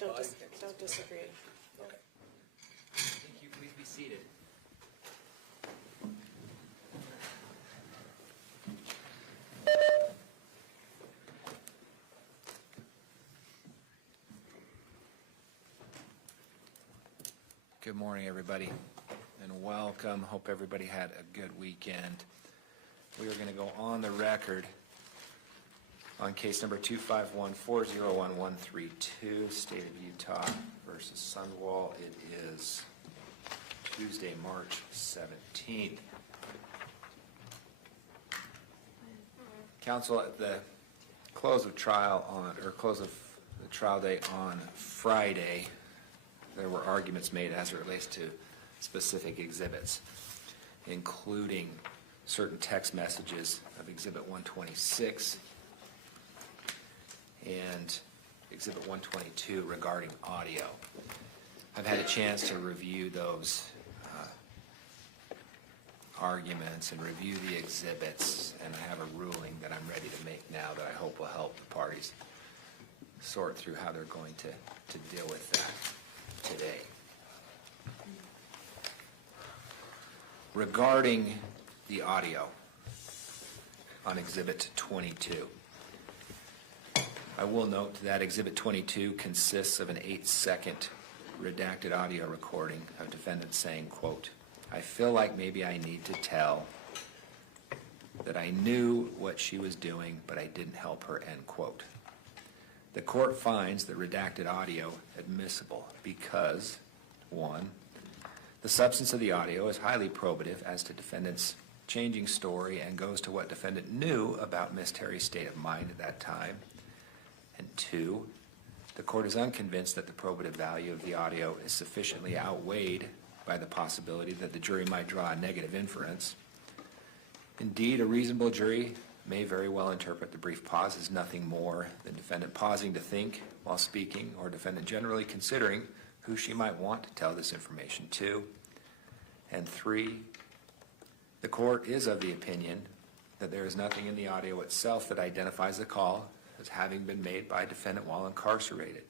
Don't disagree. Okay. Thank you. Please be seated. Good morning, everybody, and welcome. Hope everybody had a good weekend. We are going to go on the record on case number 251-401-132, State of Utah versus Sundwall. It is Tuesday, March 17th. Counsel, at the close of trial close of the trial date on Friday, there were arguments made as it relates to specific exhibits, including certain text messages of Exhibit 126 and Exhibit 122 regarding audio. I've had a chance to review those arguments and review the exhibits, and I have a ruling that I'm ready to make now that I hope will help the parties sort through how they're going to deal with that today. Regarding the audio on Exhibit 22, I will note that Exhibit 22 consists of an 8-second redacted audio recording of defendant saying, quote, "I feel like maybe I need to tell that I knew what she was doing, but I didn't help her," end quote. The court finds the redacted audio admissible because, one, the substance of the audio is highly probative as to defendant's changing story and goes to what defendant knew about Miss Terry's state of mind at that time. And two, the court is unconvinced that the probative value of the audio is sufficiently outweighed by the possibility that the jury might draw a negative inference. Indeed, a reasonable jury may very well interpret the brief pause as nothing more than defendant pausing to think while speaking, or defendant generally considering who she might want to tell this information to. And three, the court is of the opinion that there is nothing in the audio itself that identifies the call as having been made by a defendant while incarcerated,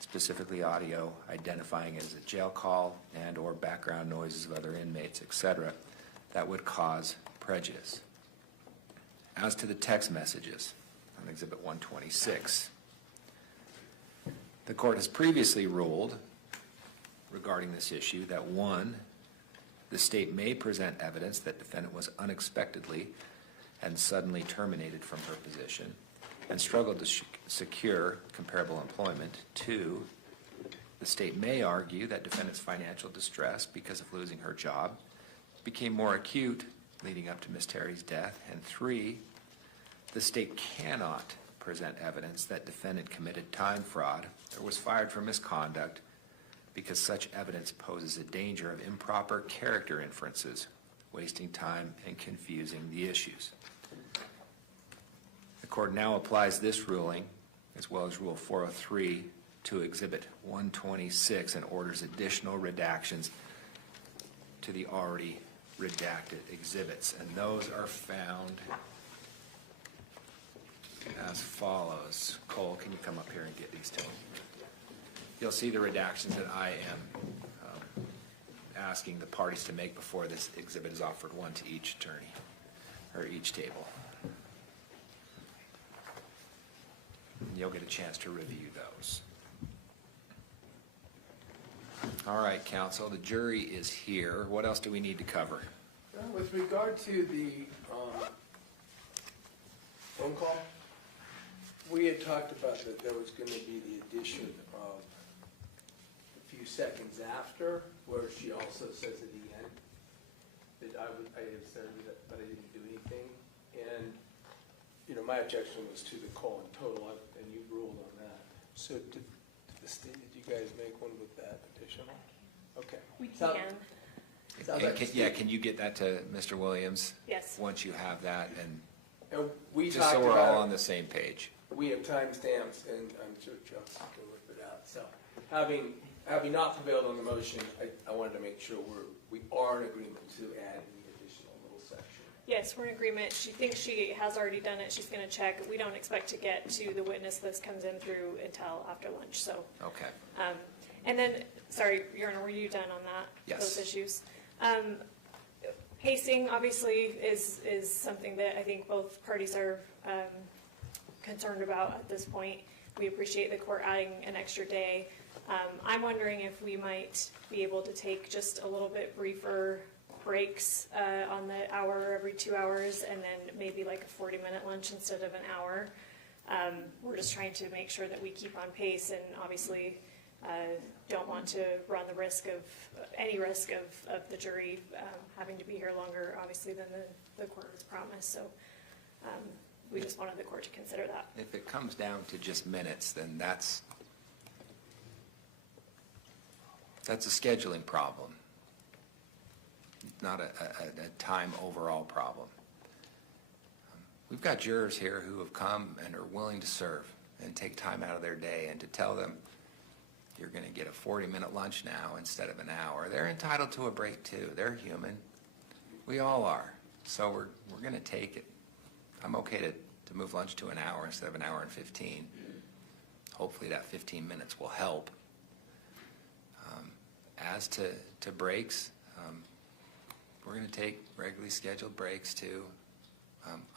specifically audio identifying it as a jail call and or background noises of other inmates, etc., that would cause prejudice. As to the text messages on Exhibit 126, the court has previously ruled regarding this issue that, one, the state may present evidence that defendant was unexpectedly and suddenly terminated from her position and struggled to secure comparable employment. Two, the state may argue that defendant's financial distress because of losing her job became more acute leading up to Miss Terry's death. And three, the state cannot present evidence that defendant committed time fraud or was fired for misconduct because such evidence poses a danger of improper character inferences, wasting time and confusing the issues. The court now applies this ruling, as well as Rule 403, to Exhibit 126 and orders additional redactions to the already redacted exhibits. And those are found as follows. Cole, can you come up here and get these to me? You'll see the redactions that I am asking the parties to make before this exhibit is offered, one to each attorney, or each table. You'll get a chance to review those. All right, counsel, the jury is here. What else do we need to cover? With regard to the phone call, we had talked about that there was going to be the addition of a few seconds after, where she also says at the end that I had said that, but I didn't do anything. And my objection was to the call in total, and you ruled on that. So did you guys make one with that additional? Okay. We can. Can you get that to Mr. Williams? Yes. Once you have that, and we just so we're all on the same page. We have timestamps, and I'm sure Chuck's can whip it out. So, having not prevailed on the motion, I wanted to make sure we are in agreement to add the additional little section Yes, we're in agreement. She thinks she has already done it. She's gonna check. We don't expect to get to the witness list comes in through until after lunch, so. Okay. And then, sorry, Your Honor, were you done on that? Yes. Those issues? Pacing, obviously, is something that I think both parties are concerned about at this point. We appreciate the court adding an extra day. I'm wondering if we might be able to take just a little bit briefer breaks on the hour every 2 hours, and then maybe like a 40-minute lunch instead of an hour. We're just trying to make sure that we keep on pace, and obviously don't want to run the risk of any risk of the jury having to be here longer, obviously, than the court has promised. So we just wanted the court to consider that. If it comes down to just minutes, then that's a scheduling problem, not a time overall problem. We've got jurors here who have come and are willing to serve and take time out of their day, and to tell them you're going to get a 40-minute lunch now instead of an hour. They're entitled to a break too. They're human. We all are. So we're going to take it. I'm okay to move lunch to an hour instead of an hour and 15. Hopefully that 15 minutes will help. As to breaks, we're going to take regularly scheduled breaks too.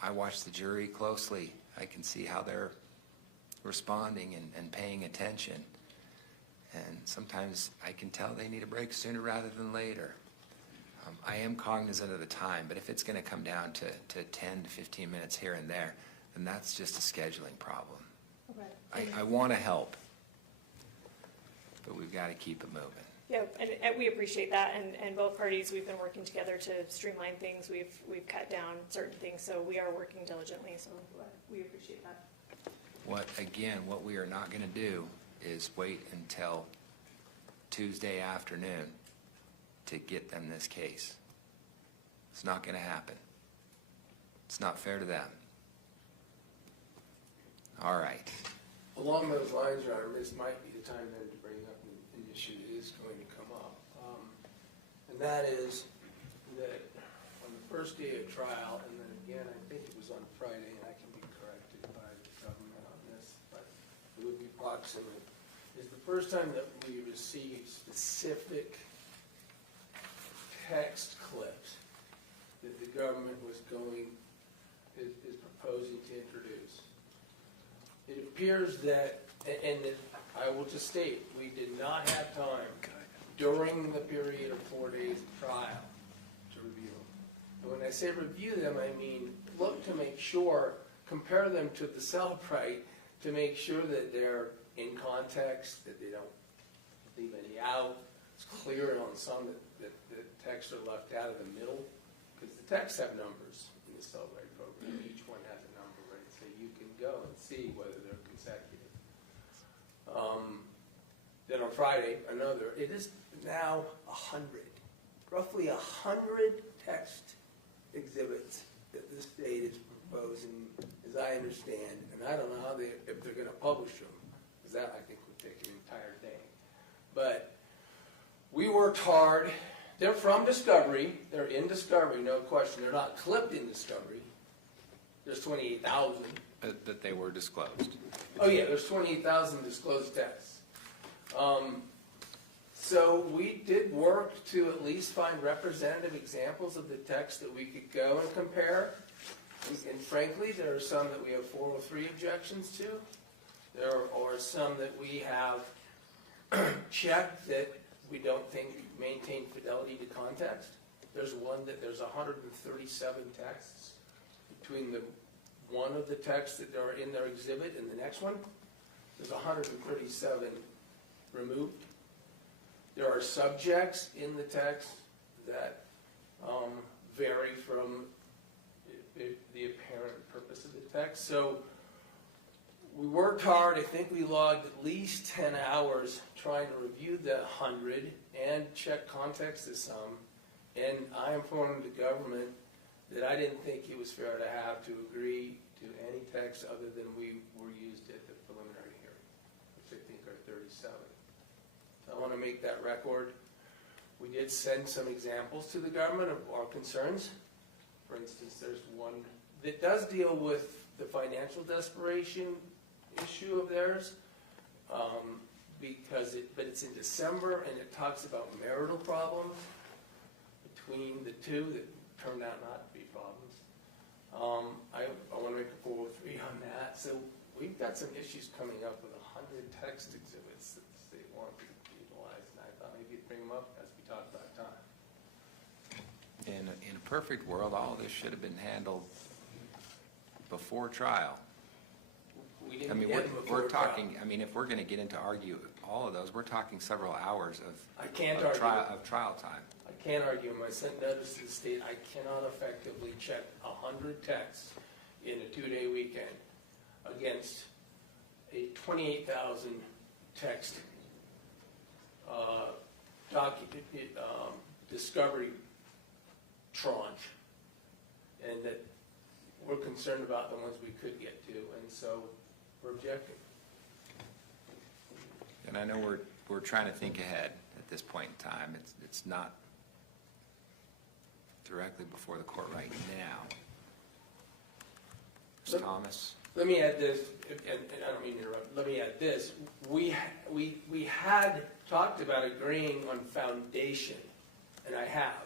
I watch the jury closely. I can see how they're responding and paying attention. And sometimes I can tell they need a break sooner rather than later. I am cognizant of the time, but if it's going to come down to 10 to 15 minutes here and there, then that's just a scheduling problem. Okay. I want to help, but we've got to keep it moving. Yeah, and we appreciate that, and both parties, we've been working together to streamline things. We've cut down certain things, so we are working diligently, so we appreciate that. What we are not going to do is wait until Tuesday afternoon to get them this case. It's not going to happen. It's not fair to them. All right. Along those lines, Your Honor, this might be the time then to bring up an issue that is going to come up. And that is that on the first day of trial, and then again, I think it was on Friday, and I can be corrected by the government on this, but it would be approximate, is the first time that we received specific text clips that the government is proposing to introduce. It appears that, and I will just state, we did not have time during the period of 4 days of trial to review them. And when I say review them, I mean look to make sure, compare them to the celebrate, to make sure that they're in context, that they don't leave any out. It's clear on some that the texts are left out of the middle, because the texts have numbers in the celebrate program. Each one has a number, right? So you can go and see whether they're consecutive. Then on Friday, it is now 100, roughly 100 text exhibits that the state is proposing, as I understand, and I don't know if they're going to publish them, because that I think would take an entire day. But we worked hard. They're from Discovery. They're in Discovery, no question. They're not clipped in Discovery. There's 28,000. That they were disclosed. Oh yeah, there's 28,000 disclosed texts. So we did work to at least find representative examples of the text that we could go and compare. And frankly, there are some that we have 403 objections to. There are some that we have checked that we don't think maintain fidelity to context. There's 137 texts between one of the texts that are in their exhibit and the next one. There's 137 removed. There are subjects in the text that vary from the apparent purpose of the text. So we worked hard. I think we logged at least 10 hours trying to review the 100 and check context of some. And I informed the government that I didn't think it was fair to have to agree to any text other than we were used at the preliminary hearing, which I think are 37. So I want to make that record. We did send some examples to the government of our concerns. For instance, there's one that does deal with the financial desperation issue of theirs, but it's in December, and it talks about marital problems between the two that turned out not to be problems. I want to make a 403 on that. So we've got some issues coming up with 100 text exhibits that the state wants to utilize, and I thought maybe you'd bring them up as we talk about time. In a perfect world, all this should have been handled before trial. We I didn't mean, get them before we're trial. talking, I mean, if we're gonna get into argue all of those, we're talking several hours I can't of argue. trial time. I can't argue. I sent notice to the state, I cannot effectively check 100 texts in a 2-day weekend against a 28,000 text discovery tranche, and that we're concerned about the ones we could get to, and so we're objecting. And I know we're trying to think ahead at this point in time. It's not directly before the court right now. Ms. Thomas? Let me add this, and I don't mean to interrupt, let me add this. We had talked about agreeing on foundation, and I have.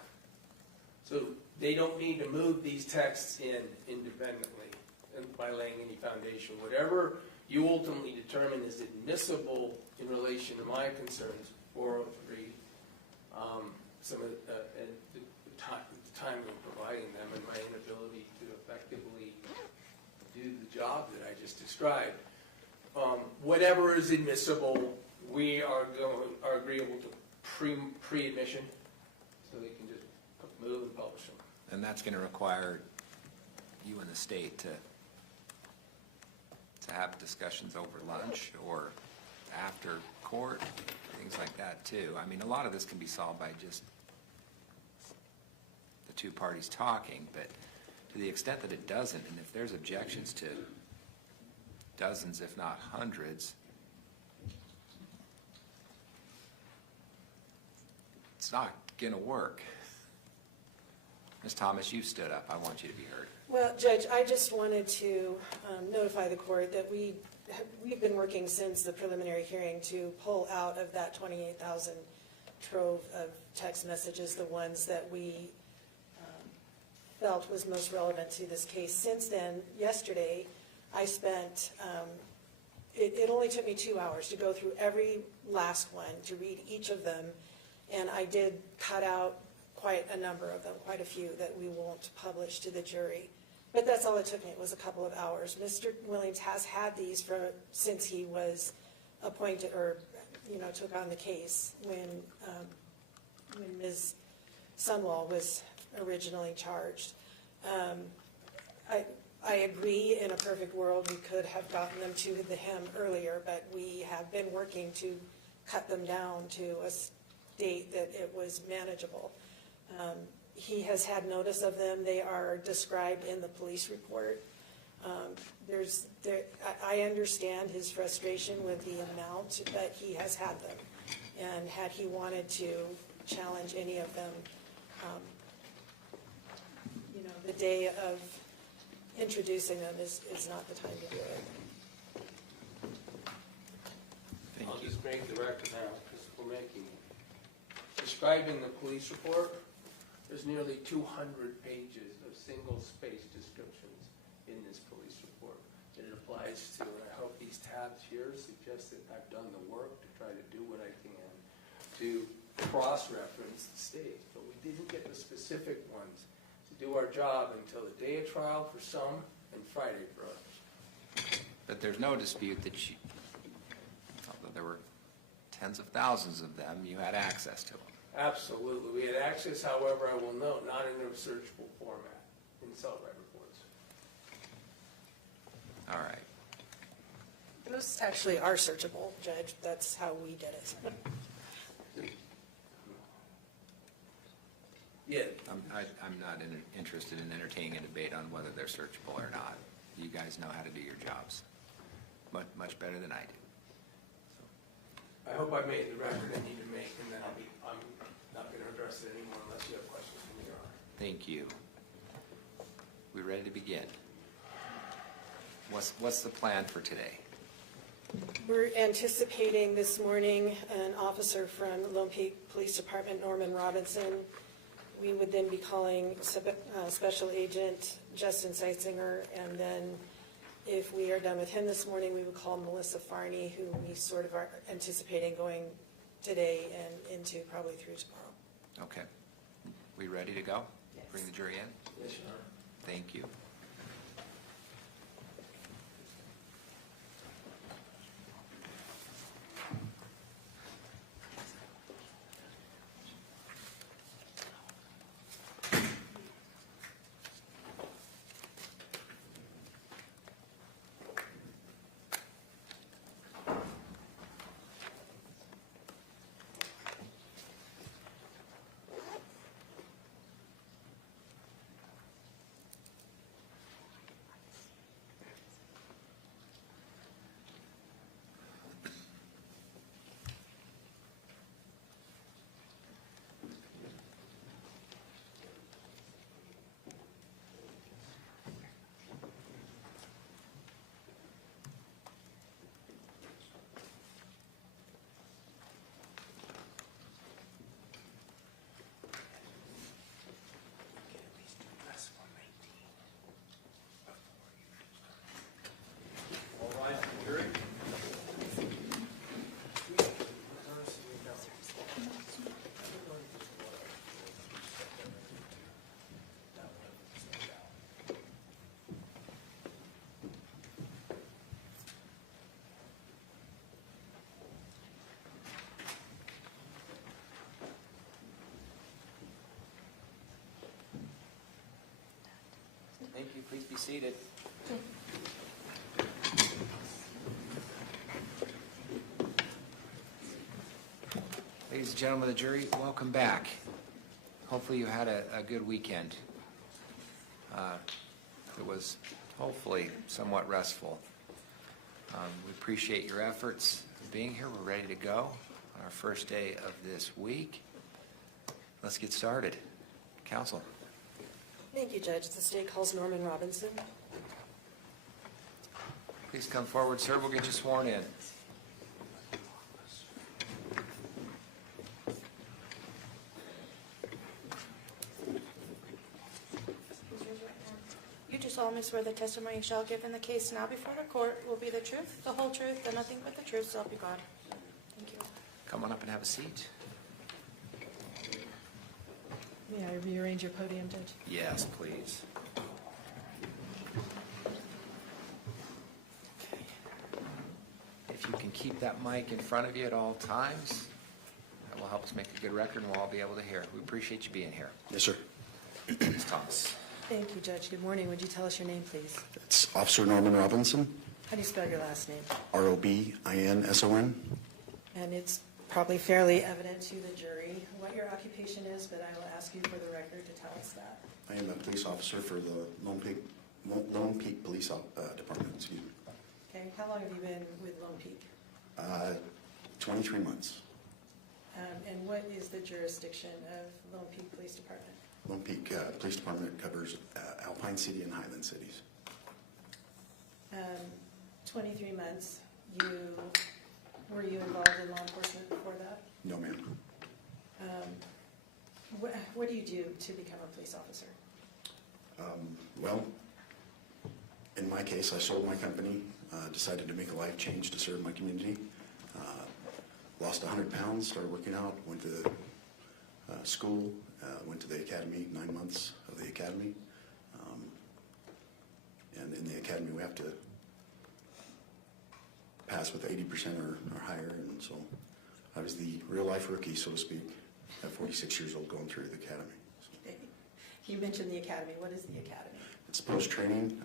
So they don't need to move these texts in independently and by laying any foundation. Whatever you ultimately determine is admissible in relation to my concerns, 403, some of and the time of providing them and my inability to effectively do the job that I just described. Whatever is admissible, we are agreeable to pre-admission, so they can just move and publish them. And that's gonna require you and the state to have discussions over lunch or after court, things like that too. I mean, a lot of this can be solved by just the two parties talking, but to the extent that it doesn't, and if there's objections to dozens, if not hundreds, it's not gonna work. Ms. Thomas, you stood up. I want you to be heard. Well, Judge, I just wanted to notify the court that we've been working since the preliminary hearing to pull out of that 28,000 trove of text messages the ones that we felt was most relevant to this case. Since then, yesterday, I spent, it only took me 2 hours to go through every last one, to read each of them, and I did cut out quite a number of them, quite a few that we won't publish to the jury. But that's all it took me, it was a couple of hours. Mr. Williams has had these since he was appointed, or, took on the case when Ms. Sundwall was originally charged. I agree, in a perfect world, we could have gotten them to him earlier, but we have been working to cut them down to a state that it was manageable. He has had notice of them. They are described in the police report. I understand his frustration with the amount that he has had them. And had he wanted to challenge any of them, the day of introducing them is not the time to do it. Thank I'll you. just make the record now, because we're making, describing the police report, there's nearly 200 pages of single-space descriptions in this police report that it applies to, and I hope these tabs here suggest that I've done the work to try to do what I can to cross-reference the state, but we didn't get the specific ones to do our job until the day of trial for some and Friday for others. But there's no dispute that although there were tens of thousands of them, you had access to them. Absolutely. We had access, however, I will note, not in a searchable format, in cell-right reports. All right. Those actually are searchable, Judge. That's how we did it. Yeah. I'm not interested in entertaining a debate on whether they're searchable or not. You guys know how to do your jobs much better than I do. I hope I made the record I need to make, and then I'm not going to address it anymore unless you have questions from me, Your Honor. Thank you. We ready to begin? What's the plan for today? We're anticipating this morning an officer from Lone Peak Police Department, Norman Robinson. We would then be calling Special Agent Justin Seitzinger, and then if we are done with him this morning, we would call Melissa Farney, who we sort of are anticipating going today and into probably through tomorrow. Okay. We ready to go? Yes. Bring the jury in? Yes, sir. Thank you. All rise for the jury. Thank you. Please be seated. Ladies and gentlemen of the jury, welcome back. Hopefully you had a good weekend. It was hopefully somewhat restful. We appreciate your efforts of being here. We're ready to go on our first day of this week. Let's get started. Counsel. Thank you, Judge. The state calls Norman Robinson. Please come forward, sir. We'll get you sworn in. You do solemnly swear the testimony you shall give in the case now before the court will be the truth, the whole truth, and nothing but the truth, so help you God. Thank you. Come on up and have a seat. May I rearrange your podium, Judge? Yes, please. If you can keep that mic in front of you at all times, that will help us make a good record and we'll all be able to hear. We appreciate you being here. Yes, sir. Ms. Thomas. Thank you, Judge. Good morning. Would you tell us your name, please? It's Officer Norman Robinson, How do you spell your last name? Robinson. And it's probably fairly evident to the jury what your occupation is, but I will ask you for the record to tell us that. I am a police officer for the Lone Peak Police Department, excuse me. Okay, how long have you been with Lone Peak? 23 months. And what is the jurisdiction of Lone Peak Police Department? Lone Peak Police Department covers Alpine City and Highland cities. 23 months. Were you involved in law enforcement before that? No, ma'am. What do you do to become a police officer? Well, in my case, I sold my company, decided to make a life change to serve my community. Lost 100 pounds, started working out, went to school, went to the academy, 9 months of the academy. And in the academy, we have to pass with 80% or higher, and so I was the real-life rookie, so to speak, at 46 years old going through the academy. So You mentioned the academy. What is the academy? it's post-training,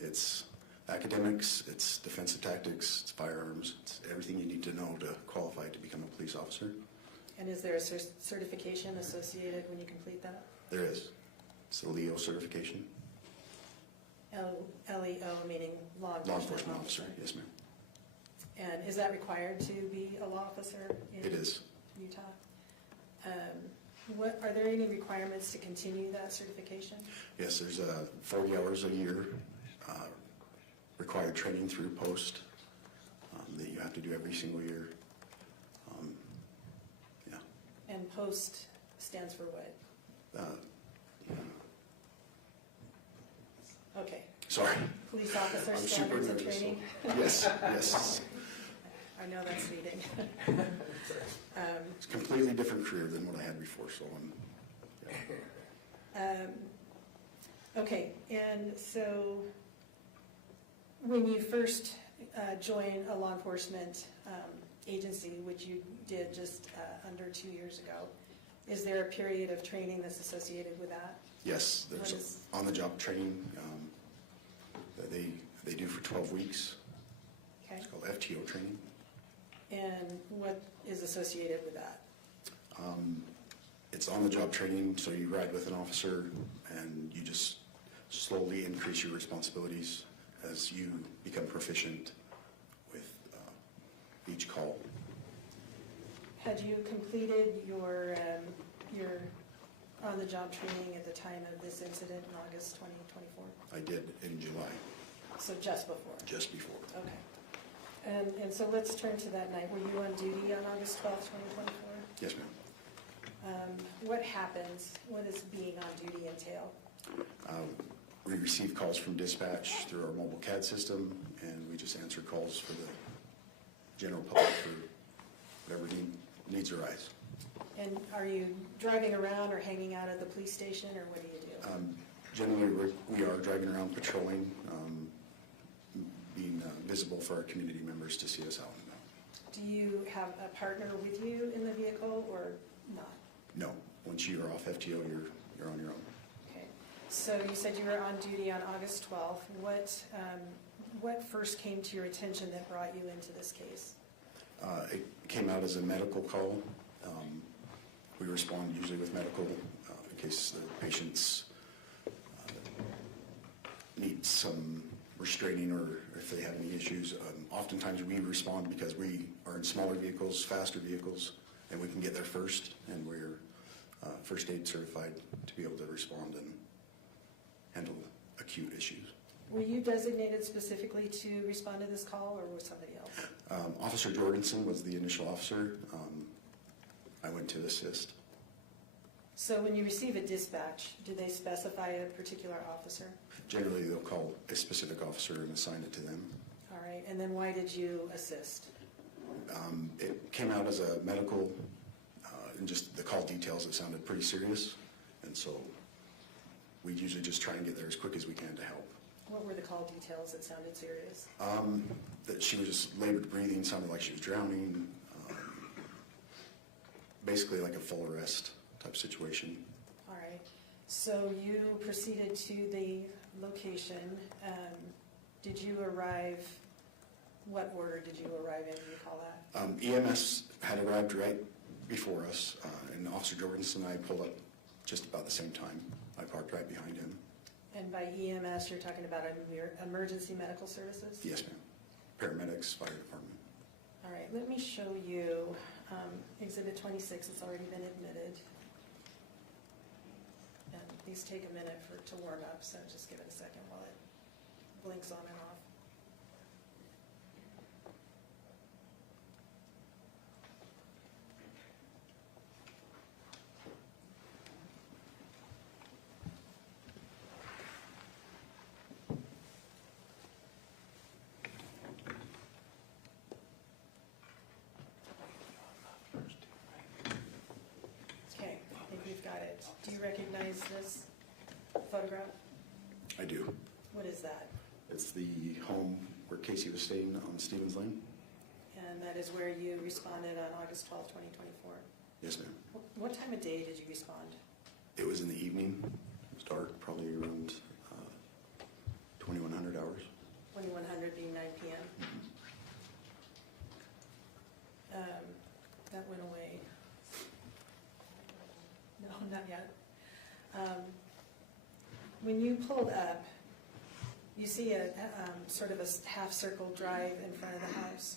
it's academics, it's defensive tactics, it's firearms, it's everything you need to know to qualify to become a police officer. And is there a certification associated when you complete that? There is. It's the LEO certification. LEO, meaning law enforcement officer. Yes, ma'am. And is that required to be a law officer in It is. Utah? Are there any requirements to continue that certification? Yes, there's 40 hours a year required training through post that you have to do every single year. Yeah. And POST stands for what? Okay, Sorry. police officer I'm super standards and nervous. training? Yes, yes. I know that's leading. It's a completely different career than what I had before, so yeah. Okay, and so when you first joined a law enforcement agency, which you did just under 2 years ago, is there a period of training that's associated with that? Yes, What there's is- on-the-job training that they do for 12 weeks. Okay, It's called FTO training. and what is associated with that? It's on-the-job training, so you ride with an officer and you just slowly increase your responsibilities as you become proficient with each call. Had you completed your on-the-job training at the time of this incident in August 2024? I did in July, So just before? just before. Okay. And so let's turn to that night. Were you on duty on August 12th, 2024? Yes, ma'am. What happens? What does being on duty entail? We receive calls from dispatch through our mobile CAD system, and we just answer calls for the general public for whatever needs arise. And are you driving around or hanging out at the police station, or what do you do? Generally, we are driving around patrolling, being visible for our community members to see us out and about. Do you have a partner with you in the vehicle or not? No, once you are off FTO, you're on your own. Okay. So you said you were on duty on August 12th. What first came to your attention that brought you into this case? It came out as a medical call. We respond usually with medical in case the patients need some restraining or if they have any issues. Oftentimes we respond because we are in smaller vehicles, faster vehicles, and we can get there first, and we're first aid certified to be able to respond and handle acute issues. Were you designated specifically to respond to this call, or was somebody else? Officer Jorgensen was the initial officer. I went to assist. So when you receive a dispatch, do they specify a particular officer? Generally, they'll call a specific officer and assign it to them. All right, and then why did you assist? It came out as a medical, and just the call details, it sounded pretty serious, and so we usually just try and get there as quick as we can to help. What were the call details that sounded serious? That she was just labored breathing, sounded like she was drowning, basically like a full arrest type situation. All right, so you proceeded to the location. Did you arrive, what order did you arrive in, do you call that? EMS had arrived right before us, and Officer Jorgensen and I pulled up just about the same time. I parked right behind him. And by EMS, you're talking about emergency medical services? Yes, ma'am. Paramedics, fire department. All right, let me show you Exhibit 26. It's already been admitted. And these take a minute to warm up, so just give it a second while it blinks on and off. Okay, I think we've got it. Do you recognize this photograph? I do. What is that? It's the home where Casey was staying on Stevens Lane. And that is where you responded on August 12, 2024. Yes, ma'am. What time of day did you respond? It was in the evening. It was dark, probably around 2100 hours. 2100 being 9 p.m. That went away. No, not yet. When you pulled up, you see a sort of a half circle drive in front of the house.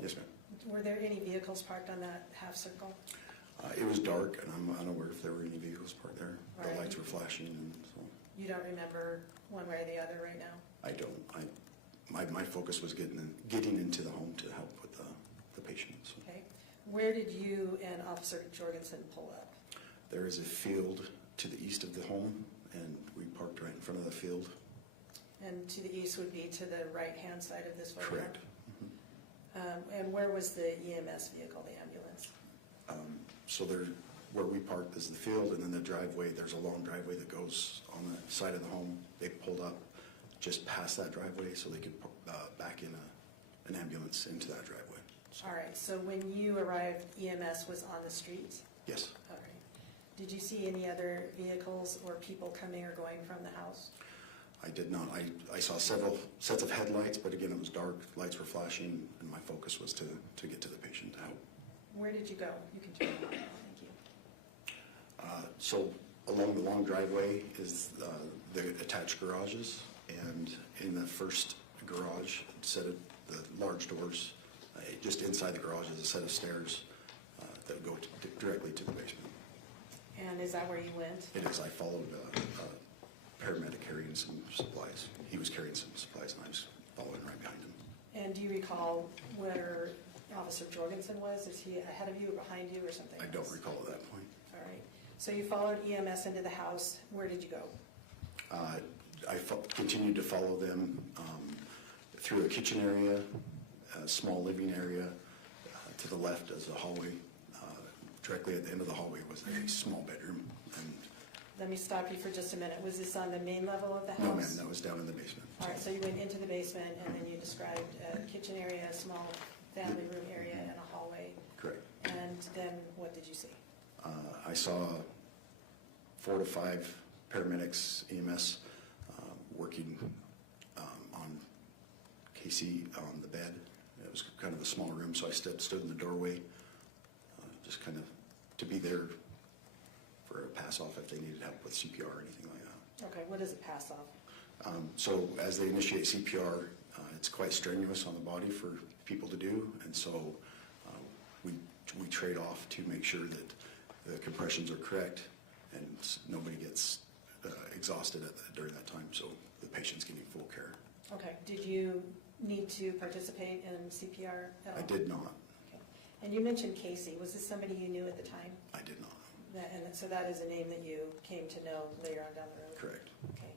Yes, ma'am. Were there any vehicles parked on that half circle? It was dark, and I'm unaware if there were any vehicles parked there. All The right. lights were flashing, and so You don't remember one way or the other right now? I don't. My focus was getting into the home to help with the patients. Okay. Where did you and Officer Jorgensen pull up? There is a field to the east of the home, and we parked right in front of the field. And to the east would be to the right-hand side of this photograph? Correct. And where was the EMS vehicle, the ambulance? So there, where we parked is the field, and then the driveway, there's a long driveway that goes on the side of the home. They pulled up just past that driveway so they could back in an ambulance into that driveway. All right, so when you arrived, EMS was on the street? Yes. All right. Did you see any other vehicles or people coming or going from the house? I did not. I saw several sets of headlights, but again, it was dark, lights were flashing, and my focus was to get to the patient to help. Where did you go? You can turn it on. Thank you. So along the long driveway is the attached garages, and in the first garage, set of the large doors, just inside the garage is a set of stairs that go directly to the basement. And is that where you went? It is. I followed a paramedic carrying some supplies. He was carrying some supplies, and I was following right behind him. And do you recall where Officer Jorgensen was? Is he ahead of you or behind you or something I don't else? recall at that point. All right. So you followed EMS into the house. Where did you go? I continued to follow them through a kitchen area, a small living area. To the left is a hallway. Directly at the end of the hallway was a small bedroom. And Let me stop you for just a minute. Was this on the main level of the house? no, ma'am, that was down in the basement. All right, so you went into the basement, and then you described a kitchen area, a small family room area, and a hallway. Correct. And then what did you see? I saw 4 to 5 paramedics, EMS, working on Casey on the bed. It was kind of a small room, so I stood in the doorway, just kind of to be there for a pass-off if they needed help with CPR or anything like that. Okay, what is a pass-off? So as they initiate CPR, it's quite strenuous on the body for people to do, and so we trade off to make sure that the compressions are correct and nobody gets exhausted during that time, so the patient's getting full care. Okay, did you need to participate in CPR at all? I did not. Okay. And you mentioned Casey. Was this somebody you knew at the time? I did not. And so that is a name that you came to know later on down the road? Correct. Okay.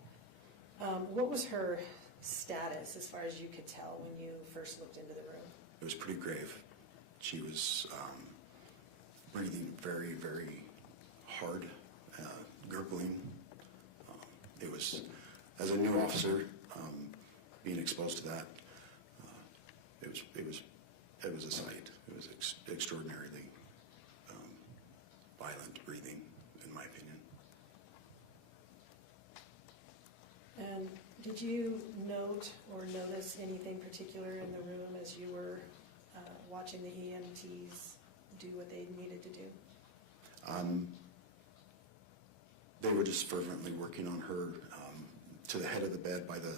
What was her status as far as you could tell when you first looked into the room? It was pretty grave. She was breathing very, very hard, gurgling. It was, as a new officer, being exposed to that, it was a sight. It was extraordinarily violent breathing, in my opinion. And did you note or notice anything particular in the room as you were watching the EMTs do what they needed to do? They were just fervently working on her to the head of the bed by the,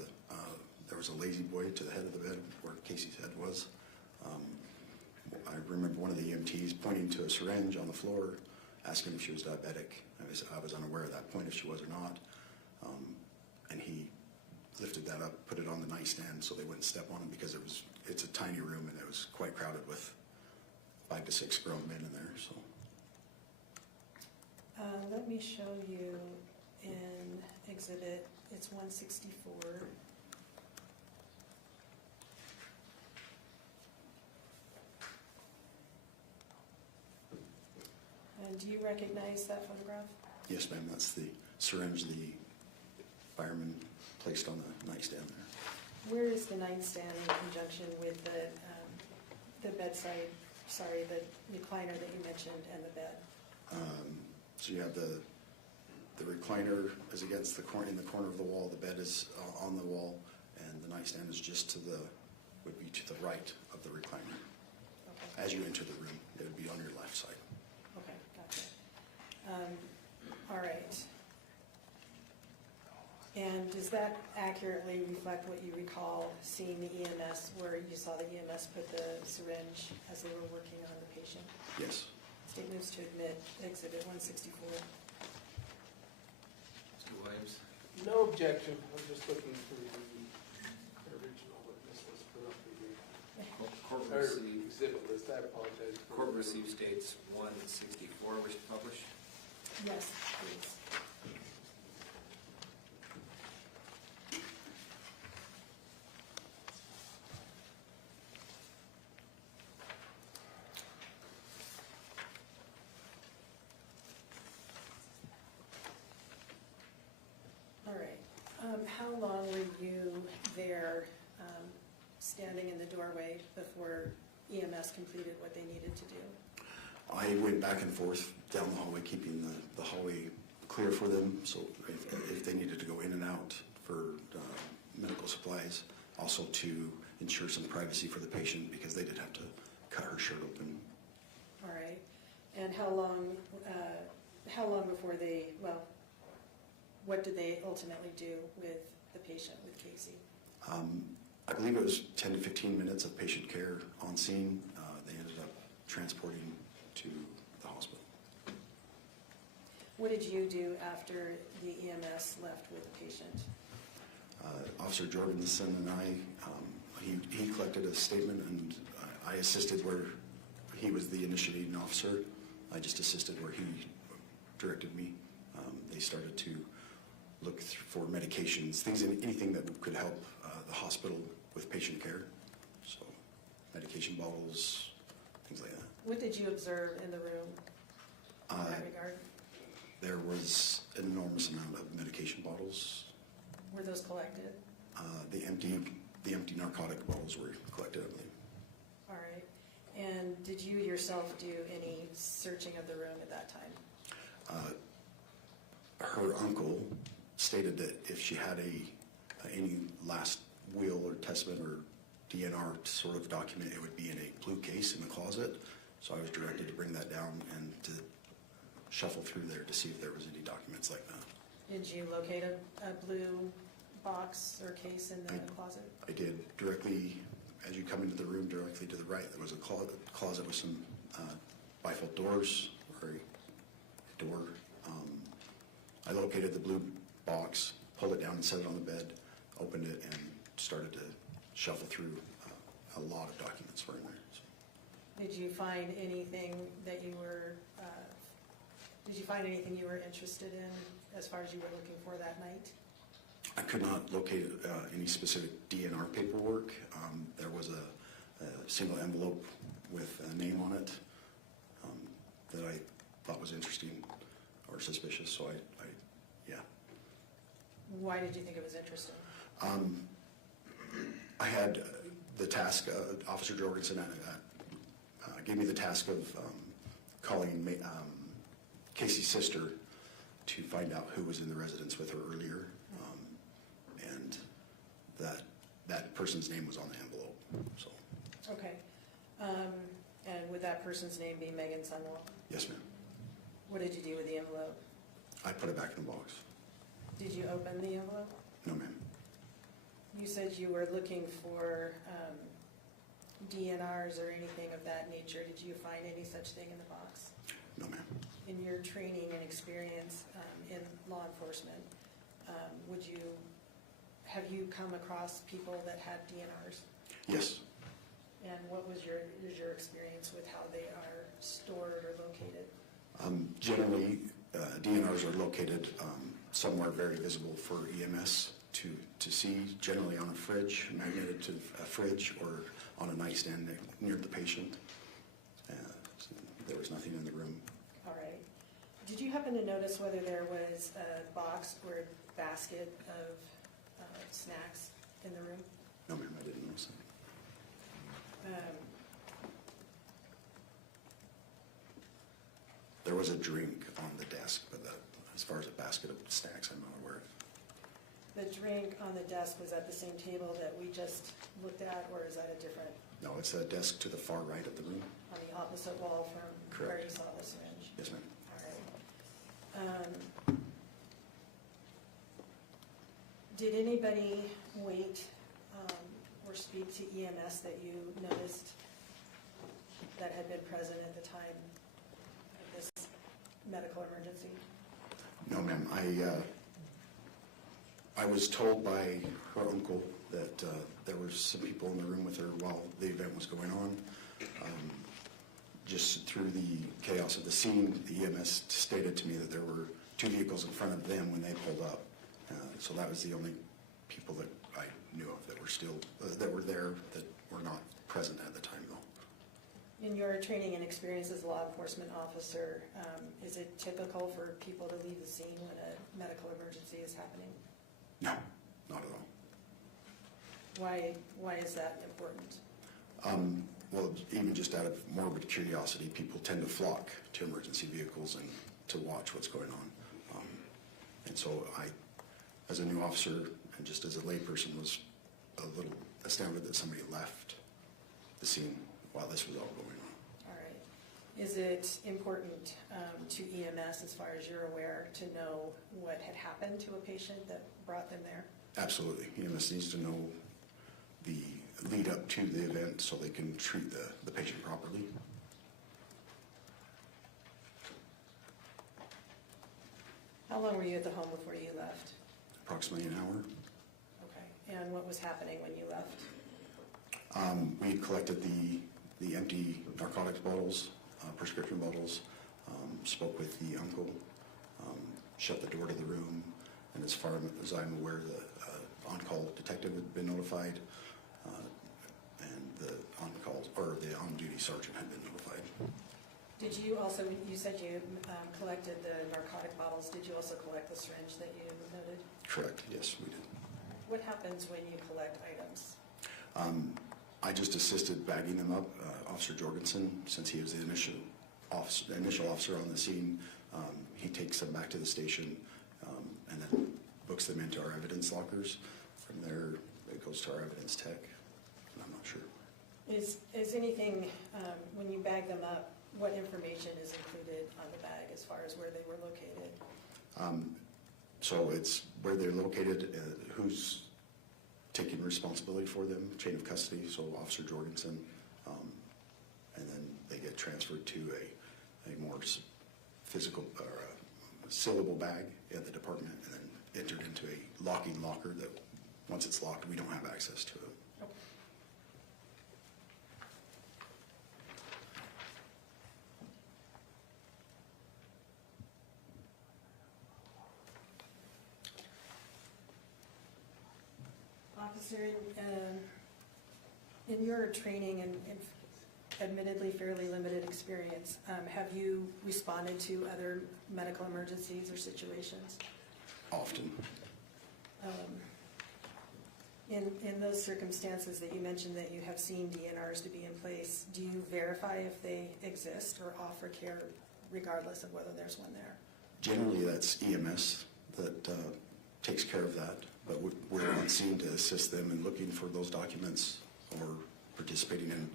there was a lazy boy to the head of the bed where Casey's head was. I remember one of the EMTs pointing to a syringe on the floor, asking if she was diabetic. I was unaware at that point if she was or not. And he lifted that up, put it on the nightstand so they wouldn't step on him because it's a tiny room and it was quite crowded with 5 to 6 grown men in there. So. Let me show you in exhibit, it's 164. And do you recognize that photograph? Yes, ma'am, that's the syringe the fireman placed on the nightstand there. Where is the nightstand in conjunction with the bedside, the recliner that you mentioned and the bed? So you have the recliner is against the corner, in the corner of the wall, the bed is on the wall, and the nightstand is just would be to the right of the recliner. Okay. As you enter the room, it would be on your left side. Okay, gotcha. All right. And does that accurately reflect what you recall seeing the EMS, where you saw the EMS put the syringe as they were working on the patient? Yes. State moves to admit Exhibit 164. Mr. Williams? No objection, I'm just looking for the original witness list put up here. Court Or received, exhibit list, I apologize. court received states 164, wish to publish. Yes, please. All right. How long were you there, standing in the doorway before EMS completed what they needed to do? I went back and forth down the hallway, keeping the hallway clear for them, so if they needed to go in and out for medical supplies, also to ensure some privacy for the patient, because they did have to cut her shirt open. All right. And how long before they, well, what did they ultimately do with the patient, with Casey? I believe it was 10 to 15 minutes of patient care on scene. They ended up transporting to the hospital. What did you do after the EMS left with the patient? Officer Jorgensen and I, he collected a statement, and I assisted where he was the initiating officer. I just assisted where he directed me. They started to look for medications, anything that could help the hospital with patient care. So medication bottles, things like that. What did you observe in the room in that regard? There was an enormous amount of medication bottles. Were those collected? The empty narcotic bottles were collected, I believe. All right. And did you yourself do any searching of the room at that time? Her uncle stated that if she had any last will or testament or DNR sort of document, it would be in a blue case in the closet. So I was directed to bring that down and to shuffle through there to see if there was any documents like that. Did you locate a blue box or case in the closet? I did. Directly, as you come into the room, directly to the right, there was a closet with some bifold doors, or a door. I located the blue box, pulled it down and set it on the bed, opened it, and started to shuffle through. A lot of documents were in there. So. Did you find anything that you were, interested in as far as you were looking for that night? I could not locate any specific DNR paperwork. There was a single envelope with a name on it that I thought was interesting or suspicious, so yeah. Why did you think it was interesting? I had the task, Officer Jorgensen gave me the task of calling Casey's sister to find out who was in the residence with her earlier, and that person's name was on the envelope. So. Okay. And would that person's name be Meggan Sundwall? Yes, ma'am. What did you do with the envelope? I put it back in the box. Did you open the envelope? No, ma'am. You said you were looking for DNRs or anything of that nature. Did you find any such thing in the box? No, ma'am. In your training and experience in law enforcement, have you come across people that had DNRs? Yes. And what is your experience with how they are stored or located? Generally, DNRs are located somewhere very visible for EMS to see, generally on a fridge, magneted to a fridge, or on a nightstand near the patient. So there was nothing in the room. All right. Did you happen to notice whether there was a box or a basket of snacks in the room? No, ma'am, I didn't notice that. There was a drink on the desk, but as far as a basket of snacks, I'm not aware of. The drink on the desk was at the same table that we just looked at, or is that a different? No, it's a desk to the far right of the room. On the opposite wall from where Correct. you saw the syringe? Yes, ma'am. All right. Did anybody wait or speak to EMS that you noticed that had been present at the time medical emergency? No, ma'am. I was told by her uncle that there were some people in the room with her while the event was going on. Just through the chaos of the scene, the EMS stated to me that there were 2 vehicles in front of them when they pulled up. So that was the only people that I knew of that were still, that were there, that were not present at the time, though. In your training and experience as a law enforcement officer, is it typical for people to leave the scene when a medical emergency is happening? No, not at all. Why is that important? Well, even just out of morbid curiosity, people tend to flock to emergency vehicles and to watch what's going on. And so I, as a new officer and just as a layperson, was a little astounded that somebody left the scene while this was all going on. All right. Is it important to EMS, as far as you're aware, to know what had happened to a patient that brought them there? Absolutely. EMS needs to know the lead up to the event so they can treat the patient properly. How long were you at the home before you left? Approximately an hour. Okay. And what was happening when you left? We had collected the empty narcotics bottles, prescription bottles, spoke with the uncle, shut the door to the room, and as far as I'm aware, the on-call detective had been notified, and the on-duty sergeant had been notified. Did you also, you said you collected the narcotic bottles, did you also collect the syringe that you noted? Correct, yes, we did. What happens when you collect items? I just assisted bagging them up. Officer Jorgensen, since he was the initial officer on the scene, he takes them back to the station and then books them into our evidence lockers. From there, it goes to our evidence tech, and I'm not sure. Is anything, when you bag them up, what information is included on the bag as far as where they were located? So it's where they're located, who's taking responsibility for them, chain of custody, so Officer Jorgensen, and then they get transferred to a more physical or a sealable bag at the department, and then entered into a locking locker that once it's locked, we don't have access to it. Officer, in your training and admittedly fairly limited experience, have you responded to other medical emergencies or situations? Often. In those circumstances that you mentioned that you have seen DNRs to be in place, do you verify if they exist or offer care regardless of whether there's one there? Generally, that's EMS that takes care of that, but we're on scene to assist them in looking for those documents or participating in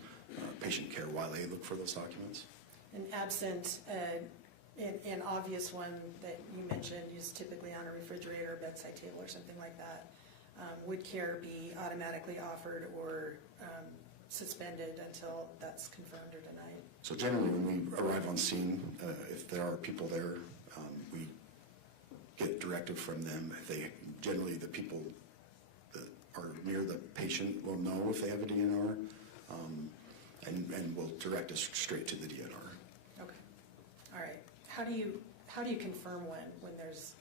patient care while they look for those documents. And absent an obvious one that you mentioned is typically on a refrigerator, bedside table, or something like that, would care be automatically offered or suspended until that's confirmed or denied? So generally, when we arrive on scene, if there are people there, we get directive from them. If they generally, the people that are near the patient will know if they have a DNR, and will direct us straight to the DNR. Okay, all right. How do you confirm when there's,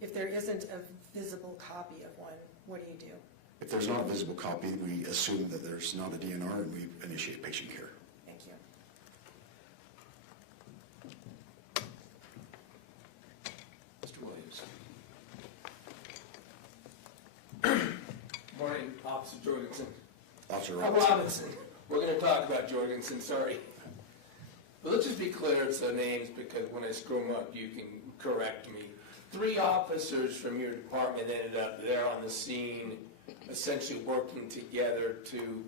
if there isn't a visible copy of one, what do you do? If there's not a visible copy, we assume that there's not a DNR and we initiate patient care. Thank you. Mr. Williams. Morning, Officer Jorgensen. Officer Robinson. We're going to talk about Jorgensen, sorry. But let's just be clear it's the names, because when I screw them up, you can correct me. 3 officers from your department ended up there on the scene, essentially working together to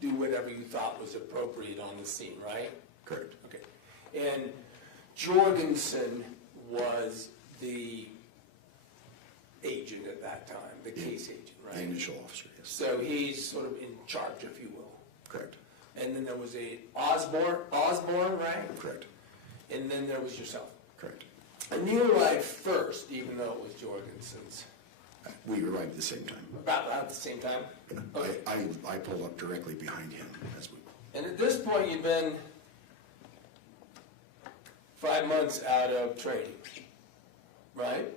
do whatever you thought was appropriate on the scene, right? Correct. Okay. And Jorgensen was the agent at that time, the case agent, right? The initial officer, yes. So he's sort of in charge, if you will. Correct. And then there was a Osborne, right? Correct. and then there was yourself. Correct. And you arrived first, even though it was Jorgensen's. We arrived at the same time. About at the same time? Okay. I pulled up directly behind him as we, And at this point, you've been 5 months out of training, right?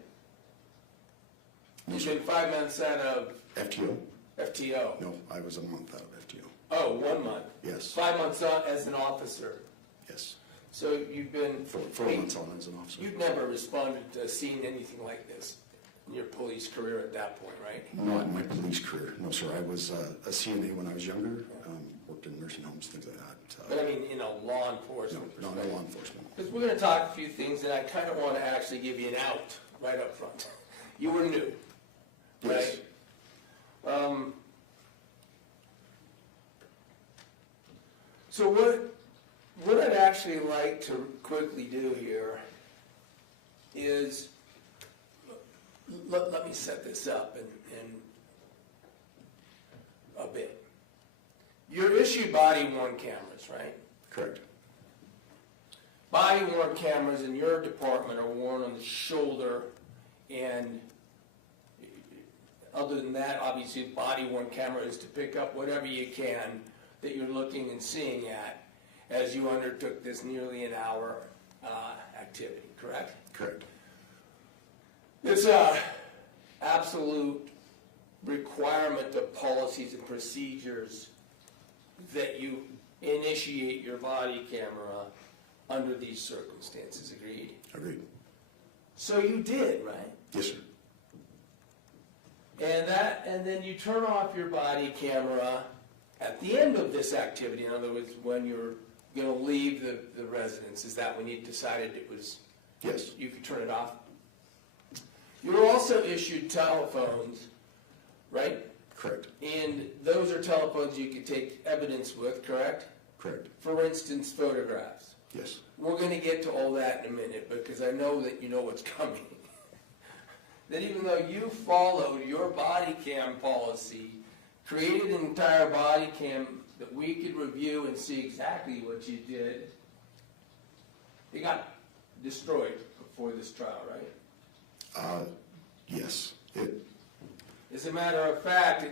You've been 5 months out of FTO? FTO. No, I was a month out of FTO. Oh, 1 month. Yes. 5 months out as an officer. Yes. So you've been... 4 months on as an officer. You've never responded to seeing anything like this in your police career at that point, right? Not in my police career, no, sir. I was a CNA when I was younger, worked in nursing homes, things like that. But I mean, in a law No, enforcement not perspective. in law enforcement. Because we're going to talk a few things, and I kind of want to actually give you an out right up front. You were new, Yes. right? So what I'd actually like to quickly do here is, let me set this up in a bit. You're issued body-worn cameras, right? Correct. Body-worn cameras in your department are worn on the shoulder, and other than that, obviously, the body-worn camera is to pick up whatever you can that you're looking and seeing at as you undertook this nearly an hour activity, correct? Correct. It's a absolute requirement of policies and procedures that you initiate your body camera under these circumstances, agreed? Agreed. So you did, right? Yes, sir. And then you turn off your body camera at the end of this activity. In other words, when you're going to leave the residence, is that when you decided it was, Yes. you could turn it off? You were also issued telephones, right? Correct. And those are telephones you could take evidence with, correct? Correct. For instance, photographs. Yes. We're going to get to all that in a minute because I know that you know what's coming. That even though you followed your body cam policy, created an entire body cam that we could review and see exactly what you did, it got destroyed before this trial, right? Yes. As a matter of fact,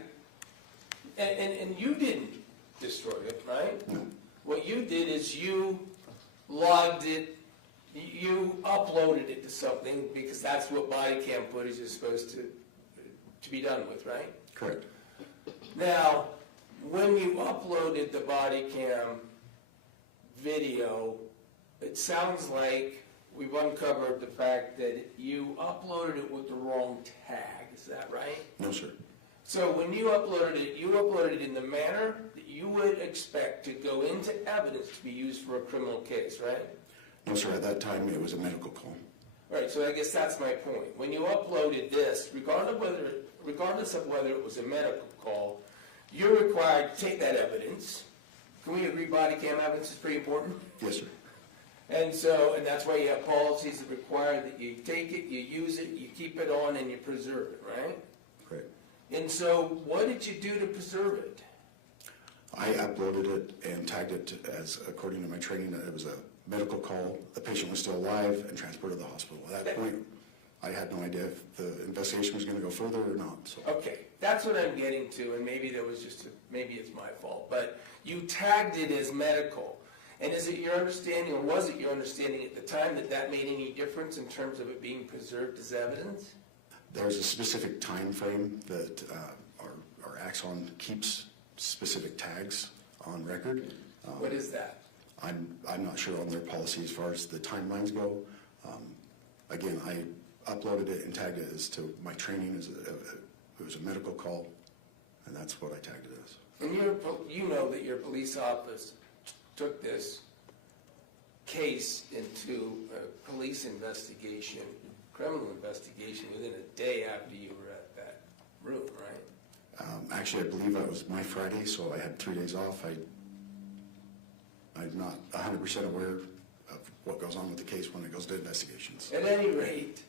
and you didn't destroy it, right? No. What you did is you logged it, you uploaded it to something because that's what body cam footage is supposed to be done with, right? Correct. Now, when you uploaded the body cam video, it sounds like we've uncovered the fact that you uploaded it with the wrong tag. Is that right? No, sir. So when you uploaded it in the manner that you would expect to go into evidence to be used for a criminal case, right? No, sir. At that time, it was a medical call. All right, so I guess that's my point. When you uploaded this, regardless of whether it was a medical call, you're required to take that evidence. Can we agree body cam evidence is pretty important? Yes, sir. And that's why you have policies that require that you take it, you use it, you keep it on, and you preserve it, right? Correct. And so what did you do to preserve it? I uploaded it and tagged it as, according to my training, that it was a medical call. The patient was still alive and transported to the hospital. At that point, I had no idea if the investigation was going to go further or not. So. Okay, that's what I'm getting to, and maybe maybe it's my fault, but you tagged it as medical. And is it your understanding, or was it your understanding at the time, that made any difference in terms of it being preserved as evidence? There's a specific time frame that our Axon keeps specific tags on record. What is that? I'm not sure on their policy as far as the timelines go. Again, I uploaded it and tagged it as to my training as it was a medical call, and that's what I tagged it as. And you know that your police office took this case into a police investigation, criminal investigation, within a day after you were at that room, right? Actually, I believe that was my Friday, so I had 3 days off. I'm not 100% aware of what goes on with the case when it goes to investigations. At any rate,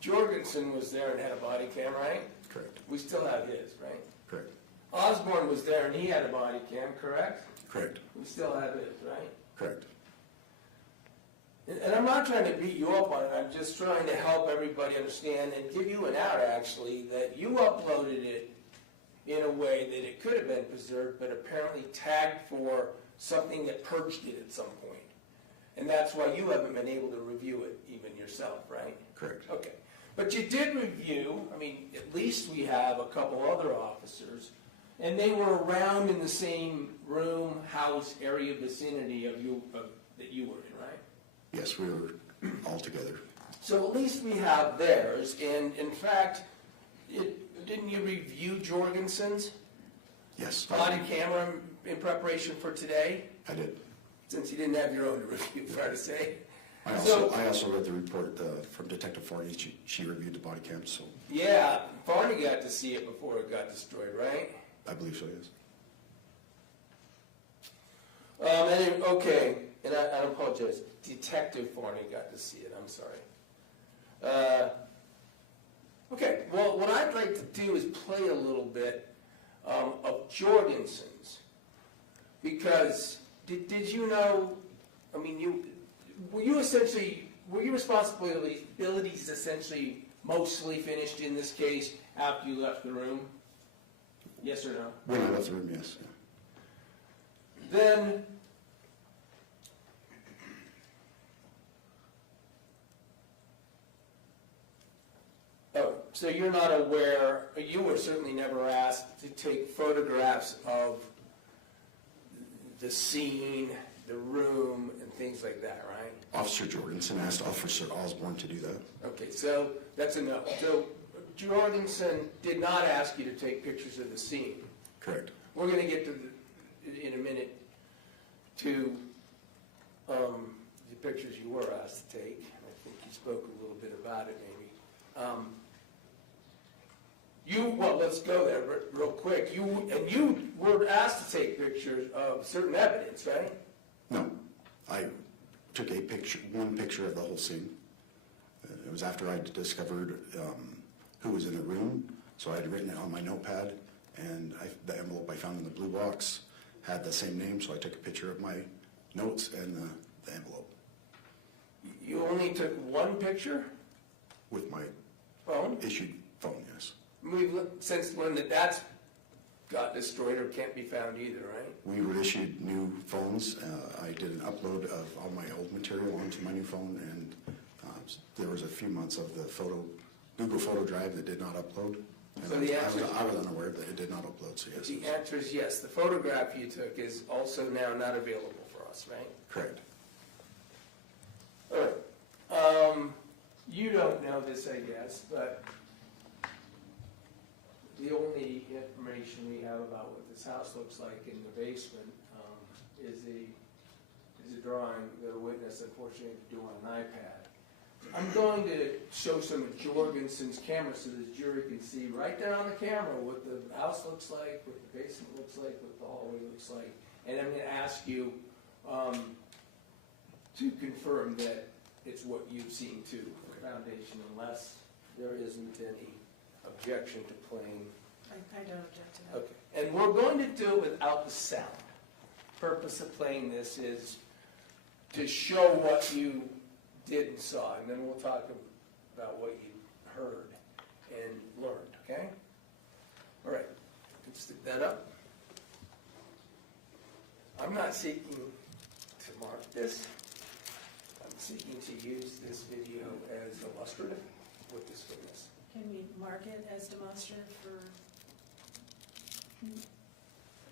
Jorgensen was there and had a body cam, right? Correct. We still have his, right? Correct. Osborne was there and he had a body cam, correct? Correct. We still have his, right? Correct. And I'm not trying to beat you up on it, I'm just trying to help everybody understand and give you an out, actually, that you uploaded it in a way that it could have been preserved, but apparently tagged for something that purged it at some point. And that's why you haven't been able to review it even yourself, right? Correct. Okay. But you did review, I mean, at least we have a couple other officers, and they were around in the same room, house, area, vicinity of you, that you were in, right? Yes, we were all together. So at least we have theirs, and in fact, didn't you review Jorgensen's Yes, body camera in preparation for today? I did. Since you didn't have your own to review, fair to say. I also read the report from Detective Farney. She reviewed the body cam, so Yeah, Farney got to see it before it got destroyed, right? I believe so, yes. Okay, and I apologize. Detective Farney got to see it, I'm sorry. Okay, well, what I'd like to do is play a little bit of Jorgensen's. Because, did you know, I mean, were your responsibilities essentially mostly finished in this case after you left the room? Yes or no? When I left the room, yes. Yeah. Then, so you're not aware, you were certainly never asked to take photographs of the scene, the room, and things like that, right? Officer Jorgensen asked Officer Osborne to do that. Okay, so that's a no. So Jorgensen did not ask you to take pictures of the scene. Correct. We're going to get to, in a minute, to the pictures you were asked to take. I think you spoke a little bit about it, maybe. Well, let's go there real quick. You were asked to take pictures of certain evidence, right? No, I took one picture of the whole scene. It was after I discovered who was in the room, so I had written it on my notepad, and the envelope I found in the blue box had the same name, so I took a picture of my notes and the envelope You only took one picture? with my Phone? issued phone, yes. We've since learned that that's got destroyed or can't be found either, right? We were issued new phones. I did an upload of all my old material onto my new phone, and there was a few months of the Google Photo Drive that did not upload. And So the answer- I was unaware that it did not upload, so yes. The answer is yes. The photograph you took is also now not available for us, right? Correct. All right. You don't know this, I guess, but the only information we have about what this house looks like in the basement is a drawing that a witness unfortunately had to do on an iPad. I'm going to show some of Jorgensen's camera so the jury can see right there on the camera what the house looks like, what the basement looks like, what the hallway looks like. And I'm going to ask you to confirm that it's what you've seen too, the foundation, unless there isn't any objection to playing. I don't object to that. Okay, and we're going to do it without the sound. Purpose of playing this is to show what you did and saw, and then we'll talk about what you heard and learned, okay? All right, let's stick that up. I'm not seeking to mark this. I'm seeking to use this video as illustrative with this witness. Can we mark it as demonstrative for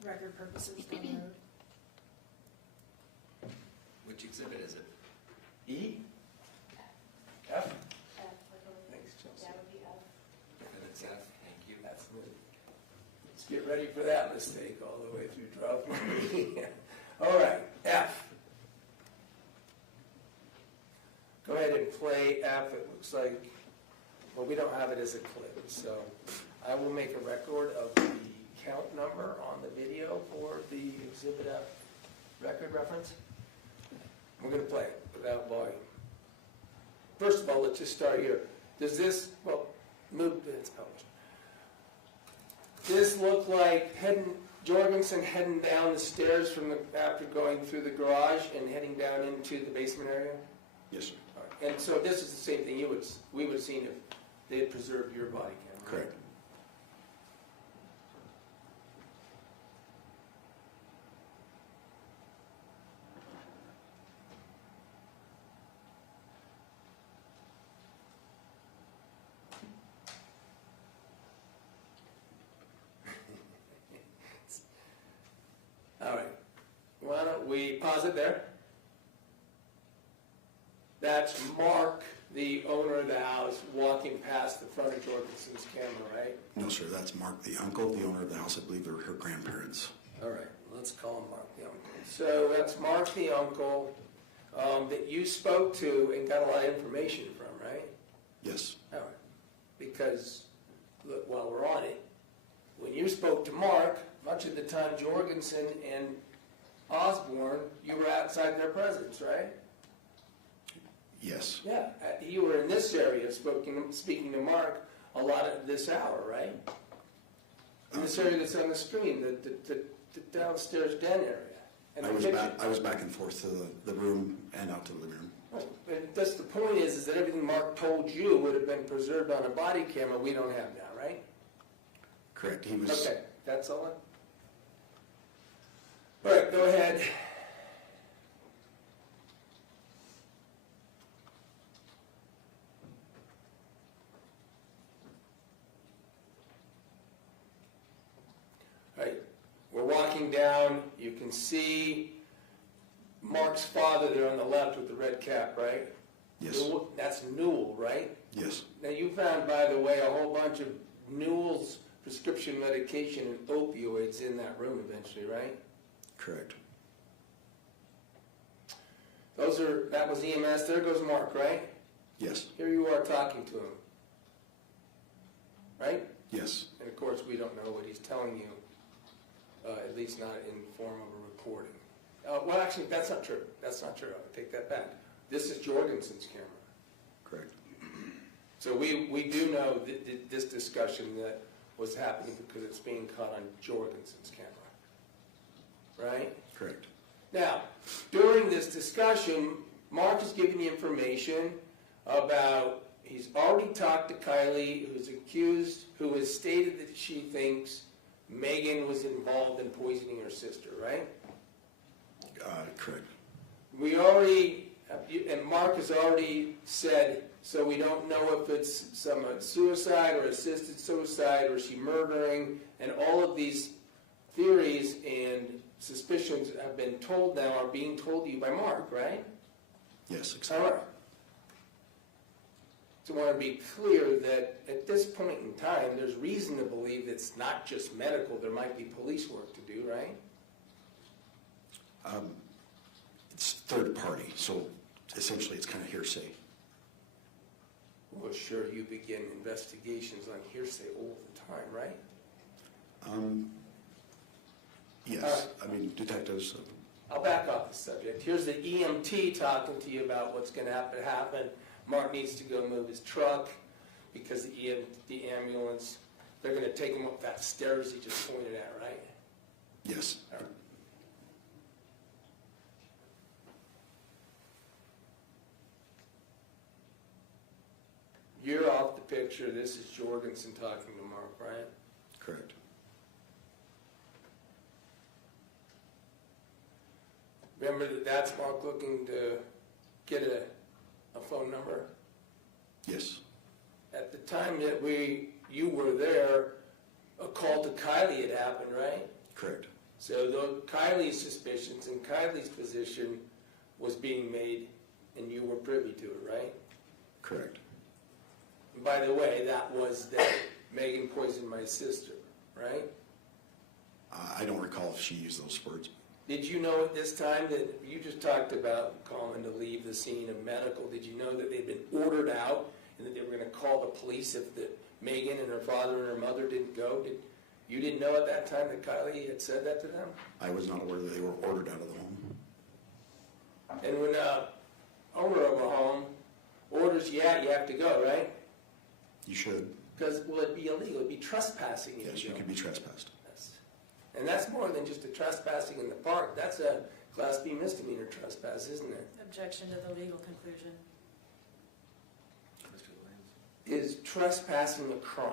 record purposes down the road? Which exhibit is it? E? F? Thanks, Chelsea. Exhibit F, thank you. That's good. Let's get ready for that mistake all the way through trial. All right, F. Go ahead and play F. It looks like, well, we don't have it as a clip, so I will make a record of the count number on the video for the Exhibit F record reference. We're going to play it without volume. First of all, let's just start here. Does this, well, move, it's published. This look like Jorgensen heading down the stairs after going through the garage and heading down into the basement area? Yes, sir. All right. And so this is the same thing we would have seen if they had preserved your body cam, right? Correct. All right. Why don't we pause it there? That's Mark, the owner of the house, walking past the front of Jorgensen's camera, right? No, sir, that's Mark, the uncle, the owner of the house. I believe they're her grandparents. All right, let's call him Mark the uncle. So that's Mark the uncle that you spoke to and got a lot of information from, right? Yes, All right. Because, look, while we're on it, when you spoke to Mark, much of the time Jorgensen and Osborne, you were outside their presence, right? yes, Yeah, you were in this area speaking to Mark a lot of this hour, right? In this area that's on the screen, the downstairs den area. And I the was kitchen. back, I was back and forth to the room and out to the living room. Right. But that's the point is that everything Mark told you would have been preserved on a body camera we don't have now, right? Correct, he was, Okay, that's all. All right, go ahead. All right, we're walking down. You can see Mark's father there on the left with the red cap, right? yes, Newell, that's Newell, right? yes, Now, you found, by the way, a whole bunch of Newell's prescription medication and opioids in that room eventually, right? correct, That was EMS. There goes Mark, right? yes, Here you are talking to him, right? yes, And of course, we don't know what he's telling you, at least not in form of a recording. Well, actually, that's not true. That's not true. I'll take that back. This is Jorgensen's camera. correct, So we do know that this discussion that was happening because it's being caught on Jorgensen's camera, right? correct, Now, during this discussion, Mark is giving the information about, he's already talked to Kylie, who has stated that she thinks Meggan was involved in poisoning her sister, right? correct, And Mark has already said, so we don't know if it's some suicide or assisted suicide or she murdering, and all of these theories and suspicions have been told now, are being told to you by Mark, right? yes, All exactly, right. So I want to be clear that at this point in time, there's reason to believe it's not just medical, there might be police work to do, right? it's third party, so essentially it's kind of hearsay. Well, sure, you begin investigations on hearsay all the time, right? Yes, I mean, detectives, I'll back off the subject. Here's the EMT talking to you about what's going to happen. Mark needs to go move his truck because the ambulance, they're going to take him up that stairs he just pointed at, right? yes, All right. You're off the picture. This is Jorgensen talking to Mark, right? correct, Remember that's Mark looking to get a phone number? yes, At the time that you were there, a call to Kylie had happened, right? correct, So Kylie's suspicions and Kylie's position was being made, and you were privy to it, right? correct. And by the way, that was that Meggan poisoned my sister, right? I don't recall if she used those words. Did you know at this time that you just talked about calling to leave the scene of medical? Did you know that they'd been ordered out and that they were going to call the police if Meggan and her father and her mother didn't go? You didn't know at that time that Kylie had said that to them? I was not aware that they were ordered out of the home. And when owner of a home orders you out, you have to go, right? You should, Because, well, it'd be illegal. It'd be trespassing. if yes, you don't. could be trespassed. And that's more than just a trespassing in the park. That's a Class B misdemeanor trespass, isn't it? Objection to the legal conclusion. Is trespassing a crime?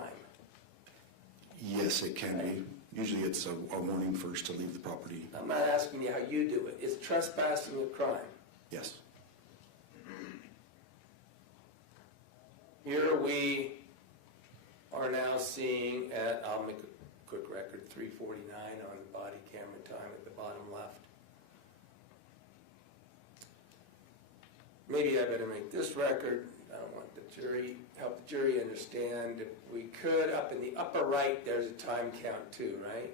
Yes, it can be. Usually it's a warning first to leave the property. I'm not asking you how you do it. Is trespassing a crime? Yes. Here we are now seeing at, I'll make a quick record, 3:49 on the body camera time at the bottom left. Maybe I better make this record. I don't want the jury, help the jury understand. If we could, up in the upper right, there's a time count too, right?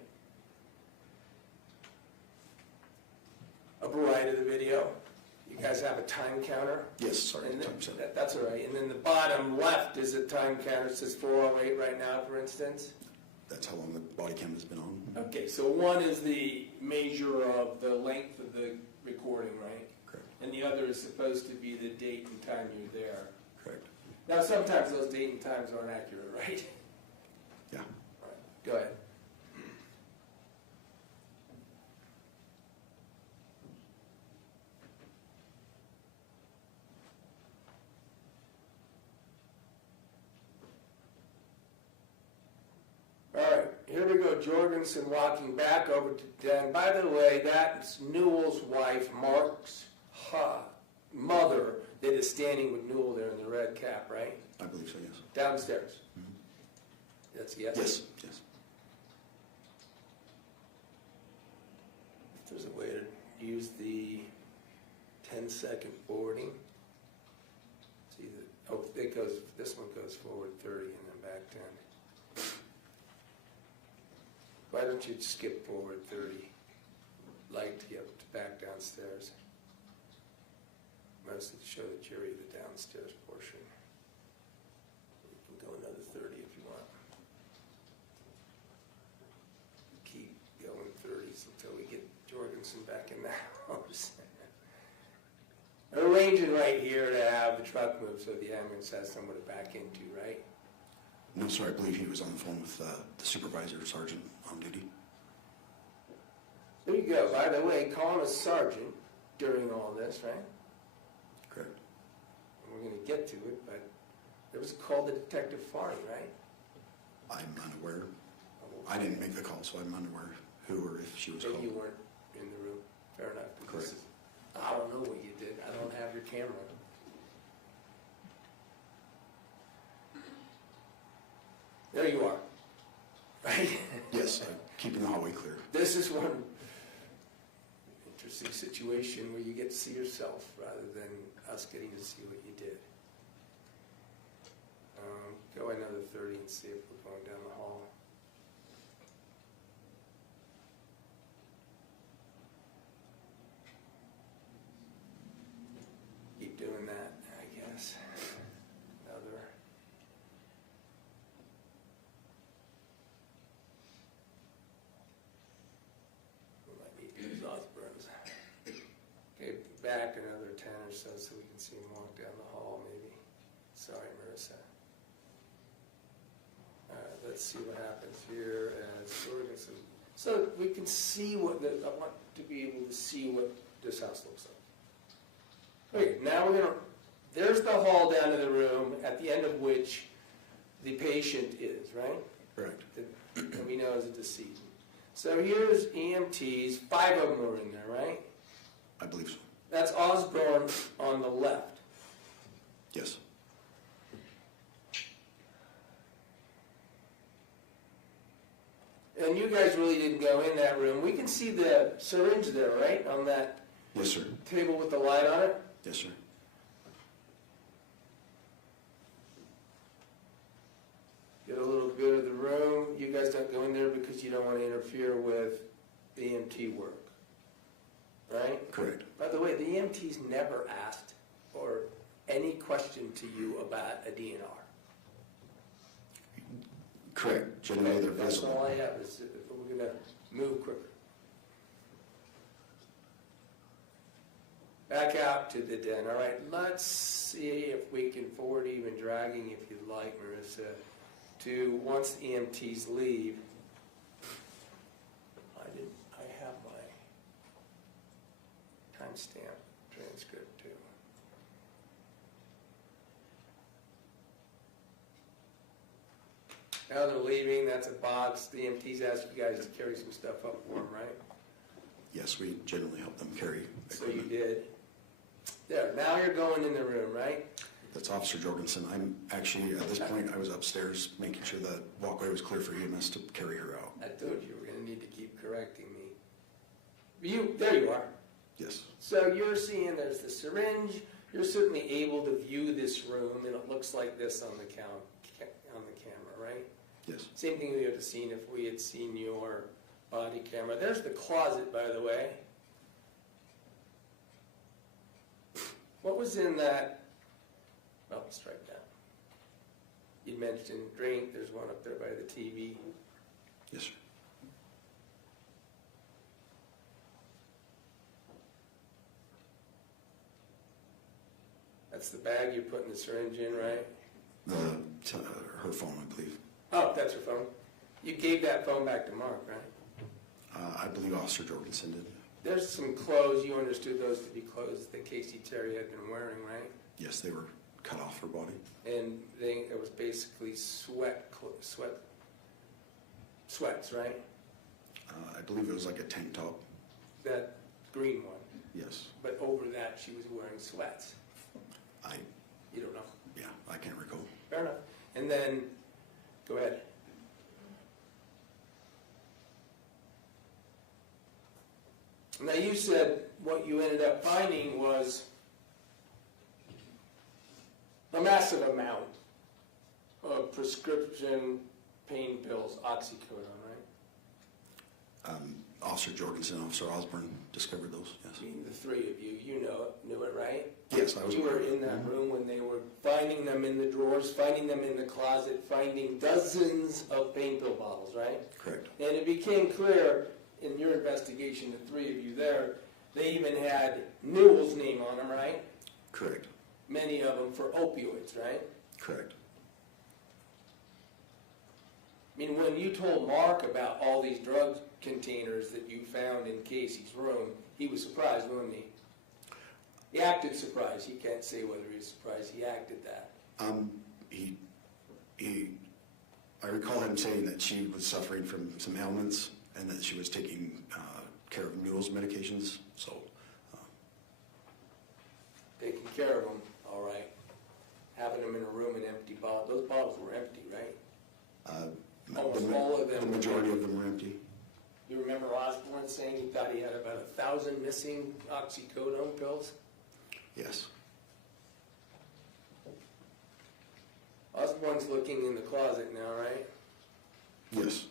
Upper right of the video. You guys have a time counter? Yes, sorry. And then- time's up. that's all right. And then the bottom left is a time counter. It says 4:08 right now, for instance. That's how long the body cam has been on. Okay, so one is the measure of the length of the recording, right? Correct. And the other is supposed to be the date and time you're there. Correct. Now, sometimes those date and times aren't accurate, right? Yeah. All right, go ahead. All right, here we go. Jorgensen walking back over to Den. By the way, that's Newell's wife, Mark's mother, that is standing with Newell there in the red cap, right? I believe so, yes. Downstairs. That's a yes? Yes, yes. If there's a way to use the 10-second forwarding. See, this one goes forward 30 and then back 10. Why don't you skip forward 30? Light to get back downstairs. Mostly to show the jury the downstairs portion. You can go another 30 if you want. Keep going 30s until we get Jorgensen back in the house. They're arranging right here to have the truck move so the ambulance has somewhere to back into, right? No, sir, I believe he was on the phone with the supervisor, sergeant on duty. There you go. By the way, call him a sergeant during all this, right? Correct. And we're going to get to it, but there was a call to Detective Farney, right? I'm unaware. I didn't make the call, so I'm unaware who or if she was So called. you weren't in the room. Fair enough. Correct. I don't know what you did. I don't have your camera. There you are. Right? Yes, keeping the hallway clear. This is one interesting situation where you get to see yourself rather than us getting to see what you did. Go another 30 and see if we're going down the hall. Keep doing that, I guess. Another. We might need to use Osborne's. Okay, back another 10 or so we can see him walk down the hall, maybe. Sorry, Marissa. Let's see what happens here as Jorgensen. So we can see what I want to be able to see what this house looks like. Okay, now there's the hall down to the room at the end of which the patient is, right? Correct. That we know is a decedent. So here's EMTs, 5 of them are in there, right? I believe so. That's Osborne on the left. Yes. And you guys really didn't go in that room. We can see the syringe there, right? On that Yes, sir. table with the light on it. Yes, sir. Get a little bit of the room. You guys don't go in there because you don't want to interfere with the EMT work, right? Correct. By the way, the EMTs never asked or any question to you about a DNR. Correct. Generally, they're That's all visible. I have is we're going to move quicker. Back out to the den. All right, let's see if we can forward even dragging, if you'd like, Marissa, to once the EMTs leave. I have my timestamp transcript too. Now they're leaving, that's a box, the EMT's asked you guys to carry some stuff up for them, right? Yes, we generally help them carry So you equipment. did. There, now you're going in the room, right? That's Officer Jorgensen. I'm actually, at this point, I was upstairs making sure the walkway was clear for EMS to carry her out. I told you were gonna need to keep correcting me. There you are. Yes, So you're seeing there's the syringe, you're certainly able to view this room, and it looks like this on the camera, right? yes. Same thing we would have seen if we had seen your body camera. There's the closet, by the way. What was in that? Well, strike that. You mentioned drink, there's one up there by the TV. Yes, sir. That's the bag you're putting the syringe in, right? Her phone, I believe. Oh, that's her phone. You gave that phone back to Mark, right? I believe Officer Jorgensen did. There's some clothes, you understood those to be clothes that Casey Terry had been wearing, right? Yes, they were cut off her body. And it was basically sweats, right? I believe it was like a tank top. That green one. Yes. But over that, she was wearing sweats. You don't know. Yeah, I can't recall. Fair enough. And then, go ahead. Now you said what you ended up finding was a massive amount of prescription pain pills, oxycodone, right? Officer Jorgensen, Officer Osborne discovered those, yes. I mean, the three of you, knew it, right? Yes, I was You were aware. in that room when they were finding them in the drawers, finding them in the closet, finding dozens of pain pill bottles, right? Correct. And it became clear in your investigation, the three of you there, they even had Newell's name on them, right? Correct. Many of them for opioids, right? Correct. I mean, when you told Mark about all these drug containers that you found in Casey's room, he was surprised, wasn't he? He acted surprised. He can't say whether he was surprised. He acted that. I recall him saying that she was suffering from some ailments and that she was taking care of Newell's medications, so. Taking care of them, all right. Having them in a room and empty bottles. Those bottles were empty, right? Almost all of them. The majority of them were empty. You remember Osborne saying he thought he had about 1,000 missing oxycodone pills? Yes. Osborne's looking in the closet now, right? Yes.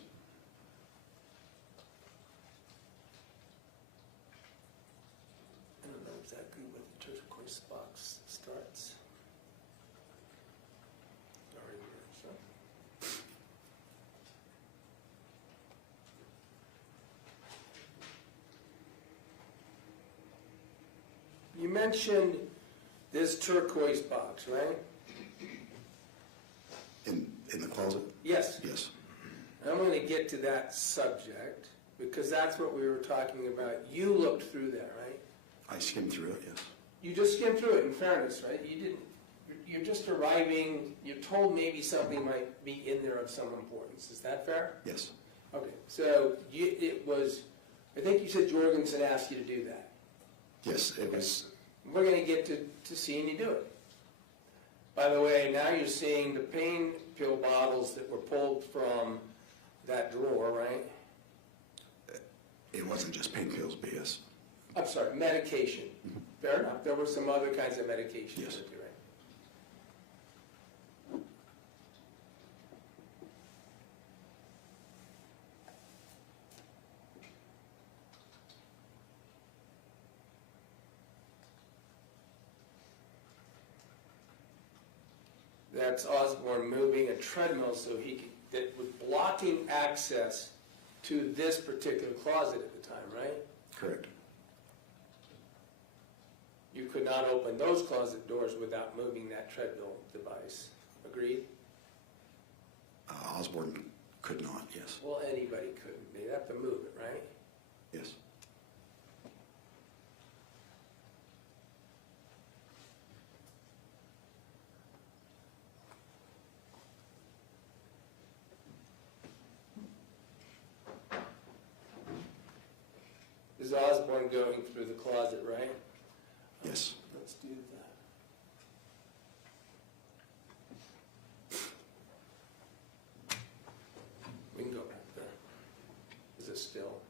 I don't know exactly where the turquoise box starts. Already there, so. You mentioned this turquoise box, right? In the closet? Yes. Yes. I'm going to get to that subject because that's what we were talking about. You looked through that, right? I skimmed through it, yes. You just skimmed through it, in fairness, right? You didn't. You're just arriving. You're told maybe something might be in there of some importance. Is that fair? Yes. Okay. So it was. I think you said Jorgensen asked you to do that. Yes, it was. We're going to get to seeing you do it. By the way, now you're seeing the pain pill bottles that were pulled from that drawer, right? It wasn't just pain pills, but yes. I'm sorry, medication. Fair enough. There were some other kinds of medication. Yes. You're right. That's Osborne moving a treadmill so he could, that was blocking access to this particular closet at the time, right? Correct. You could not open those closet doors without moving that treadmill device. Agreed? Osborne could not, yes. Well, anybody couldn't. They'd have to move it, right? Yes. is Osborne going through the closet, right? Yes. Let's do that. We can go back there. Is it still?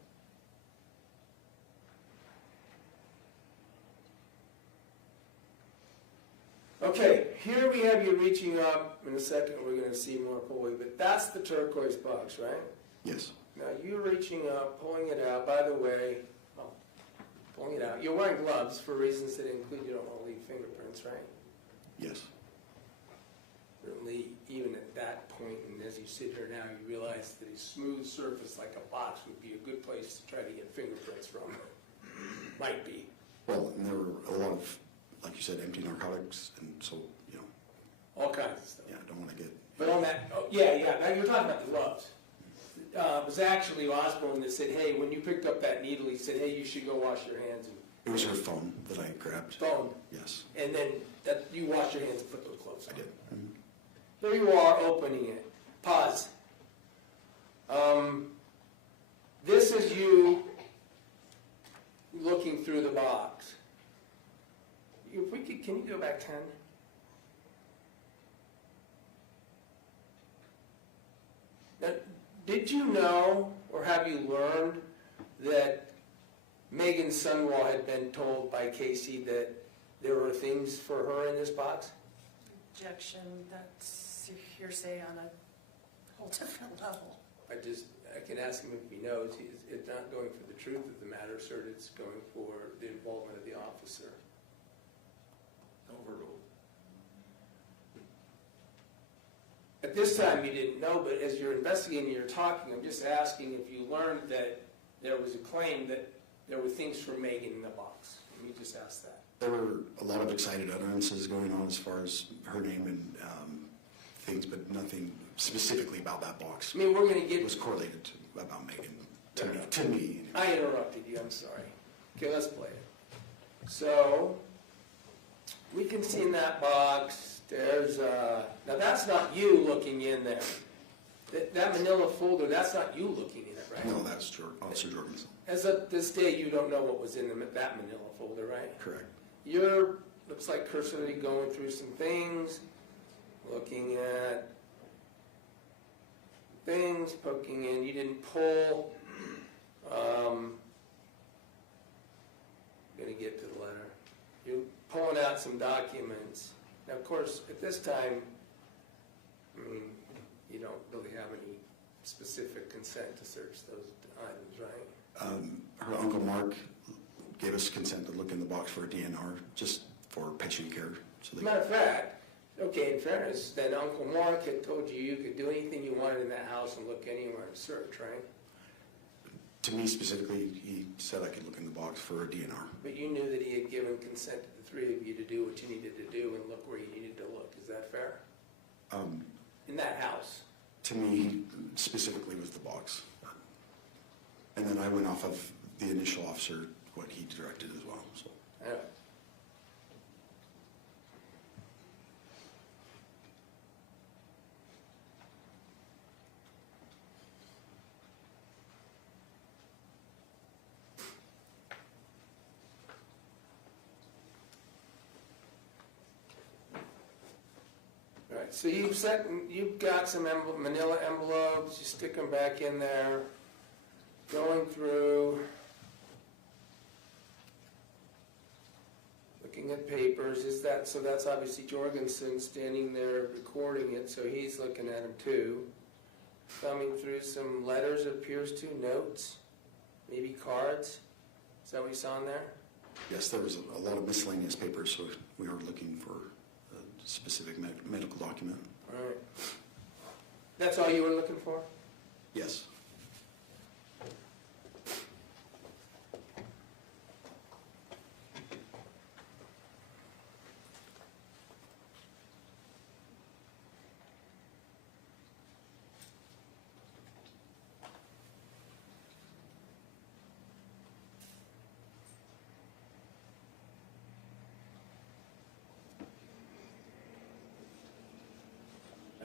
Okay, here we have you reaching up. In a second, we're going to see more pulley, but that's the turquoise box, right? Yes. Now you're reaching up, pulling it out. By the way, pulling it out. You're wearing gloves for reasons that include you don't want to leave fingerprints, right? Yes. Certainly, even at that point, and as you sit here now, you realize that a smooth surface like a box would be a good place to try to get fingerprints from. Might be. Well, and there were a lot of, like you said, empty narcotics, and so, you know, All kinds of stuff. yeah, I don't want to get, But on that, oh, yeah, now you're talking about the gloves. It was actually Osborne that said, hey, when you picked up that needle, he said, hey, you should go wash your hands it was her phone that I grabbed. and phone. Yes, And then you wash your hands and put those gloves on. I did. Mhm. Here you are opening it. Pause. This is you looking through the box. If we could, can you go back 10? Now, did you know, or have you learned, that Meggan Sundwall had been told by Casey that there were things for her in this box? Objection, that's hearsay on a whole different level. I can ask him if he knows. It's not going for the truth of the matter, sir. It's going for the involvement of the officer. Overruled. At this time, you didn't know, but as you're investigating, you're talking, I'm just asking if you learned that there was a claim that there were things for Meggan in the box. Let me just ask that. There were a lot of excited utterances going on as far as her name and things, but nothing specifically about that box. I mean, we're going to It get... was correlated to, about Meggan, to me. I interrupted you, I'm sorry. Okay, let's play it. So, we can see in that box, there's, now that's not you looking in there. That manila folder, that's not you looking in it, right? No, that's Officer Jorgensen. As of this day, you don't know what was in that manila folder, right? Correct. You're, looks like cursorily going through some things, looking at things, poking in. You didn't pull. Gonna get to the letter. You're pulling out some documents. Now, of course, at this time, I mean, you don't really have any specific consent to search those items, right? Her Uncle Mark gave us consent to look in the box for a DNR, just for patient care. So As a matter of fact, okay, in fairness, then Uncle Mark had told you you could do anything you wanted in that house and look anywhere and search, right? to me specifically, he said I could look in the box for a DNR. But you knew that he had given consent to the three of you to do what you needed to do and look where you needed to look. Is that fair? In that house? To me, specifically was the box. And then I went off of the initial officer, what he directed as well, so. Anyway. All right, so you've got some manila envelopes, you stick them back in there, going through, looking at papers. So that's obviously Jorgensen standing there recording it, so he's looking at them too. Thumbing through some letters, it appears to, notes, maybe cards. Is that what you saw in there? Yes, there was a lot of miscellaneous papers, so we were looking for a specific medical document. All right. That's all you were looking for? Yes.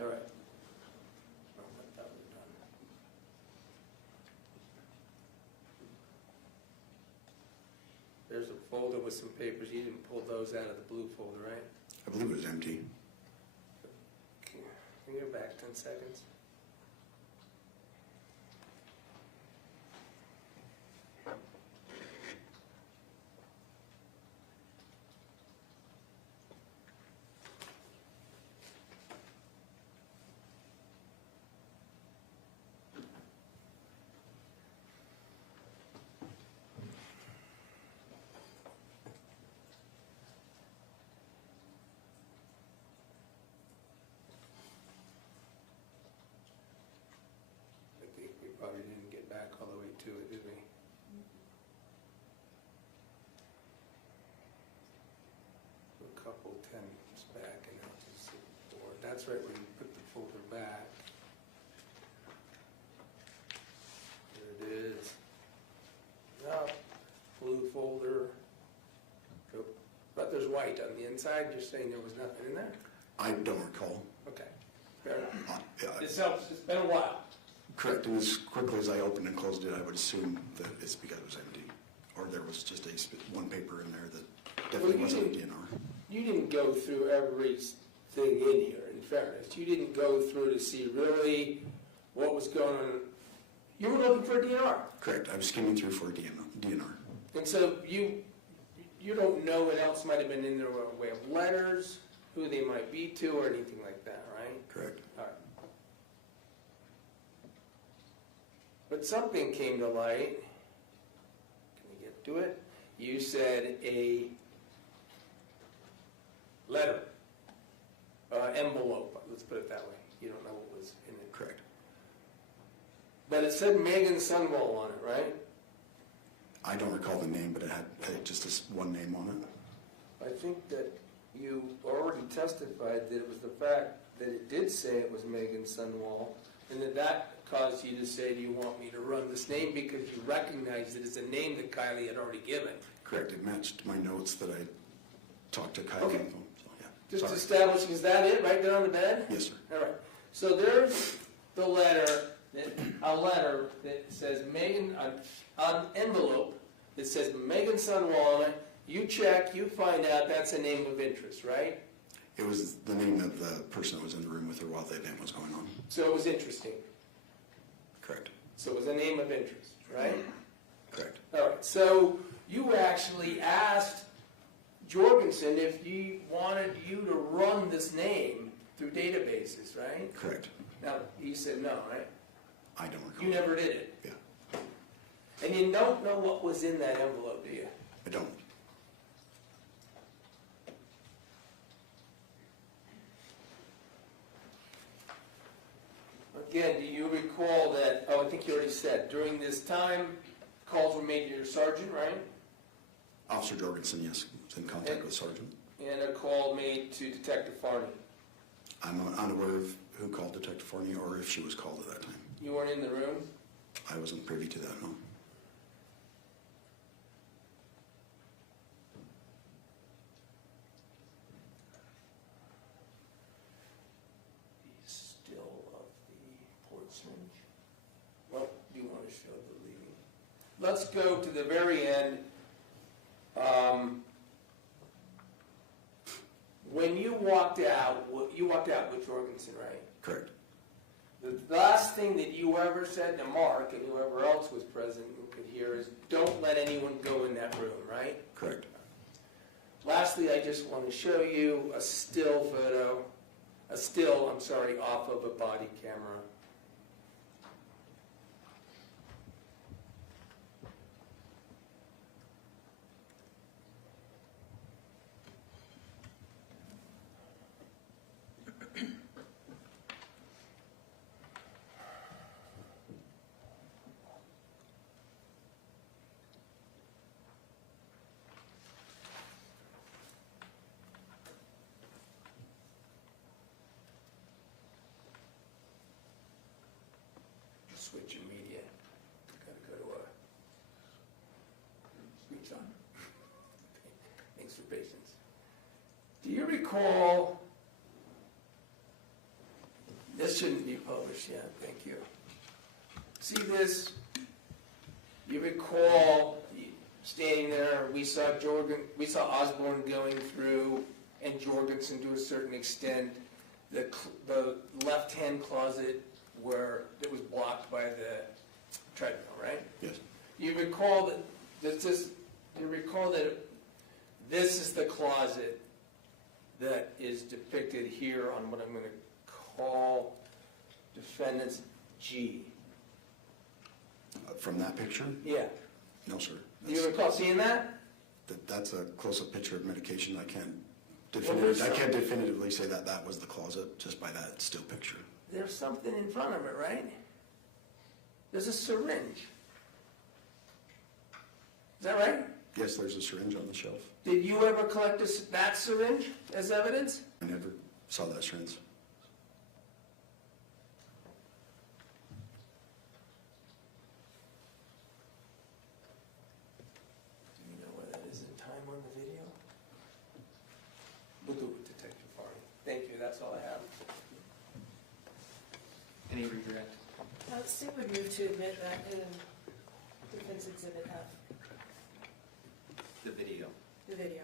All right. I'll let that one done. folder with some papers. You didn't pull those out of the blue folder, right? I believe it was empty. Can you go back 10 seconds? I think we probably didn't get back all the way to it, did we? A couple tens back and out to 4. That's right, when you put the folder back. There it is. Up, blue folder. Nope. But there's white on the inside. You're saying there was nothing in there? I don't recall. Okay, fair enough. Yeah, This helps. It's been a while. correct, and as quickly as I opened and closed it, I would assume that it's because it was empty. Or there was just one paper in there that definitely Well, wasn't a DNR. You didn't go through everything in here, in fairness. You didn't go through to see really what was going on. You were looking for a DNR. Correct, I was skimming through for a DNR. And so you don't know what else might have been in there in way of letters, who they might be to, or anything like that, right? Correct. All right. But something came to light. Can we get to it? You said a letter, envelope, let's put it that way. You don't know what was in it. Correct. But it said Meggan Sundwall on it, right? I don't recall the name, but it had just this one name on it. I think that you already testified that it was the fact that it did say it was Meggan Sundwall, and that caused you to say, do you want me to run this name, because you recognized it as a name that Kylie had already given. Correct, it matched my notes that I talked to Kylie. Okay. So, yeah. Just Sorry. establishing, is that it, right there on the bed? Yes, sir. All right, so there's the letter, a letter that says Meggan, an envelope that says Meggan Sundwall on it. You check, you find out that's a name of interest, right? It was the name of the person that was in the room with her while the event was going on. So it was interesting. Correct. So it was a name of interest, right? Correct. All right, so you actually asked Jorgensen if he wanted you to run this name through databases, right? Correct. Now, he said no, right? I don't recall. You never did it. Yeah, And you don't know what was in that envelope, do you? I don't. Again, do you recall that, I think you already said, during this time, calls were made to your sergeant, right? Officer Jorgensen, yes, was in contact with Sergeant. And a call made to Detective Farney. I'm unaware of who called Detective Forney or if she was called at that time. You weren't in the room? I wasn't privy to that, no. The still of the portsman. Well, do you want to show the leaving? Let's go to the very end. When you walked out with Jorgensen, right? Correct. The last thing that you ever said to Mark, and whoever else was present who could hear, is don't let anyone go in that room, right? Correct. Lastly, I just want to show you a still photo, off of a body camera. Switch your media. Gotta go to a switch on. Thanks for patience. Do you recall? This shouldn't be published yet. Thank you. See this? You recall standing there, we saw Osborne going through, and Jorgensen to a certain extent, the left-hand closet where it was blocked by the treadmill, right? Yes. You recall that this is the closet that is depicted here on what I'm going to call defendant's G. From that picture? Yeah. No, sir. Do you recall seeing that? That's a close-up picture of medication. I can't there's definitively say that that was the closet just by that still picture. There's something in front of it, right? There's a syringe. Is that right? Yes, there's a syringe on the shelf. Did you ever collect that syringe as evidence? I never saw that syringe. Do you know where that is in time on the video? We'll do it with Detective Farley. Thank you, that's all I have. Any regret? Sue would move to admit that in Defense Exhibit F, The video. the video.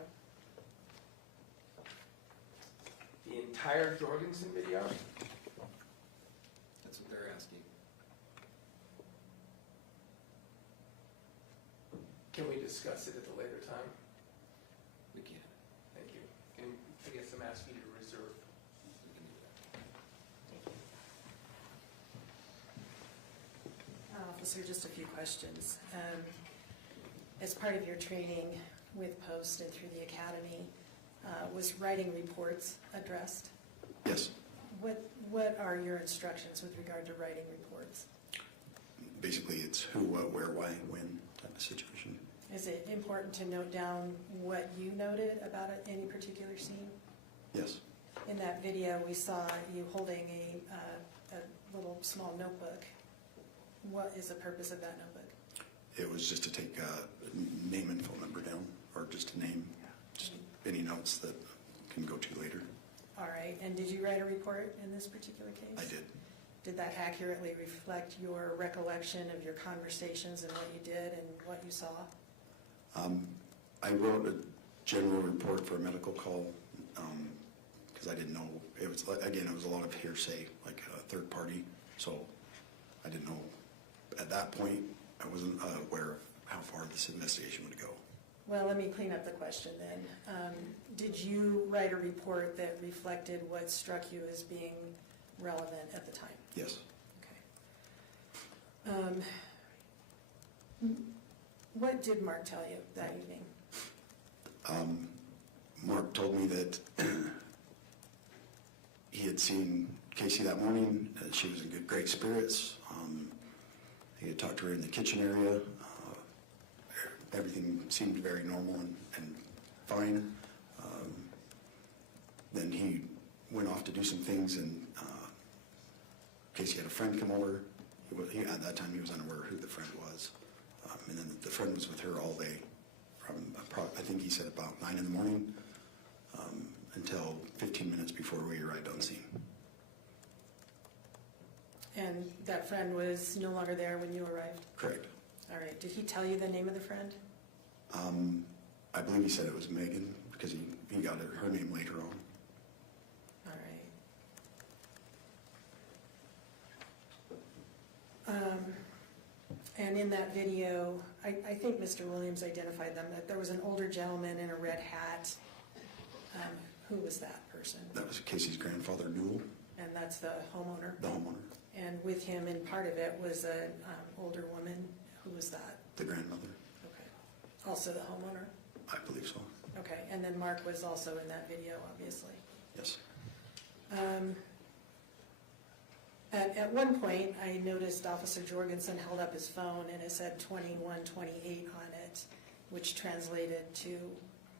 The entire Jorgensen video? That's what they're asking. Can we discuss it at a later time? We can. Thank you. I guess I'm asking you to reserve. We can do that. Officer, just a few questions. As part of your training with Post and through the academy, was writing reports addressed? Yes. What are your instructions with regard to writing reports? Basically, it's who, what, where, why, when type of situation. Is it important to note down what you noted about any particular scene? Yes. In that video, we saw you holding a little small notebook. What is the purpose of that notebook? It was just to take name and phone number down, or just a name, just any notes that can go to later. All right, and did you write a report in this particular case? I did. Did that accurately reflect your recollection of your conversations and what you did and what you saw? I wrote a general report for a medical call because I didn't know. It was, again, it was a lot of hearsay, like a third party, so I didn't know. At that point, I wasn't aware of how far this investigation would go. Well, let me clean up the question then. Did you write a report that reflected what struck you as being relevant at the time? Yes. Okay. What did Mark tell you that evening? Mark told me that he had seen Casey that morning, that she was in great spirits. He had talked to her in the kitchen area. Everything seemed very normal and fine. Then he went off to do some things, and Casey had a friend come over. At that time, he was unaware who the friend was. And then the friend was with her all day, from I think he said about 9 in the morning until 15 minutes before we arrived on scene. And that friend was no longer there when you arrived? Correct. All right. Did he tell you the name of the friend? I believe he said it was Megan because he got her name later on. All right. And in that video, I think Mr. Williams identified them, that there was an older gentleman in a red hat. Who was that person? That was Casey's grandfather, Newell, And that's the homeowner? the homeowner, And with him, in part of it, was an older woman. Who was that? the grandmother. Okay. Also the homeowner? I believe so. Okay. And then Mark was also in that video, obviously. Yes. At one point, I noticed Officer Jorgensen held up his phone and it said 2128 on it, which translated to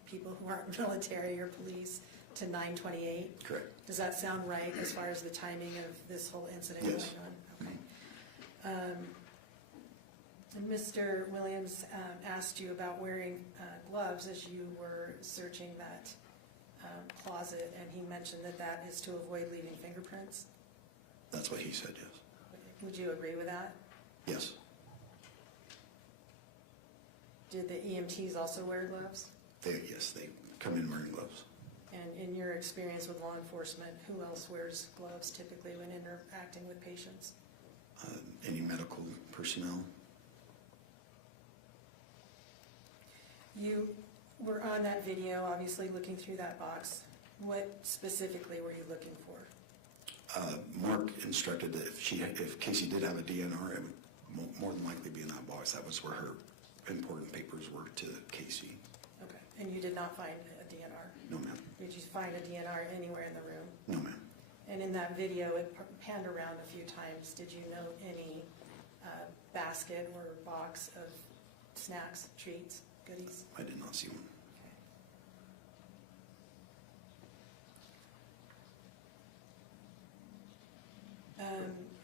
people who aren't military or police to 928. Correct. Does that sound right as far as the timing of this whole incident Yes. going on? Okay. And Mr. Williams asked you about wearing gloves as you were searching that closet, and he mentioned that that is to avoid leaving fingerprints. That's what he said, yes. Would you agree with that? Yes. Did the EMTs also wear gloves? Yes, they come in wearing gloves. And in your experience with law enforcement, who else wears gloves typically when interacting with patients? Any medical personnel? You were on that video, obviously looking through that box. What specifically were you looking for? Mark instructed that if Casey did have a DNR, it would more than likely be in that box. That was where her important papers were to Casey. Okay, and you did not find a DNR? No, ma'am. Did you find a DNR anywhere in the room? No, ma'am. And in that video, it panned around a few times. Did you note any basket or box of snacks, treats, goodies? I did not see one.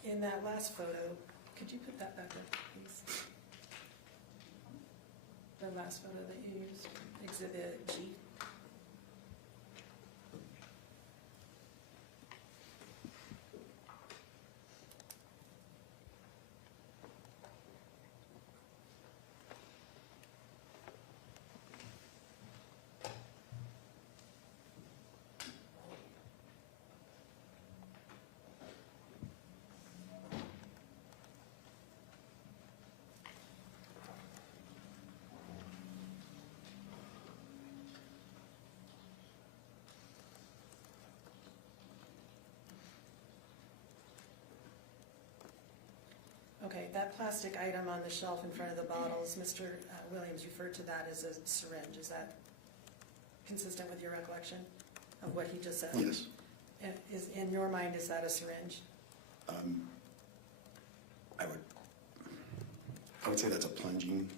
In that last photo, could you put that back up, please? The last photo that you used, Exhibit G. Okay, that plastic item on the shelf in front of the bottles, Mr. Williams referred to that as a syringe. Is that consistent with your recollection of what he just said? Yes. Is, in your mind, is that a syringe? I would say that's a plunging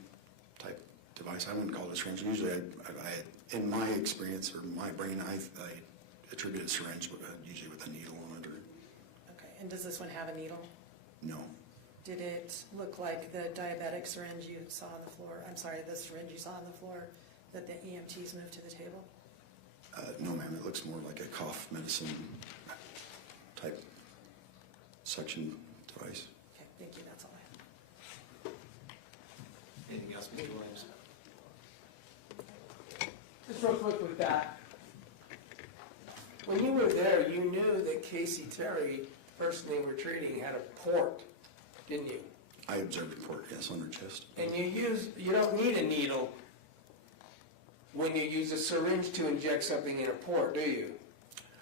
type device. I wouldn't call it a syringe. Usually, in my experience or my brain, I attribute a syringe usually with a needle on it. Or Okay, and does this one have a needle? no. Did it look like the diabetic syringe you saw on the floor? I'm sorry, the syringe you saw on the floor that the EMTs moved to the table? No, ma'am. It looks more like a cough medicine type suction device. Okay, thank you, that's all I have. Anything else, Mr. Williams? Just real quick with that. When you were there, you knew that Casey Terry, person they were treating, had a port, didn't you? I observed a port, yes, on her chest. And you don't need a needle when you use a syringe to inject something in a port, do you?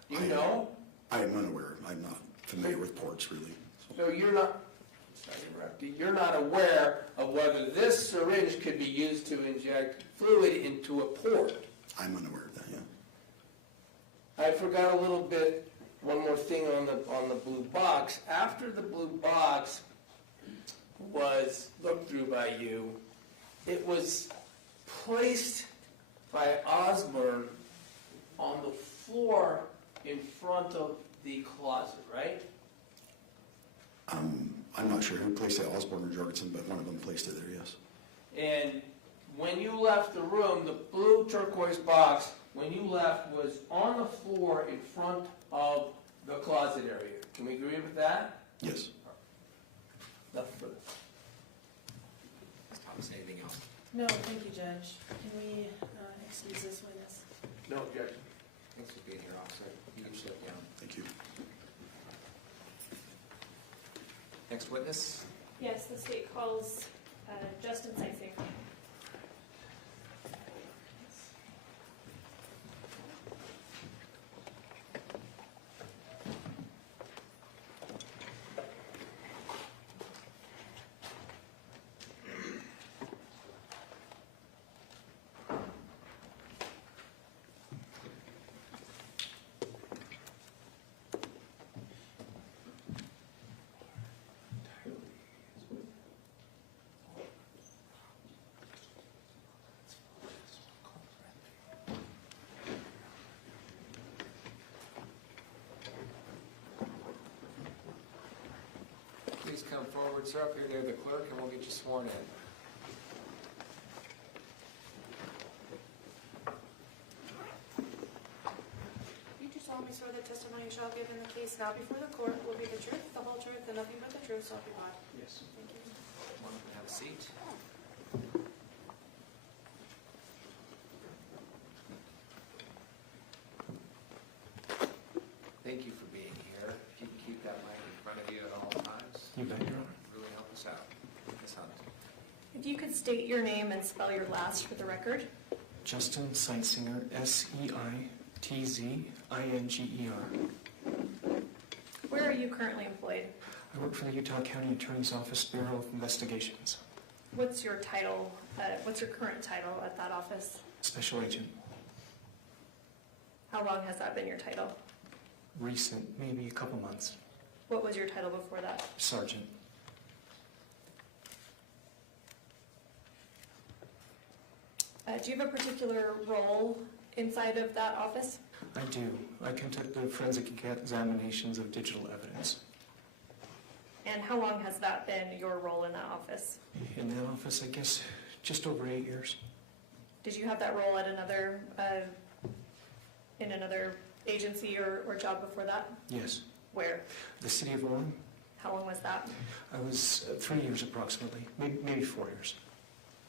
Do you know? I am unaware. I'm not familiar with ports, really. So you're not, sorry to interrupt you, you're not aware of whether this syringe could be used to inject fluid into a port? I'm unaware of that, yeah. I forgot a little bit, one more thing on the blue box. After the blue box was looked through by you, it was placed by Osborne on the floor in front of the closet, right? I'm not sure who placed it, Osborne or Jorgensen, but one of them placed it there, yes. And when you left the room, the blue turquoise box, when you left, was on the floor in front of the closet area. Can we agree with that? Yes. Nothing further. Thomas, anything else? No, thank you, Judge. Can we excuse this witness? No objection. Thanks for being here, officer. You can shut down. Thank you. Next witness? Yes, the state calls Justin Seising. Please come forward, sir, up here near the clerk, and we'll get you sworn in. You do solemnly swear that testimony you shall give in the case now before the court will be the truth, the whole truth, and nothing but the truth, so help you God. Yes. Thank you. Come on up and have a seat. So, Ms. Hunt. If you could state your name and spell your last for the record. Justin Seitzinger, Seitzinger. Where are you currently employed? I work for the Utah County Attorney's Office Bureau of Investigations. What's your title, what's your current title at that office? Special Agent. How long has that been your title? Recent, maybe a couple months. What was your title before that? Sergeant. Do you have a particular role inside of that office? I do. I conduct the forensic examinations of digital evidence. And how long has that been your role in that office? In that office, I guess, just over 8 years. Did you have that role at another, in another agency or job before that? Yes. Where? The City of Orem. How long was that? I was 3 years approximately, maybe 4 years.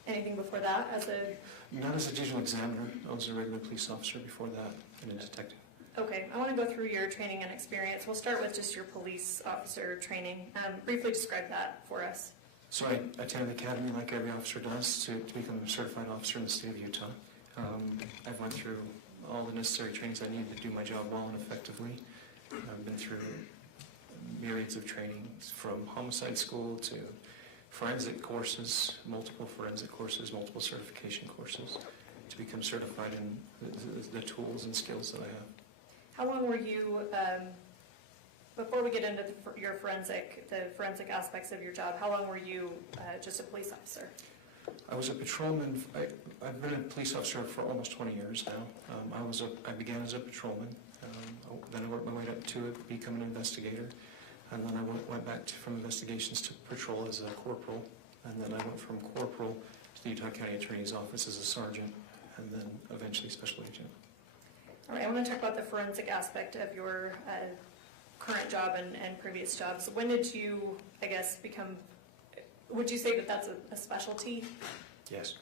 Anything before that as a, Not as a digital examiner. I was a regular police officer before that and a detective. okay, I want to go through your training and experience. We'll start with just your police officer training. Briefly describe that for us. So I attended the academy like every officer does to become a certified officer in the state of Utah. I've went through all the necessary trainings I needed to do my job well and effectively. I've been through myriads of trainings from homicide school to forensic courses, multiple certification courses to become certified in the tools and skills that I have. How long were you, before we get into your the forensic aspects of your job, how long were you just a police officer? I was a patrolman. I've been a police officer for almost 20 years now. I began as a patrolman. Then I worked my way up to become an investigator. And then I went back from investigations to patrol as a corporal. And then I went from corporal to the Utah County Attorney's Office as a sergeant, and then eventually special agent. All right, I want to talk about the forensic aspect of your current job and previous jobs. When did you, I guess, would you say that that's a specialty? Yes.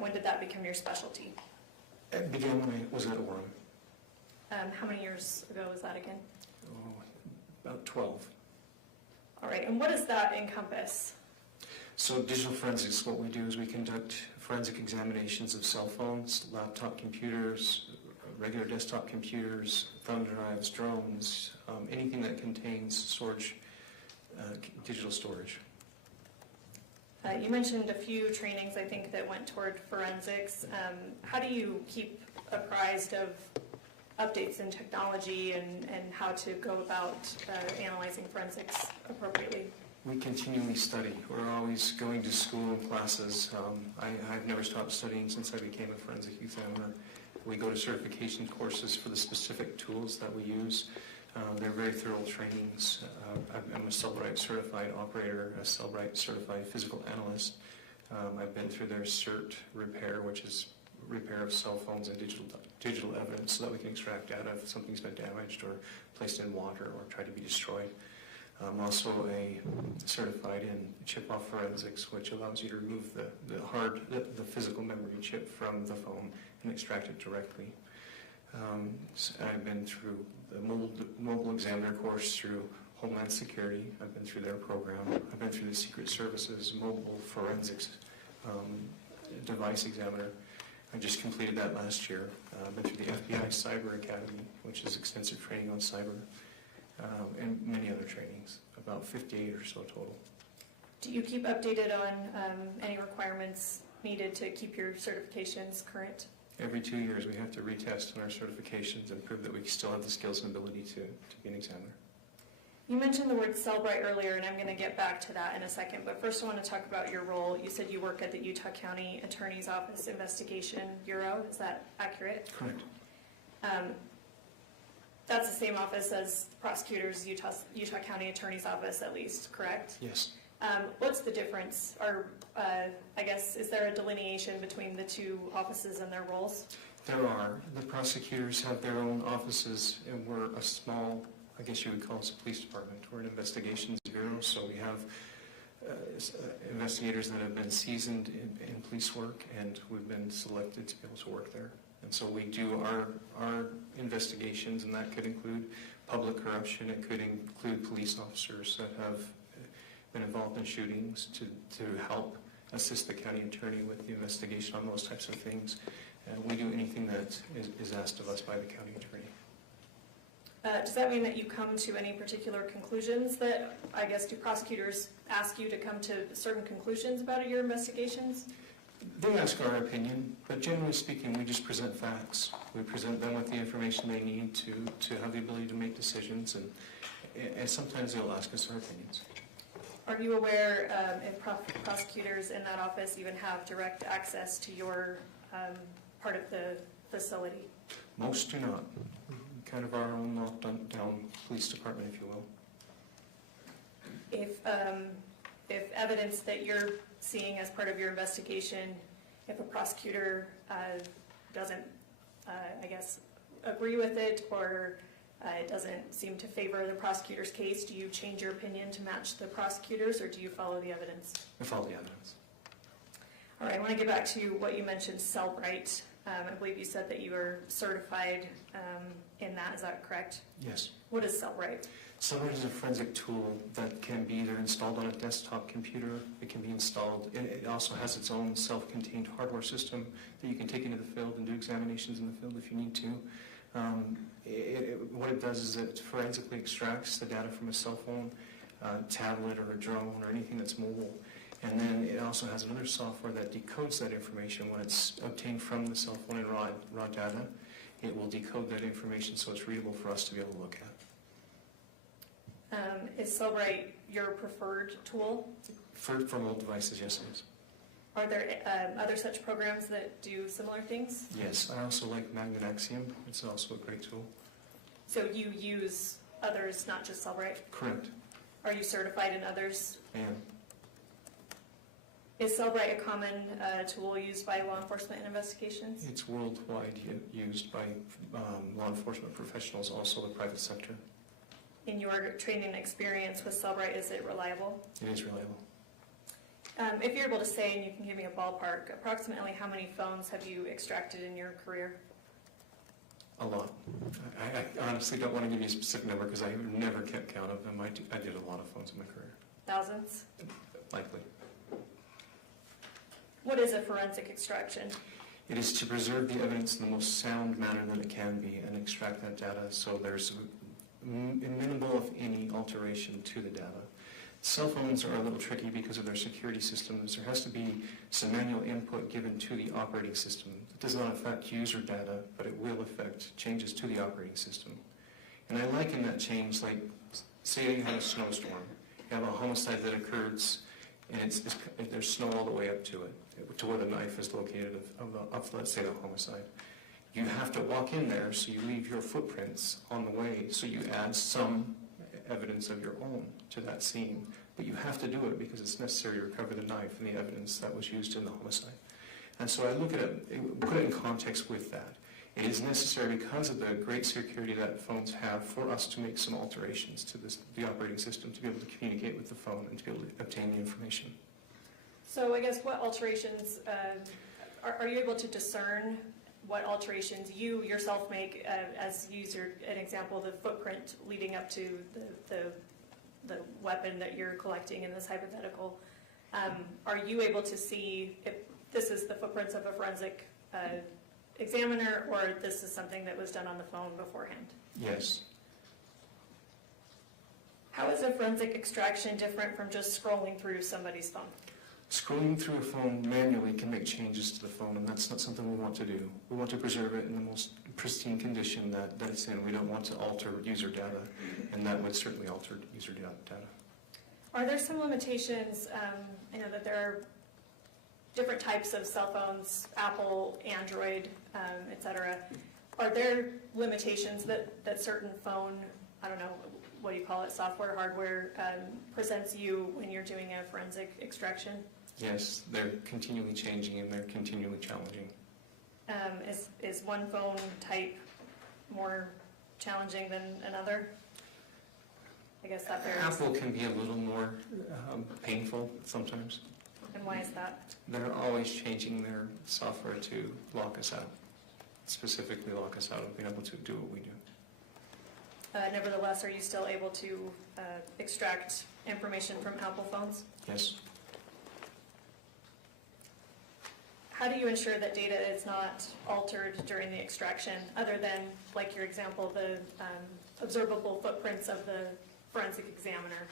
When did that become your specialty? It began when I was at Orem. How many years ago was that again? About 12. All right, and what does that encompass? So digital forensics, what we do is we conduct forensic examinations of cell phones, laptop computers, regular desktop computers, thumb drives, drones, anything that contains storage, digital storage. You mentioned a few trainings, I think, that went toward forensics. How do you keep apprised of updates in technology and how to go about analyzing forensics appropriately? We continually study. We're always going to school and classes. I've never stopped studying since I became a forensic examiner. We go to certification courses for the specific tools that we use. They're very thorough trainings. I'm a Cellbrite certified operator, a Cellbrite certified physical analyst. I've been through their CERT repair, which is repair of cell phones and digital evidence so that we can extract data if something's been damaged or placed in water or tried to be destroyed. I'm also certified in chip-off forensics, which allows you to remove the physical memory chip from the phone and extract it directly. So I've been through the mobile examiner course through Homeland Security. I've been through their program. I've been through the Secret Services mobile forensics device examiner. I just completed that last year. I've been through the FBI Cyber Academy, which is extensive training on cyber, and many other trainings, about 58 or so total. Do you keep updated on any requirements needed to keep your certifications current? Every 2 years, we have to retest on our certifications and prove that we still have the skills and ability to be an examiner. You mentioned the word Cellbrite earlier, and I'm going to get back to that in a second, but first I want to talk about your role. You said you work at the Utah County Attorney's Office Investigation Bureau. Is that accurate? Correct. That's the same office as the prosecutor's Utah County Attorney's Office, at least, correct? Yes. What's the difference? Or I guess, is there a delineation between the two offices and their roles? There are. The prosecutors have their own offices, and we're a small, I guess you would call us a police department. We're an investigations bureau, so we have investigators that have been seasoned in police work, and we've been selected to be able to work there. And so we do our investigations, and that could include public corruption. It could include police officers that have been involved in shootings to help assist the county attorney with the investigation on those types of things. We do anything that is asked of us by the county attorney. Does that mean that you come to any particular conclusions that, I guess, do prosecutors ask you to come to certain conclusions about your investigations? They ask our opinion, but generally speaking, we just present facts. We present them with the information they need to have the ability to make decisions, and sometimes they'll ask us our opinions. Are you aware if prosecutors in that office even have direct access to your part of the facility? Most do not. Kind of our own locked down police department, if you will. If evidence that you're seeing as part of your investigation, if a prosecutor doesn't, I guess, agree with it, or it doesn't seem to favor the prosecutor's case, do you change your opinion to match the prosecutors, or do you follow the evidence? I follow the evidence. All right, I want to get back to what you mentioned, Cellbrite. I believe you said that you were certified in that. Is that correct? Yes. What is Cellbrite? Cellbrite is a forensic tool that can be either installed on a desktop computer, it can be installed, and it also has its own self-contained hardware system that you can take into the field and do examinations in the field if you need to. What it does is it forensically extracts the data from a cell phone, tablet, or a drone, or anything that's mobile. And then it also has another software that decodes that information when it's obtained from the cell phone in raw data. It will decode that information so it's readable for us to be able to look at. Is Cellbrite your preferred tool? For mobile devices, yes it is. Are there other such programs that do similar things? Yes, I also like Meggan. It's also a great tool. So you use others, not just Cellbrite? Correct. Are you certified in others? I am. Is Cellbrite a common tool used by law enforcement in investigations? It's worldwide used by law enforcement professionals, also the private sector. In your training experience with Cellbrite, is it reliable? It is reliable. If you're able to say, and you can give me a ballpark, approximately how many phones have you extracted in your career? A lot. I honestly don't want to give you a specific number because I never kept count of them. I did a lot of phones in my career. Thousands? Likely. What is a forensic extraction? It is to preserve the evidence in the most sound manner that it can be and extract that data so there's minimal, if any, alteration to the data. Cell phones are a little tricky because of their security systems. There has to be some manual input given to the operating system. It does not affect user data, but it will affect changes to the operating system. And I liken that change like, say you have a snowstorm. You have a homicide that occurs, and there's snow all the way up to it, to where the knife is located of let's say, the homicide. You have to walk in there, so you leave your footprints on the way, so you add some evidence of your own to that scene. But you have to do it because it's necessary to recover the knife and the evidence that was used in the homicide. And so I look at it, put it in context with that. It is necessary because of the great security that phones have for us to make some alterations to the operating system to be able to communicate with the phone and to be able to obtain the information. So I guess what alterations, are you able to discern what alterations you yourself make, as user an example, the footprint leading up to the weapon that you're collecting in this hypothetical? Are you able to see if this is the footprints of a forensic examiner, or this is something that was done on the phone beforehand? Yes. How is a forensic extraction different from just scrolling through somebody's phone? Scrolling through a phone manually can make changes to the phone, and that's not something we want to do. We want to preserve it in the most pristine condition that it's in. We don't want to alter user data, and that would certainly alter user data. Are there some limitations? I know that there are different types of cell phones, Apple, Android, et cetera. Are there limitations that certain phone, I don't know, what do you call it, software, hardware, presents you when you're doing a forensic extraction? Yes, they're continually changing and they're continually challenging. Is one phone type more challenging than another? I guess that varies. Apple can be a little more painful sometimes. And why is that? They're always changing their software to lock us out, specifically lock us out of being able to do what we do. Nevertheless, are you still able to extract information from Apple phones? Yes. How do you ensure that data is not altered during the extraction, other than, like your example, the observable footprints of the forensic examiner?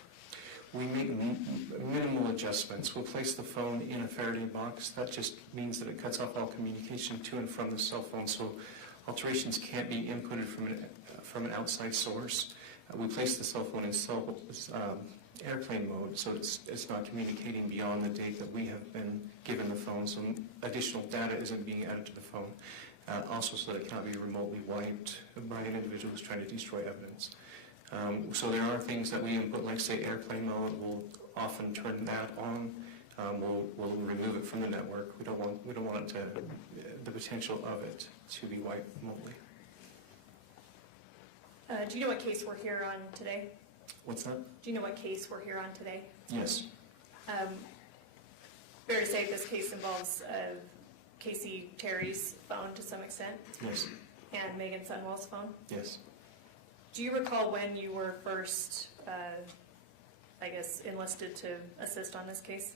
We make minimal adjustments. We'll place the phone in a Faraday box. That just means that it cuts off all communication to and from the cell phone, so alterations can't be inputted from an outside source. We place the cell phone in airplane mode, so it's not communicating beyond the date that we have been given the phone, so additional data isn't being added to the phone. Also so that it cannot be remotely wiped by an individual who's trying to destroy evidence. So there are things that we input, like say airplane mode. We'll often turn that on. We'll remove it from the network. We don't want it to, the potential of it to be wiped remotely. Do you know what case we're here on today? What's that? Do you know what case we're here on today? Yes. Fair to say this case involves Casey Terry's phone to some extent, Yes. and Meggan Sundwall's phone. Yes. Do you recall when you were first, enlisted to assist on this case?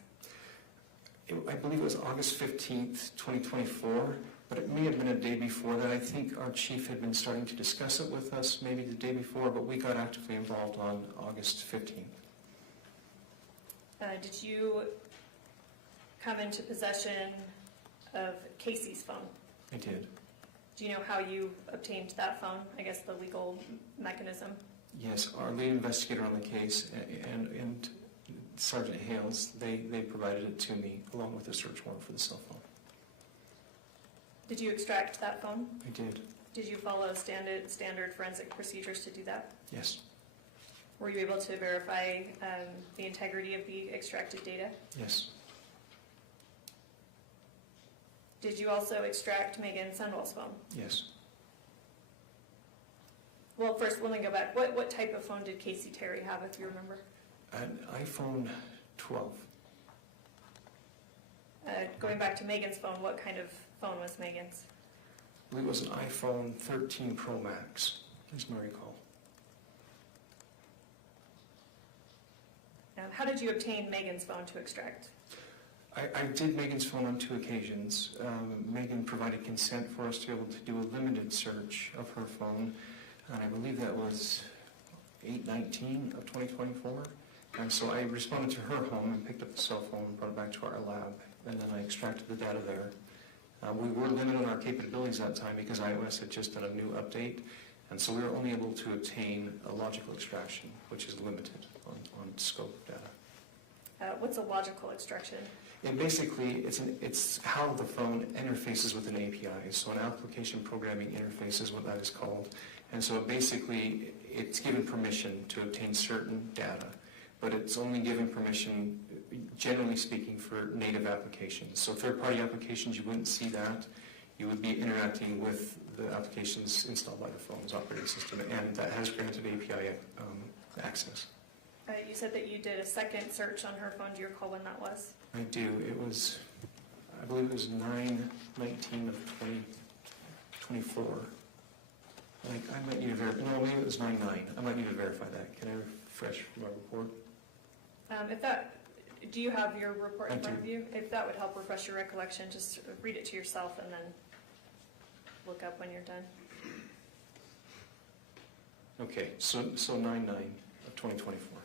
I believe it was August 15th, 2024, but it may have been a day before that. I think our chief had been starting to discuss it with us maybe the day before, but we got actively involved on August 15th. Did you come into possession of Casey's phone? I did. Do you know how you obtained that phone? I guess the legal mechanism. Yes, our lead investigator on the case and Sergeant Hales, they provided it to me along with a search warrant for the cell phone. Did you extract that phone? I did. Did you follow standard forensic procedures to do that? Yes. Were you able to verify the integrity of the extracted data? Yes. Did you also extract Meggan Sundwall's phone? Yes. Well, first, let me go back. What type of phone did Casey Terry have, if you remember? An iPhone 12. Going back to Megan's phone, what kind of phone was Megan's? I believe it was an iPhone 13 Pro Max, is my recall. How did you obtain Megan's phone to extract? I did Megan's phone on 2 occasions. Meggan provided consent for us to be able to do a limited search of her phone, and I believe that was 8/19 of 2024. And so I responded to her home and picked up the cell phone and brought it back to our lab, and then I extracted the data there. We were limited on our capabilities that time because iOS had just done a new update, and so we were only able to obtain a logical extraction, which is limited on scope of data. What's a logical extraction? And basically, it's how the phone interfaces with an API. So an application programming interface is what that is called. And so basically, it's given permission to obtain certain data, but it's only given permission, generally speaking, for native applications. So third-party applications, you wouldn't see that. You would be interacting with the applications installed by the phone's operating system, and that has granted API access. You said that you did a second search on her phone. Do you recall when that was? I do. It was, I believe it was 9/19 of 2024. I might need to verify. No, maybe it was 9/9. I might need to verify that. Can I refresh my report? Do you have your report in I front of do. you? If that would help refresh your recollection, just read it to yourself and then look up when you're done. Okay, so 9/9 of 2024.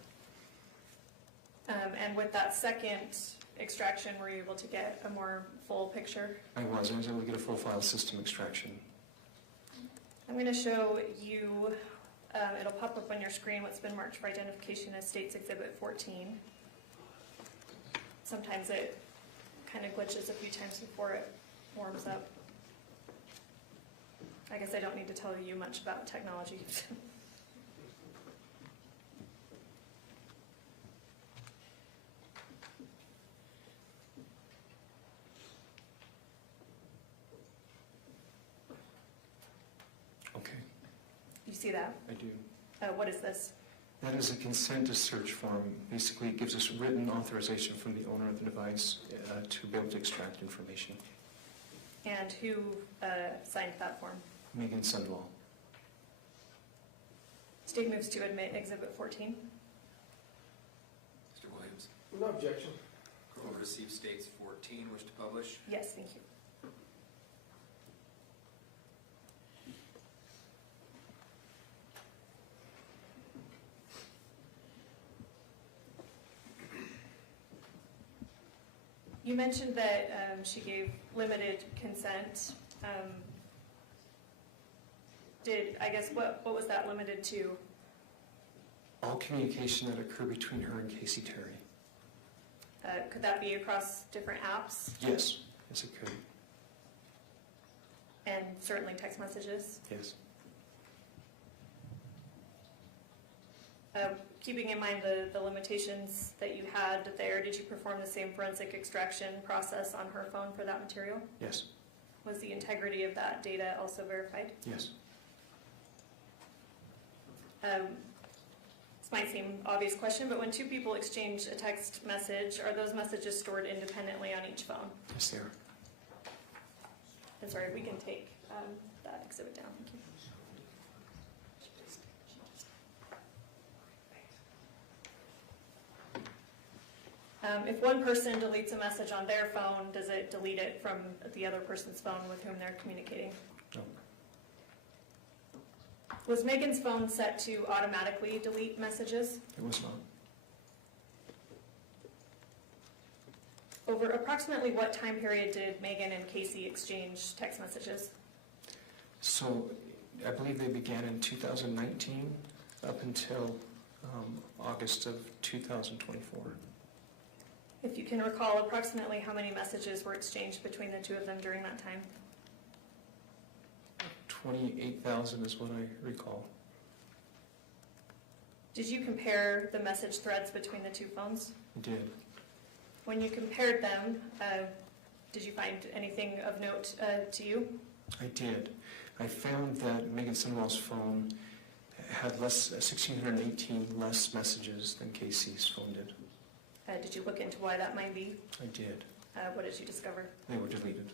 And with that second extraction, were you able to get a more full picture? I was able to get a full file system extraction. I'm going to show you, it'll pop up on your screen, what's been marked for identification as States Exhibit 14. Sometimes it kind of glitches a few times before it warms up. I guess I don't need to tell you much about technology. Okay, You see that? I do. What is this? That is a consent to search form. Basically, it gives us written authorization from the owner of the device to be able to extract information. And who signed that form? Meggan Sundwall. State moves to admit Exhibit 14. Mr. Williams, No objection. will receive states 14, wish to publish. Yes, thank you. You mentioned that she gave limited consent. What was that limited to? All communication that occurred between her and Casey Terry. Could that be across different apps? Yes, yes it could, And certainly text messages? yes. Keeping in mind the limitations that you had there, did you perform the same forensic extraction process on her phone for that material? Yes, Was the integrity of that data also verified? yes. This might seem an obvious question, but when two people exchange a text message, are those messages stored independently on each phone? Yes, they are. I'm sorry, we can take that exhibit down. Thank you. If one person deletes a message on their phone, does it delete it from the other person's phone with whom they're communicating? No, Was Megan's phone set to automatically delete messages? it was not. Over approximately what time period did Megan and Casey exchange text messages? So I believe they began in 2019 up until August of 2024. If you can recall, approximately how many messages were exchanged between the two of them during that time? 28,000 is what I recall. Did you compare the message threads between the two phones? I did. When you compared them, did you find anything of note to you? I did. I found that Meggan Sundwall's phone had 1,618 less messages than Casey's phone did. Did you look into why that might be? I did. What did you discover? They were deleted.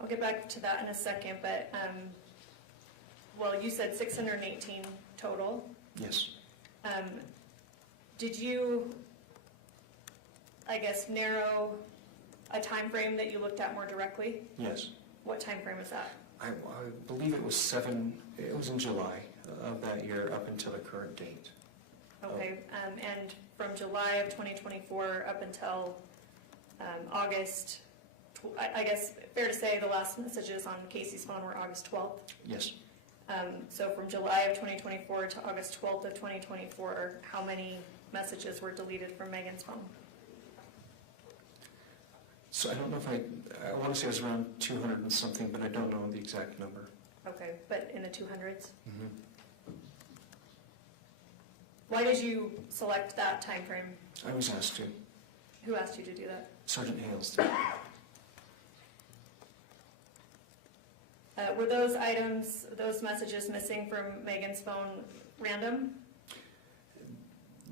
I'll get back to that in a second, but, you said 618 total. Yes. Did you, narrow a time frame that you looked at more directly? Yes. What time frame is that? I believe it was in July of that year up until the current date. Okay, and from July of 2024 up until August, I guess fair to say the last messages on Casey's phone were August 12th. Yes. So from July of 2024 to August 12th of 2024, how many messages were deleted from Megan's phone? So I don't know if I want to say it was around 200 and something, but I don't know the exact number. Okay, but in the 200s? Mm-hmm. Why did you select that time frame? I was asked to. Who asked you to do that? Sergeant Hales did. Were those items, those messages missing from Megan's phone random?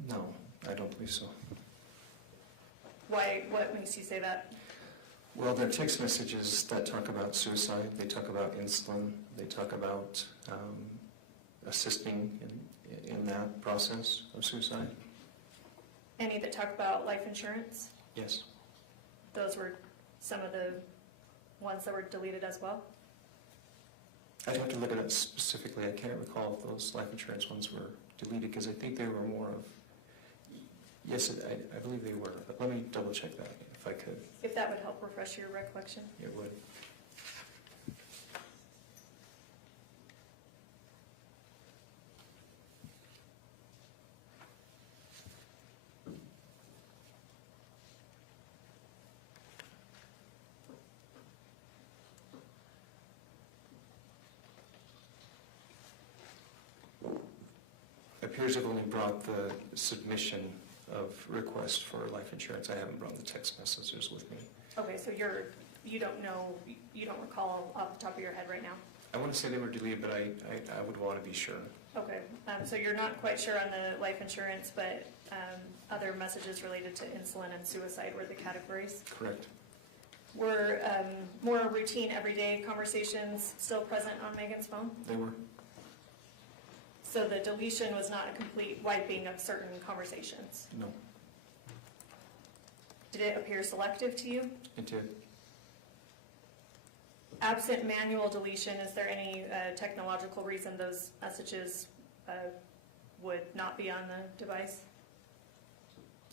No, I don't believe so. Why? What makes you say that? Well, they're text messages that talk about suicide. They talk about insulin. They talk about assisting in that process of suicide. Any that talk about life insurance? Yes. Those were some of the ones that were deleted as well? I'd have to look at it specifically. I can't recall if those life insurance ones were deleted because I think they were more of, yes, I believe they were, but let me double check that if I could. If that would help refresh your recollection. It would. Appears I've only brought the submission of request for life insurance. I haven't brought the text messages with me. Okay, so you don't know, you don't recall off the top of your head right now? I want to say they were deleted, but I would want to be sure. Okay, so you're not quite sure on the life insurance, but other messages related to insulin and suicide were the categories? Correct. Were more routine, everyday conversations still present on Megan's phone? They were. So the deletion was not a complete wiping of certain conversations. No, Did it appear selective to you? it did. Absent manual deletion, is there any technological reason those messages would not be on the device?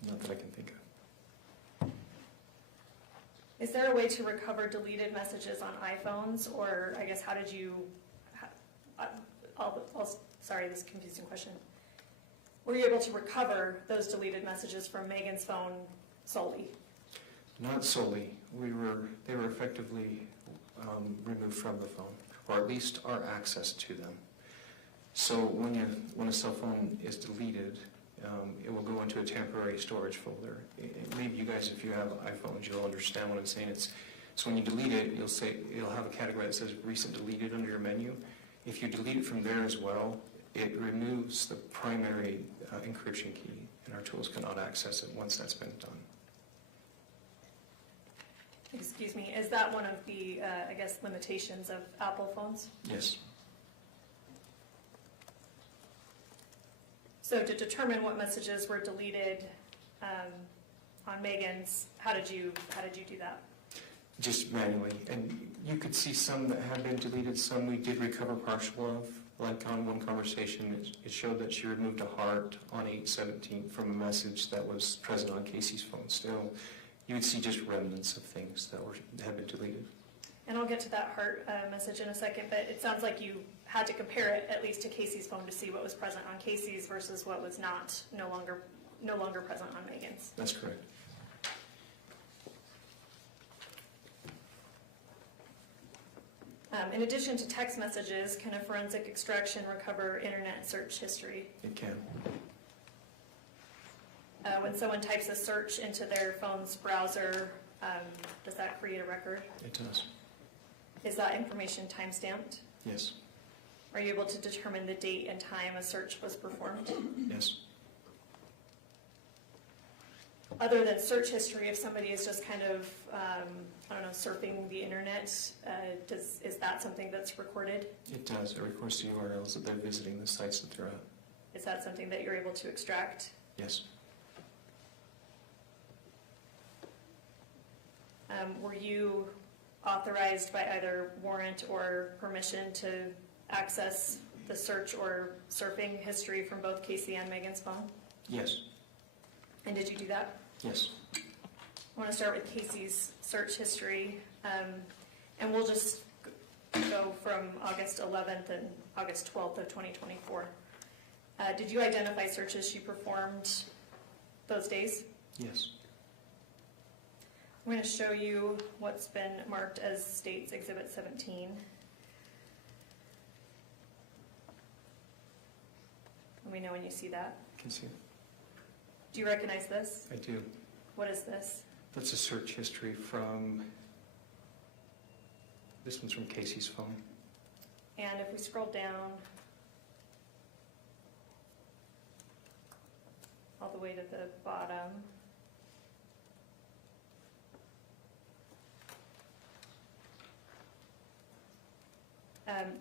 Not that I can think of. Is there a way to recover deleted messages on iPhones, or I guess how did you, sorry, this is a confusing question. Were you able to recover those deleted messages from Meggan's phone solely? Not solely. They were effectively removed from the phone, or at least our access to them. So when a cell phone is deleted, it will go into a temporary storage folder. Maybe you guys, if you have iPhones, you'll understand what I'm saying. So when you delete it, you'll have a category that says recent deleted under your menu. If you delete it from there as well, it removes the primary encryption key, and our tools cannot access it once that's been done. Excuse me, is that one of the, I guess, limitations of Apple phones? Yes. So to determine what messages were deleted on Meggan's, how did you do that? Just manually. And you could see some that had been deleted, some we did recover partial of. Like on one conversation, it showed that she removed a heart on 8/17 from a message that was present on Casey's phone still. You would see just remnants of things that had been deleted. And I'll get to that heart message in a second, but it sounds like you had to compare it at least to Casey's phone to see what was present on Casey's versus what was no longer present on Meggan's. That's correct. In addition to text messages, can a forensic extraction recover internet search history? It can. When someone types a search into their phone's browser, does that create a record? It does. Is that information time-stamped? Yes. Are you able to determine the date and time a search was performed? Yes. Other than search history, if somebody is just kind of, I don't know, surfing the internet, is that something that's recorded? It does. It records the URLs that they're visiting, the sites that they're at. Is that something that you're able to extract? Yes. Were you authorized by either warrant or permission to access the search or surfing history from both Casey and Meggan's phone? Yes. And did you do that? Yes. I want to start with Casey's search history, and we'll just go from August 11th and August 12th of 2024. Did you identify searches she performed those days? Yes. I'm going to show you what's been marked as State's Exhibit 17. Let me know when you see that. I can see it. Do you recognize this? I do. What is this? That's a search history from, this one's from Casey's phone. And if we scroll down all the way to the bottom,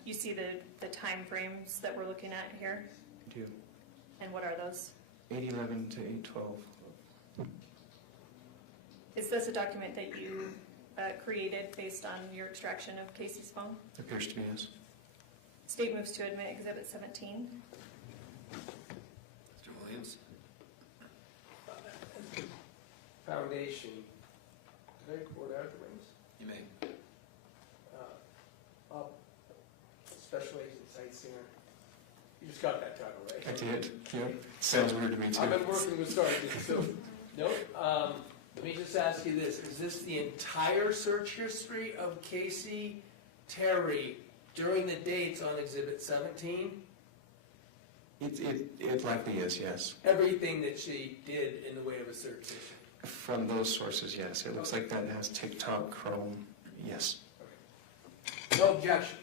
you see the time frames that we're looking at here? I do. And what are those? 8/11 to 8/12. Is this a document that you created based on your extraction of Casey's phone? Appears to be yes. State moves to admit Exhibit 17. Mr. Williams? Foundation, did I record out the rings? You may. Special Agent Sightseer. You just got that title, right? I did. Yep. Sounds weird to me too. I've been working with sergeants, so, nope. Let me just ask you this, is this the entire search history of Casey Terry during the dates on Exhibit 17? It likely is, yes. Everything that she did in the way of a search history? From those sources, yes. It looks like that has TikTok, Chrome, yes. No objection.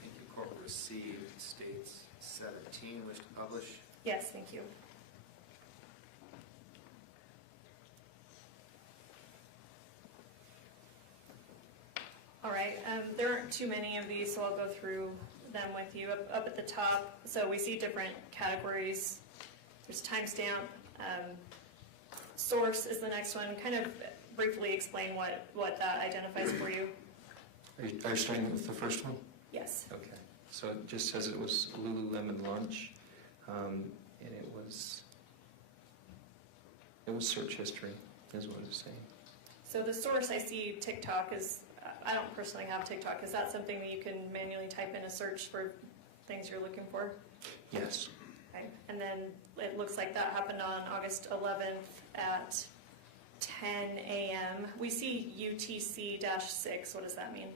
Thank you. Court will receive States 17. Wish to publish? Yes, thank you. All right, there aren't too many of these, so I'll go through them with you. Up at the top, so we see different categories. There's timestamp. Source is the next one. Kind of briefly explain what that identifies for you. Are you starting with the first one? Yes. Okay. So it just says it was Lululemon lunch, and it was search history, is what it's saying. So the source, I see TikTok is, I don't personally have TikTok. Is that something that you can manually type in a search for things you're looking for? Yes. Okay. And then it looks like that happened on August 11th at 10 a.m. We see UTC-6. What does that mean?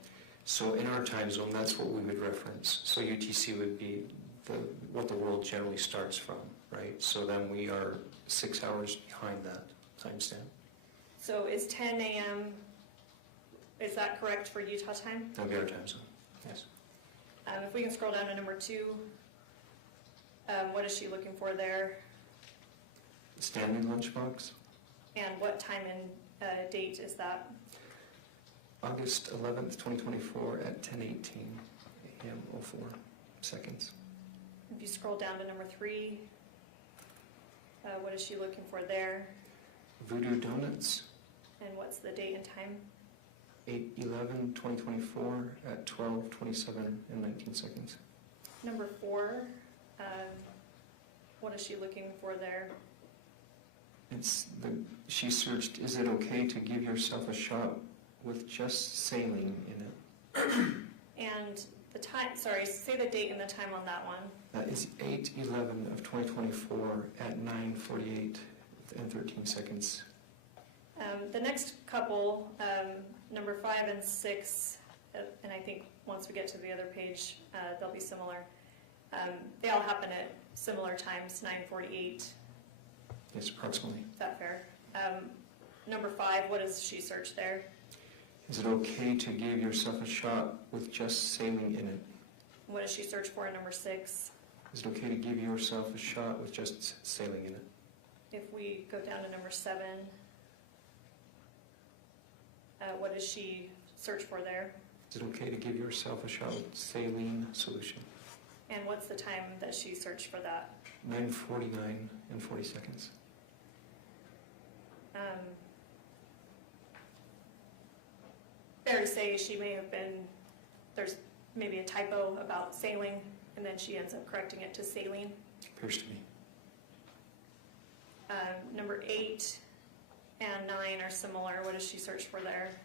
So in our time zone, that's what we would reference. So UTC would be what the world generally starts from, right? So then we are 6 hours behind that timestamp. So is 10 a.m., is that correct for Utah time? That'll be our time zone, yes. If we can scroll down to number 2, what is she looking for there? Standing lunchbox, And what time and date is that? August 11th, 2024 at 10:18 a.m. 04 seconds. If you scroll down to number 3, what is she looking for there? Voodoo Donuts, And what's the date and time? 8/11/2024 at 12:27 and 19 seconds. Number 4, what is she looking for there? She searched, is it okay to give yourself a shot with just saline in it? And the time, sorry, say the date and the time on that one. That is 8/11/2024 at 9:48 and 13 seconds. The next couple, number 5 and 6, and I think once we get to the other page, they'll be similar. They all happen at similar times, 9:48. Yes, approximately. Is that fair? Number 5, what does she search there? Is it okay to give yourself a shot with just saline in it? What does she search for in number 6? Is it okay to give yourself a shot with just saline in it? If we go down to number 7, what does she search for there? Is it okay to give yourself a shot with saline solution? And what's the time that she searched for that? 9:49 and 40 seconds. Fair to say she may have been, there's maybe a typo about saline, and then she ends up correcting it to saline. Appears to me. Number 8 and 9 are similar. What does she search for there?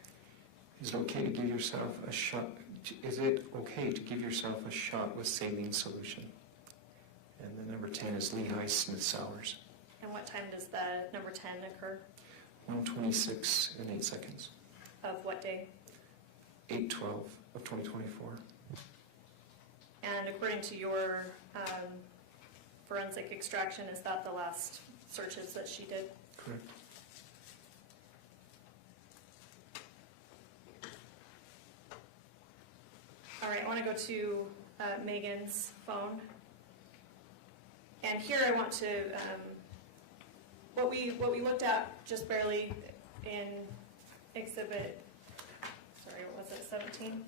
Is it okay to give yourself a shot? Is it okay to give yourself a shot with saline solution? And then number 10 is Lehigh Smith Sours. And what time does the number 10 occur? 1:26 and 8 seconds. Of what day? 8/12/2024. And according to your forensic extraction, is that the last searches that she did? Correct. All right, I want to go to Meggan's phone. And here I want to, what we looked at just barely in exhibit, sorry, what was it, 17?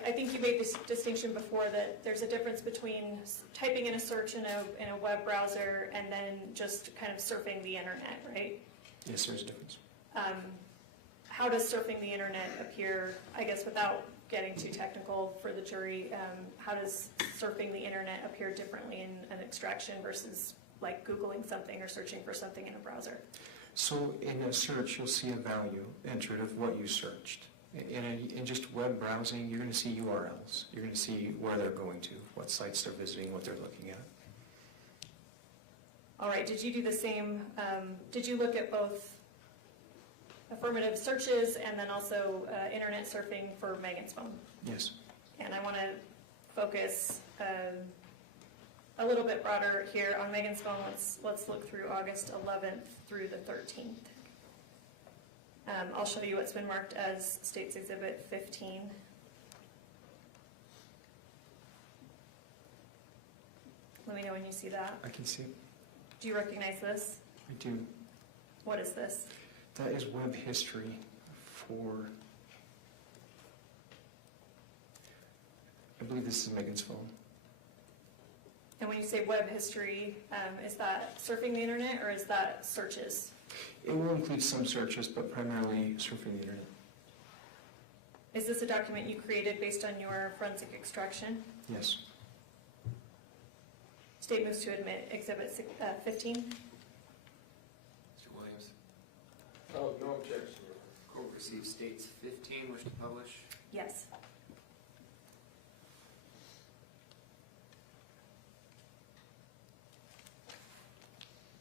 I think you made this distinction before that there's a difference between typing in a search in a web browser and then just kind of surfing the internet, right? Yes, there's a difference. How does surfing the internet appear, I guess without getting too technical for the jury, how does surfing the internet appear differently in an extraction versus like Googling something or searching for something in a browser? So in a search, you'll see a value entered of what you searched. In just web browsing, you're going to see URLs. You're going to see where they're going to, what sites they're visiting, what they're looking at. All right, did you do the same, did you look at both affirmative searches and then also internet surfing for Meggan's phone? Yes. And I want to focus a little bit broader here on Meggan's phone. Let's look through August 11th through the 13th. I'll show you what's been marked as State's Exhibit 15. Let me know when you see that. I can see it. Do you recognize this? I do. What is this? That is web history for, I believe this is Megan's phone. And when you say web history, is that surfing the internet or is that searches? It will include some searches, but primarily surfing the internet. Is this a document you created based on your forensic extraction? Yes. State moves to admit Exhibit 15. Mr. Williams? Oh, no objection. Court will receive states 15, wish to publish. Yes.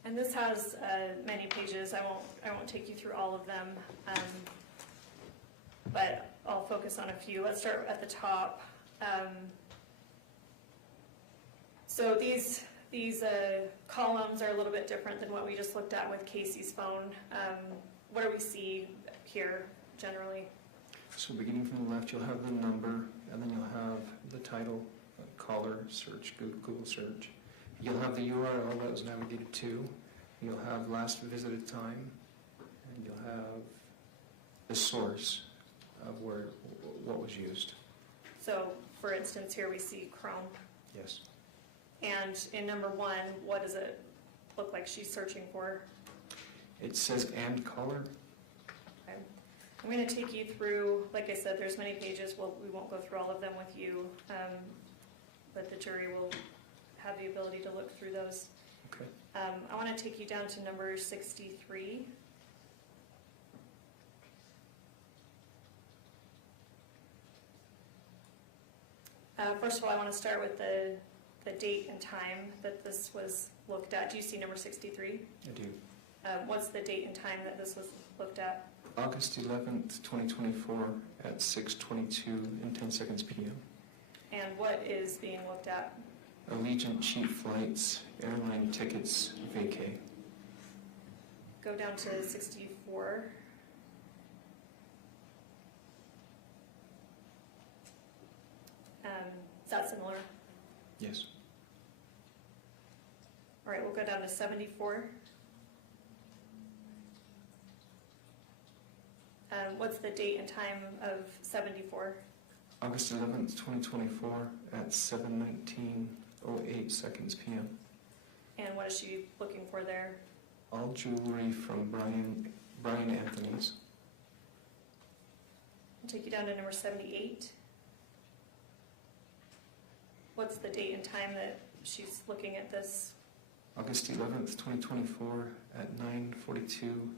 And this has many pages. I won't take you through all of them, but I'll focus on a few. Let's start at the top. So these columns are a little bit different than what we just looked at with Casey's phone. What do we see here generally? So beginning from the left, you'll have the number, and then you'll have the title, caller, search, Google search. You'll have the URL that was navigated to. You'll have last visited time, and you'll have the source of what was used. So for instance, here we see Chrome. Yes. And in number 1, what does it look like she's searching for? It says and caller. Okay. I'm going to take you through, like I said, there's many pages. Well, we won't go through all of them with you, but the jury will have the ability to look through those. Okay. I want to take you down to number 63. First of all, I want to start with the date and time that this was looked at. Do you see number 63? I do. What's the date and time that this was looked at? August 11th, 2024 at 6:22 and 10 seconds p.m. And what is being looked at? Allegiant cheap flights, airline tickets, vacay. Go down to 64. Is that similar? Yes. All right, we'll go down to 74. What's the date and time of 74? August 11th, 2024 at 7:19:08 seconds p.m. And what is she looking for there? All jewelry from Brian Anthony's. I'll take you down to number 78. What's the date and time that she's looking at this? August 11th, 2024 at 9:42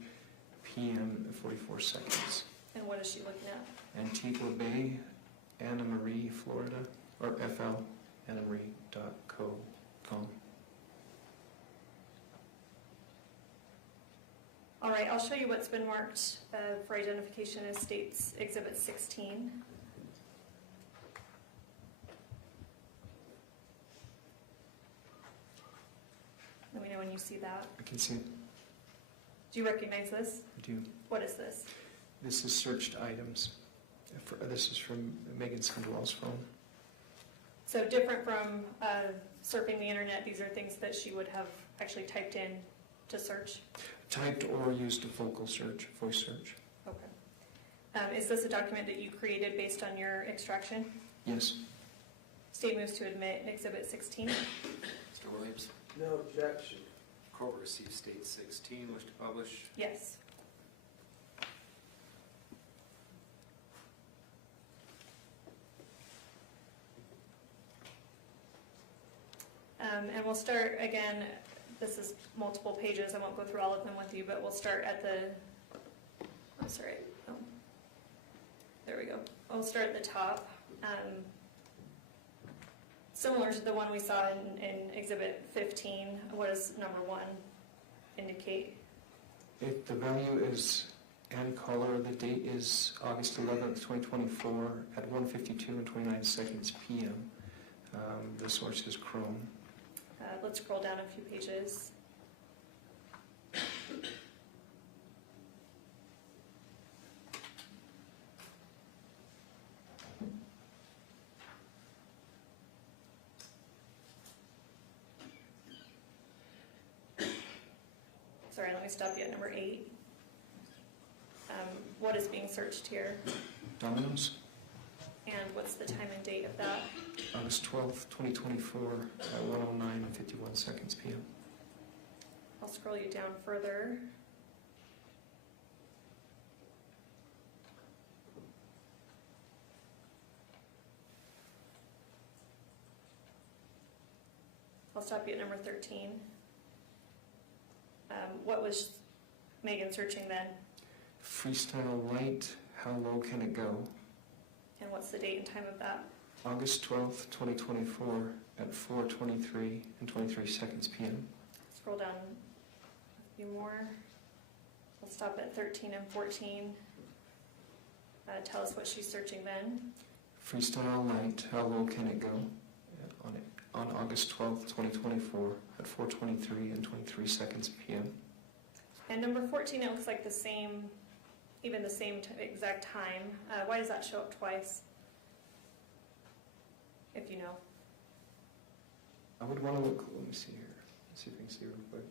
p.m. and 44 seconds. And what is she looking at? Antigua Bay, Anna Marie, Florida, or FL, annamarie.com. All right, I'll show you what's been marked for identification as States Exhibit 16. Let me know when you see that. I can see it. Do you recognize this? I do. What is this? This is searched items. This is from Meggan Sundwall's phone. So different from surfing the internet, these are things that she would have actually typed in to search? Typed or used a vocal search, voice search. Okay. Is this a document that you created based on your extraction? Yes. State moves to admit Exhibit 16. Mr. Williams? No objection. Court will receive state 16, wish to publish. Yes. And we'll start again, this is multiple pages, I won't go through all of them with you, but we'll start at the, oh, sorry, oh, there we go. We'll start at the top. Similar to the one we saw in Exhibit 15, what does number 1 indicate? If the value is and caller, the date is August 11th, 2024 at 1:52 and 29 seconds p.m. The source is Chrome. Let's scroll down a few pages. Sorry, let me stop you at number 8. What is being searched here? Domino's, And what's the time and date of that? August 12th, 2024, at 1:09:51 p.m. I'll scroll you down further. I'll stop you at number 13. What was Meggan searching then? Freestyle light, how low can it go? And what's the date and time of that? August 12th, 2024, at 4:23:23 p.m. Scroll down a few more. We'll stop at 13 and 14. Tell us what she's searching then. Freestyle light, how low can it go? On August 12th, 2024, at 4:23:23 p.m. And number 14, it looks like the same, even the same exact time. Why does that show up twice? If you know. I would want to look, let me see here. Let's see if I can see real quick.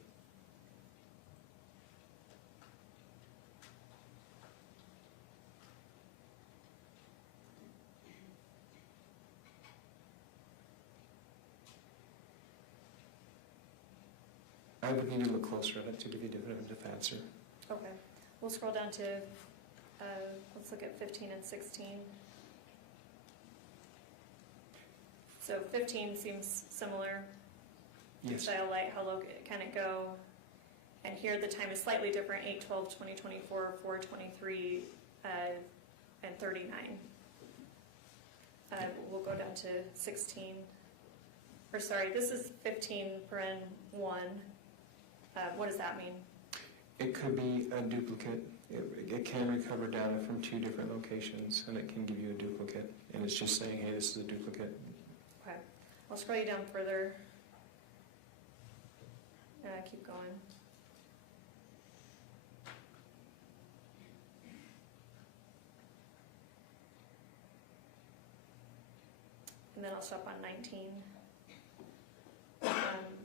I would need to look closer at it to give you a definitive answer. Okay. We'll scroll down to, let's look at 15 and 16. So 15 seems similar. Yes. Style light, how low can it go? And here the time is slightly different, 8/12/2024, 4:23, and 39. We'll go down to 16. Or sorry, this is 15 paren 1. What does that mean? It could be a duplicate. It can recover data from two different locations, and it can give you a duplicate. And it's just saying, hey, this is a duplicate. Okay. I'll scroll you down further. Keep going. And then I'll stop on 19.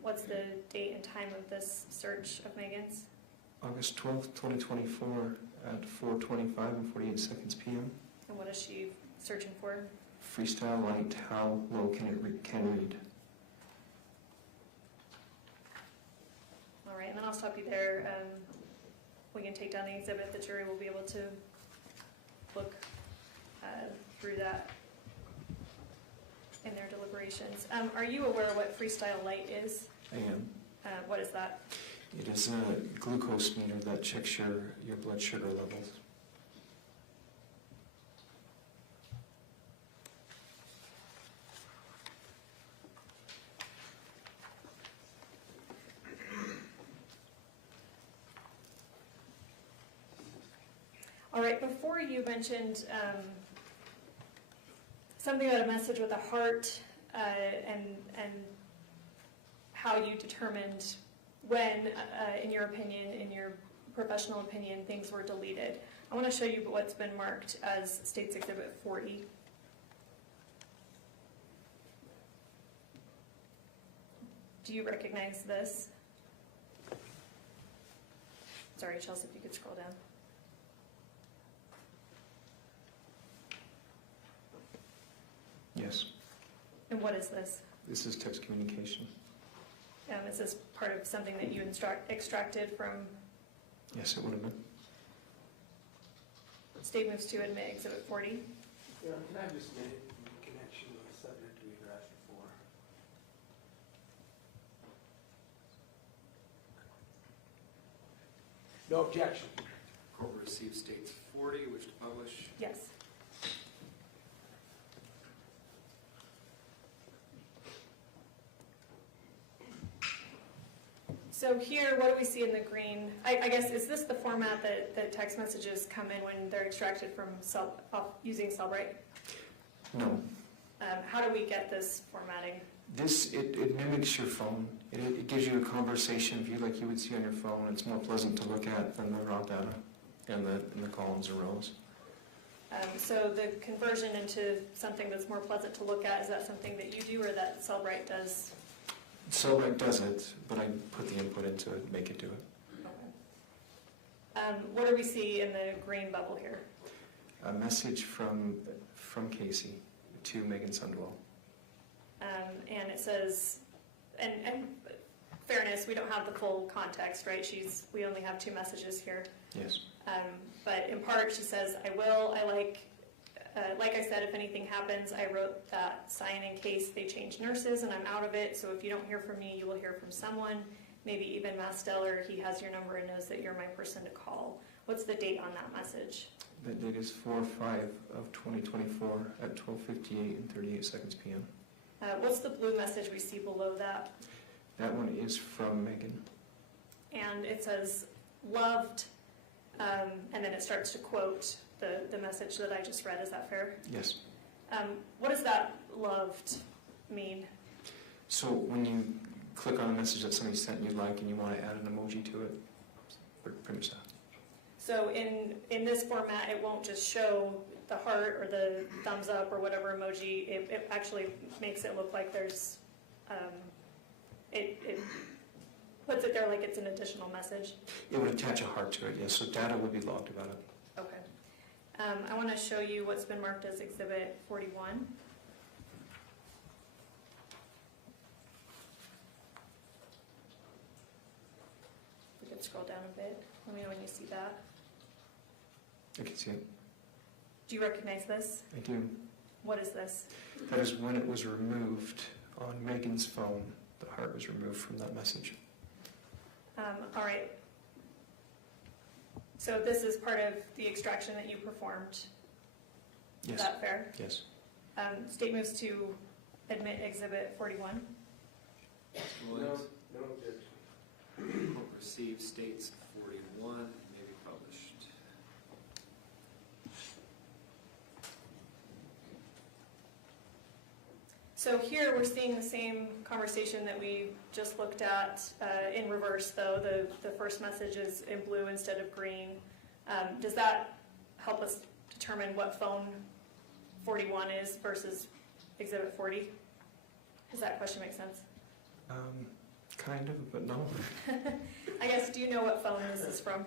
What's the date and time of this search of Meggan's? August 12th, 2024, at 4:25:48 p.m. And what is she searching for? Freestyle light, how low can it can read? All right, and then I'll stop you there. We can take down the exhibit. The jury will be able to look through that in their deliberations. Are you aware of what freestyle light is? I am. What is that? It is a glucose meter that checks your blood sugar levels. All right, before you mentioned something about a message with a heart and how you determined when, in your opinion, in your professional opinion, things were deleted. I want to show you what's been marked as State's Exhibit 40. Do you recognize this? Sorry, Chelsea, if you could scroll down. Yes. And what is this? This is text communication. Is this part of something that you extracted from Yes, it would have been. State moves to admit Exhibit 40? Yeah, can I have just a minute in connection with the subject we addressed before? No objection. Court will receive states 40, wish to publish. Yes. So here, what do we see in the green? I guess, is this the format that text messages come in when they're extracted from using Cellbrite? No. How do we get this formatting? It mimics your phone. It gives you a conversation view like you would see on your phone. It's more pleasant to look at than the raw data and the columns or rows. So the conversion into something that's more pleasant to look at, is that something that you do or that Cellbrite does? Cellbrite does it, but I put the input into it, make it do it. Okay. What do we see in the green bubble here? A message from Casey to Meggan Sundwall. And it says, and fairness, we don't have the full context, right? We only have 2 messages here. Yes. But in part, she says, like I said, if anything happens, I wrote that sign in case they change nurses and I'm out of it. So if you don't hear from me, you will hear from someone. Maybe even Masteller, he has your number and knows that you're my person to call. What's the date on that message? That date is 4/5 of 2024 at 12:58 and 38 seconds p.m. What's the blue message we see below that? That one is from Meggan. And it says, loved, and then it starts to quote the message that I just read. Is that fair? Yes. What does that loved mean? So when you click on a message that somebody sent you like and you want to add an emoji to it, pretty much that. So in this format, it won't just show the heart or the thumbs up or whatever emoji. It actually makes it look like there's, it puts it there like it's an additional message. It would attach a heart to it, yes, so data would be logged about it. Okay. I want to show you what's been marked as Exhibit 41. We can scroll down a bit. Let me know when you see that. I can see it. Do you recognize this? I do. What is this? That is when it was removed on Megan's phone. The heart was removed from that message. All right. So this is part of the extraction that you performed. Yes. Is that fair? Yes. State moves to admit Exhibit 41. Mr. Williams? No objection. Report received states 41 and may be published. So here we're seeing the same conversation that we just looked at in reverse, though. The first message is in blue instead of green. Does that help us determine what phone 41 is versus Exhibit 40? Does that question make sense? Kind of, but no. I guess, do you know what phone this is from?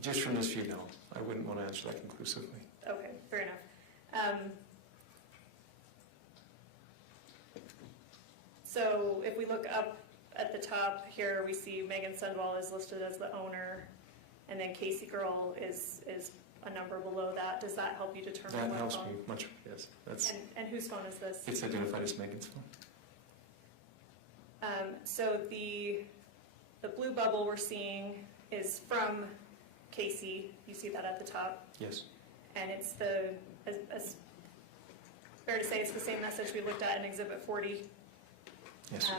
Just from this view, no. I wouldn't want to answer that conclusively. Okay, fair enough. So if we look up at the top here, we see Meggan Sundwall is listed as the owner, and then Casey Girl is a number below that. Does that help you determine That what helps phone? me much, yes. That's, And whose phone is this? it's identified as Megan's phone. So the blue bubble we're seeing is from Casey. You see that at the top? Yes. And it's as fair to say, it's the same message we looked at in Exhibit 40. Yes.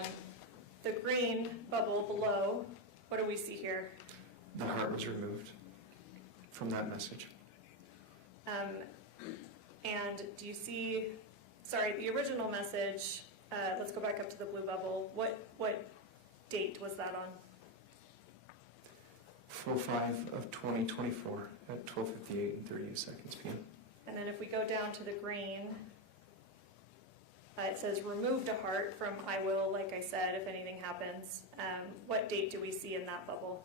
The green bubble below, what do we see here? The heart was removed from that message. And do you see, sorry, the original message, let's go back up to the blue bubble. What date was that on? 4/5 of 2024 at 12:58 and 38 seconds p.m. And then if we go down to the green, it says removed a heart from I will, like I said, if anything happens. What date do we see in that bubble?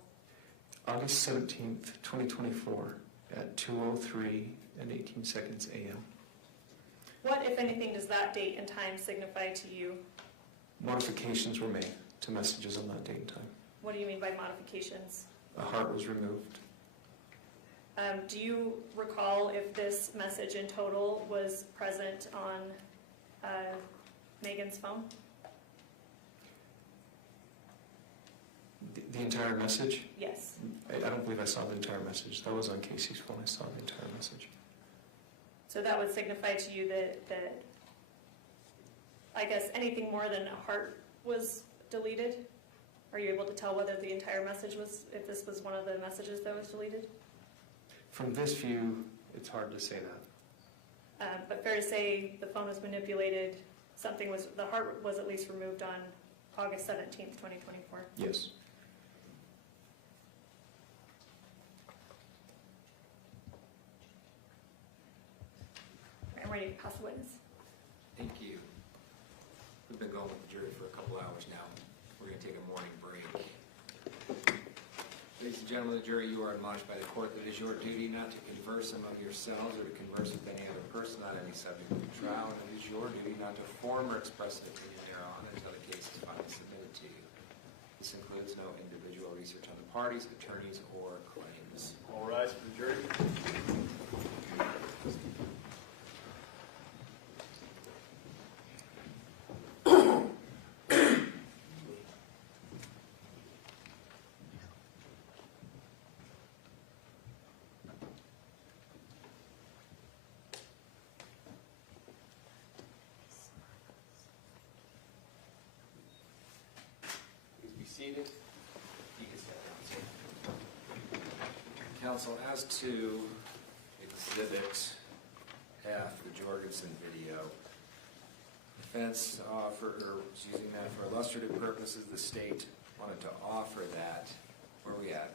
August 17th, 2024 at 2:03 and 18 seconds a.m. What, if anything, does that date and time signify to you? Modifications were made to messages on that date and time. What do you mean by modifications? A heart was removed. Do you recall if this message in total was present on Megan's phone? The entire message? Yes. I don't believe I saw the entire message. That was on Casey's phone. I saw the entire message. So that would signify to you that I guess anything more than a heart was deleted? Are you able to tell whether the entire message was, if this was one of the messages that was deleted? From this view, it's hard to say that. But fair to say the phone was manipulated, the heart was at least removed on August 17th, 2024. Yes. I'm ready to pass the witness. Thank you. We've been going with the jury for a couple hours now. We're going to take a morning break. Ladies and gentlemen of the jury, you are admonished by the court that it is your duty not to converse among yourselves or to converse with any other person on any subject of the trial, and it is your duty not to form or express an opinion thereon until the case is finally submitted to you. This includes no individual research on the parties, attorneys, or claims. All rise for the jury. Please be seated. You can step down, sir. Counsel, as to Exhibit F, the Jorgensen video, defense is using that for illustrative purposes. The state wanted to offer that. Where are we at?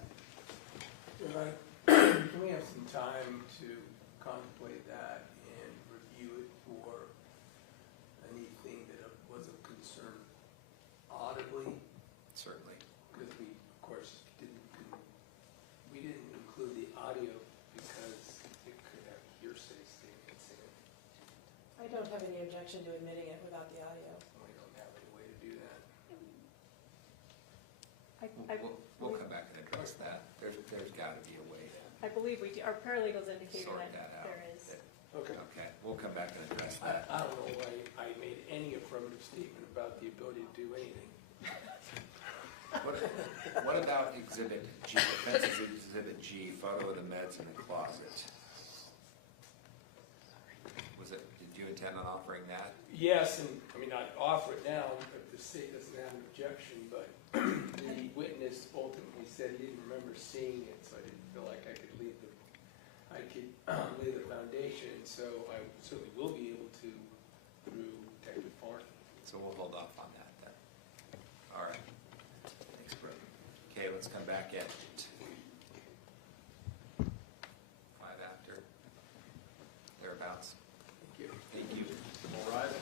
Can we have some time to contemplate that and review it for anything that was of concern audibly? Certainly. Because we, of course, we didn't include the audio because it could have hearsay statements in it. I don't have any objection to admitting it without the audio. We don't have any way to do that. We'll come back and address that. There's got to be a way I believe our paralegals to indicated sort that that out. there is. Okay. Okay, we'll come back and address that. I don't know why I made any affirmative statement about the ability to do anything. What about Exhibit G, offenses Exhibit G, photo of the meds in the closet? Did you intend on offering that? Yes, and I mean, I'd offer it now if the state doesn't have an objection, but the witness ultimately said he didn't remember seeing it, so I didn't feel like I could lay the foundation, so I certainly will be able to through Detective Farnham. So we'll hold off on that then. All right. Thanks, Brooke. Okay, let's come back at 5 after, thereabouts. Thank you. Thank you. All rise.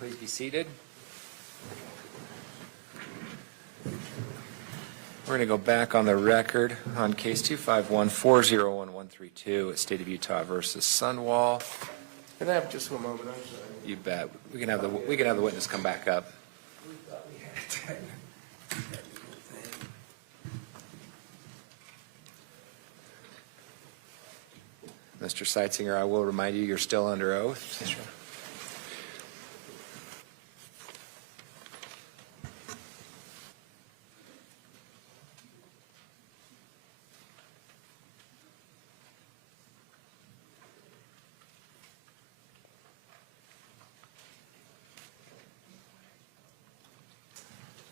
Please be seated. We're going to go back on the record on case 251-401-132 at State of Utah versus Sundwall. Can I have just one moment? I'm sorry. You bet. We can have the witness come back up. We thought we had a technical thing. Mr. Seitzinger, I will remind you, you're still under oath. Yes, sir.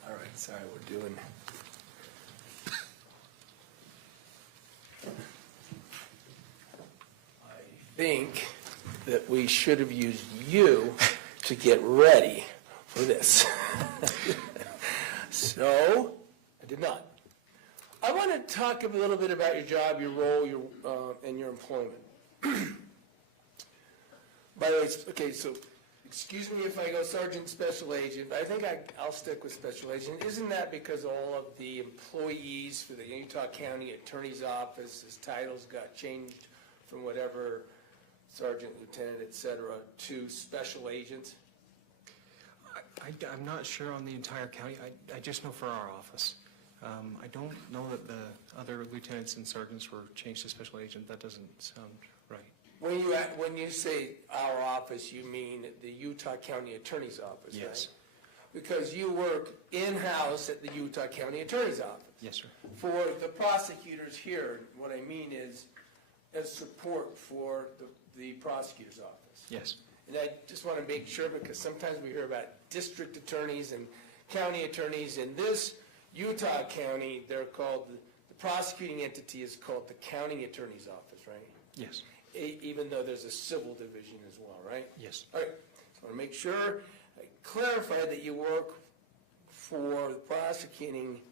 All right, sorry, we're doing. I think that we should have used you to get ready for this. So, I did not. I want to talk a little bit about your job, your role, and your employment. By the way, okay, so excuse me if I go sergeant special agent, but I think I'll stick with special agent. Isn't that because all of the employees for the Utah County Attorney's Office's titles got changed from whatever sergeant, lieutenant, et cetera, to special agents? I'm not sure on the entire county. I just know for our office. I don't know that the other lieutenants and sergeants were changed to special agent. That doesn't sound right. When you say our office, you mean the Utah County Attorney's Office, right? Yes. Because you work in-house at the Utah County Attorney's Office. Yes, sir. For the prosecutors here, what I mean is as support for the prosecutor's office. Yes. And I just want to make sure, because sometimes we hear about district attorneys and county attorneys. In this Utah County, they're called, the prosecuting entity is called the County Attorney's Office, right? Yes. Even though there's a civil division as well, right? Yes. All right, so I want to make sure, I clarify that you work for the prosecuting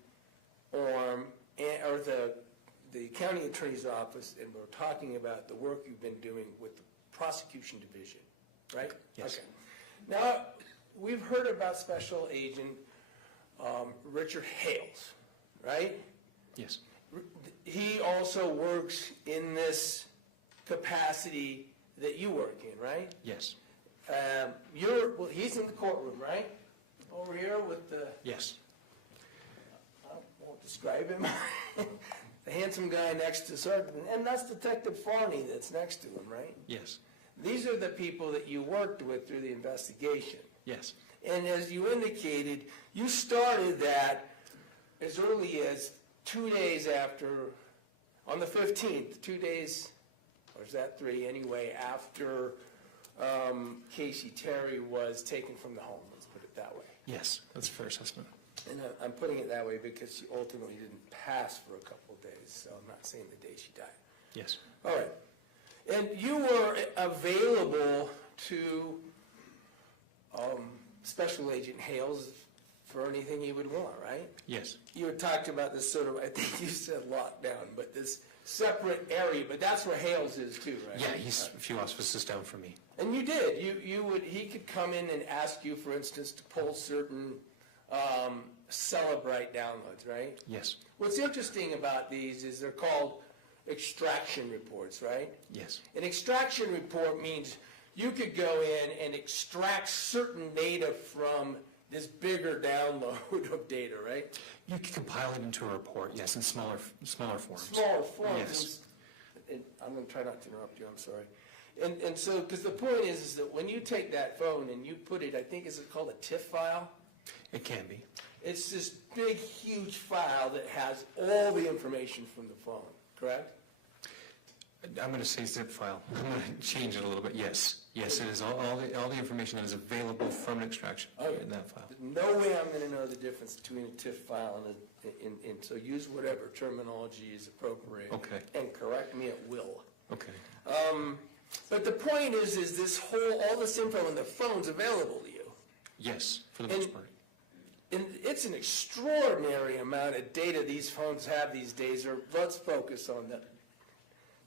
arm, or the county attorney's office, and we're talking about the work you've been doing with the prosecution division, right? Yes. Okay. Now, we've heard about Special Agent Richard Hales, right? Yes. He also works in this capacity that you work in, right? Yes. Well, he's in the courtroom, right? Over here with the, Yes. I won't describe him, the handsome guy next to Sergeant, and that's Detective Farney that's next to him, right? Yes. These are the people that you worked with through the investigation. Yes. And as you indicated, you started that as early as 2 days after, on the 15th, 2 days, or is that 3 anyway, after Casey Terry was taken from the home, let's put it that way. Yes. That's a fair assessment. And I'm putting it that way because she ultimately didn't pass for a couple of days, so I'm not saying the day she died. Yes. All right. And you were available to Special Agent Hales for anything he would want, right? Yes. You had talked about this sort of, I think you said lockdown, but this separate area, but that's where Hales is too, right? Yeah, he's a few offices down from me. And you did. He could come in and ask you, for instance, to pull certain Celebrite downloads, right? Yes. What's interesting about these is they're called extraction reports, right? Yes. An extraction report means you could go in and extract certain data from this bigger download of data, right? You can compile it into a report, yes, in smaller forms. Smaller forms. Yes. And I'm going to try not to interrupt you, I'm sorry. And so, because the point is that when you take that phone and you put it, I think, is it called a TIFF file? It can be. It's this big, huge file that has all the information from the phone, correct? I'm going to say zip file. I'm going to change it a little bit. Yes. Yes, it is all the information that is available from an extraction in that file. There's no way I'm going to know the difference between a TIFF file and so use whatever terminology is appropriate. Okay. And correct me at will. Okay. But the point is this all this info in the phone's available to you. Yes, for the most part. And it's an extraordinary amount of data these phones have these days, or let's focus on the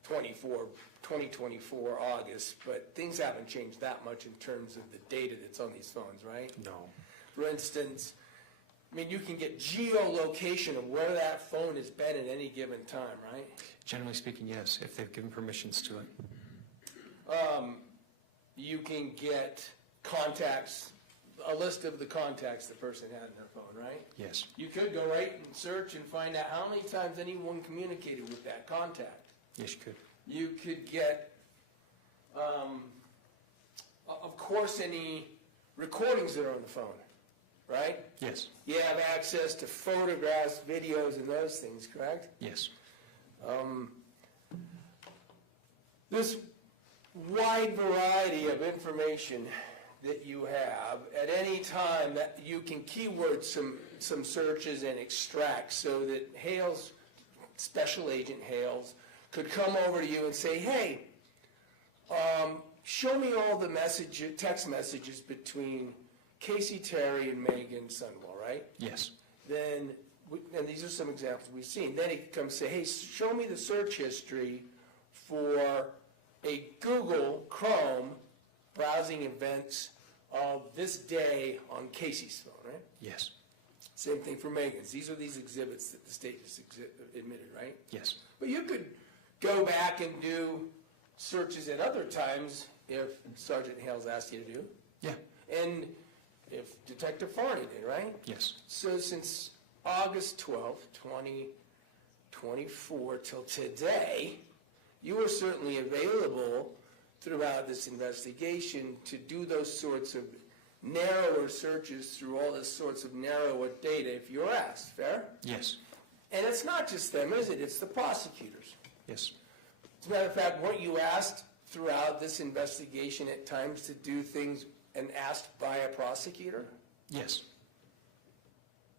2024 August, but things haven't changed that much in terms of the data that's on these phones, right? No. For instance, I mean, you can get geolocation of where that phone has been at any given time, right? Generally speaking, yes, if they've given permissions to it. You can get contacts, a list of the contacts the person had in their phone, right? Yes. You could go right and search and find out how many times anyone communicated with that contact. Yes, you could. You could get, of course, any recordings that are on the phone, right? Yes. You have access to photographs, videos, and those things, correct? Yes. This wide variety of information that you have at any time that you can keyword some searches and extract so that Hales, Special Agent Hales, could come over to you and say, hey, show me all the text messages between Casey Terry and Meggan Sundwall, right? Yes. Then, and these are some examples we've seen, then he could come say, hey, show me the search history for a Google Chrome browsing events of this day on Casey's phone, right? Yes. Same thing for Meggan's. These are these exhibits that the state just admitted, right? Yes. But you could go back and do searches at other times if Sergeant Hales asked you to do, Yeah. and if Detective Farney did, right? Yes. So since August 12th, 2024 till today, you are certainly available throughout this investigation to do those sorts of narrower searches through all this sorts of narrower data if you're asked, fair? Yes. And it's not just them, is it? It's the prosecutors. Yes. As a matter of fact, weren't you asked throughout this investigation at times to do things and asked by a prosecutor? Yes.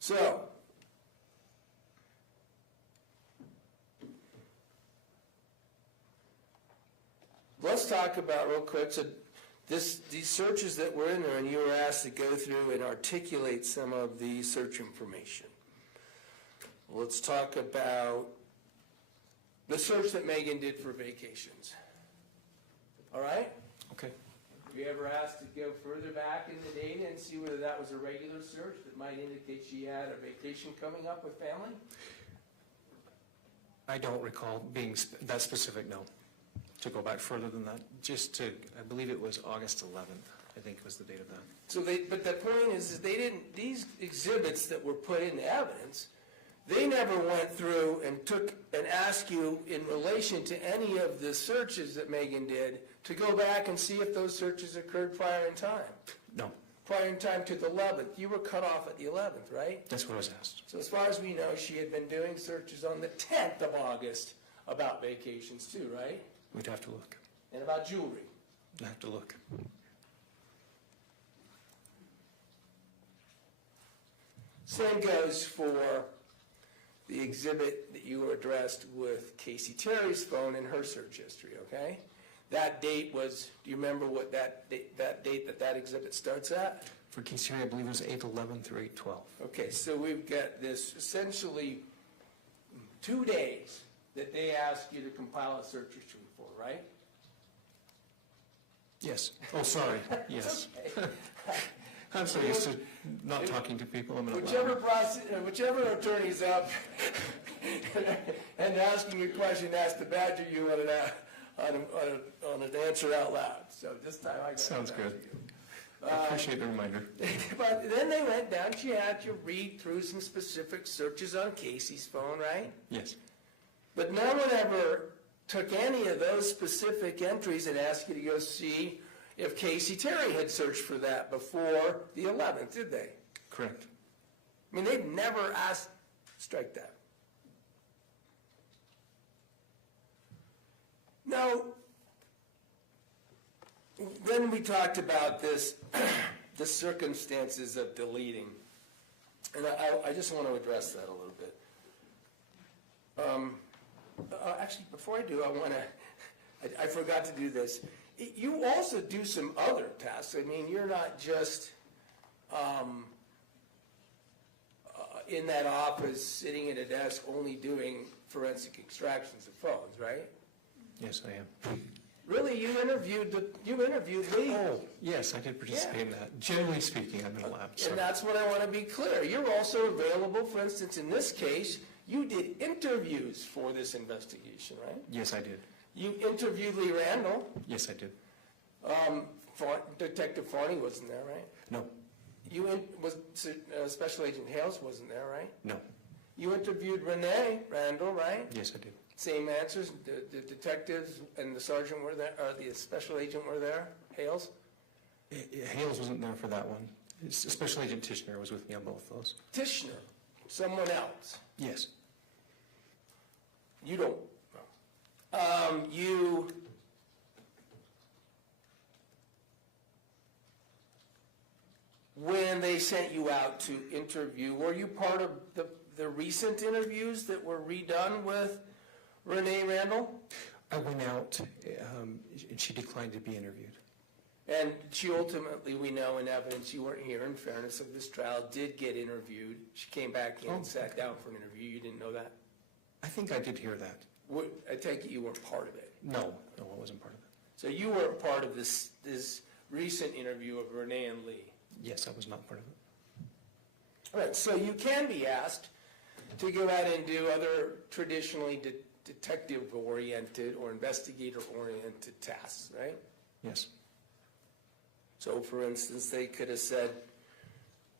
So, let's talk about real quick, so these searches that were in there, and you were asked to go through and articulate some of the search information. Let's talk about the search that Meggan did for vacations. All right? Okay. Were you ever asked to go further back in the data and see whether that was a regular search that might indicate she had a vacation coming up with family? I don't recall being that specific, no. To go back further than that, I believe it was August 11th, I think was the date of that. So but the point is they didn't, these exhibits that were put into evidence, they never went through and asked you in relation to any of the searches that Meggan did to go back and see if those searches occurred prior in time. No, Prior in time to the 11th. You were cut off at the 11th, right? that's what I was asked. So as far as we know, she had been doing searches on the 10th of August about vacations too, right? We'd have to look. And about jewelry. I'd have to look. Same goes for the exhibit that you were addressed with Casey Terry's phone and her search history, okay? That date was, do you remember what that date that exhibit starts at? For Casey, I believe it was 8/11 through 8/12. Okay, so we've got this essentially 2 days that they ask you to compile a search history for, right? Yes. Oh, sorry. Yes. I'm so used to not talking to people. I'm going to Whichever attorney's up and asking you a question has to badger you on an answer out loud. So this time I got Sounds to good. badger you. I appreciate the reminder. But then they went down, she had you read through some specific searches on Casey's phone, right? Yes. But no one ever took any of those specific entries and asked you to go see if Casey Terry had searched for that before the 11th, did they? Correct. I mean, they'd never asked, strike that. Now, then we talked about this, the circumstances of deleting. And I just want to address that a little bit. Actually, before I do, I forgot to do this. You also do some other tasks. I mean, you're not just in that office, sitting at a desk, only doing forensic extractions of phones, right? Yes, I am. Really, you interviewed Lee? Oh, yes, I did participate in that. Generally speaking, I'm in a lab. So. And that's what I want to be clear. You're also available, for instance, in this case, you did interviews for this investigation, right? Yes, I did. You interviewed Lee Randall. Yes, I did. Detective Farney wasn't there, right? No. Special Agent Hales wasn't there, right? No. You interviewed Renee Randall, right? Yes, I did. Same answers. The detectives and the sergeant were there, or the special agent were there. Hales. Hales wasn't there for that one. Special Agent Tishner was with me on both those. Tishner, someone else. Yes. You don't. When they sent you out to interview, were you part of the recent interviews that were redone with Renee Randall? I went out, and she declined to be interviewed. And she ultimately, we know in evidence, you weren't here in fairness of this trial, did get interviewed. She came back in and sat down for an interview. You didn't know that? I think I did hear that. I take it you weren't part of it. No, I wasn't part of it. So you weren't part of this recent interview of Renee and Lee. Yes, I was not part of it. All right, so you can be asked to go out and do other traditionally detective-oriented or investigator-oriented tasks, right? Yes. So, for instance, they could have said,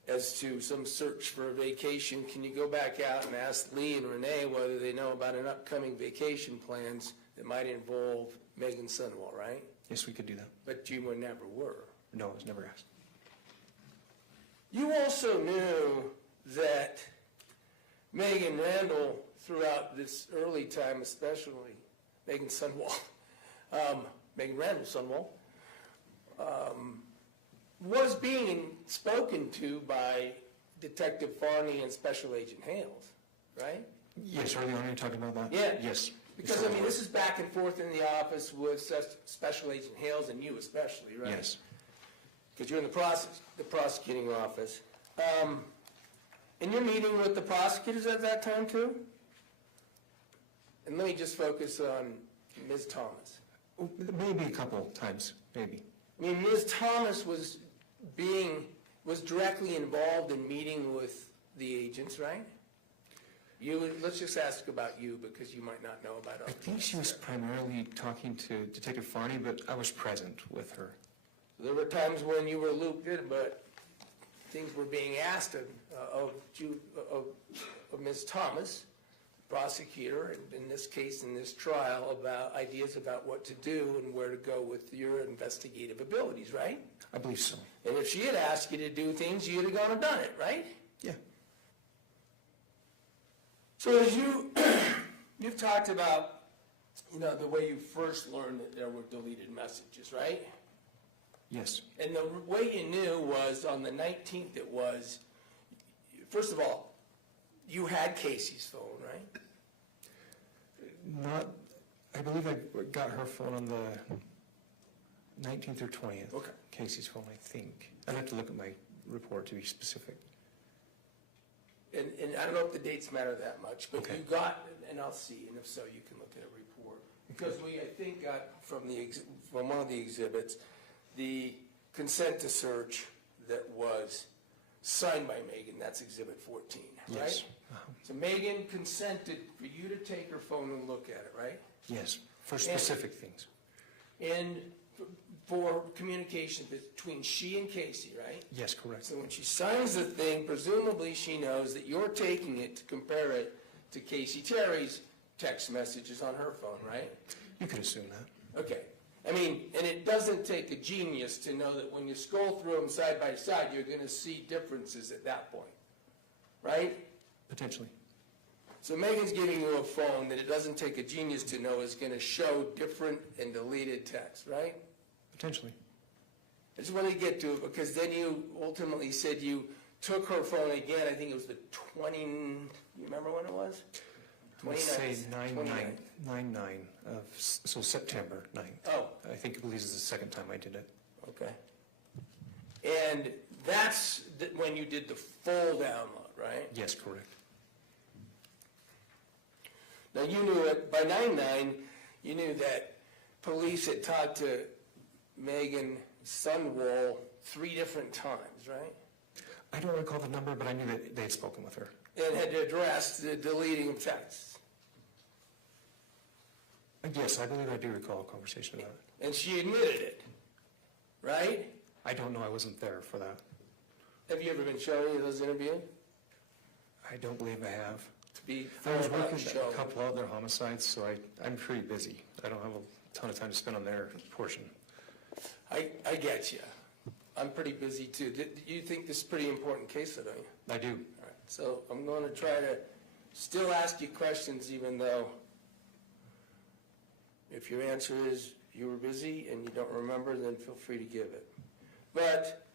as to some search for a vacation, can you go back out and ask Lee and Renee whether they know about an upcoming vacation plans that might involve Meggan Sundwall, right? Yes, we could do that. But you never were. No, I was never asked. You also knew that Meggan Randall, throughout this early time especially, Meggan Sundwall, Meggan Randall Sundwall, was being spoken to by Detective Farney and Special Agent Hales, right? Yes, early on you're talking about that? Yeah. Yes. Because, I mean, this is back and forth in the office with Special Agent Hales and you especially, right? Yes. Because you're in the prosecuting office. And you're meeting with the prosecutors at that time too? And let me just focus on Ms. Thomas. Maybe a couple times, maybe. I mean, Ms. Thomas was directly involved in meeting with the agents, right? Let's just ask about you because you might not know about others. I think she was primarily talking to Detective Farney, but I was present with her. There were times when you were looped in, but things were being asked of Ms. Thomas, prosecutor, in this case, in this trial, about ideas about what to do and where to go with your investigative abilities, right? I believe so. And if she had asked you to do things, you'd have gone and done it, right? Yeah. So as you've talked about, the way you first learned that there were deleted messages, right? Yes. And the way you knew was on the 19th it was, first of all, you had Casey's phone, right? I believe I got her phone on the 19th or 20th. Okay. Casey's phone, I think. I'd have to look at my report to be specific. And I don't know if the dates matter that much, but Okay. you got, and I'll see, and if so, you can look at a report. Because we, I think, got from one of the exhibits, the consent to search that was signed by Meggan, that's Exhibit 14, right? Yes. So Meggan consented for you to take her phone and look at it, right? Yes, for specific things. And for communication between she and Casey, right? Yes, correct. So when she signs the thing, presumably she knows that you're taking it to compare it to Casey Terry's text messages on her phone, right? You could assume that. Okay. I mean, and it doesn't take a genius to know that when you scroll through them side by side, you're going to see differences at that point, right? Potentially. So Megan's giving you a phone that it doesn't take a genius to know is going to show different and deleted text, right? Potentially. I just wanted to get to it because then you ultimately said you took her phone again. I think it was the 20, you remember when it was? Let's say 29th. 9/9 of, so September 9th. Oh. I think it believes it's the second time I did it. Okay. And that's when you did the full download, right? Yes, correct. Now you knew it, by 9/9, you knew that police had talked to Meggan Sundwall 3 different times, right? I don't recall the number, but I knew that they had spoken with her. And had addressed the deleting of texts. Yes, I believe I do recall a conversation about it. And she admitted it, right? I don't know, I wasn't there for that. Have you ever been shown any of those interviews? I don't believe I have. To be I was thorough, working shown. a couple other homicides, so I'm pretty busy. I don't have a ton of time to spend on their portion. I get you. I'm pretty busy too. You think this is a pretty important case, though, don't you? I do. All right. So I'm going to try to still ask you questions, even though if your answer is you were busy and you don't remember, then feel free to give it. But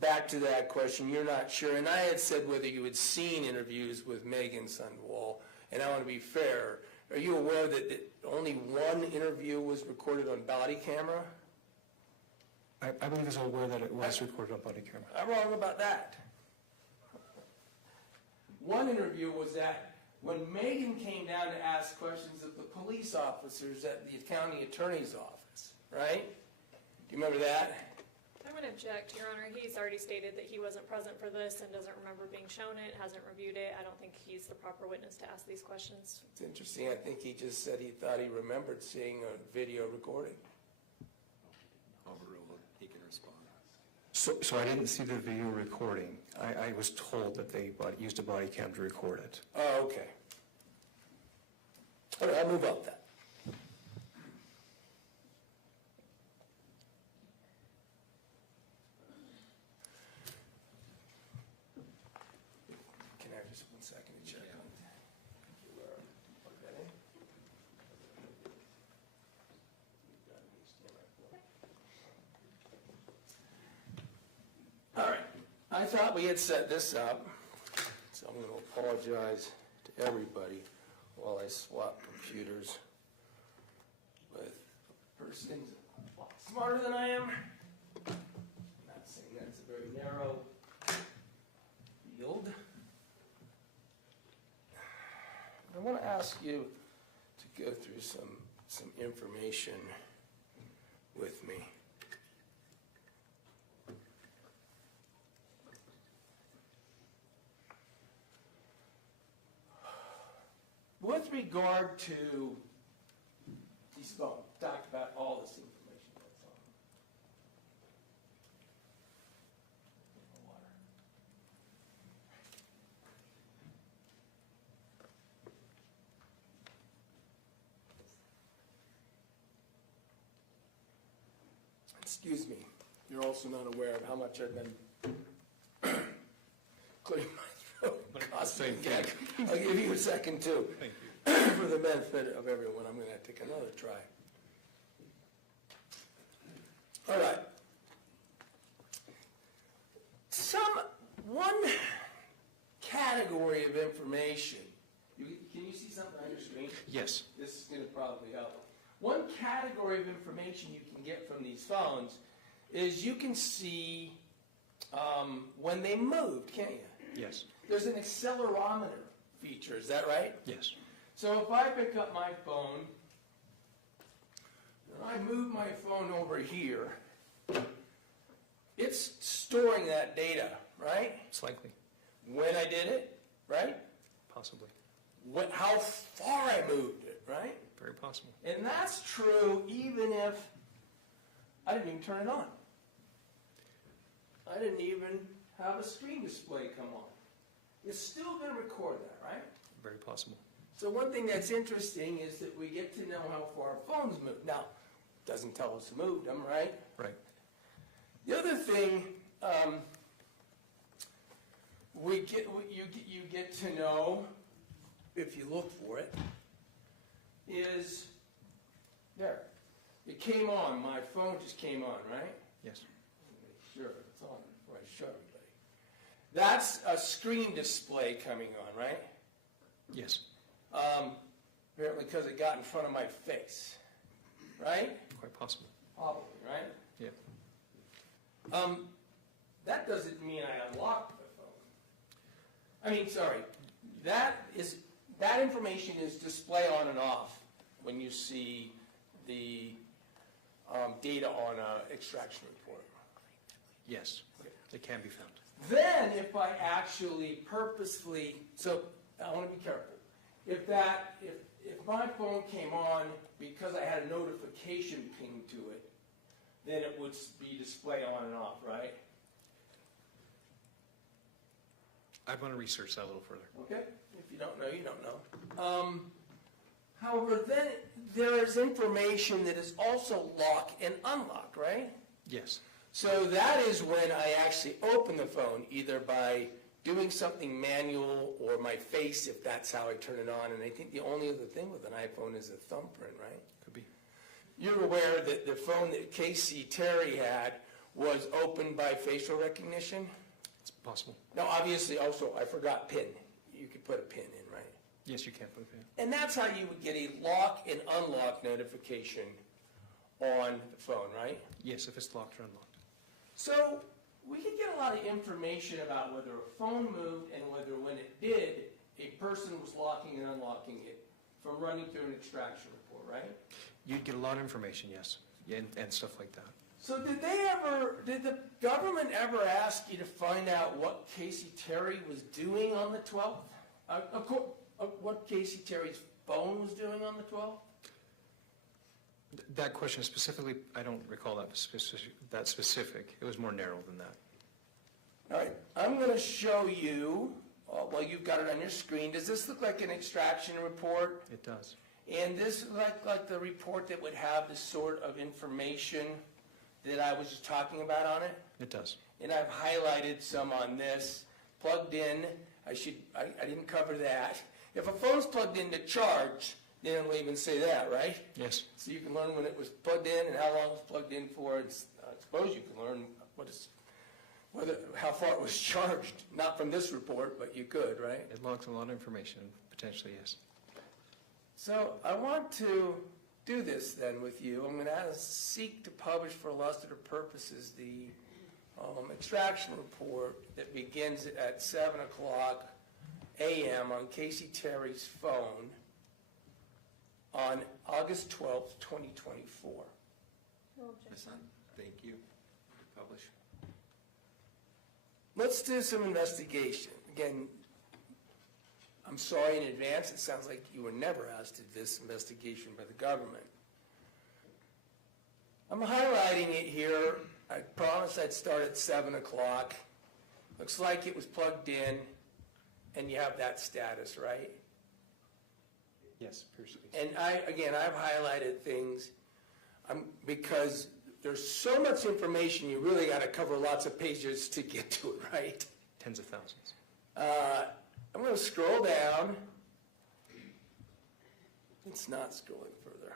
back to that question, you're not sure. And I had said whether you had seen interviews with Meggan Sundwall, and I want to be fair. Are you aware that only one interview was recorded on body camera? I believe I was aware that it was recorded on body camera. I'm wrong about that. One interview was that when Meggan came down to ask questions of the police officers at the county attorney's office, right? Do you remember that? I'm going to object, Your Honor. He's already stated that he wasn't present for this and doesn't remember being shown it, hasn't reviewed it. I don't think he's the proper witness to ask these questions. It's interesting. I think he just said he thought he remembered seeing a video recording. Overruled, he can respond. So I didn't see the video recording. I was told that they used a body cam to record it. Oh, okay. All right, I'll move up that. Can I have just 1 second to check on that? Plug that in. All right, I thought we had set this up, so I'm going to apologize to everybody while I swap computers with a person a lot smarter than I am. I'm not saying that's a very narrow field. I want to ask you to go through some information with me. With regard to these phones, talked about all this information that's on water. Excuse me, you're also not aware of how much I've been clearing my throat. I'll give you a second too. Thank you. For the benefit of everyone, I'm going to take another try. All right. One category of information. Can you see something on your screen? Yes. This is going to probably help. One category of information you can get from these phones is you can see when they moved, can't you? Yes. There's an accelerometer feature, is that right? Yes. So if I pick up my phone, and I move my phone over here, it's storing that data, right? It's likely. When I did it, right? Possibly. How far I moved it, right? Very possible. And that's true even if I didn't even turn it on. I didn't even have a screen display come on. It's still going to record that, right? Very possible. So one thing that's interesting is that we get to know how far phones move. Now, it doesn't tell us who moved them, right? Right. The other thing you get to know, if you look for it, is there. It came on. My phone just came on, right? Yes. Make sure it's on before I show everybody. That's a screen display coming on, right? Yes. Apparently because it got in front of my face, right? Quite possible. Probably, right? Yeah. That doesn't mean I unlocked the phone. I mean, sorry, that information is display on and off when you see the data on an extraction report. Yes, it can be found. Then if I actually purposefully, so I want to be careful. If my phone came on because I had a notification ping to it, then it would be display on and off, right? I want to research that a little further. Okay, if you don't know, you don't know. However, then there is information that is also lock and unlock, right? Yes, So that is when I actually open the phone, either by doing something manual or my face, if that's how I turn it on. And I think the only other thing with an iPhone is a thumbprint, right? could be. You're aware that the phone that Casey Terry had was opened by facial recognition? It's possible. Now, obviously, also, I forgot PIN. You could put a PIN in, right? Yes, you can put it in. And that's how you would get a lock and unlock notification on the phone, right? Yes, if it's locked or unlocked. So we could get a lot of information about whether a phone moved and whether when it did, a person was locking and unlocking it from running through an extraction report, right? You'd get a lot of information, yes, yeah, and stuff like that. So did the government ever ask you to find out what Casey Terry was doing on the 12th? What Casey Terry's phone was doing on the 12th? That question specifically, I don't recall that specific. It was more narrow than that. All right, I'm going to show you, well, you've got it on your screen. Does this look like an extraction report? It does. And this is like the report that would have the sort of information that I was just talking about on it? It does. And I've highlighted some on this. Plugged in, I didn't cover that. If a phone's plugged in to charge, then it'll even say that, right? Yes. So you can learn when it was plugged in and how long it was plugged in for. And I suppose you can learn how far it was charged. Not from this report, but you could, right? It logs a lot of information, potentially, yes. So I want to do this then with you. I'm going to seek to publish for illustrative purposes the extraction report that begins at 7 o'clock a.m. on Casey Terry's phone on August 12th, 2024. Thank you. Publish. Let's do some investigation. Again, I'm sorry in advance. It sounds like you were never asked to do this investigation by the government. I'm highlighting it here. I promised I'd start at 7 o'clock. Looks like it was plugged in, and you have that status, right? Yes, appears to be. And I've highlighted things because there's so much information, you really got to cover lots of pages to get to it, right? Tens of thousands. I'm going to scroll down. It's not scrolling further.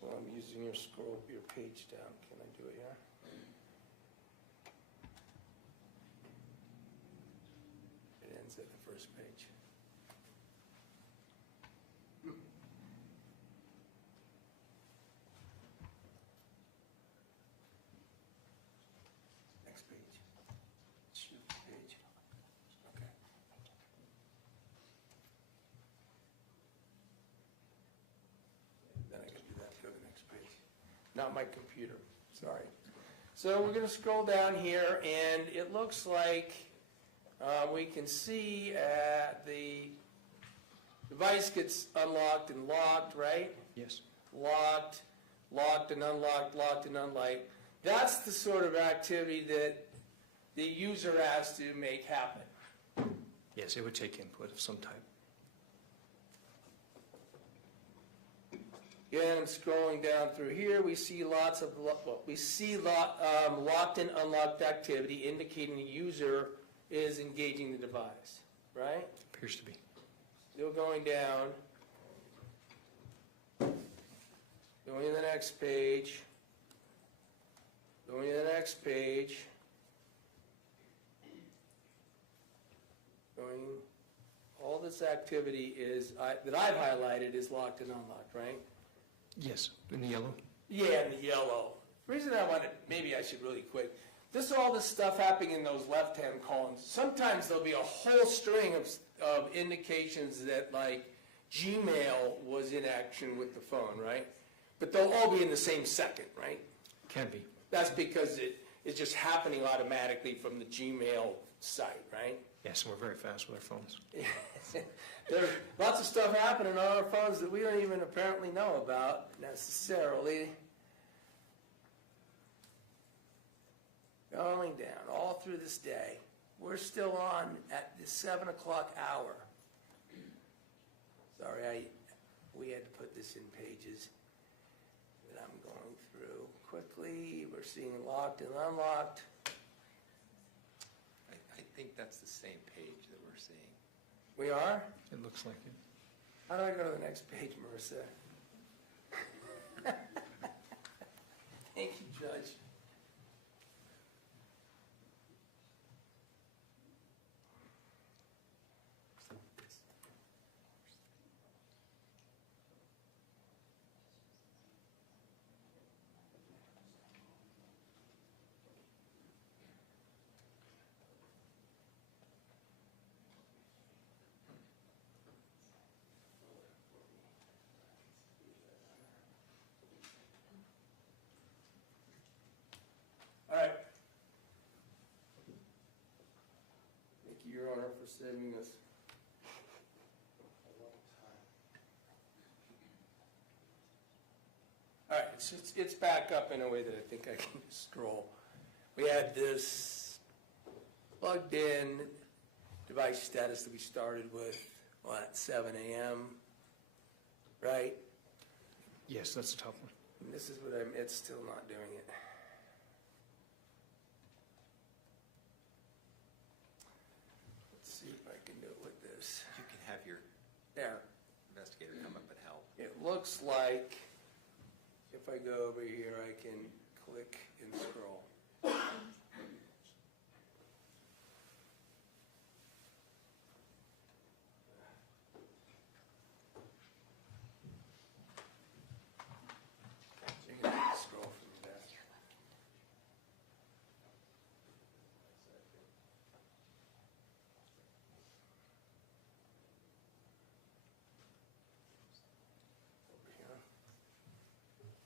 Well, I'm using your page down. Can I do it here? It ends at the first page. Next page. Shoot, page. Okay. Then I can do that, go to the next page. Not my computer, sorry. So we're going to scroll down here, and it looks like we can see the device gets unlocked and locked, right? Yes. Locked, locked and unlocked, locked and unlocked. That's the sort of activity that the user has to make happen. Yes, it would take input of some type. Again, scrolling down through here, we see lots of locked and unlocked activity indicating the user is engaging the device, right? Appears to be. Still going down. Going to the next page. Going to the next page. Going. All this activity that I've highlighted is locked and unlocked, right? Yes, in the yellow. Yeah, in the yellow. The reason I wanted, maybe I should really quit. All this stuff happening in those left-hand columns. Sometimes there'll be a whole string of indications that like Gmail was in action with the phone, right? But they'll all be in the same second, right? Can be. That's because it's just happening automatically from the Gmail site, right? Yes, and we're very fast with our phones. There's lots of stuff happening on our phones that we don't even apparently know about necessarily. Going down all through this day. We're still on at the 7 o'clock hour. Sorry, we had to put this in pages that I'm going through quickly. We're seeing locked and unlocked. I think that's the same page that we're seeing. We are? It looks like it. How do I go to the next page, Marissa? Thank you, Judge. All right. Thank you, Your Honor, for saving us a long time. All right, it's back up in a way that I think I can scroll. We had this plugged in device status that we started with, at 7 a.m., right? Yes, that's the top one. And this is what it's still not doing it. Let's see if I can do it with this. You can have your There. investigator come up and help. It looks like if I go over here, I can click and scroll. So you can scroll from there. Over here.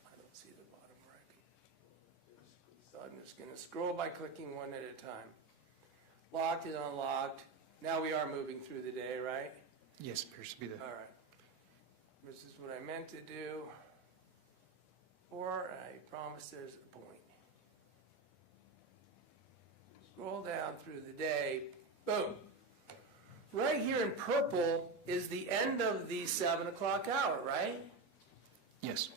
I don't see the bottom right. So I'm just going to scroll by clicking one at a time. Locked and unlocked. Now we are moving through the day, right? Yes, appears to be the, All right. This is what I meant to do. Or I promise there's a point. Scroll down through the day. Boom. Right here in purple is the end of the 7 o'clock hour, right? yes.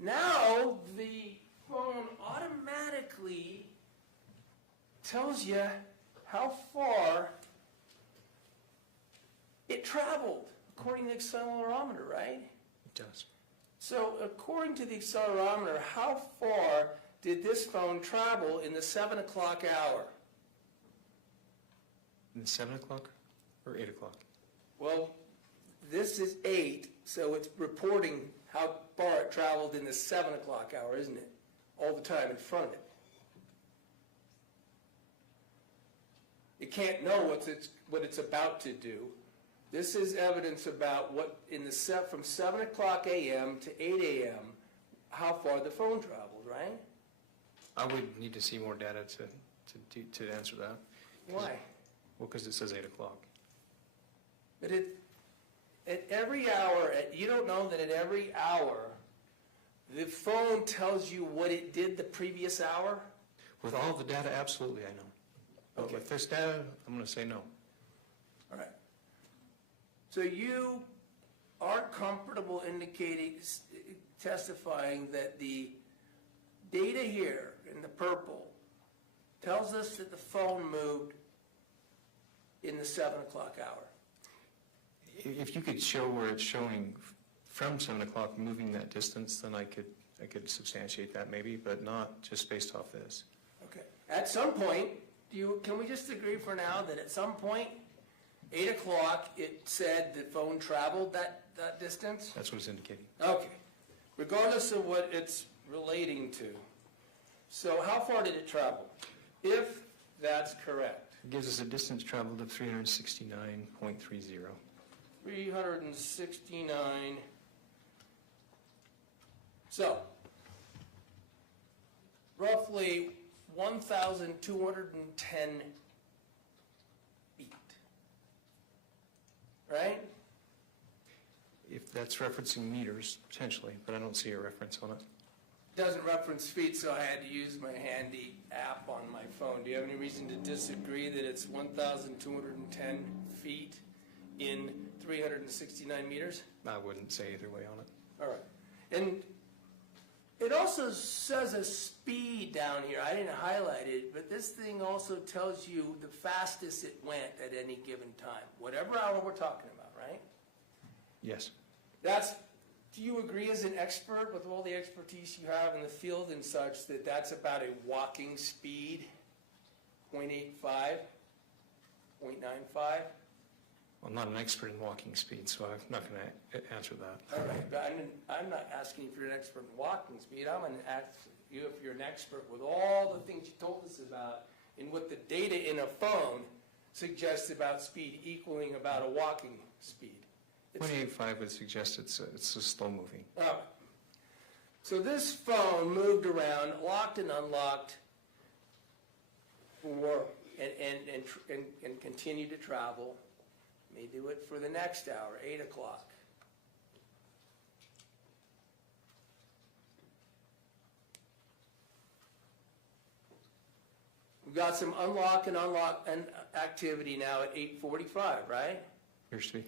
Now the phone automatically tells you how far it traveled according to the accelerometer, right? It does. So according to the accelerometer, how far did this phone travel in the 7 o'clock hour? And 7 o'clock or 8 o'clock? Well, this is 8, so it's reporting how far it traveled in the 7 o'clock hour, isn't it? All the time in front of it. It can't know what it's about to do. This is evidence about what from 7 o'clock a.m. to 8 a.m., how far the phone traveled, right? I would need to see more data to answer that. Why? Well, because it says 8 o'clock. But at every hour, you don't know that at every hour, the phone tells you what it did the previous hour? With all the data, absolutely, I know. But Okay. with this data, I'm going to say no. All right. So you aren't comfortable testifying that the data here in the purple tells us that the phone moved in the 7 o'clock hour? If you could show where it's showing from 7 o'clock moving that distance, then I could substantiate that maybe, but not just based off this. Okay. At some point, can we just agree for now that at some point, 8 o'clock, it said the phone traveled that distance? That's what it's indicating. Okay. Regardless of what it's relating to. So how far did it travel? If that's correct. It gives us a distance traveled of 369.30. 369. So, roughly 1,210 feet. Right? If that's referencing meters, potentially, but I don't see a reference on it. Doesn't reference feet, so I had to use my handy app on my phone. Do you have any reason to disagree that it's 1,210 feet in 369 meters? I wouldn't say either way on it. All right. And it also says a speed down here. I didn't highlight it, but this thing also tells you the fastest it went at any given time, whatever hour we're talking about, right? Yes. Do you agree as an expert with all the expertise you have in the field and such that that's about a walking speed, 0.85, 0.95? I'm not an expert in walking speed, so I'm not going to answer that. All right, but I'm not asking if you're an expert in walking speed. I'm going to ask you if you're an expert with all the things you told us about and what the data in a phone suggests about speed equaling about a walking speed. 0.85 would suggest it's a slow moving. All right. So this phone moved around, locked and unlocked, and continued to travel. May do it for the next hour, 8 o'clock. We've got some unlock and activity now at 8:45, right? Appears to be.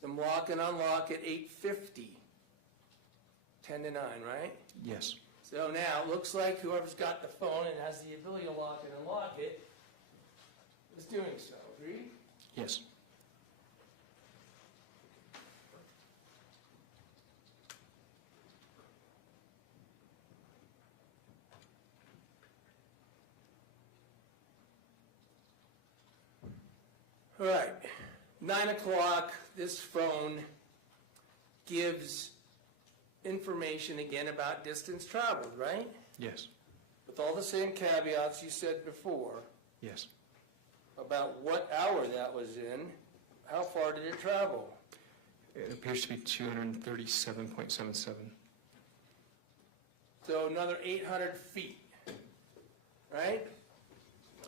Some lock and unlock at 8:50, 10 to 9, right? Yes. So now, it looks like whoever's got the phone and has the ability to lock and unlock it is doing so. Agreed? Yes. All right. 9 o'clock, this phone gives information again about distance traveled, right? Yes. With all the same caveats you said before Yes. about what hour that was in, how far did it travel? It appears to be 237.77. So another 800 feet, right?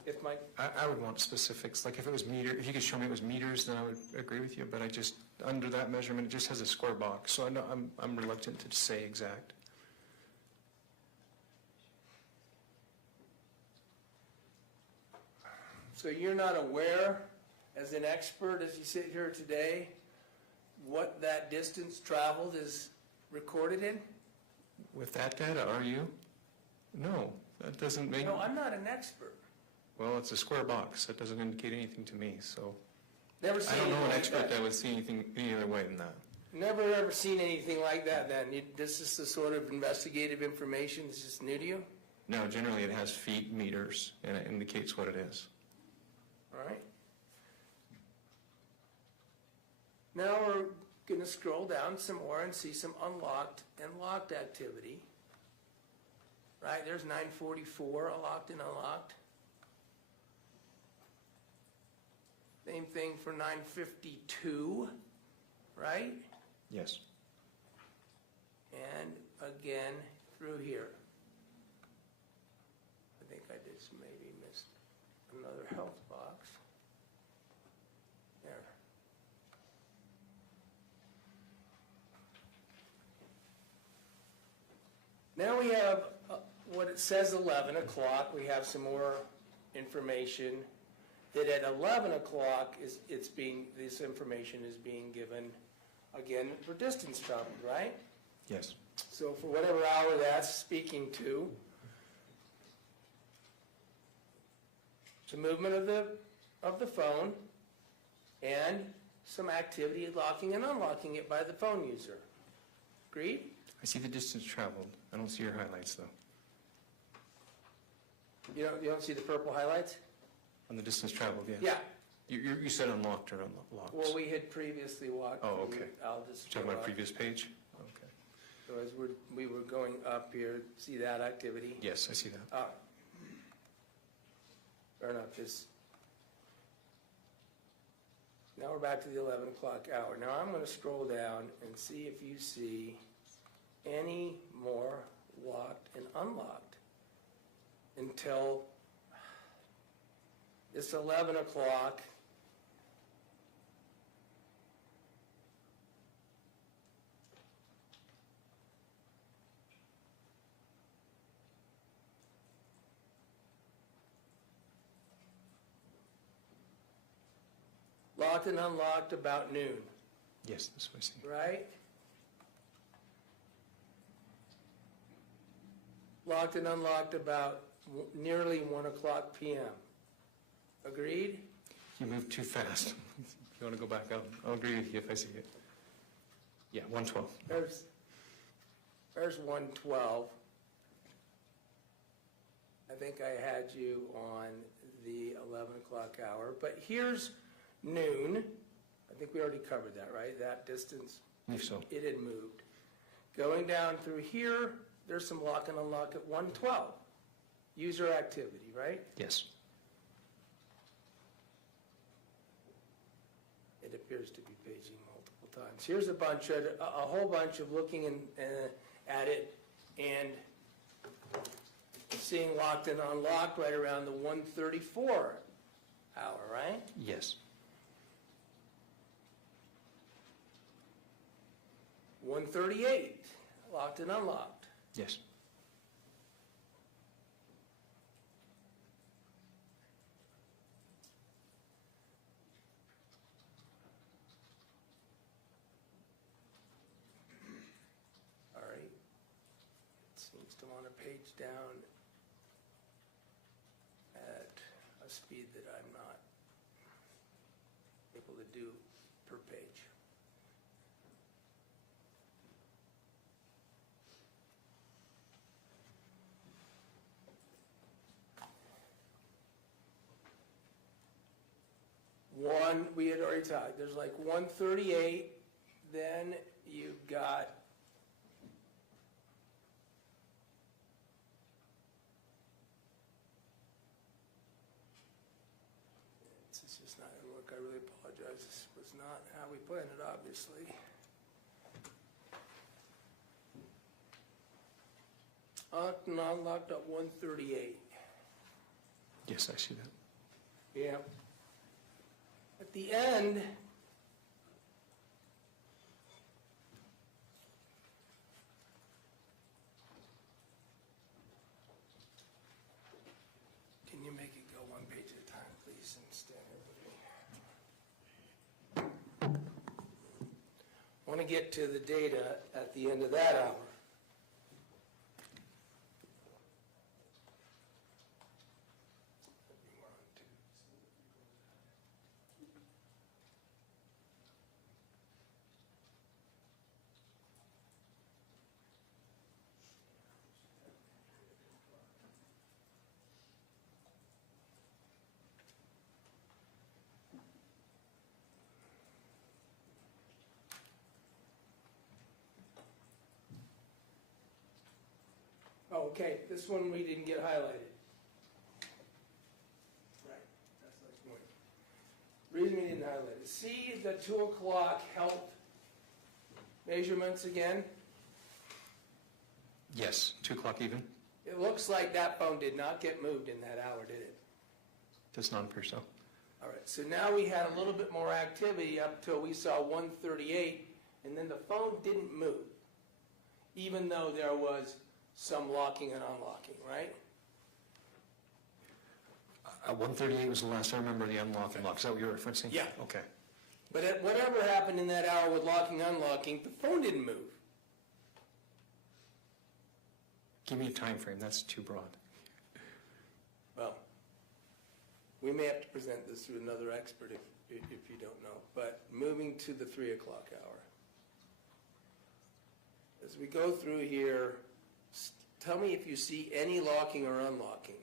If my, I would want specifics, like if it was if you could show me it was meters, then I would agree with you, but I just, under that measurement, it just has a square box, so I'm reluctant to say exact. so you're not aware, as an expert, as you sit here today, what that distance traveled is recorded in? With that data, are you? No, that doesn't make, No, I'm not an expert. well, it's a square box, that doesn't indicate anything to me, so. Never I seen don't know anything an like expert that. that would see anything any other way than that. Never ever seen anything like that then? This is the sort of investigative information that's just new to you? No, generally it has feet, meters, and it indicates what it is. All right. Now we're going to scroll down some more and see some unlocked and locked activity. Right, there's 944, unlocked and unlocked. Same thing for 952, right? Yes. And again through here. I think I just maybe missed another health box. There. Now we have what it says 11 o'clock. We have some more information that at 11 o'clock this information is being given again for distance travel, right? Yes. So for whatever hour that's speaking to, some movement of the phone and some activity locking and unlocking it by the phone user. Agreed? I see the distance traveled. I don't see your highlights, though. You don't see the purple highlights? On the distance traveled, yes. Yeah. You said unlocked or unlocked? Well, we had previously walked. Oh, okay. I'll just. Talking about previous page? Okay. So as we were going up here, see that activity? Yes, I see that. Fair enough, now we're back to the 11 o'clock hour. Now I'm gonna scroll down and see if you see any more locked and unlocked until it's 11 o'clock. Locked and unlocked about noon, Yes, that's what I see. right? Locked and unlocked about nearly 1 o'clock PM. Agreed? You moved too fast. If you want to go back, I'll agree with you if I see it. Yeah, 112. There's 112. I think I had you on the 11 o'clock hour, but here's noon. I think we already covered that, right? That distance, I believe so. it had moved. Going down through here, there's some lock and unlock at 112. User activity, right? Yes. It appears to be paging multiple times. Here's a whole bunch of looking at it and seeing locked and unlocked right around the 134 hour, right? Yes. 138, locked and unlocked. Yes. All right. It seems to want to page down at a speed that I'm not able to do per page. We had already talked, there's like 138, then you've got this is just not gonna work, I really apologize, this was not how we planned it, obviously. Not locked up 138. Yes, I see that. Yeah. At the end, can you make it go one page at a time, please, and stand there with me? I want to get to the data at the end of that hour. Oh, okay, this one we didn't get highlighted. Right, that's the point. Reason we didn't highlight it. See the 2 o'clock health measurements again? Yes, 2 o'clock even. It looks like that phone did not get moved in that hour, did it? Does not appear so. All right, so now we had a little bit more activity up till we saw 138, and then the phone didn't move, even though there was some locking and unlocking, right? 138 was the last I remember the unlock and lock. Is that what you're referencing? Yeah. Okay. But whatever happened in that hour with locking and unlocking, the phone didn't move. Give me a time frame. That's too broad. Well, we may have to present this to another expert if you don't know. But moving to the 3 o'clock hour. As we go through here, tell me if you see any locking or unlocking.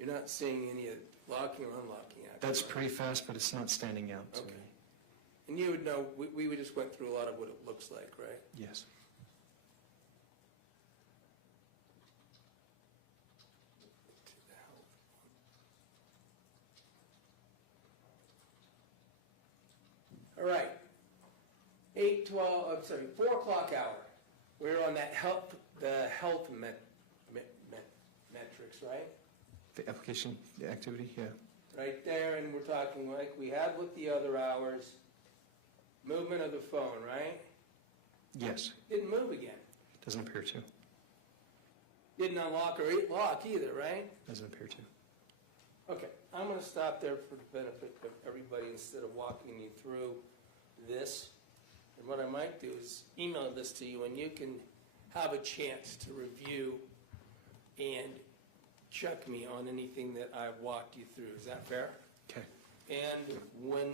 You're not seeing any locking or unlocking action? That's right? pretty fast, but it's not standing out to me. Okay. And you would know, we just went through a lot of what it looks like, right? Yes. All right. 4 o'clock hour. We're on that the health metrics, right? The application, the activity, yeah. Right there, and we're talking like we had with the other hours, movement of the phone, right? Yes, Didn't move again. doesn't appear to. Didn't unlock or lock either, right? Doesn't appear to. Okay, I'm going to stop there for the benefit of everybody instead of walking you through this. And what I might do is email this to you, and you can have a chance to review and check me on anything that I've walked you through. Is that fair? Okay. And when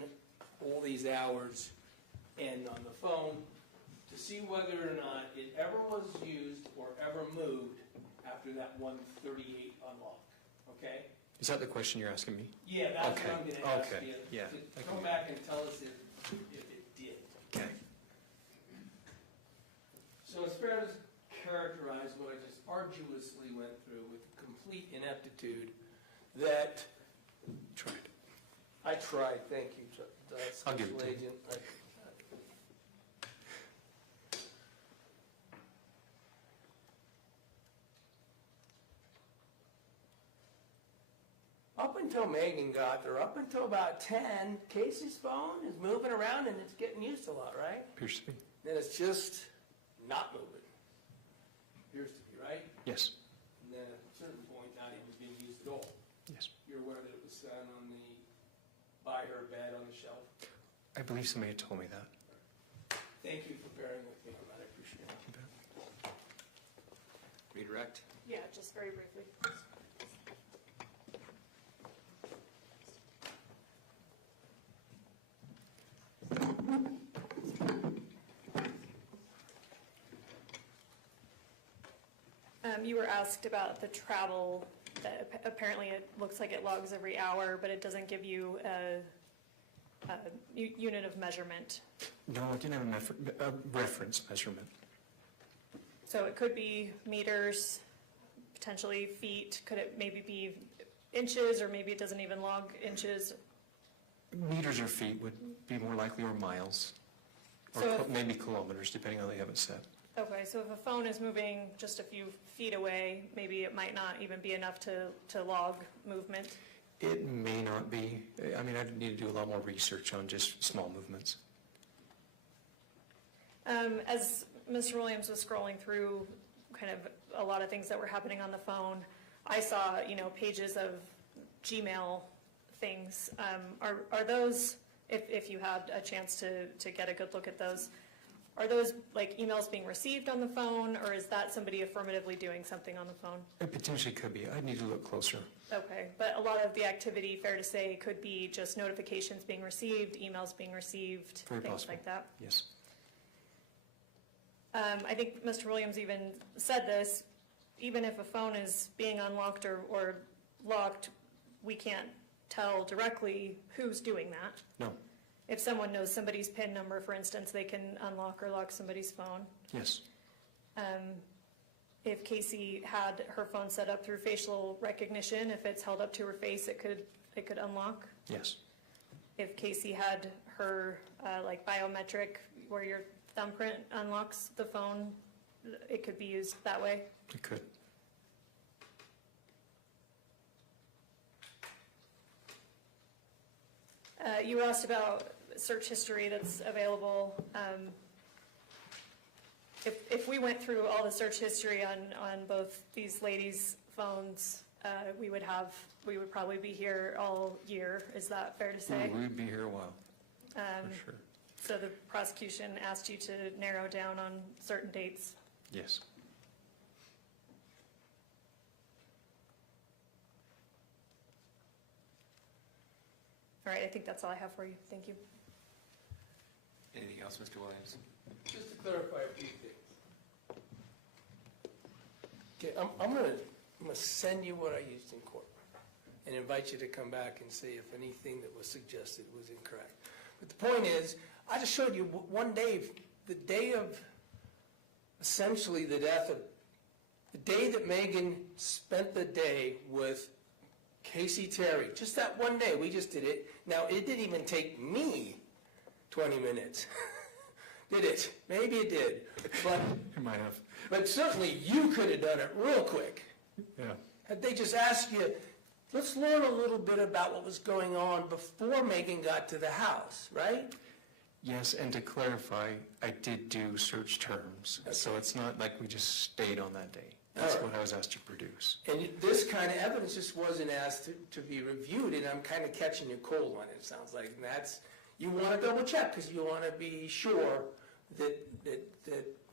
all these hours end on the phone, to see whether or not it ever was used or ever moved after that 138 unlock. Okay? Is that the question you're asking me? Yeah, that's Okay, what I'm going to ask okay, you. yeah. To come back and tell us if it did. Okay. So it's fair to characterize what I just arduously went through with complete ineptitude that Tried. I tried. Thank you, I'll give it Special to you. Agent. Up until Megan got there, up until about 10, Casey's phone is moving around and it's getting used a lot, right? Appears to be. Then it's just not moving. Appears to be, right? Yes. And then at a certain point, not even being used at all. Yes. You're aware that it was found on by her bed on the shelf? I believe somebody had told me that. Thank you for bearing with me on that, I appreciate it. You bet. Redirect? Yeah, just very briefly. You were asked about the travel, that apparently it looks like it logs every hour, but it doesn't give you a unit of measurement. No, I didn't have a reference measurement. So it could be meters, potentially feet, could it maybe be inches, or maybe it doesn't even log inches? Meters or feet would be more likely, or miles, or So if- maybe kilometers, depending on how they have it set. Okay, so if a phone is moving just a few feet away, maybe it might not even be enough to log movement? It may not be. I mean, I'd need to do a lot more research on just small movements. As Mr. Williams was scrolling through kind of a lot of things that were happening on the phone, I saw, pages of Gmail things. Are those, if you had a chance to get a good look at those, are those like emails being received on the phone, or is that somebody affirmatively doing something on the phone? It potentially could be. I'd need to look closer. Okay, but a lot of the activity, fair to say, could be just notifications being received, emails being received, Very things possible. like that. Yes. I think Mr. Williams even said this, even if a phone is being unlocked or locked, we can't tell directly who's doing that. No. If someone knows somebody's PIN number, for instance, they can unlock or lock somebody's phone. Yes. If Casey had her phone set up through facial recognition, if it's held up to her face, it could unlock. Yes. If Casey had her like biometric, where your thumbprint unlocks the phone, it could be used that way. It could. You asked about search history that's available. If we went through all the search history on both these ladies' phones, we would probably be here all year. Is that fair to say? We would be here a while, for sure. So the prosecution asked you to narrow down on certain dates. Yes. All right, I think that's all I have for you. Thank you. Anything else, Mr. Williams? Just to clarify a few things. Okay, I'm gonna send you what I used in court. and invite you to come back and say if anything that was suggested was incorrect. But the point is, I just showed you one day, the day of essentially the death of, the day that Meggan spent the day with Casey Terry, just that one day, we just did it. Now, it didn't even take me 20 minutes, did it? Maybe it did, but, You might have. but certainly you could have done it real quick. Yeah. Had they just asked you, let's learn a little bit about what was going on before Meggan got to the house, right? Yes, and to clarify, I did do search terms, so it's not like we just stayed on that day. That's All right. what I was asked to produce. And this kind of evidence just wasn't asked to be reviewed, and I'm kind of catching you cold on it, sounds like. And that's, you want to double check because you want to be sure that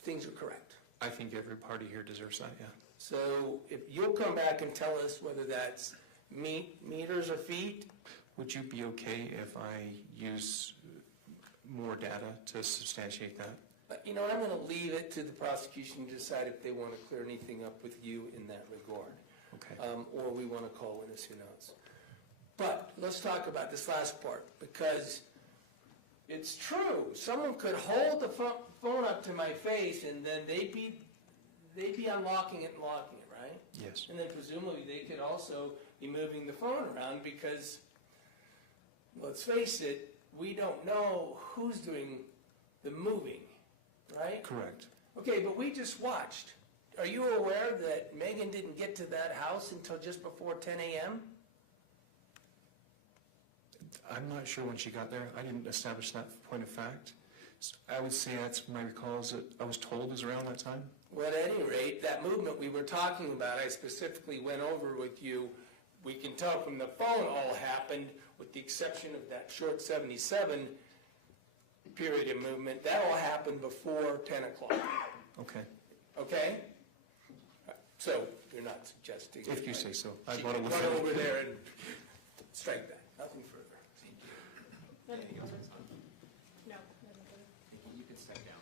things are correct. I think every party here deserves that, yeah. So if you'll come back and tell us whether that's meters or feet, Would you be okay if I use more data to substantiate that? you know, I'm going to leave it to the prosecution to decide if they want to clear anything up with you in that regard. Okay. Or we want to call witness, who knows. But let's talk about this last part, because it's true. Someone could hold the phone up to my face, and then they'd be unlocking it and locking it, right? Yes. And then presumably they could also be moving the phone around because, let's face it, we don't know who's doing the moving, right? Correct. Okay, but we just watched. Are you aware that Meggan didn't get to that house until just before 10 a.m.? I'm not sure when she got there. I didn't establish that point of fact. I would say that's my recalls that I was told was around that time. Well, at any rate, that movement we were talking about, I specifically went over with you. We can tell from the phone all happened, with the exception of that short 77 period of movement. That all happened before 10 o'clock. Okay. Okay? So, you're not suggesting... If you say so. She I'd want to can look run at over it. there and strike that. Nothing further. No, Anything else, Ms. Hunt? no. You can step down.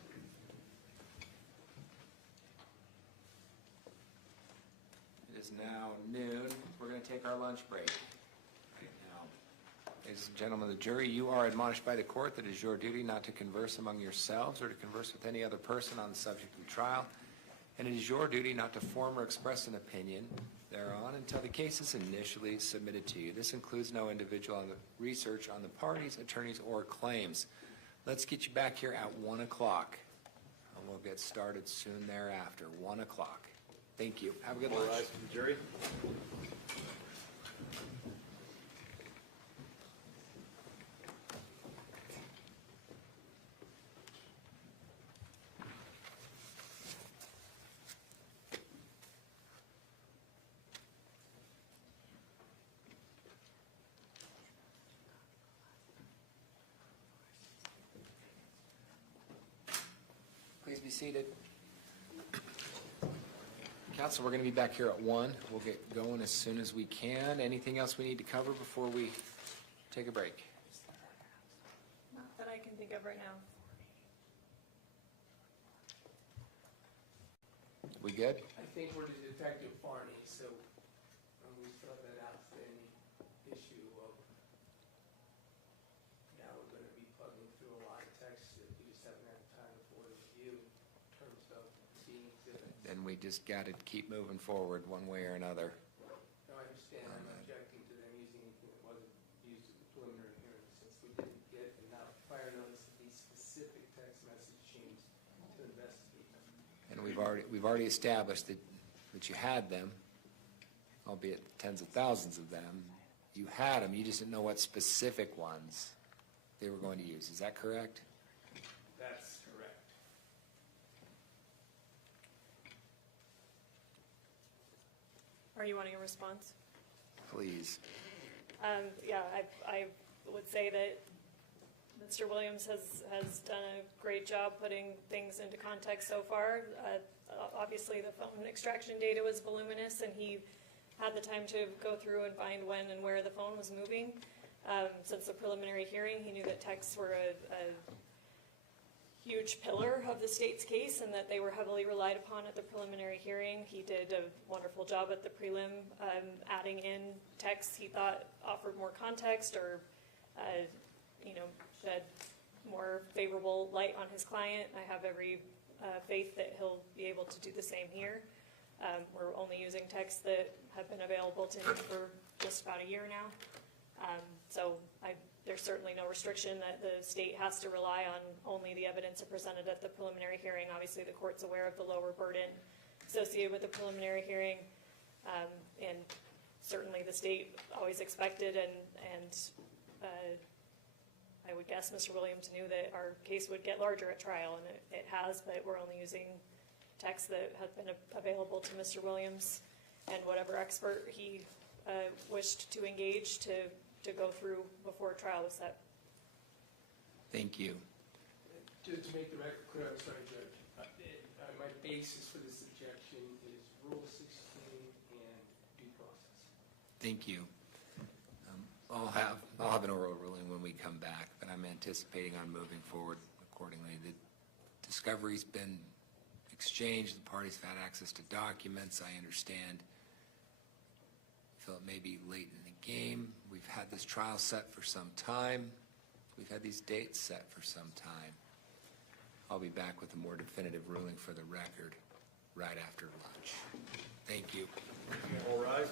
It is now noon. We're going to take our lunch break. Right now. Ladies and gentlemen of the jury, you are admonished by the court that it is your duty not to converse among yourselves or to converse with any other person on the subject of the trial, and it is your duty not to form or express an opinion thereon until the case is initially submitted to you. This includes no individual on the research on the parties, attorneys, or claims. Let's get you back here at 1 o'clock, and we'll get started soon thereafter, 1 o'clock. Thank you. Have a good lunch. All rise for the jury. Please be seated. Council, we're going to be back here at 1. We'll get going as soon as we can. Anything else we need to cover before we take a break? Not that I can think of right now. We good? I think we're to Detective Farney, so we still have that outstanding issue of now we're going to be plugging through a lot of texts that we just haven't had time for to review in terms of seeing exhibits. Then we just got to keep moving forward one way or another. No, I understand. I'm objecting to them using anything that wasn't used at the preliminary hearing since we didn't get enough prior notice of these specific text message chains to investigate them. And we've already established that you had them, albeit tens of thousands of them. You had them, you just didn't know what specific ones they were going to use. Is that correct? That's correct. Are you wanting a response? Please. Yeah, I would say that Mr. Williams has done a great job putting things into context so far. Obviously, the phone extraction data was voluminous, and he had the time to go through and find when and where the phone was moving. Since the preliminary hearing, he knew that texts were a huge pillar of the state's case and that they were heavily relied upon at the preliminary hearing. He did a wonderful job at the prelim, adding in texts he thought offered more context or, shed more favorable light on his client. I have every faith that he'll be able to do the same here. We're only using texts that have been available to him for just about a year now. There's certainly no restriction that the state has to rely on only the evidence presented at the preliminary hearing. Obviously, the court's aware of the lower burden associated with the preliminary hearing. And certainly the state always expected and I would guess Mr. Williams knew that our case would get larger at trial, and it has, but we're only using texts that have been available to Mr. Williams and whatever expert he wished to engage to go through before trial was set. Thank you. Just to make the record clear, I'm sorry, Judge, my basis for this objection is Rule 16 and due process. Thank you. I'll have an oral ruling when we come back, but I'm anticipating on moving forward accordingly. The discovery's been exchanged. The parties have had access to documents. I understand. I feel it may be late in the game. We've had this trial set for some time. We've had these dates set for some time. I'll be back with a more definitive ruling for the record right after lunch. Thank you. All rise.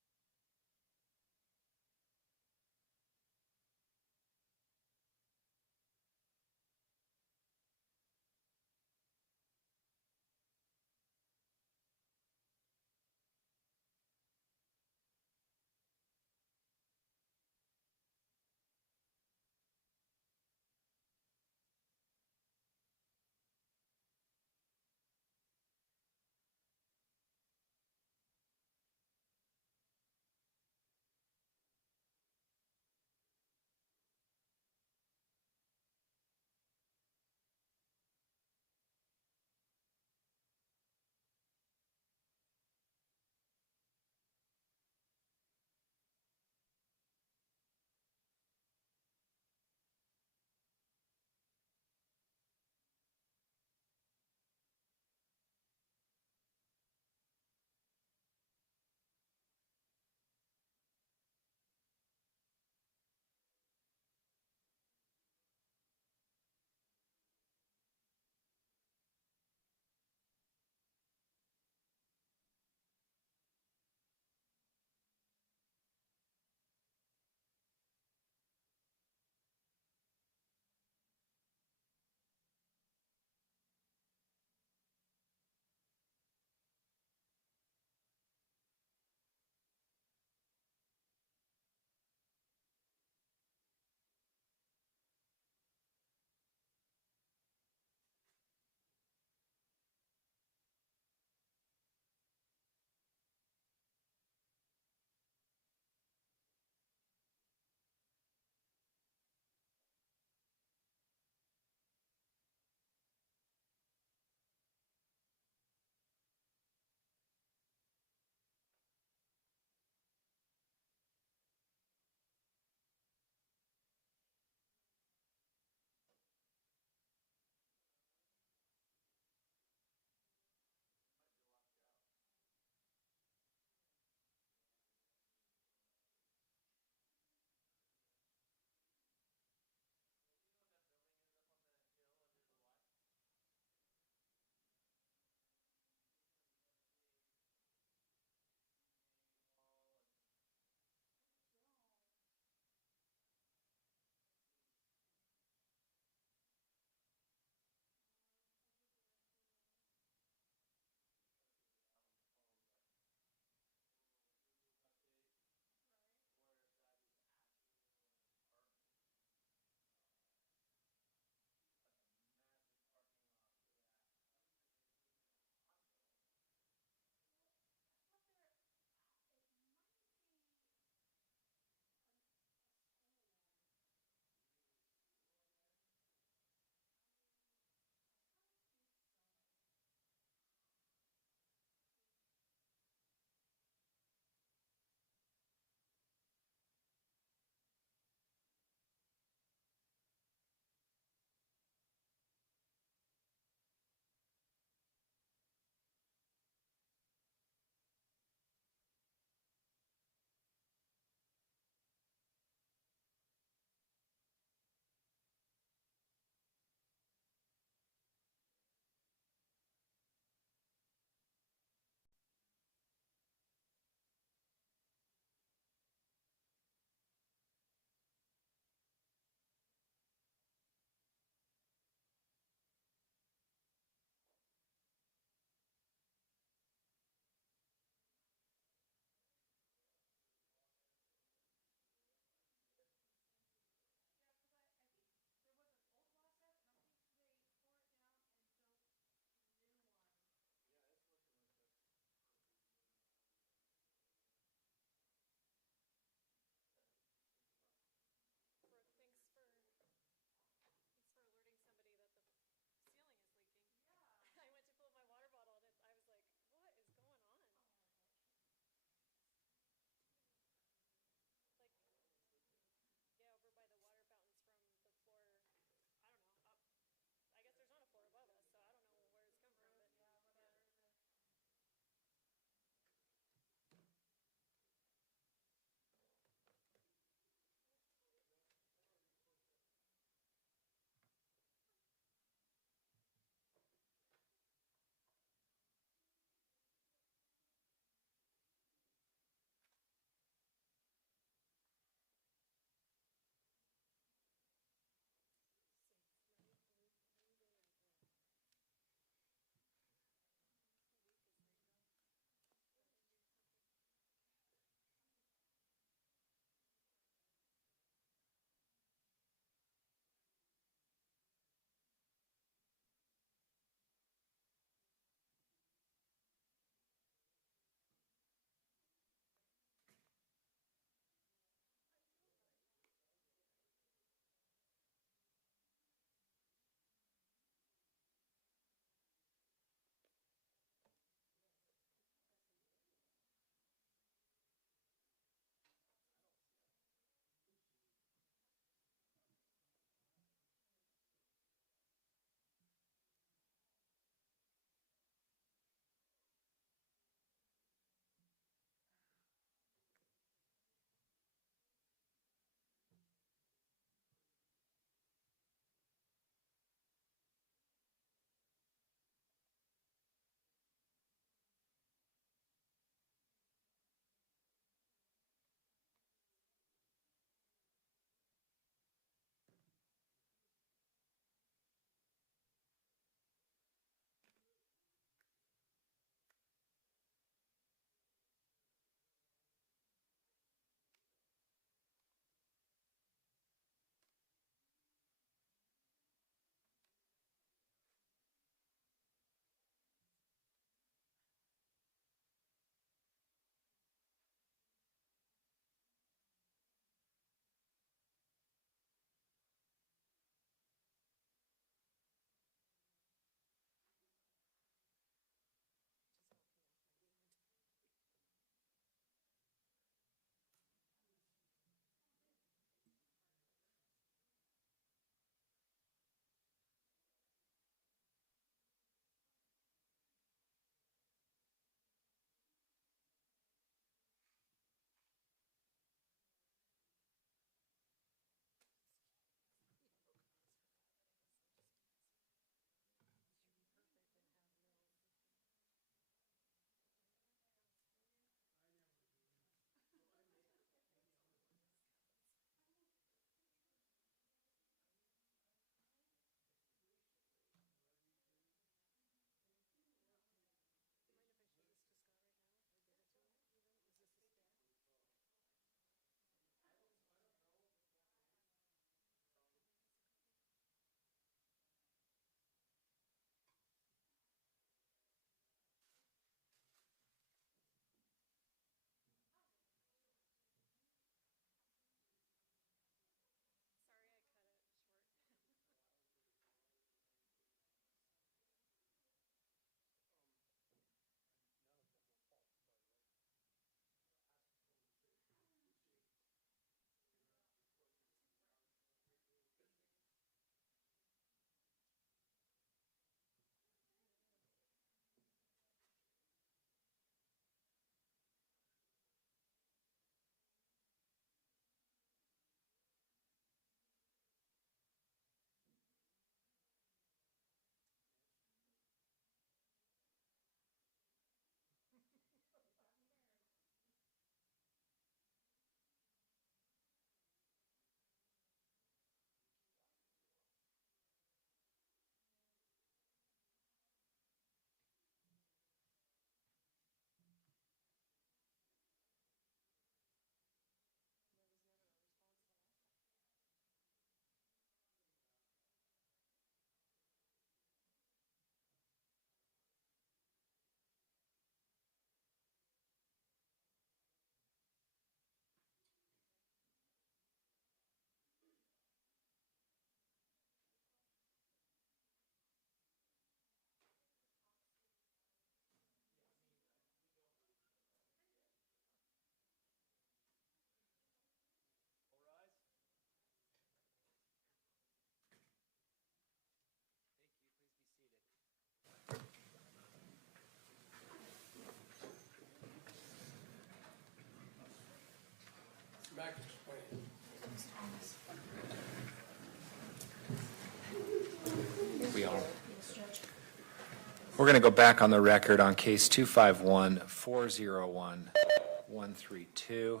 We're going to go back on the record on case 251-401-132,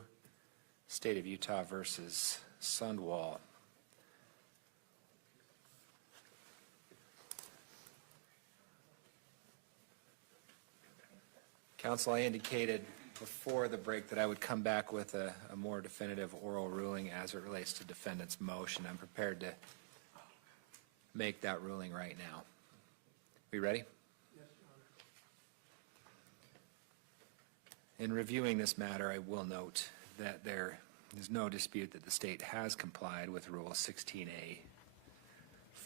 State of Utah versus Sundwall. Counsel, I indicated before the break that I would come back with a more definitive oral ruling as it relates to defendant's motion. I'm prepared to make that ruling right now. We ready? Yes, Your Honor. In reviewing this matter, I will note that there is no dispute that the state has complied with Rule 16A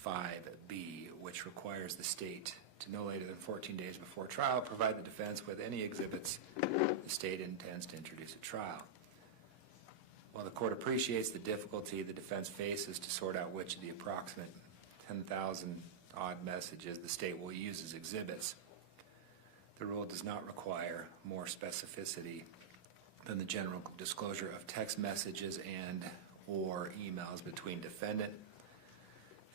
5B, which requires the state to no later than 14 days before trial provide the defense with any exhibits the state intends to introduce at trial. While the court appreciates the difficulty the defense faces to sort out which of the approximate 10,000 odd messages the state will use as exhibits, the rule does not require more specificity than the general disclosure of text messages and or emails between defendant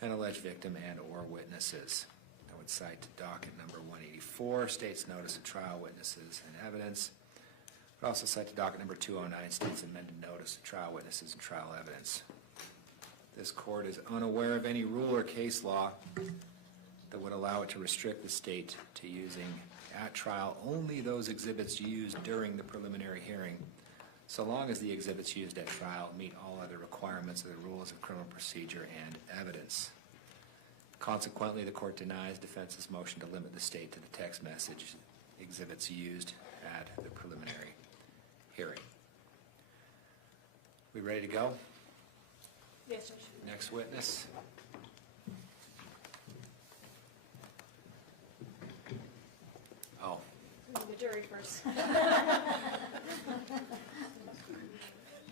and alleged victim and or witnesses. I would cite docket number 184, state's notice of trial witnesses and evidence. I would also cite to docket number 209, state's amended notice of trial witnesses and trial evidence. This court is unaware of any rule or case law that would allow it to restrict the state to using at trial only those exhibits used during the preliminary hearing, so long as the exhibits used at trial meet all other requirements of the rules of criminal procedure and evidence. Consequently, the court denies defense's motion to limit the state to the text message exhibits used at the preliminary hearing. We ready to go? Yes, Judge. Next witness. Oh, The jury first.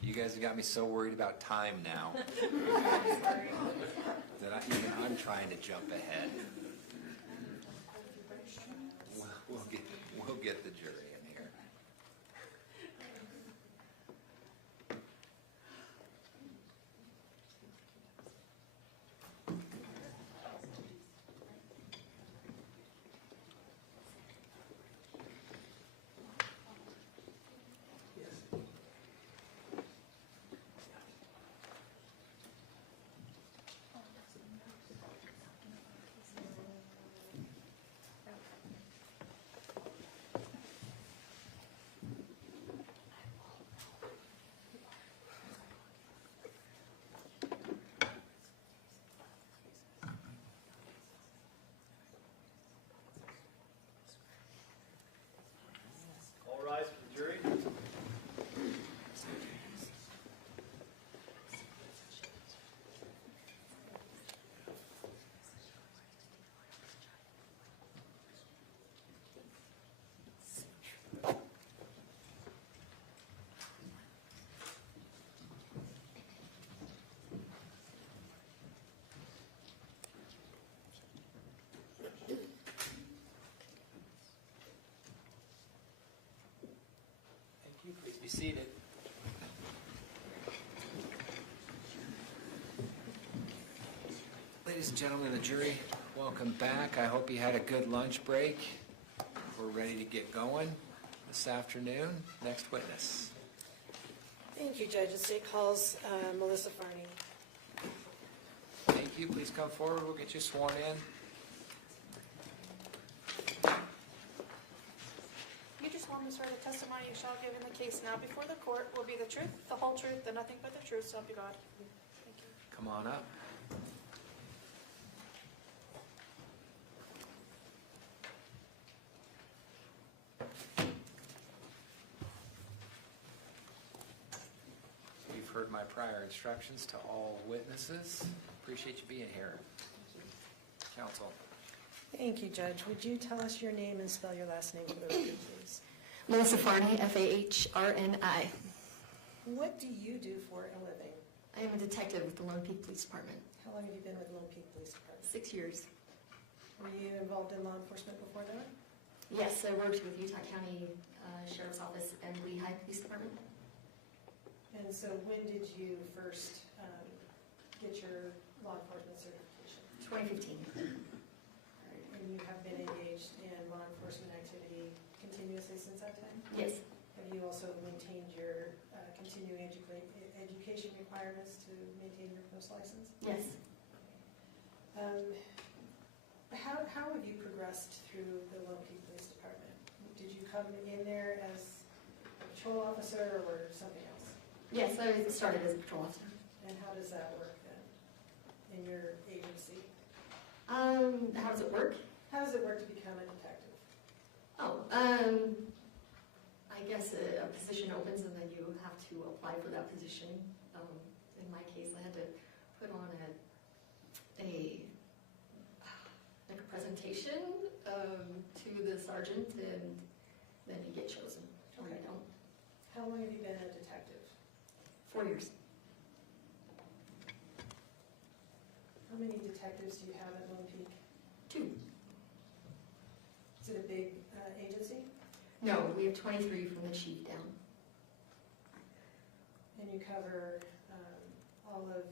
you guys have got me so worried about time now Sorry. that I'm trying to jump ahead. We'll get the jury in here. All rise for the jury. Thank you. Please be seated. Ladies and gentlemen of the jury, welcome back. I hope you had a good lunch break. We're ready to get going this afternoon. Next witness. Thank you, Judge. The state calls Melissa Farney. Thank you. Please come forward. We'll get you sworn in. You just want to swear the testimony you shall give in the case now before the court will be the truth, the whole truth, and nothing but the truth, so help you God. Thank you. Come on up. You've heard my prior instructions to all witnesses. Appreciate you being here. Counsel. Thank you, Judge. Would you tell us your name and spell your last name for the record, please? Melissa Farney, Fahrni. What do you do for a living? I am a detective with the Lone Peak Police Department. How long have you been with Lone Peak Police Department? 6 years. Were you involved in law enforcement before that? Yes, I worked with Utah County Sheriff's Office and Lehigh Police Department. And so when did you first get your law enforcement certification? 2015. All right. And and you have been engaged in law enforcement activity continuously since that time? Yes, Have you also maintained your continuing education requirements to maintain your post license? yes. How have you progressed through the Lone Peak Police Department? Did you come in there as a patrol officer or something else? Yes, I started as a patrol officer. And how does that work then in your agency? How does it work? How does it work to become a detective? Oh, I guess a position opens and then you have to apply for that position. In my case, I had to put on like a presentation to the sergeant, and then you get chosen, or you Okay. don't. How long have you been a detective? 4 years. How many detectives do you have at Lone Peak? 2. Is it a big agency? No, we have 23 from the chief down. And you cover all of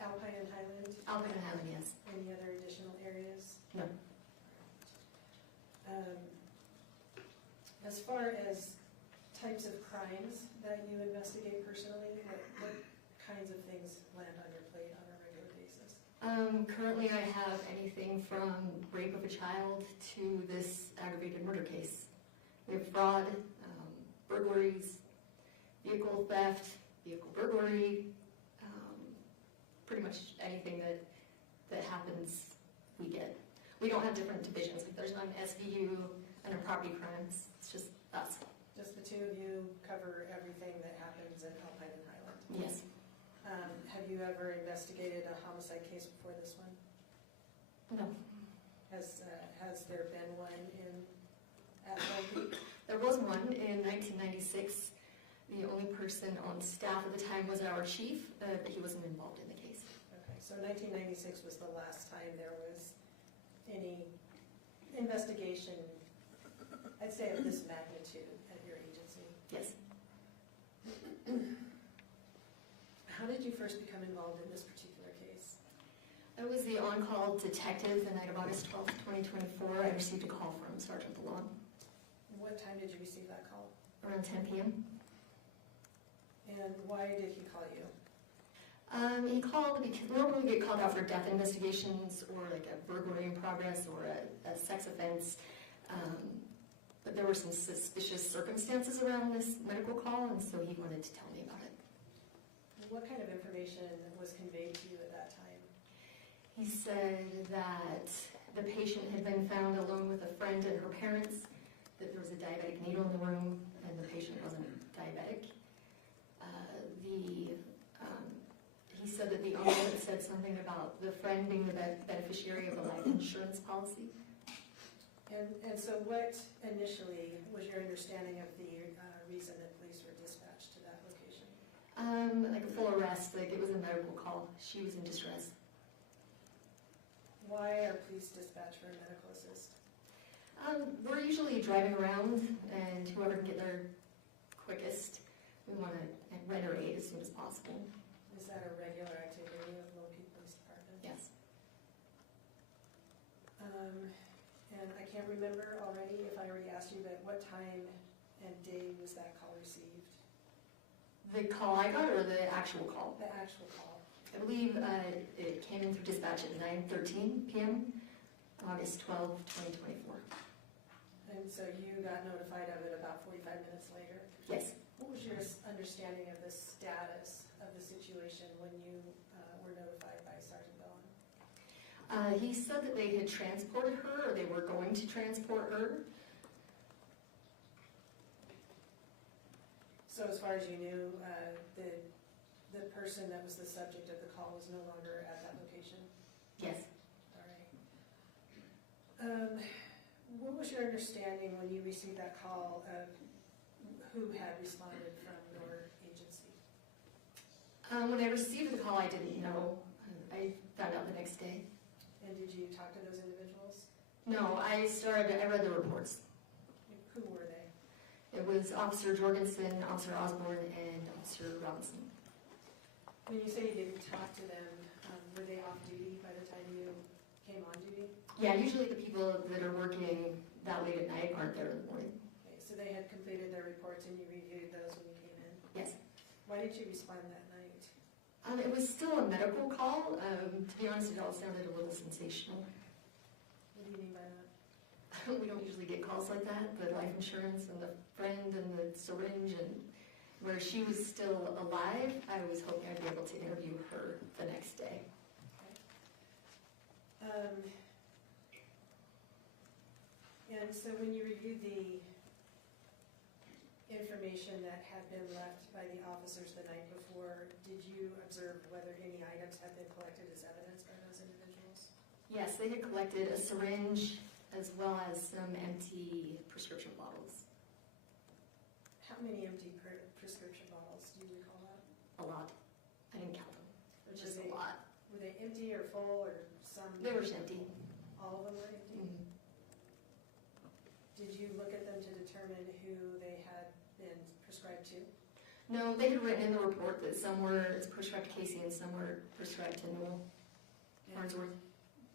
Alpine and Highland? Alvin and Helen, yes. Any other additional areas? No. As far as types of crimes that you investigate personally, what kinds of things land on your plate on a regular basis? Currently, I have anything from rape of a child to this aggravated murder case. We have fraud, burglaries, vehicle theft, vehicle burglary, pretty much anything that happens, we get. We don't have different divisions. Like, there's not an SVU and a property crimes. It's just us. Just the two of you cover everything that happens in Alpine and Highland. Yes. Have you ever investigated a homicide case before this one? No. Has there been one at Lone Peak? There was one in 1996. The only person on staff at the time was our chief, but he wasn't involved in the case. Okay, so 1996 was the last time there was any investigation, I'd say of this magnitude at your agency. Yes. How did you first become involved in this particular case? I was the on-call detective the night of August 12th, 2024. I received a call from Sergeant Ballon What time did you receive that call? around 10 p.m. And why did he call you? He called because normally we get called out for death investigations or like a burglary in progress or a sex offense. But there were some suspicious circumstances around this medical call, and so he wanted to tell me about it. What kind of information was conveyed to you at that time? He said that the patient had been found alone with a friend and her parents, that there was a diabetic needle in the room, and the patient wasn't diabetic. He said that the owner had said something about the friend being the beneficiary of a life insurance policy. And so what initially was your understanding of the reason that police were dispatched to that location? Like a full arrest, like it was a medical call. She was in distress. Why are police dispatched for a medical assist? We're usually driving around, and whoever can get there quickest, we want to render aid as soon as possible. Is that a regular activity of Lone Peak Police Department? Yes. And I can't remember already if I already asked you, but what time and day was that call received? The call I got, or the actual call? The actual call. I believe it came in through dispatch at 9:13 p.m., August 12, 2024. And so you got notified of it about 45 minutes later? Yes. What was your understanding of the status of the situation when you were notified by Sergeant Bellon? He said that they had transported her, or they were going to transport her. So as far as you knew, the person that was the subject of the call was no longer at that location? Yes. All right. What was your understanding when you received that call of who had responded from your agency? When I received the call, I didn't know. I found out the next day. And did you talk to those individuals? No, I read the reports. Who were they? It was Officer Jorgensen, Officer Osborne, and Officer Robinson. When you say you didn't talk to them, were they off duty by the time you came on duty? Yeah, usually the people that are working that late at night aren't there in the morning. Okay, so they had completed their reports and you reviewed those when you came in? Yes. Why did you respond that night? It was still a medical call. To be honest, it all sounded a little sensational. What do you mean by that? We don't usually get calls like that, the life insurance and the friend and the syringe, and where she was still alive, I was hoping I'd be able to interview her the next day. And so when you reviewed the information that had been left by the officers the night before, did you observe whether any items had been collected as evidence by those individuals? Yes, they had collected a syringe as well as some empty prescription bottles. How many empty prescription bottles, do you recall that? A lot. I didn't count them. It was just a lot. Were they empty or full or some? They were just empty. All of them were empty? Mhm. Did you look at them to determine who they had been prescribed to? No, they had written in the report that some were prescribed to Casey and some were prescribed to Newell Farnsworth,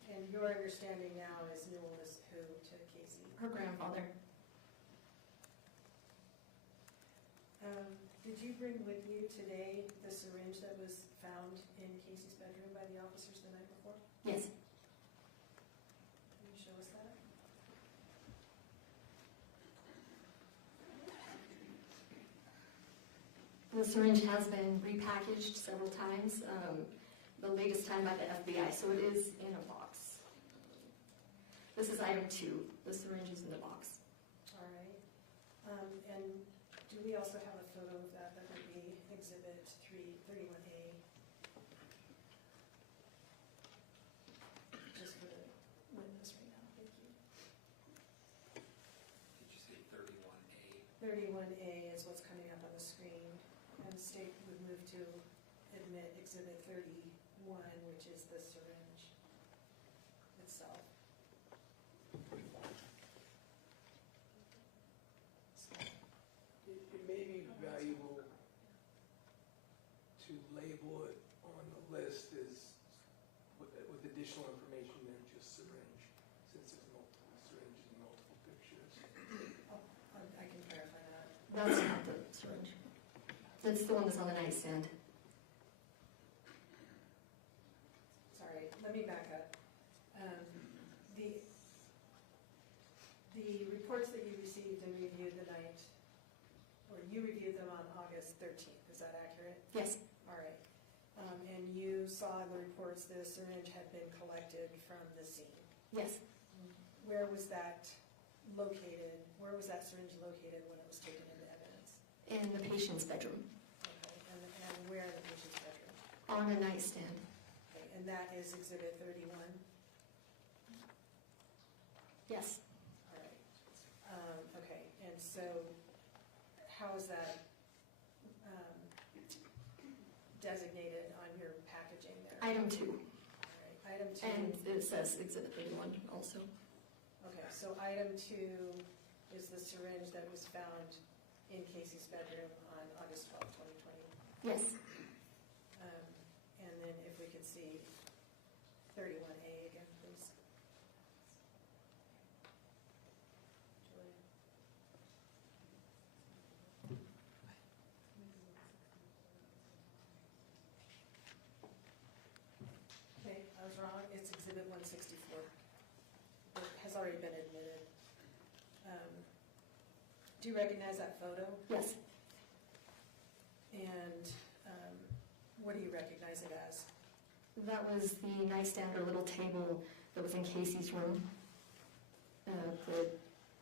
And your understanding now is Newell is who to Casey? her grandfather. Did you bring with you today the syringe that was found in Casey's bedroom by the officers the night before? Yes. Can you show us that? The syringe has been repackaged several times, the latest time by the FBI, so it is in a box. This is item 2. The syringe is in the box. All right. And do we also have a photo of that? That would be Exhibit 31A. Just for the witness right now. Thank you. Did you say 31A? 31A is what's coming up on the screen. And state would move to admit Exhibit 31, which is the syringe itself. It may be valuable to label it on the list as with additional information than just syringe, since there's multiple syringes and multiple pictures. I can clarify that. That's not the syringe. That's the one that's on the nightstand. Sorry, let me back up. The reports that you received and reviewed the night, or you reviewed them on August 13th, is that accurate? Yes. All right. And you saw in the reports the syringe had been collected from the scene. Yes. Where was that located? Where was that syringe located when it was taken into evidence? In the patient's bedroom. Okay. And where in the patient's bedroom? On a nightstand. Okay. And that is Exhibit 31? Yes. All right. Okay. And so how is that designated on your packaging there? Item 2. All right. Item 2. And it says Exhibit 31 also. Okay, so item 2 is the syringe that was found in Casey's bedroom on August 12, 2020. Yes. And then if we could see 31A again, please. Julia. Okay, I was wrong. It's Exhibit 164. It has already been admitted. Do you recognize that photo? Yes. And what do you recognize it as? That was the nightstand or little table that was in Casey's room. The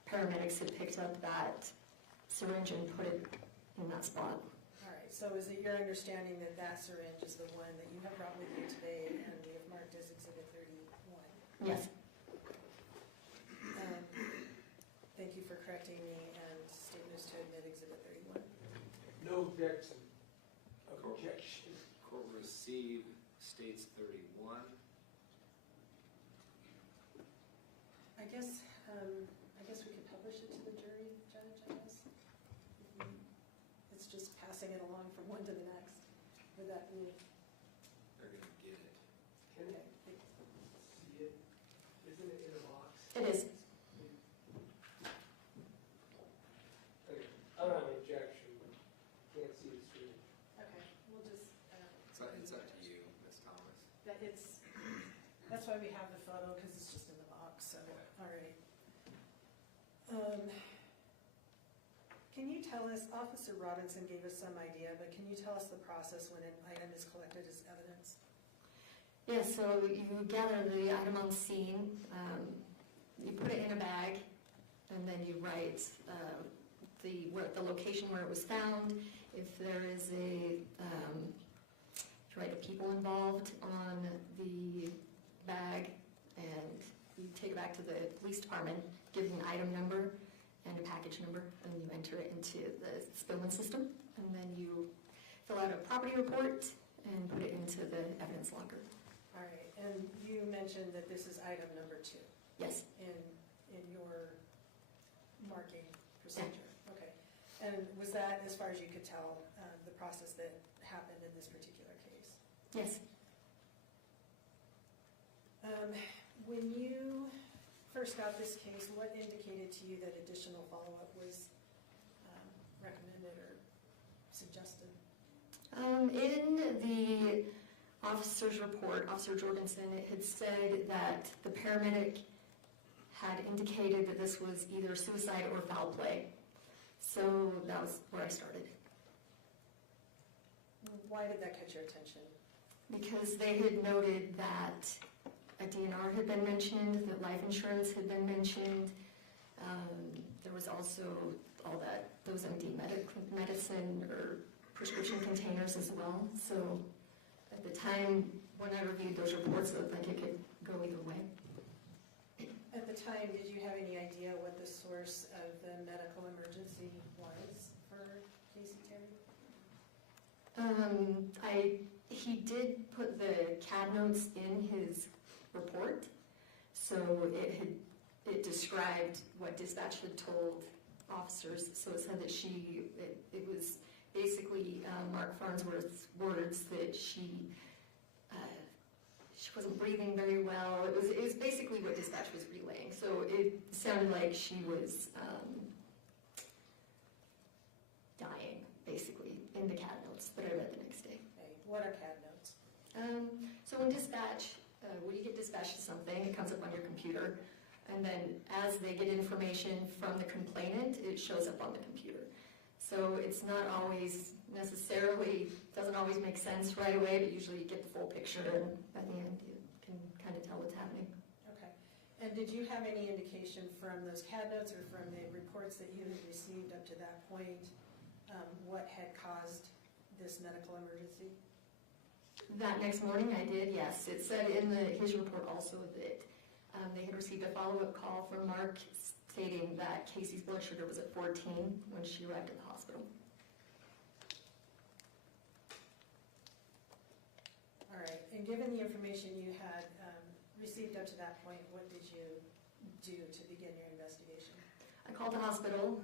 paramedics had picked up that syringe and put it in that spot. All right, so is it your understanding that that syringe is the one that you have brought with you today and we have marked as Exhibit 31? Yes. Thank you for correcting me, and statements to admit Exhibit 31. No objection. Objection. Court receive states 31. I guess we could publish it to the jury, Judge, I guess. It's just passing it along from one to the next. Would that be? They're going to get it. Can Okay. it see it? Is in a box? It is. Okay. I don't have an objection, can't see the screen. Okay, we'll just, It's up to you, Ms. Thomas. that's why we have the photo, because it's just in the box, so, all right. Can you tell us, Officer Robinson gave us some idea, but can you tell us the process when an item is collected as evidence? Yeah, so you gather the item on scene, you put it in a bag, and then you write the location where it was found. If there is you write the people involved on the bag, and you take it back to the police department, give them an item number and a package number, and you enter it into the Spillman system, and then you fill out a property report and put it into the evidence locker. All right, and you mentioned that this is item number 2 Yes. in your marking procedure. Okay, and was that, as far as you could tell, the process that happened in this particular case? Yes. When you first got this case, what indicated to you that additional follow-up was recommended or suggested? In the officer's report, Officer Jorgensen, it had said that the paramedic had indicated that this was either suicide or foul play. So that was where I started. Why did that catch your attention? Because they had noted that a DNR had been mentioned, that life insurance had been mentioned. There was also all that, those MD medicine or prescription containers as well. So at the time, when I reviewed those reports, it looked like it could go either way. At the time, did you have any idea what the source of the medical emergency was for Casey Terry? He did put the CAD notes in his report, so it described what dispatch had told officers. So it said that it was basically Mark Farnsworth's words that she wasn't breathing very well. It was basically what dispatch was relaying. So it sounded like she was dying, basically, in the CAD notes that I read the next day. Okay, what are CAD notes? So when dispatch, when you get dispatched to something, it comes up on your computer, and then as they get information from the complainant, it shows up on the computer. So it's not always necessarily, doesn't always make sense right away, but usually you get the full picture, and by the end you can kind of tell what's happening. Okay. And did you have any indication from those CAD notes or from the reports that you had received up to that point what had caused this medical emergency? That next morning I did, yes. It said in his report also that they had received a follow-up call from Mark stating that Casey's blood sugar was at 14 when she arrived at the hospital. All right, and given the information you had received up to that point, what did you do to begin your investigation? I called the hospital,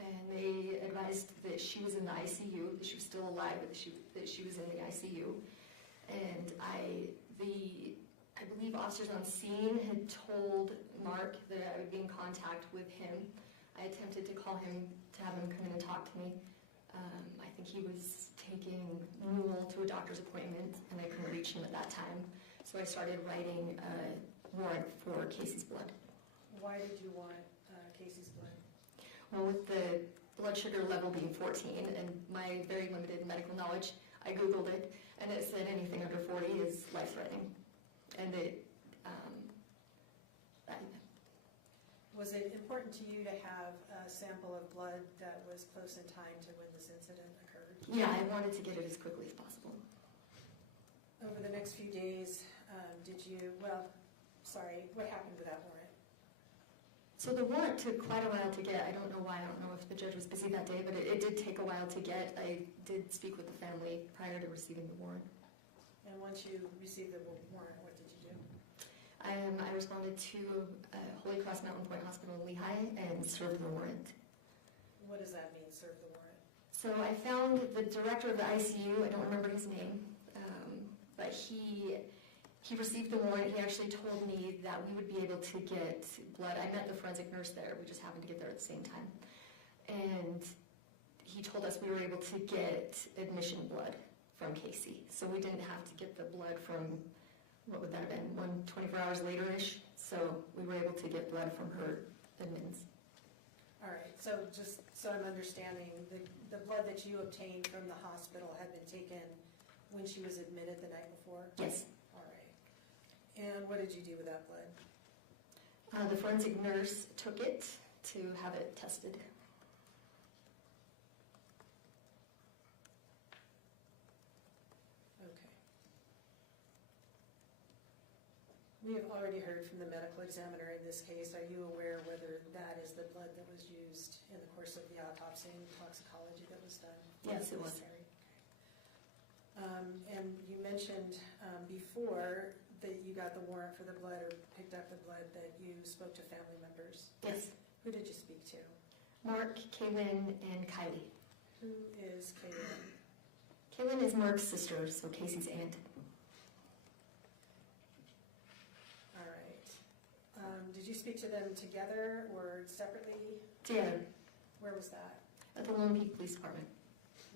and they advised that she was in the ICU, that she was still alive, but that she was in the ICU. And I believe officers on scene had told Mark that I would be in contact with him. I attempted to call him to have him come in and talk to me. I think he was taking Newell to a doctor's appointment, and I couldn't reach him at that time. So I started writing a warrant for Casey's blood. Why did you want Casey's blood? Well, with the blood sugar level being 14 and my very limited medical knowledge, I Googled it, and it said anything under 40 is life-threatening. And Was it important to you to have a sample of blood that was close in time to when this incident occurred? yeah, I wanted to get it as quickly as possible. Over the next few days, what happened with that warrant? So the warrant took quite a while to get. I don't know why. I don't know if the judge was busy that day, but it did take a while to get. I did speak with the family prior to receiving the warrant. And once you received the warrant, what did you do? I responded to Holy Cross Mountain Point Hospital in Lehigh and served the warrant. What does that mean, serve the warrant? So I found the director of the ICU, I don't remember his name, but he he received the warrant. He actually told me that we would be able to get blood. I met the forensic nurse there. We just happened to get there at the same time. And he told us we were able to get admission blood from Casey. So we didn't have to get the blood from, what would that have been, 24 hours later-ish. So we were able to get blood from her admittance. All right, so just so I'm understanding, the blood that you obtained from the hospital had been taken when she was admitted the night before? Yes. All right. And what did you do with that blood? The forensic nurse took it to have it tested. Okay. We have already heard from the medical examiner in this case. Are you aware whether that is the blood that was used in the course of the autopsy and toxicology that was done? Yes, it was. And you mentioned before that you got the warrant for the blood or picked up the blood that you spoke to family members. Yes. Who did you speak to? Mark, Kaylin, and Kylie. Who is Kaylin? Kaylin is Mark's sister, so Casey's aunt. All right. Did you speak to them together or separately? Together. Where was that? At the Lone Peak Police Department.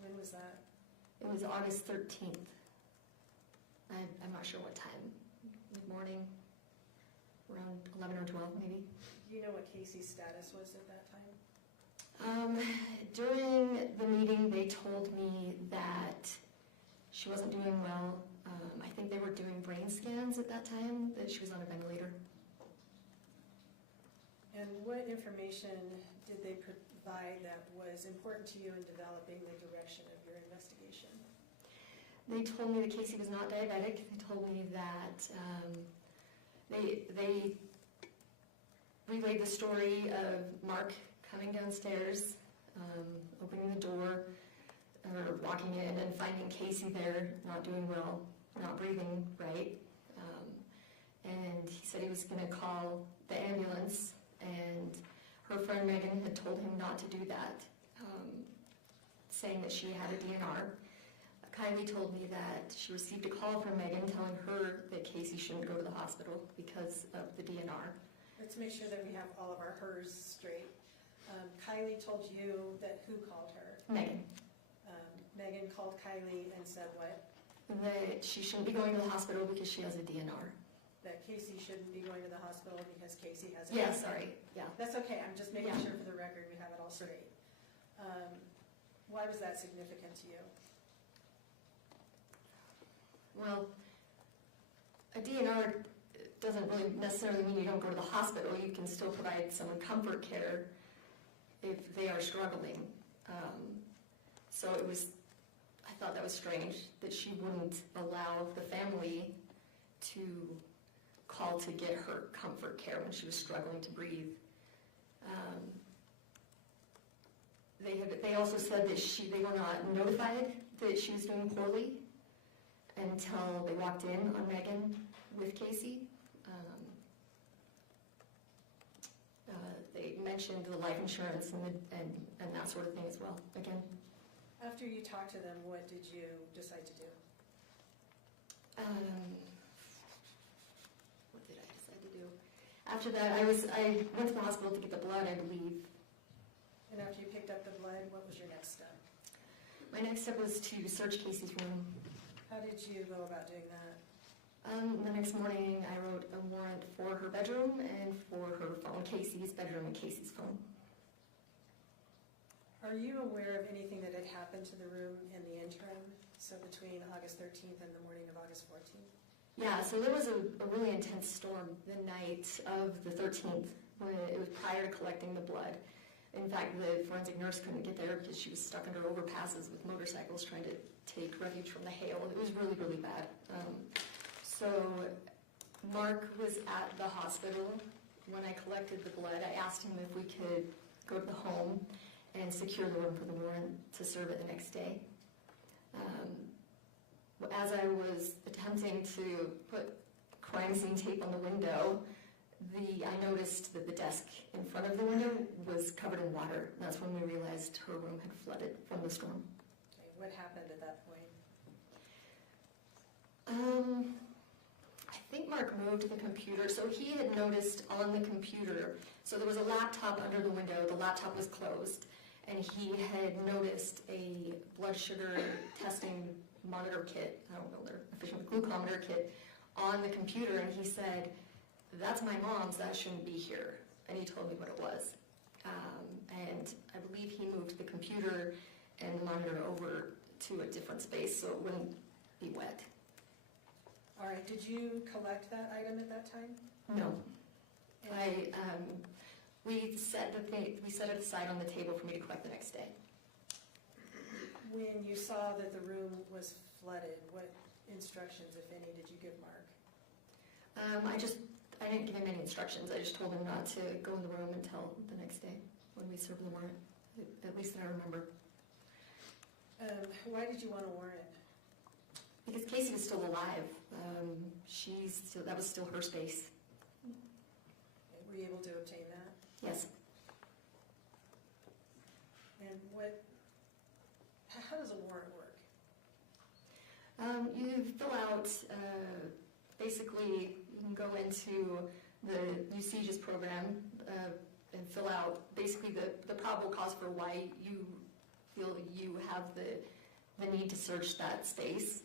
When was that? It was August 13th. I'm not sure what time. Mid-morning, around 11 or 12 maybe. Do you know what Casey's status was at that time? During the meeting, they told me that she wasn't doing well. I think they were doing brain scans at that time, that she was on a ventilator. And what information did they provide that was important to you in developing the direction of your investigation? They told me that Casey was not diabetic. They told me that they relayed the story of Mark coming downstairs, opening the door, or walking in and finding Casey there, not doing well, not breathing right. And he said he was going to call the ambulance, and her friend Meggan had told him not to do that, saying that she had a DNR. Kylie told me that she received a call from Meggan telling her that Casey shouldn't go to the hospital because of the DNR. Let's make sure that we have all of our hers straight. Kylie told you that who called her? Meggan. Meggan called Kylie and said what? That she shouldn't be going to the hospital because she has a DNR. That Casey shouldn't be going to the hospital because Casey has a Yeah, DNR. sorry, yeah. That's okay, I'm just making Yeah. sure for the record we have it all straight. Why was that significant to you? Well, a DNR doesn't really necessarily mean you don't go to the hospital. You can still provide someone comfort care if they are struggling. So I thought that was strange that she wouldn't allow the family to call to get her comfort care when she was struggling to breathe. They also said that they were not notified that she was doing poorly until they walked in on Meggan with Casey. They mentioned the life insurance and that sort of thing as well, again. After you talked to them, what did you decide to do? What did I decide to do? After that, I went to the hospital to get the blood, I believe. And after you picked up the blood, what was your next step? My next step was to search Casey's room. How did you go about doing that? The next morning, I wrote a warrant for her bedroom and for her phone, Casey's bedroom and Casey's phone. Are you aware of anything that had happened to the room in the interim, so between August 13th and the morning of August 14th? Yeah, so there was a really intense storm the night of the 13th, when it was prior to collecting the blood. In fact, the forensic nurse couldn't get there because she was stuck under overpasses with motorcycles trying to take refuge from the hail. It was really, really bad. So Mark was at the hospital when I collected the blood. I asked him if we could go to the home and secure the room for the warrant to serve it the next day. As I was attempting to put crime scene tape on the window, I noticed that the desk in front of the window was covered in water. That's when we realized her room had flooded from the storm. Okay, what happened at that point? I think Mark moved the computer, so he had noticed on the computer, so there was a laptop under the window, the laptop was closed, and he had noticed a blood sugar testing monitor kit, I don't know their official glucometer kit, on the computer, and he said, "That's my mom's, that shouldn't be here," and he told me what it was. And I believe he moved the computer and the monitor over to a different space so it wouldn't be wet. All right, did you collect that item at that time? No. We set it aside on the table for me to collect the next day. When you saw that the room was flooded, what instructions, if any, did you give Mark? I didn't give him any instructions. I just told him not to go in the room until the next day when we served the warrant, at least that I remember. Why did you want a warrant? Because Casey was still alive. That was still her space. Were you able to obtain that? Yes. And how does a warrant work? You fill out, basically, you can go into the USEGES program and fill out basically the probable cause for why you feel you have the need to search that space,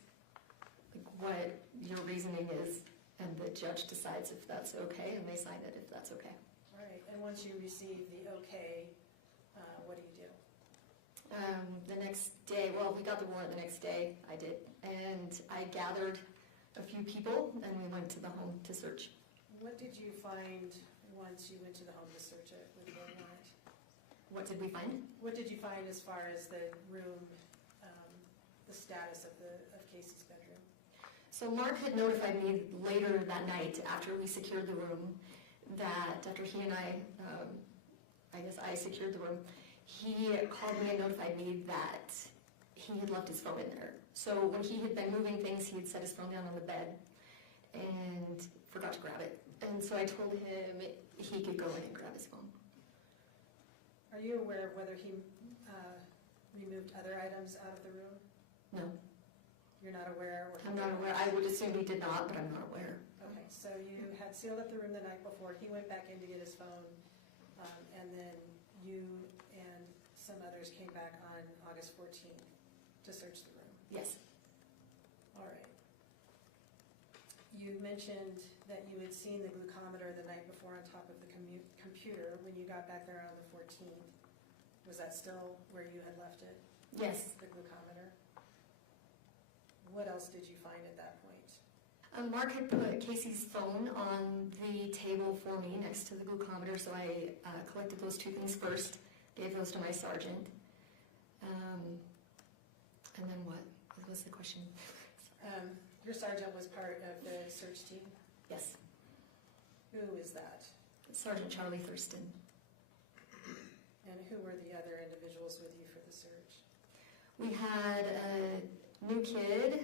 like what your reasoning is, and the judge decides if that's okay, and they sign it if that's okay. All right, and once you receive the okay, what do you do? The next day, well, we got the warrant the next day, I did, and I gathered a few people, and we went to the home to search. What did you find once you went to the home to search it with the warrant? What did we find? What did you find as far as the room, the status of Casey's bedroom? So Mark had notified me later that night after we secured the room that after he and I guess I secured the room, he called me and notified me that he had left his phone in there. So when he had been moving things, he had set his phone down on the bed and forgot to grab it. And so I told him he could go in and grab his phone. Are you aware of whether he removed other items out of the room? No, You're not aware? I'm not aware. I would assume he did not, but I'm not aware. Okay, so you had sealed up the room the night before. He went back in to get his phone, and then you and some others came back on August 14th to search the room. Yes. All right. You mentioned that you had seen the glucometer the night before on top of the computer when you got back there on the 14th. Was that still where you had left it? Yes. The glucometer? What else did you find at that point? Mark had put Casey's phone on the table for me next to the glucometer, so I collected those two things first, gave those to my sergeant. And then what? What was the question? Your sergeant was part of the search team? Yes. Who is that? Sergeant Charlie Thurston. And who were the other individuals with you for the search? We had a new kid.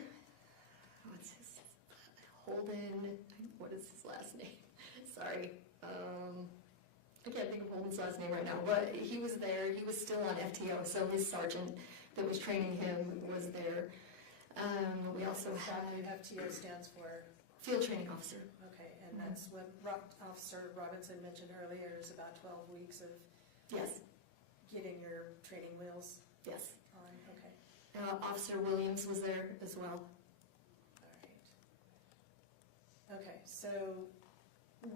What's his? Holden. What is his last name? Sorry. I can't think of Holden's last name right now, but he was there. He was still on FTO, so his sergeant that was training him was there. We also had FTO stands for? Field Training Officer. Okay, and that's what Officer Robinson mentioned earlier, is about 12 weeks of Yes. getting your training wheels Yes. on. Okay, Officer Williams was there as well. all right. Okay, so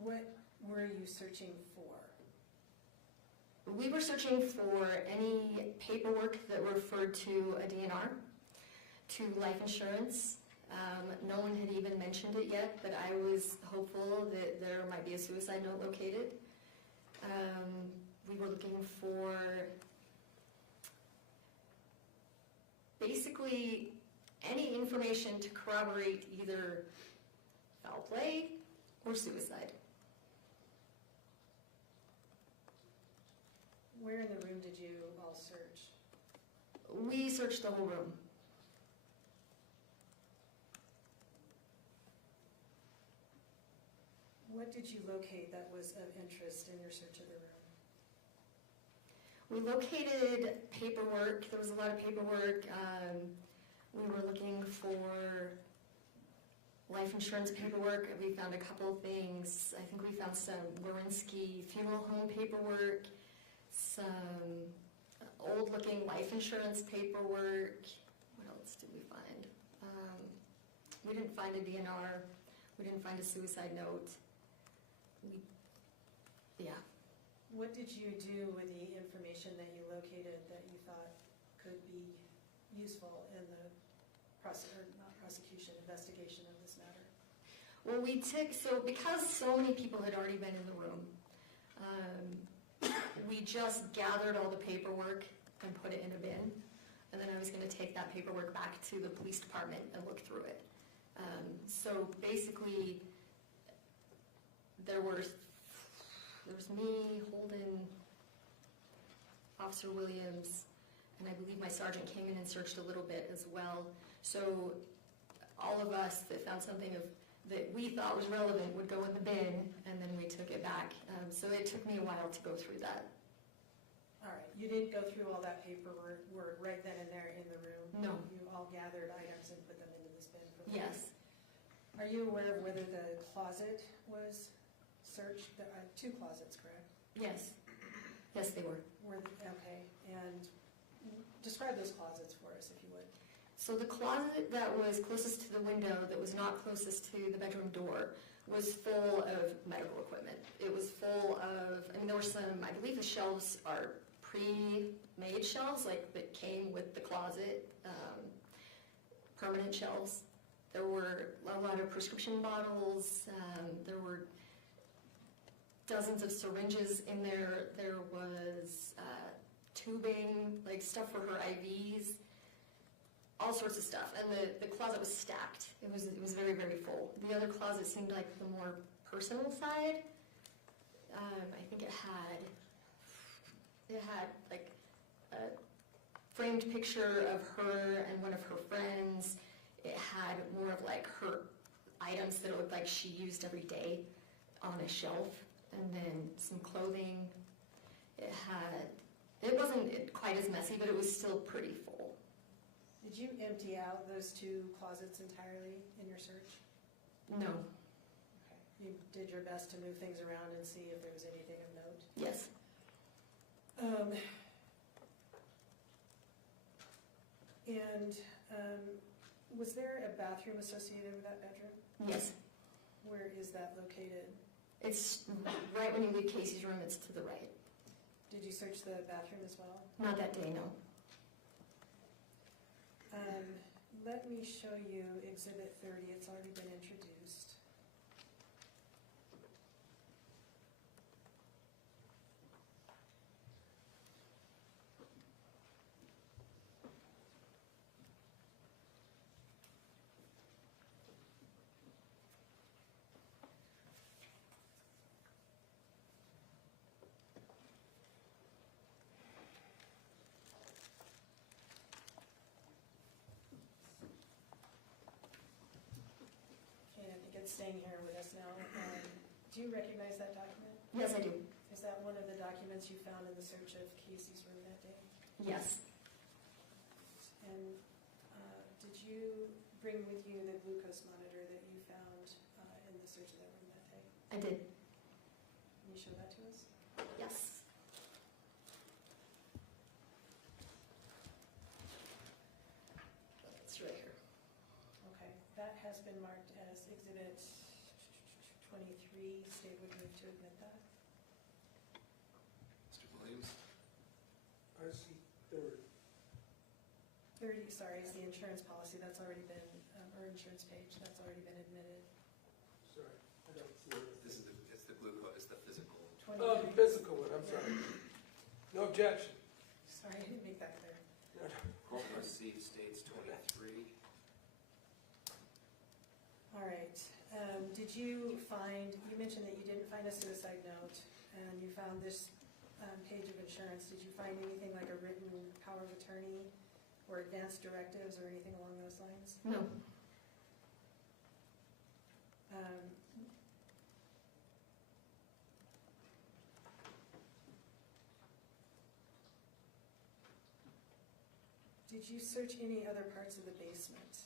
what were you searching for? We were searching for any paperwork that referred to a DNR, to life insurance. No one had even mentioned it yet, but I was hopeful that there might be a suicide note located. We were looking for basically any information to corroborate either foul play or suicide. Where in the room did you all search? We searched the whole room. What did you locate that was of interest in your search of the room? We located paperwork. There was a lot of paperwork. We were looking for life insurance paperwork. We found a couple of things. I think we found some Lewinsky funeral home paperwork, some old-looking life insurance paperwork. What else did we find? We didn't find a DNR. We didn't find a suicide note. Yeah. What did you do with the information that you located that you thought could be useful in the investigation of this matter? Well, because so many people had already been in the room, we just gathered all the paperwork and put it in a bin. And then I was going to take that paperwork back to the police department and look through it. So basically, there was me, Holden, Officer Williams, and I believe my sergeant came in and searched a little bit as well. So all of us that found something that we thought was relevant would go in the bin, and then we took it back. So it took me a while to go through that. All right, you didn't go through all that paperwork right then and there in the room? No. You all gathered items and put them into this bin? Yes. Are you aware of whether the closet was searched? There are 2 closets, correct? Yes. Yes, they were. Okay, and describe those closets for us, if you would. So the closet that was closest to the window, that was not closest to the bedroom door, was full of medical equipment. It was full of, there were some, I believe the shelves are pre-made shelves, like that came with the closet, permanent shelves. There were a lot of prescription bottles. There were dozens of syringes in there. There was tubing, like stuff for her IVs, all sorts of stuff. And the closet was stacked. It was very, very full. The other closet seemed like the more personal side. I think it had like a framed picture of her and one of her friends. It had more of like her items that it looked like she used every day on a shelf, and then some clothing. It wasn't quite as messy, but it was still pretty full. Did you empty out those 2 closets entirely in your search? No. Okay. You did your best to move things around and see if there was anything of note? Yes. Was there a bathroom associated with that bedroom? Yes. Where is that located? It's right when you leave Casey's room, it's to the right. Did you search the bathroom as well? Not that day, no. Let me show you Exhibit 30. It's already been introduced. Staying here with us now. Do you recognize that document? Yes, I do. Is that one of the documents you found in the search of Casey's room that day? Yes. And did you bring with you the glucose monitor that you found in the search of that room that day? I did. Can you show that to us? Yes. It's right here. Okay, that has been marked as Exhibit 23. State would move to admit that. Mr. Williams? I see 30. 30, sorry, is the insurance policy. That's already been, or insurance page, that's already been admitted. Sorry, I don't see it. It's the glucose, it's the physical. 23. Oh, the physical one, I'm sorry. No objection. Sorry, I didn't make that clear. Court received states 23. All right. Did you mentioned that you didn't find a suicide note, and you found this page of insurance. Did you find anything like a written power of attorney or advanced directives or anything along those lines? No. Did you search any other parts of the basement?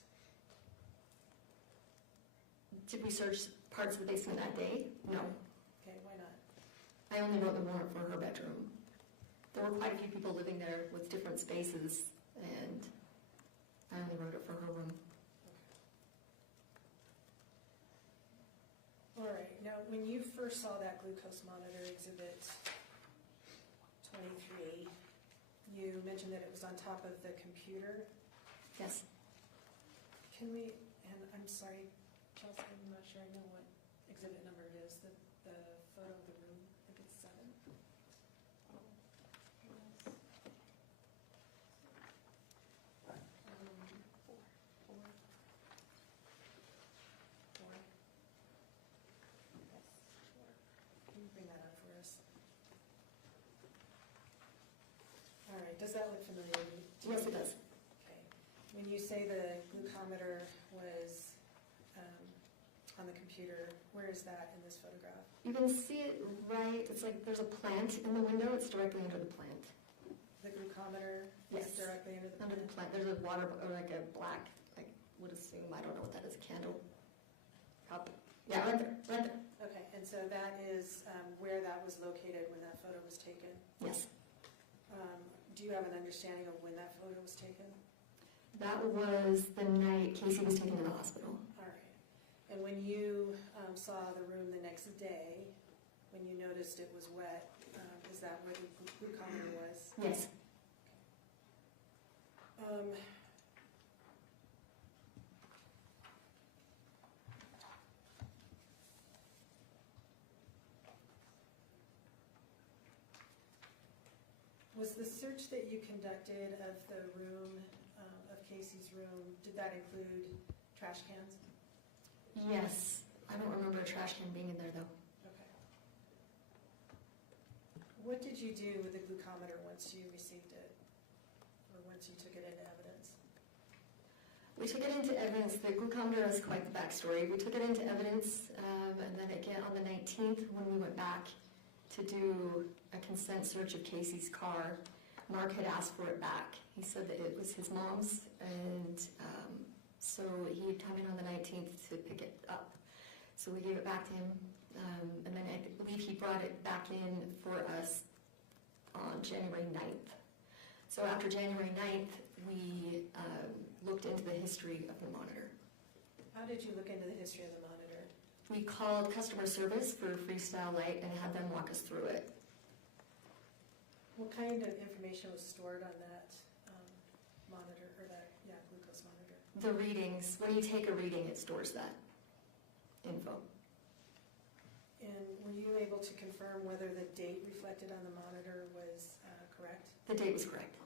Did we search parts of the basement that day? No. Okay, why not? I only wrote the warrant for her bedroom. There were quite a few people living there with different spaces, and I only wrote it for her room. All right, now, when you first saw that glucose monitor exhibit 23, you mentioned that it was on top of the computer. Yes. Can we, and I'm sorry, Chelsea, I'm not sure I know what exhibit number it is, the photo of the room, I think it's 7. Four. Yes, 4. Can you bring that up for us? All right, does that look familiar to you? Yes, it does. Okay. When you say the glucometer was on the computer, where is that in this photograph? You can see it right, it's like there's a plant in the window, it's directly under the plant. The glucometer Yes. is directly under the Under the plant? plant, there's a water, or like a black, I would assume, I don't know what that is, candle? Cup? Yeah, right there, right there. Okay, and so that is where that was located when that photo was taken. Yes. Do you have an understanding of when that photo was taken? That was the night Casey was taken to the hospital. All right. And when you saw the room the next day, when you noticed it was wet, is that where the glucometer was? Yes. Was the search that you conducted of the room, of Casey's room, did that include trash cans? Yes. I don't remember a trash can being in there, though. Okay. What did you do with the glucometer once you received it, or once you took it into evidence? We took it into evidence. The glucometer is quite the backstory. We took it into evidence, and then again on the 19th, when we went back to do a consent search of Casey's car, Mark had asked for it back. He said that it was his mom's, and so he had come in on the 19th to pick it up. So we gave it back to him, and then I believe he brought it back in for us on January 9th. So after January 9th, we looked into the history of the monitor. How did you look into the history of the monitor? We called customer service for Freestyle Light and had them walk us through it. What kind of information was stored on that monitor, or that, glucose monitor? The readings, when you take a reading, it stores that info. And were you able to confirm whether the date reflected on the monitor was correct? The date was correct.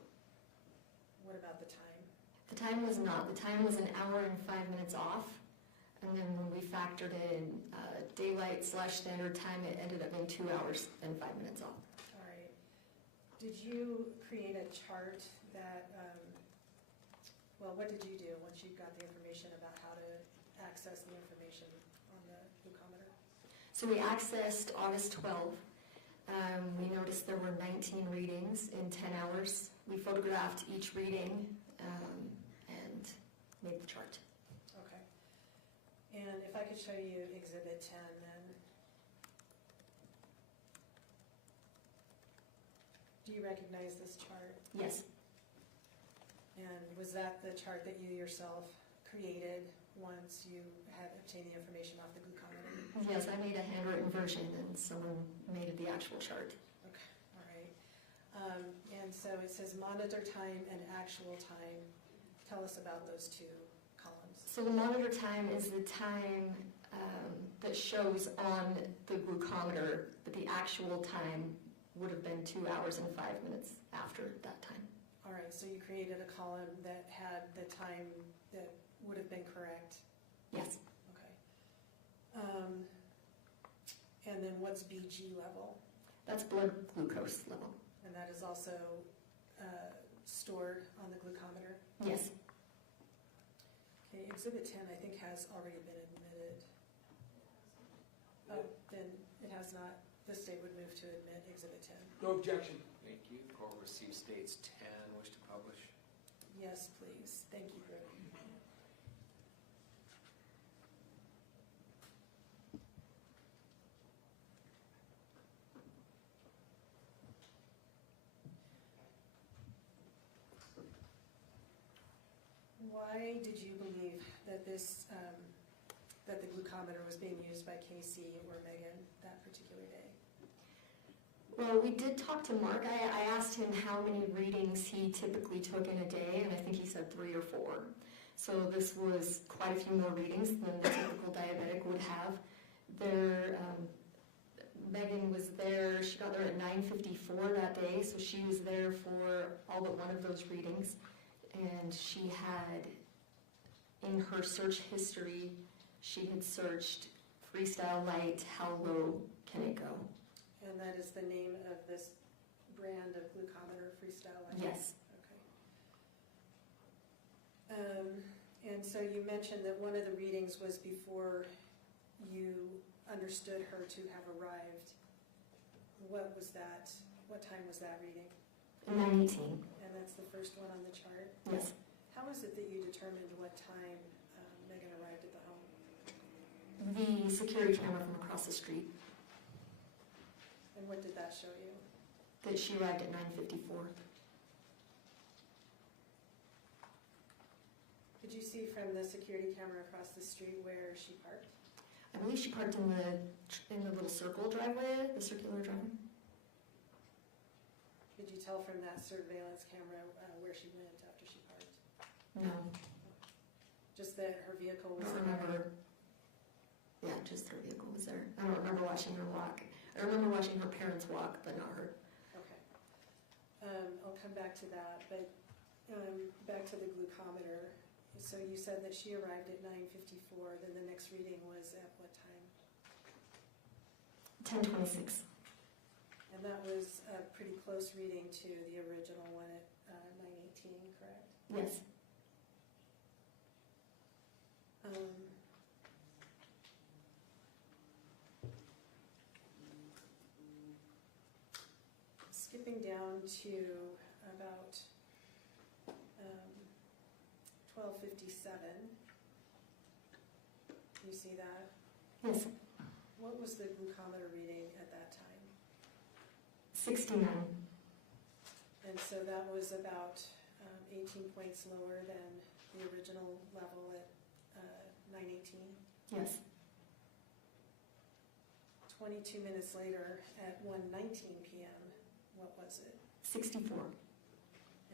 What about the time? The time was not. The time was an hour and 5 minutes off. And then when we factored in daylight/standard time, it ended up being 2 hours and 5 minutes off. All right. Did you create a chart that, what did you do once you got the information about how to access the information on the glucometer? So we accessed August 12th. We noticed there were 19 readings in 10 hours. We photographed each reading and made the chart. Okay. And if I could show you Exhibit 10 then. Do you recognize this chart? Yes. And was that the chart that you yourself created once you had obtained the information off the glucometer? Yes, I made a handwritten version and someone made the actual chart. Okay, all right. And so it says monitor time and actual time. Tell us about those two columns. So the monitor time is the time that shows on the glucometer, but the actual time would have been 2 hours and 5 minutes after that time. All right, so you created a column that had the time that would have been correct. Yes. Okay. And then what's BG level? That's blood glucose level. And that is also stored on the glucometer? Yes. Okay, Exhibit 10, I think, has already been admitted. Oh, then it has not. The state would move to admit Exhibit 10. No objection. Thank you. Court received states 10. Wish to publish? Yes, please. Thank you, Greg. Why did you believe that this, that the glucometer was being used by Casey or Megan that particular day? Well, we did talk to Mark. I asked him how many readings he typically took in a day, and I think he said 3 or 4. So this was quite a few more readings than the typical diabetic would have. Megan was there, she got there at 9:54 that day, so she was there for all but one of those readings. And she had, in her search history, she had searched Freestyle Light, how low can it go? And that is the name of this brand of glucometer, Freestyle Light? Yes. Okay. And so you mentioned that one of the readings was before you understood her to have arrived. What was that? What time was that reading? 9:18. And that's the first one on the chart? Yes. How is it that you determined what time Megan arrived at the home? The security camera from across the street, And what did that show you? that she arrived at 9:54. Did you see from the security camera across the street where she parked? I believe she parked in the little circle driveway, the circular driveway. Did you tell from that surveillance camera where she went after she parked? No, Just that her vehicle I was don't there? remember. Yeah, just her vehicle was there. I don't remember watching her walk. I remember watching her parents walk, but not her. Okay. I'll come back to that, but back to the glucometer. So you said that she arrived at 9:54, then the next reading was at what time? 10:26. And that was a pretty close reading to the original one at 9:18, correct? Yes. Skipping down to about 12:57. You see that? Yes. What was the glucometer reading at that time? 69. And so that was about 18 points lower than the original level at 9:18. Yes. 22 minutes later at 1:19 p.m., what was it? 64.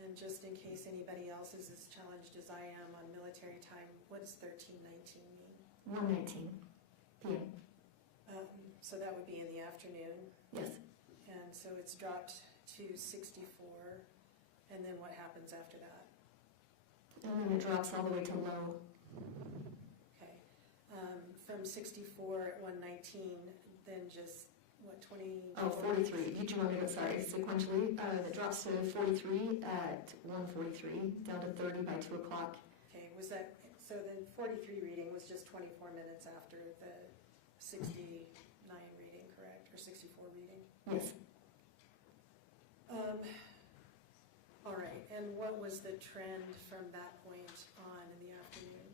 And just in case anybody else is as challenged as I am on military time, what does 13:19 mean? 1:19 p.m. So that would be in the afternoon. Yes. And so it's dropped to 64. And then what happens after that? And then it drops all the way to low. Okay. From 64 at 1:19, then just, what, 20? Oh, 43. Did you want me to, sorry, sequentially? It drops to 43 at 1:43, down to 30 by 2 o'clock. Okay, was that, so then 43 reading was just 24 minutes after the 69 reading, correct? Or 64 reading? Yes. All right, and what was the trend from that point on in the afternoon?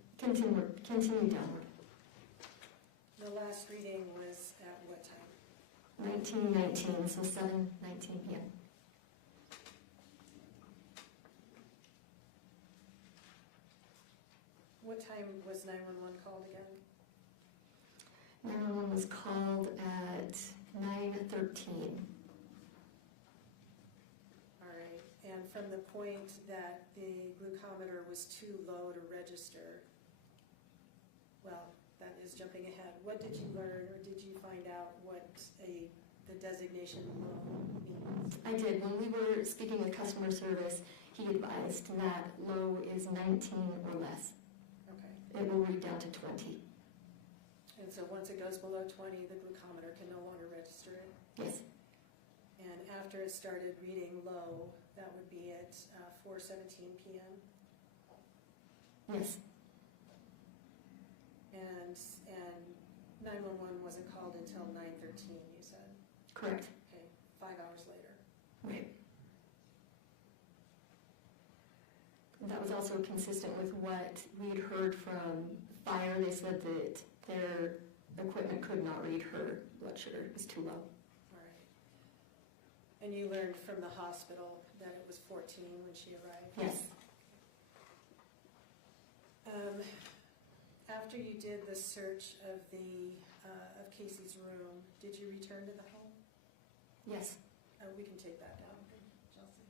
Continue downward. The last reading was at what time? 19:19, so 7:19 p.m. What time was 911 called again? 911 was called at 9:13. All right, and from the point that the glucometer was too low to register, well, that is jumping ahead. What did you learn, or did you find out what the designation low means? I did. When we were speaking with customer service, he advised that low is 19 or less. Okay, It will read down to 20. and so once it goes below 20, the glucometer can no longer register it? Yes. And after it started reading low, that would be at 4:17 p.m.? Yes. And 911 wasn't called until 9:13, you said? Correct. Okay, 5 hours later. Right. That was also consistent with what we had heard from fire. They said that their equipment could not read her blood sugar. It was too low. All right. And you learned from the hospital that it was 14 when she arrived? Yes. After you did the search of of Casey's room, did you return to the home? Yes. We can take that down, Chelsea.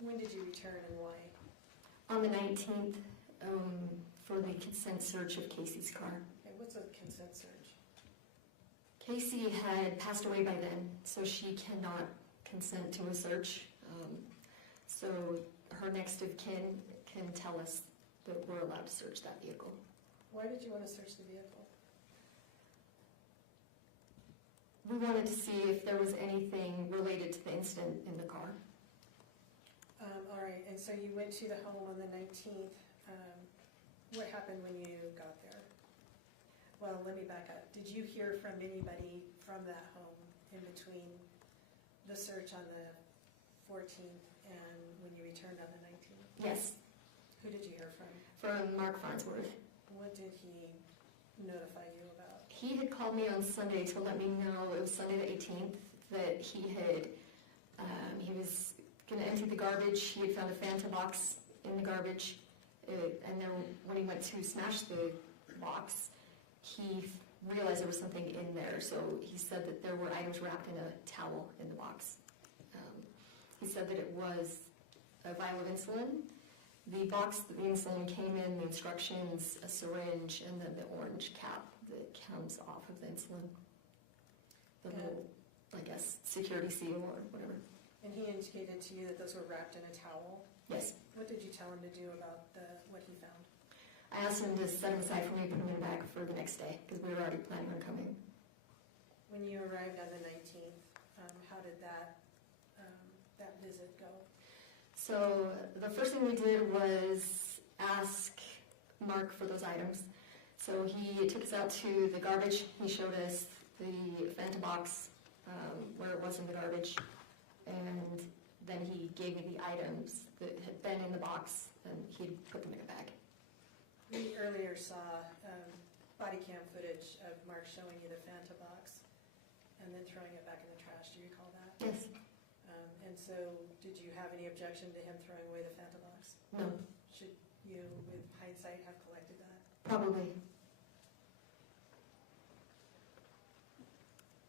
When did you return and why? On the 19th, for the consent search of Casey's car. Okay, what's a consent search? Casey had passed away by then, so she cannot consent to a search. So her next of kin can tell us that we're allowed to search that vehicle. Why did you want to search the vehicle? We wanted to see if there was anything related to the incident in the car. All right, and so you went to the home on the 19th. What happened when you got there? Well, let me back up. Did you hear from anybody from that home in between the search on the 14th and when you returned on the 19th? Yes, Who did you hear from? from Mark Farnsworth. What did he notify you about? He had called me on Sunday to let me know, it was Sunday the 18th, that he was going to empty the garbage. He had found a Fanta box in the garbage, and then when he went to smash the box, he realized there was something in there. So he said that there were items wrapped in a towel in the box. He said that it was a vial of insulin. The box that the insulin came in, the instructions, a syringe, and then the orange cap that comes off of the insulin. The little, I guess, security seal or whatever. And he indicated to you that those were wrapped in a towel. Yes. What did you tell him to do about what he found? I asked him to set them aside for me, put them in a bag for the next day, because we were already planning on coming. When you arrived on the 19th, how did that visit go? So the first thing we did was ask Mark for those items. So he took us out to the garbage. He showed us the Fanta box, where it was in the garbage, and then he gave me the items that had been in the box, and he'd put them in a bag. We earlier saw body cam footage of Mark showing you the Fanta box and then throwing it back in the trash. Do you recall that? Yes. And so did you have any objection to him throwing away the Fanta box? No. Should you, with hindsight, have collected that? Probably.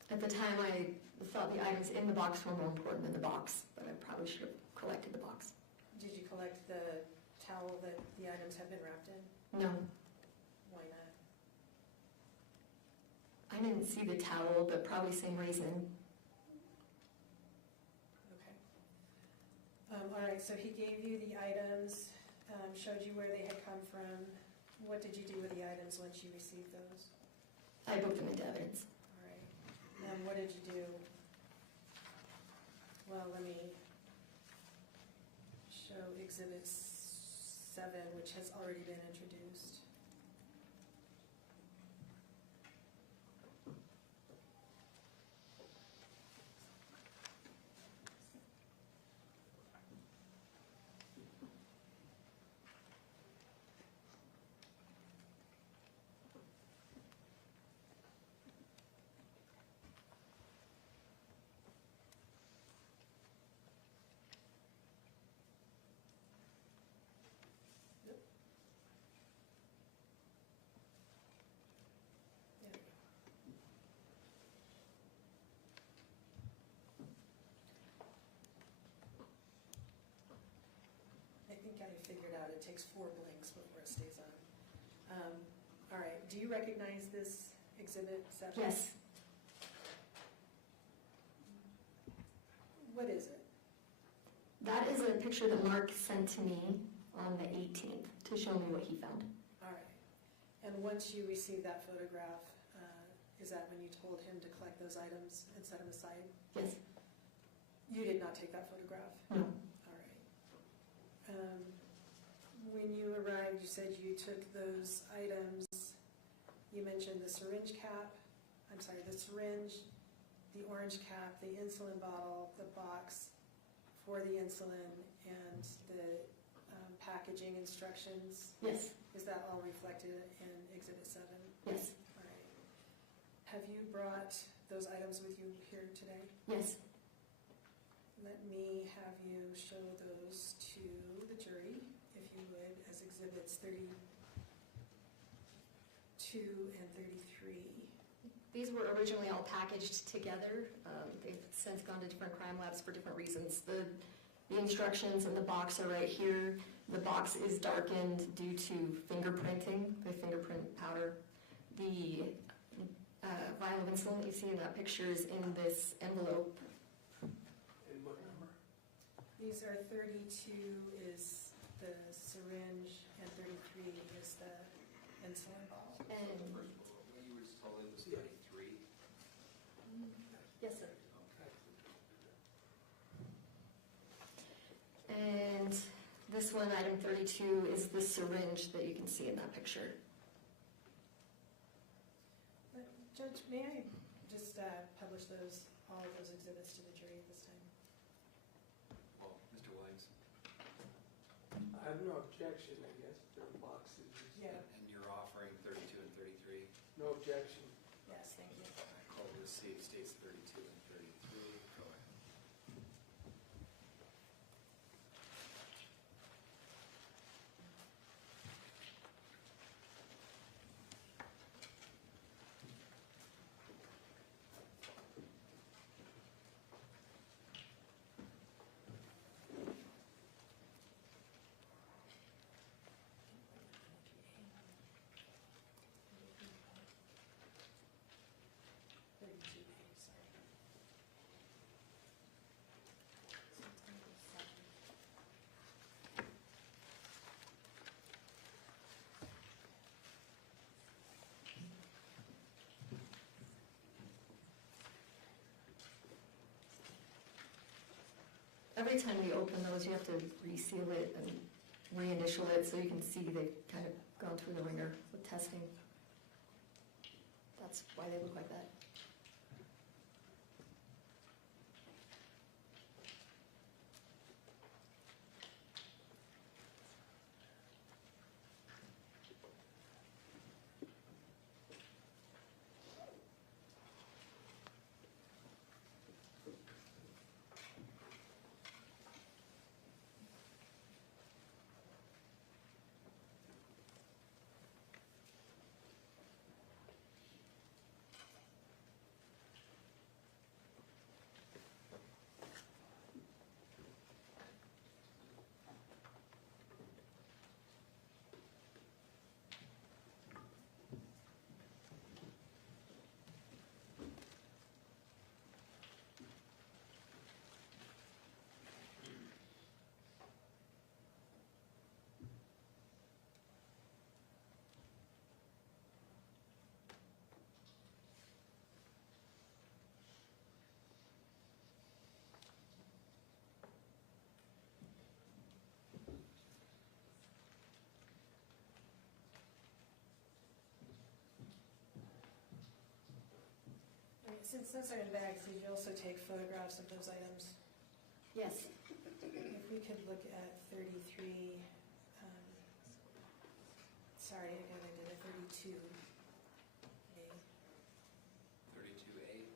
At the time, I thought the items in the box were more important than the box, but I probably should have collected the box. Did you collect the towel that the items have been wrapped in? No. Why not? I didn't see the towel, but probably same reason. Okay. All right, so he gave you the items, showed you where they had come from. What did you do with the items once you received those? I booked them into evidence. All right. And what did you do? Well, let me show Exhibit 7, which has already been introduced. I think I figured out it takes 4 blinks before it stays on. All right, do you recognize this Exhibit 7? Yes. What is it? That is a picture that Mark sent to me on the 18th to show me what he found. All right. And once you received that photograph, is that when you told him to collect those items and set them aside? Yes. You did not take that photograph? No. All right. When you arrived, you said you took those items. You mentioned the syringe, the orange cap, the insulin bottle, the box for the insulin, and the packaging instructions. Yes. Is that all reflected in Exhibit 7? Yes. All right. Have you brought those items with you here today? Yes. Let me have you show those to the jury, if you would, as Exhibits 30, 32 and 33. These were originally all packaged together. They've since gone to different crime labs for different reasons. The instructions in the box are right here. The box is darkened due to fingerprinting, the fingerprint powder. The vial of insulin that you see in that picture is in this envelope. And what number? These are 32 is the syringe and 33 is the insulin bottle. And What you were just told it was 33? yes, sir. And this one, item 32, is the syringe that you can see in that picture. But Judge, may I just publish all of those exhibits to the jury at this time? Well, Mr. Williams, I have no objection, I guess, to the boxes. Yeah. and you're offering 32 and 33. No objection. Yes, thank you. I call the receipt, states 32 and 33. Go ahead. Every time you open those, you have to reseal it and reinitial it so you can see they've kind of gone through the ringer with testing. That's why they look like that. Since those are in bags, did you also take photographs of those items? Yes. If we could look at 33, sorry, again, I did a 32. Okay. 32A.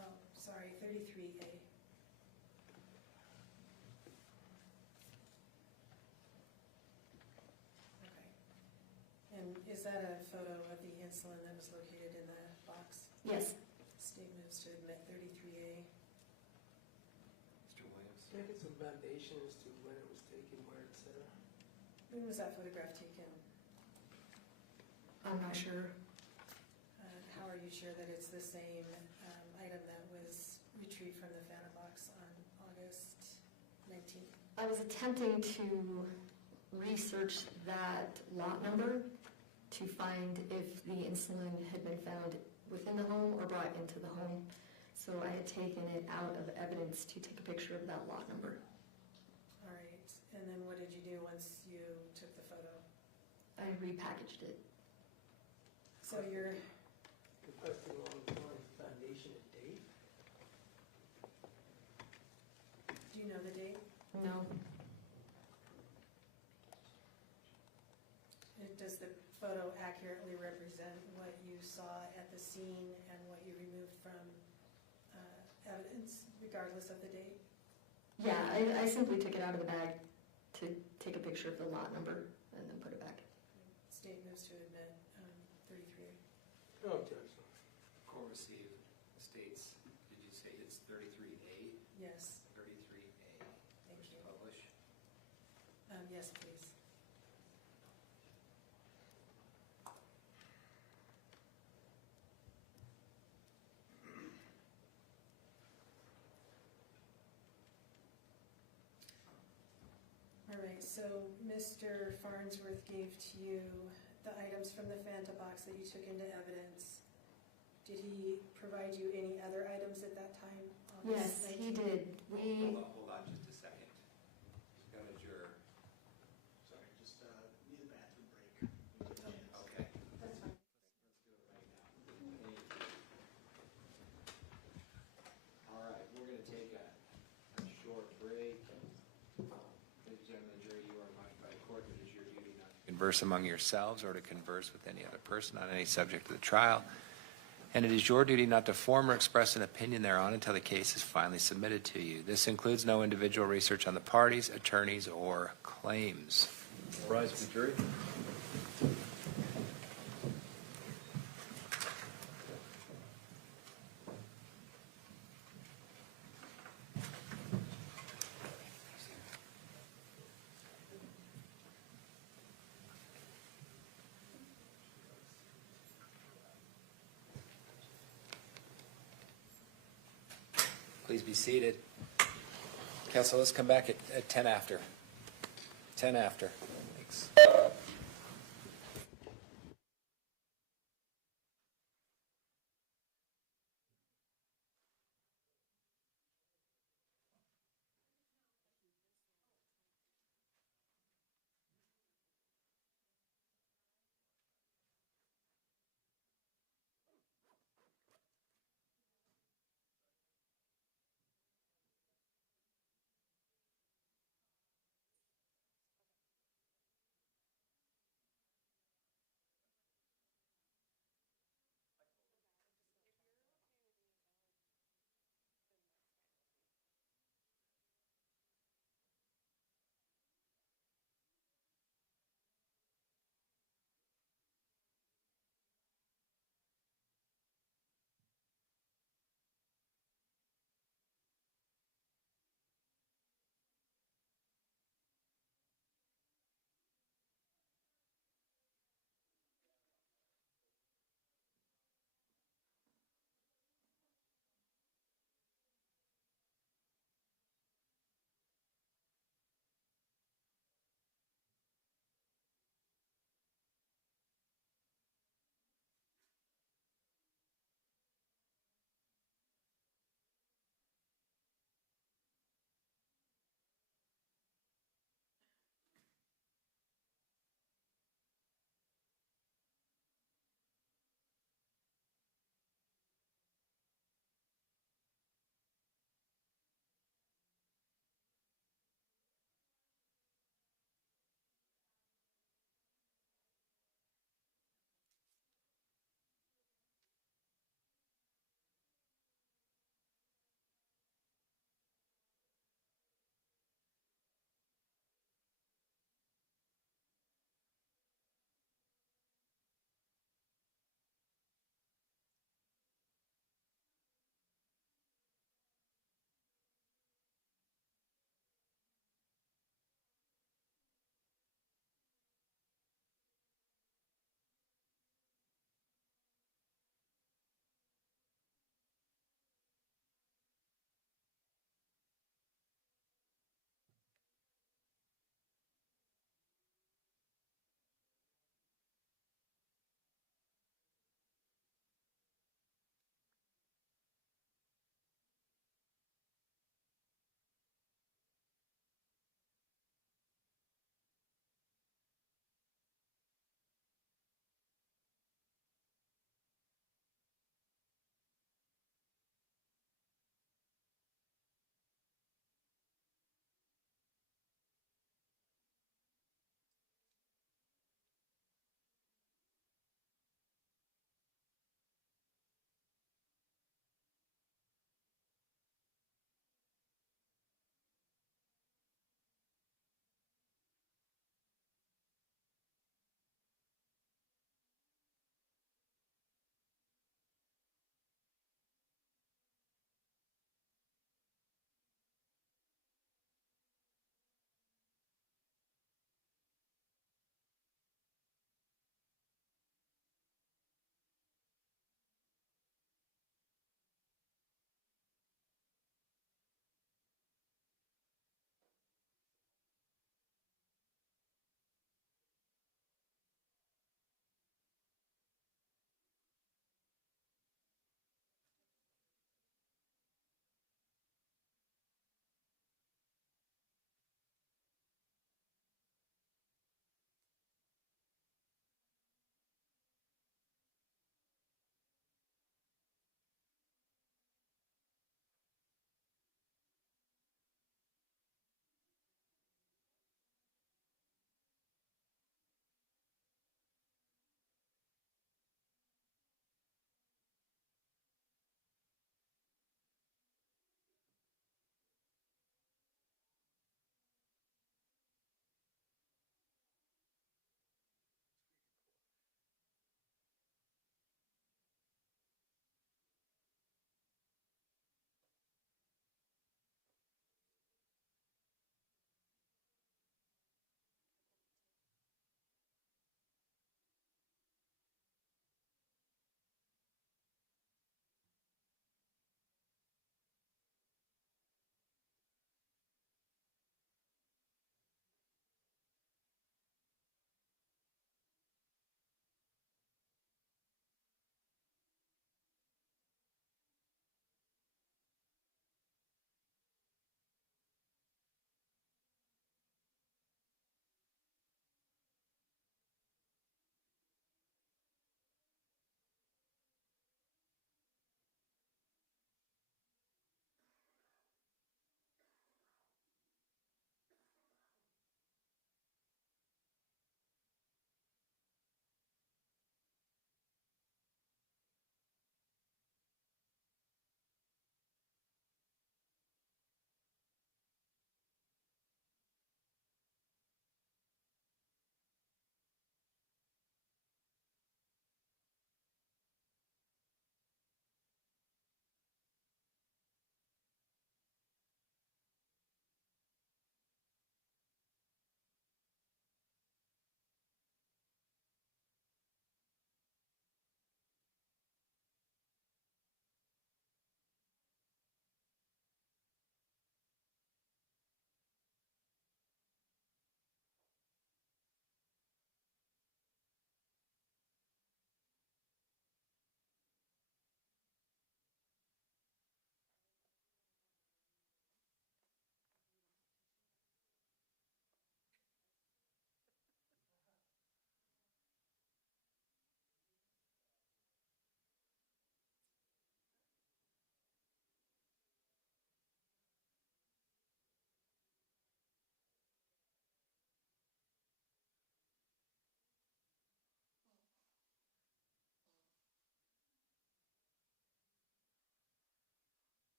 Oh, sorry, 33A. Okay. And is that a photo of the insulin that was located in the box? Yes. State moves to admit 33A. Mr. Williams? Can I get some validation as to when it was taken, where, et cetera? When was that photograph taken? I'm not sure. How are you sure that it's the same item that was retrieved from the Fanta box on August 19th? I was attempting to research that lot number to find if the insulin had been found within the home or brought into the home. So I had taken it out of evidence to take a picture of that lot number. All right, and then what did you do once you took the photo? I repackaged it. So you're, Requesting along the lines of foundation and date? do you know the date? No. Does the photo accurately represent what you saw at the scene and what you removed from evidence, regardless of the date? Yeah, I simply took it out of the bag to to take a picture of the lot number and then put it back. State moves to admit 33A. No objection. Court received states, did you say it's 33A? Yes, 33A. thank you. Publish. Yes, please. All right, so Mr. Farnsworth gave to you the items from the Fanta box that you took into evidence. Did he provide you any other items at that time? on this Yes, night? he did. Hold on just a second. Got a juror. Sorry, just need a bathroom break. Okay. That's fine. All right, we're going to take a short break. Ladies and gentlemen, the jury, you are admonished by the court that it is your duty not to converse among yourselves or to converse with any other person on any subject of the trial. And it is your duty not to form or express an opinion thereon until the case is finally submitted to you. This includes no individual research on the parties, attorneys, or claims. Rise to the jury. Please be seated. Counsel, let's come back at 10 after. 10 after. Thanks.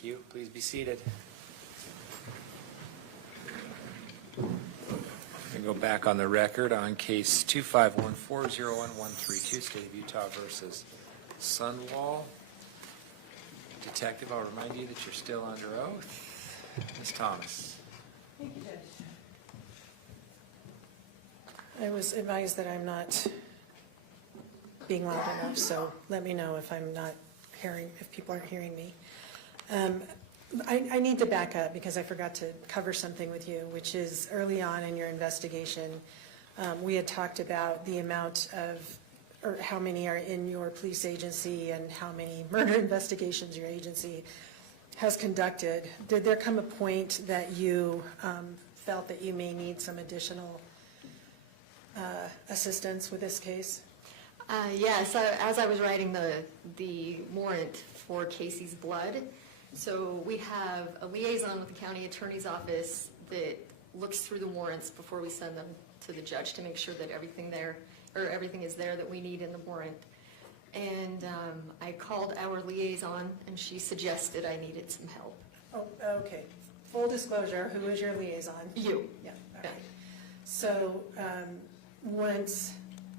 Thank you. Please be seated. We go back on the record on case 251401132, State of Utah versus Sundwall. Detective, I'll remind you that you're still under oath. Ms. Thomas. Thank you, Judge. I was advised that I'm not being loud enough, so let me know if I'm not hearing, if people aren't hearing me. I need to back up because I forgot to cover something with you, which is early on in your investigation, we had talked about the amount of, or how many are in your police agency and how many murder investigations your agency has conducted. Did there come a point that you felt that you may need some additional assistance with this case? Yes, as I was writing the warrant for Casey's blood, so we have a liaison with the county attorney's office that looks through the warrants before we send them to the judge to make sure that everything is there that we need in the warrant. And I called our liaison, and she suggested I needed some help. Oh, okay. Full disclosure, who is your liaison? You. Yeah, all right. So once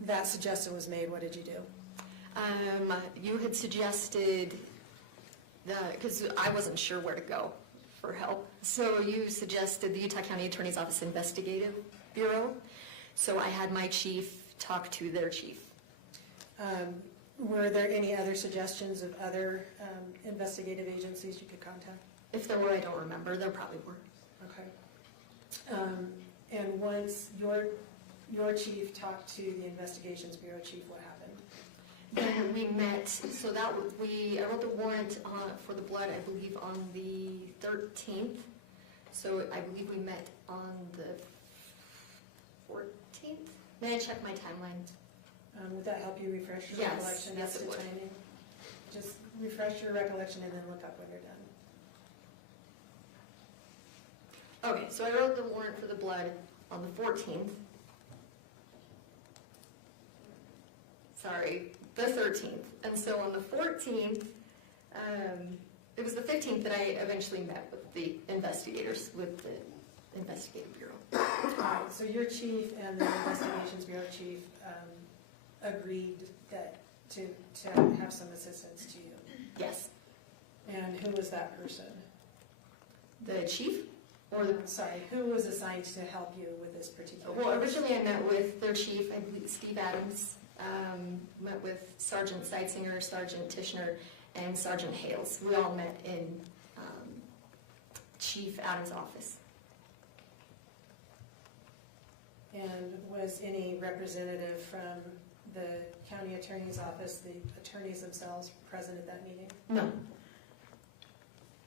that suggestion was made, what did you do? You had suggested, because I wasn't sure where to go for help, so you suggested the Utah County Attorney's Office Investigative Bureau. So I had my chief talk to their chief. Were there any other suggestions of other investigative agencies you could contact? If there were, I don't remember. There probably were. Okay. And once your chief talked to the Investigations Bureau chief, what happened? Then we met, so I wrote the warrant for the blood, I believe, on the 13th. So I believe we met on the 14th. May I check my timeline? Would that help you refresh your Yes, recollection yes, as it to would. timing? Just refresh your recollection and then look up when you're done. Okay, so I wrote the warrant for the blood on the 14th. Sorry, the 13th. And so on the 14th, it was the 15th that I eventually met with the investigators, with the Investigative Bureau. All right, so your chief and the Investigations Bureau chief agreed that to have some assistance to you. Yes. And who was that person? The chief? Or Sorry, who was assigned to help you with this particular? well, originally I met with their chief, I believe Steve Adams, met with Sergeant Seitzinger, Sergeant Tishner, and Sergeant Hales. We all met in Chief Adams' office. And was any representative from the county attorney's office, the attorneys themselves, present at that meeting? No.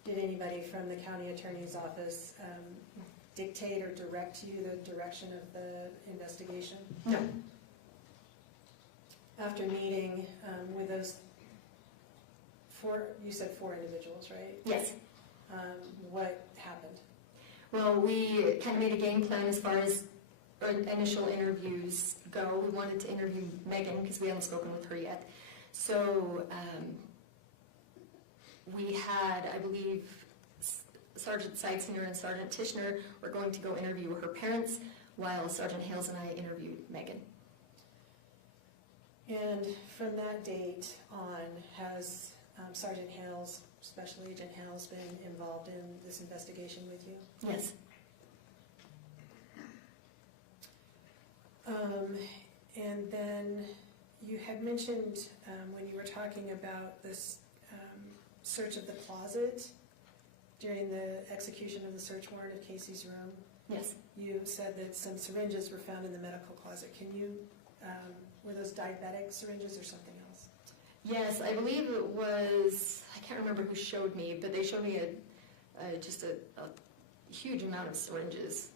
Did anybody from the county attorney's office dictate or direct you the direction of the investigation? No. After meeting with those you said four individuals, right? Yes. What happened? Well, we kind of made a game plan as far as initial interviews go. We wanted to interview Meggan because we hadn't spoken with her yet. So we had, I believe, Sergeant Seitzinger and Sergeant Tishner were going to go interview her parents, while Sergeant Hales and I interviewed Meggan. And from that date on, has Sergeant Hales, Special Agent Hales, been involved in this investigation with you? Yes. And then you had mentioned when you were talking about this search of the closet during the execution of the search warrant of Casey's room. Yes. You said that some syringes were found in the medical closet. Can you, were those diabetic syringes or something else? Yes, I believe it was, I can't remember who showed me, but they showed me just a huge amount of syringes.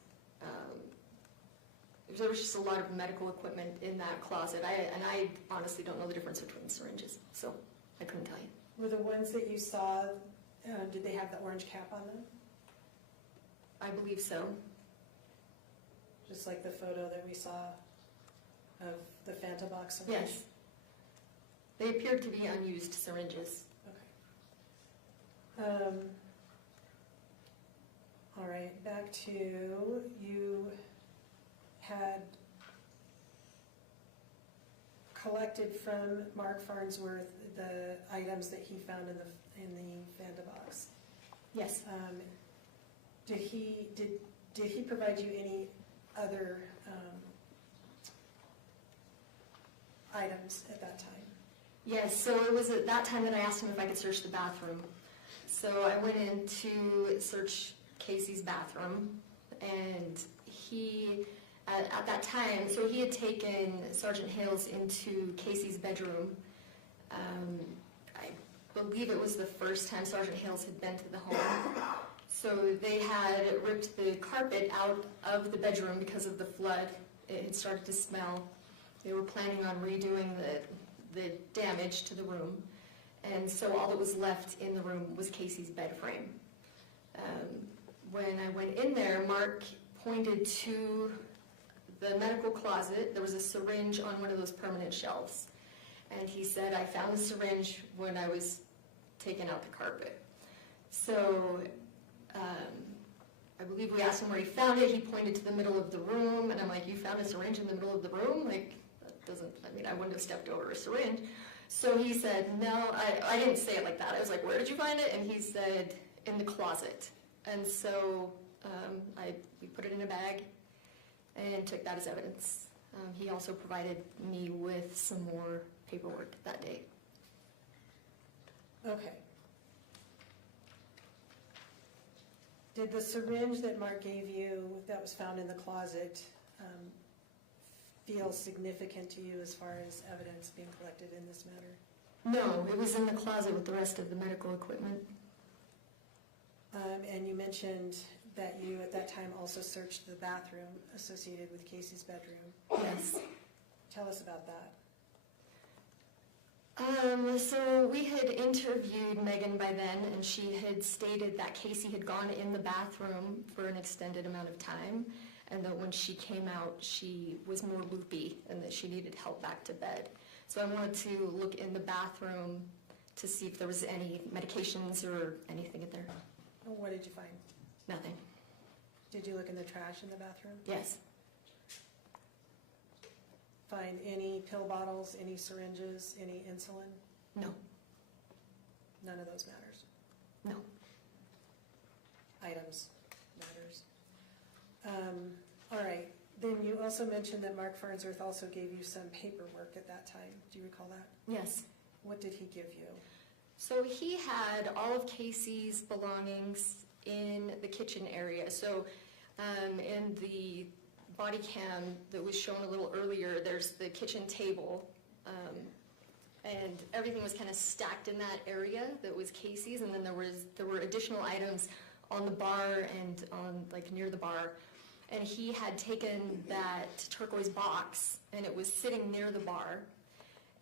There was just a lot of medical equipment in that closet. I honestly don't know the difference between syringes, so I couldn't tell you. Were the ones that you saw, did they have the orange cap on them? I believe so. Just like the photo that we saw of the Fanta box syringe? Yes. They appeared to be unused syringes. Okay. All right, back to, you had collected from Mark Farnsworth the items that he found in the Fanta box. Yes. Did he provide you any other items at that time? Yes, so it was at that time that I asked him if I could search the bathroom. So I went in to search Casey's bathroom, and he, at that time, so he had taken Sergeant Hales into Casey's bedroom. I believe it was the first time Sergeant Hales had been to the home. So they had ripped the carpet out of the bedroom because of the flood. It had started to smell. They were planning on redoing the damage to the room. And so all that was left in the room was Casey's bed frame. When I went in there, Mark pointed to the medical closet. There was a syringe on one of those permanent shelves. And he said, I found the syringe when I was taking out the carpet. So I believe we asked him where he found it. He pointed to the middle of the room, and I'm like, you found a syringe in the middle of the room? Like, that doesn't, I mean, I wouldn't have stepped over a syringe. So he said, no, I didn't say it like that. I was like, where did you find it? And he said, in the closet. And so we put it in a bag and took that as evidence. He also provided me with some more paperwork that day. Okay. Did the syringe that Mark gave you that was found in the closet feel significant to you as far as evidence being collected in this matter? No, it was in the closet with the rest of the medical equipment. And you mentioned that you at that time also searched the bathroom associated with Casey's bedroom. Yes. Tell us about that. So we had interviewed Meggan by then, and she had stated that Casey had gone in the bathroom for an extended amount of time, and that when she came out, she was more loopy and that she needed help back to bed. So I wanted to look in the bathroom to see if there was any medications or anything in there. What did you find? Nothing. Did you look in the trash in the bathroom? Yes. Find any pill bottles, any syringes, any insulin? No. None of those matters. No. Items matters. All right. Then you also mentioned that Mark Farnsworth also gave you some paperwork at that time. Do you recall that? Yes. What did he give you? So he had all of Casey's belongings in the kitchen area. So in the body cam that was shown a little earlier, there's the kitchen table, and everything was kind of stacked in that area that was Casey's, and then there were additional items on the bar and on like near the bar. And he had taken that turquoise box, and it was sitting near the bar.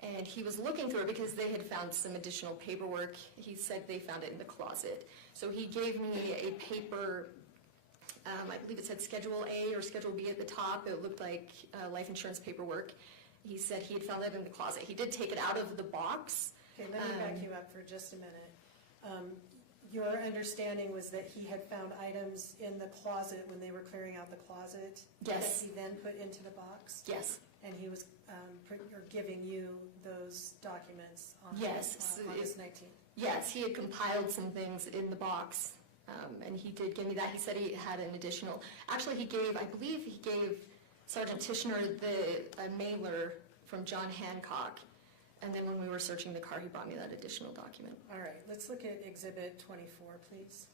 And he was looking through it because they had found some additional paperwork. He said they found it in the closet. So he gave me a paper, I believe it said Schedule A or Schedule B at the top. It looked like life insurance paperwork. He said he had found it in the closet. He did take it out of the box. Okay, let me back you up for just a minute. Your understanding was that he had found items in the closet when they were clearing out the closet? Yes. That he then put into the box? Yes. And he was giving you those documents on Yes. August 19th? Yes, he had compiled some things in the box, and he did give me that. He said he had an additional, actually I believe he gave Sergeant Tishner a mailer from John Hancock, and then when we were searching the car, he brought me that additional document. All right, let's look at Exhibit 24, please.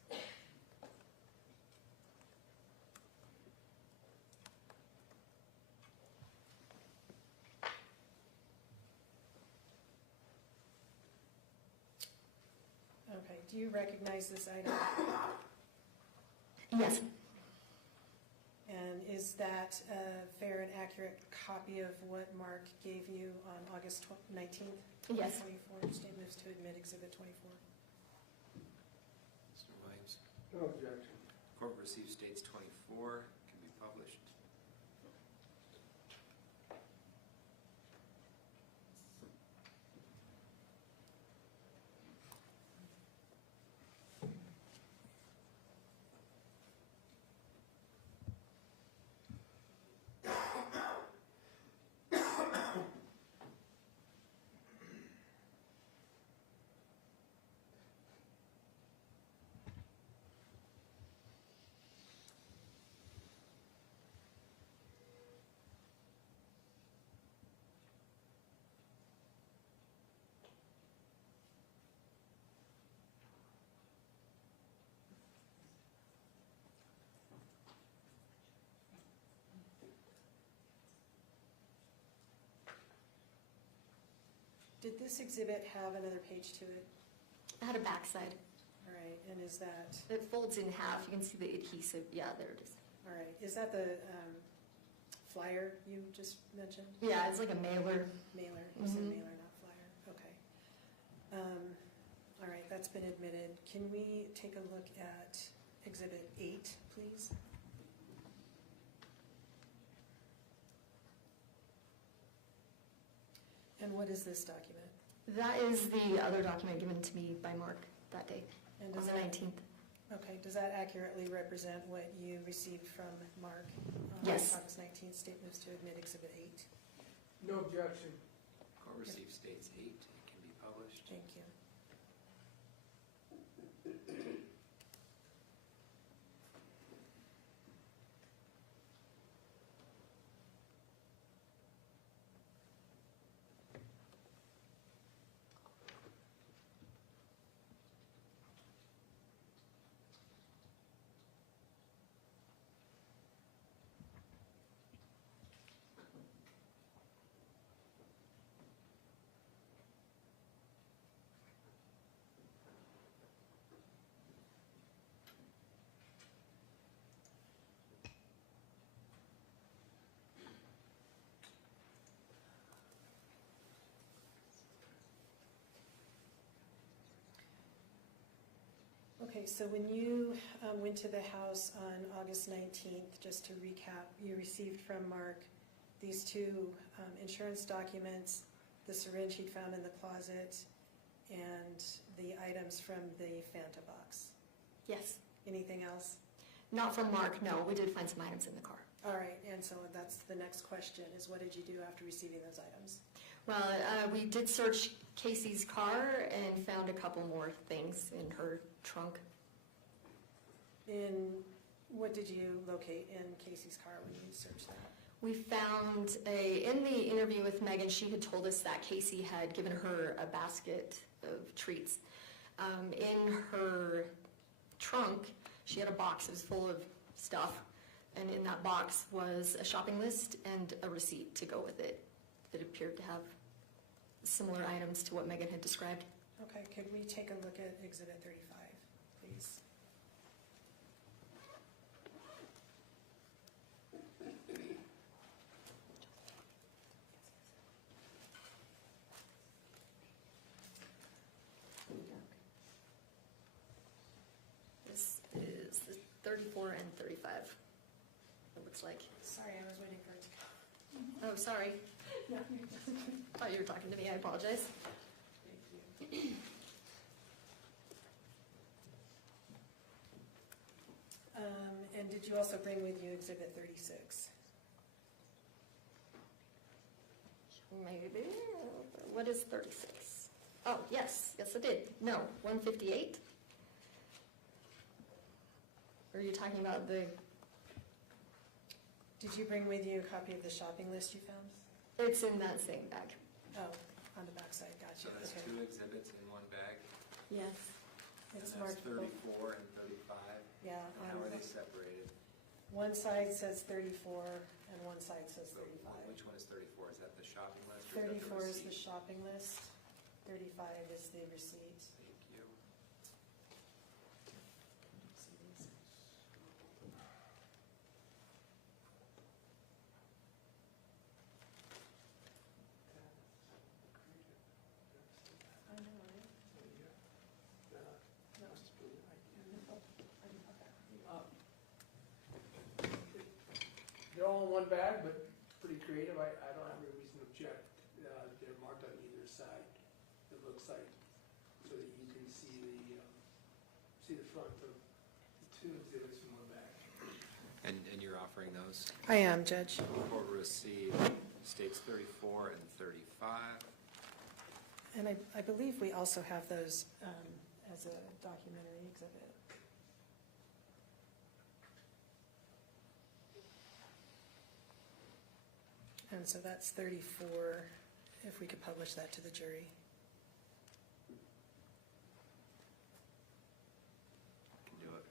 Okay, do you recognize this item? Yes. And is that a fair and accurate copy of what Mark gave you on August 19th? Yes. 24, state moves to admit Exhibit 24. Mr. Williams, No objection. court receives states 24, can be published. Did this exhibit have another page to it? It had a backside. All right, and is that, It folds in half. You can see the adhesive. Yeah, there it is. all right, is that the flyer you just mentioned? Yeah, it's like a mailer. Mailer, you said Mhm. mailer, not flyer, okay. All right, that's been admitted. Can we take a look at Exhibit 8, please? And what is this document? That is the other document given to me by Mark that day, And on does the that, 19th. okay, does that accurately represent what you received from Mark? On Yes. August 19th, state moves to admit Exhibit 8. No objection. Court received states 8, it can be published. Thank you. Okay, so when you went to the house on August 19th, just to recap, you received from Mark these two insurance documents, the syringe he'd found in the closet, and the items from the Fanta box. Yes. Anything else? Not from Mark, no. We did find some items in the car. All right, and so that's the next question, is what did you do after receiving those items? Well, we did search Casey's car and found a couple more things in her trunk. What did you locate in Casey's car when you searched that? We found in the interview with Megan, she had told us that Casey had given her a basket of treats. In her trunk, she had a box that was full of stuff, and in that box was a shopping list and a receipt to go with it that appeared to have similar items to what Megan had described. Okay, could we take a look at Exhibit 35, please? This is the 34 and 35, it looks like. Sorry, I was waiting for it to come. Oh, sorry. No. Thought you were talking to me, I apologize. Thank you. And did you also bring with you Exhibit 36? Maybe. What is 36? Oh, yes, yes I did. No, 158? Are you talking about the, Did you bring with you a copy of the shopping list you found? it's in that same bag. Oh, on the backside, gotcha. So that's Okay. 2 exhibits in one bag, Yes. It's and that's marked both- 34 and 35. Yeah, How are on they separated? one side says 34 and one side says So 35. which one is 34? Is that the shopping list or is that the 34 is the receipt? shopping list, 35 is the receipt. Thank you. I know, right? They're all in one bag, but pretty creative. I don't have any reason to object. They're marked on either side, it looks like, so that you can see the front of the 2 exhibits in one bag. And you're offering those? I am, Judge. Court received states 34 and 35. And I believe we also have those as a documentary exhibit. And so that's 34, if we could publish that to the jury. Can do it.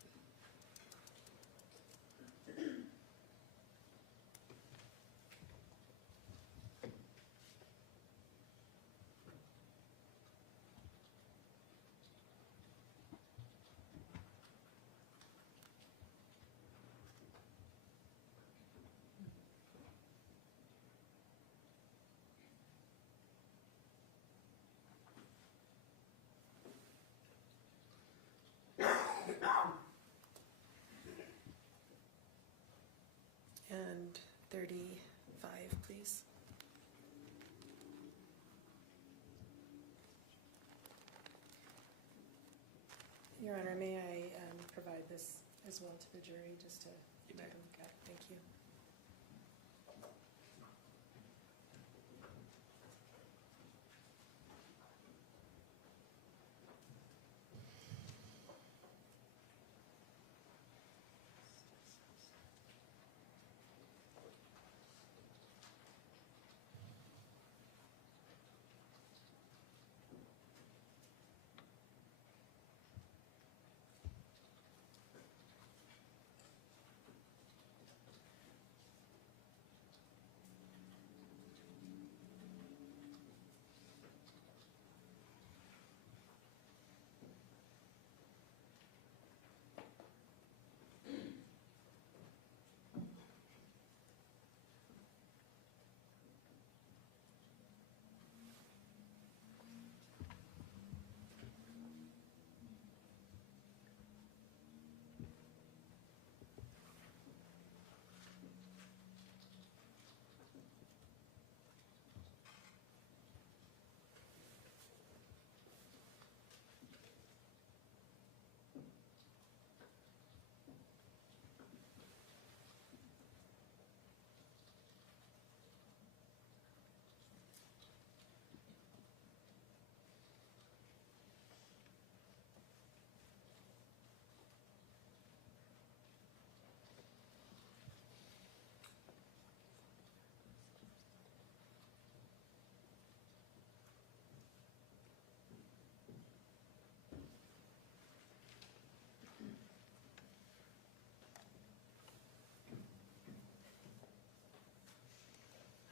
please. Your Honor, may I provide this as well to the jury, just to You may. take a look at? Thank you.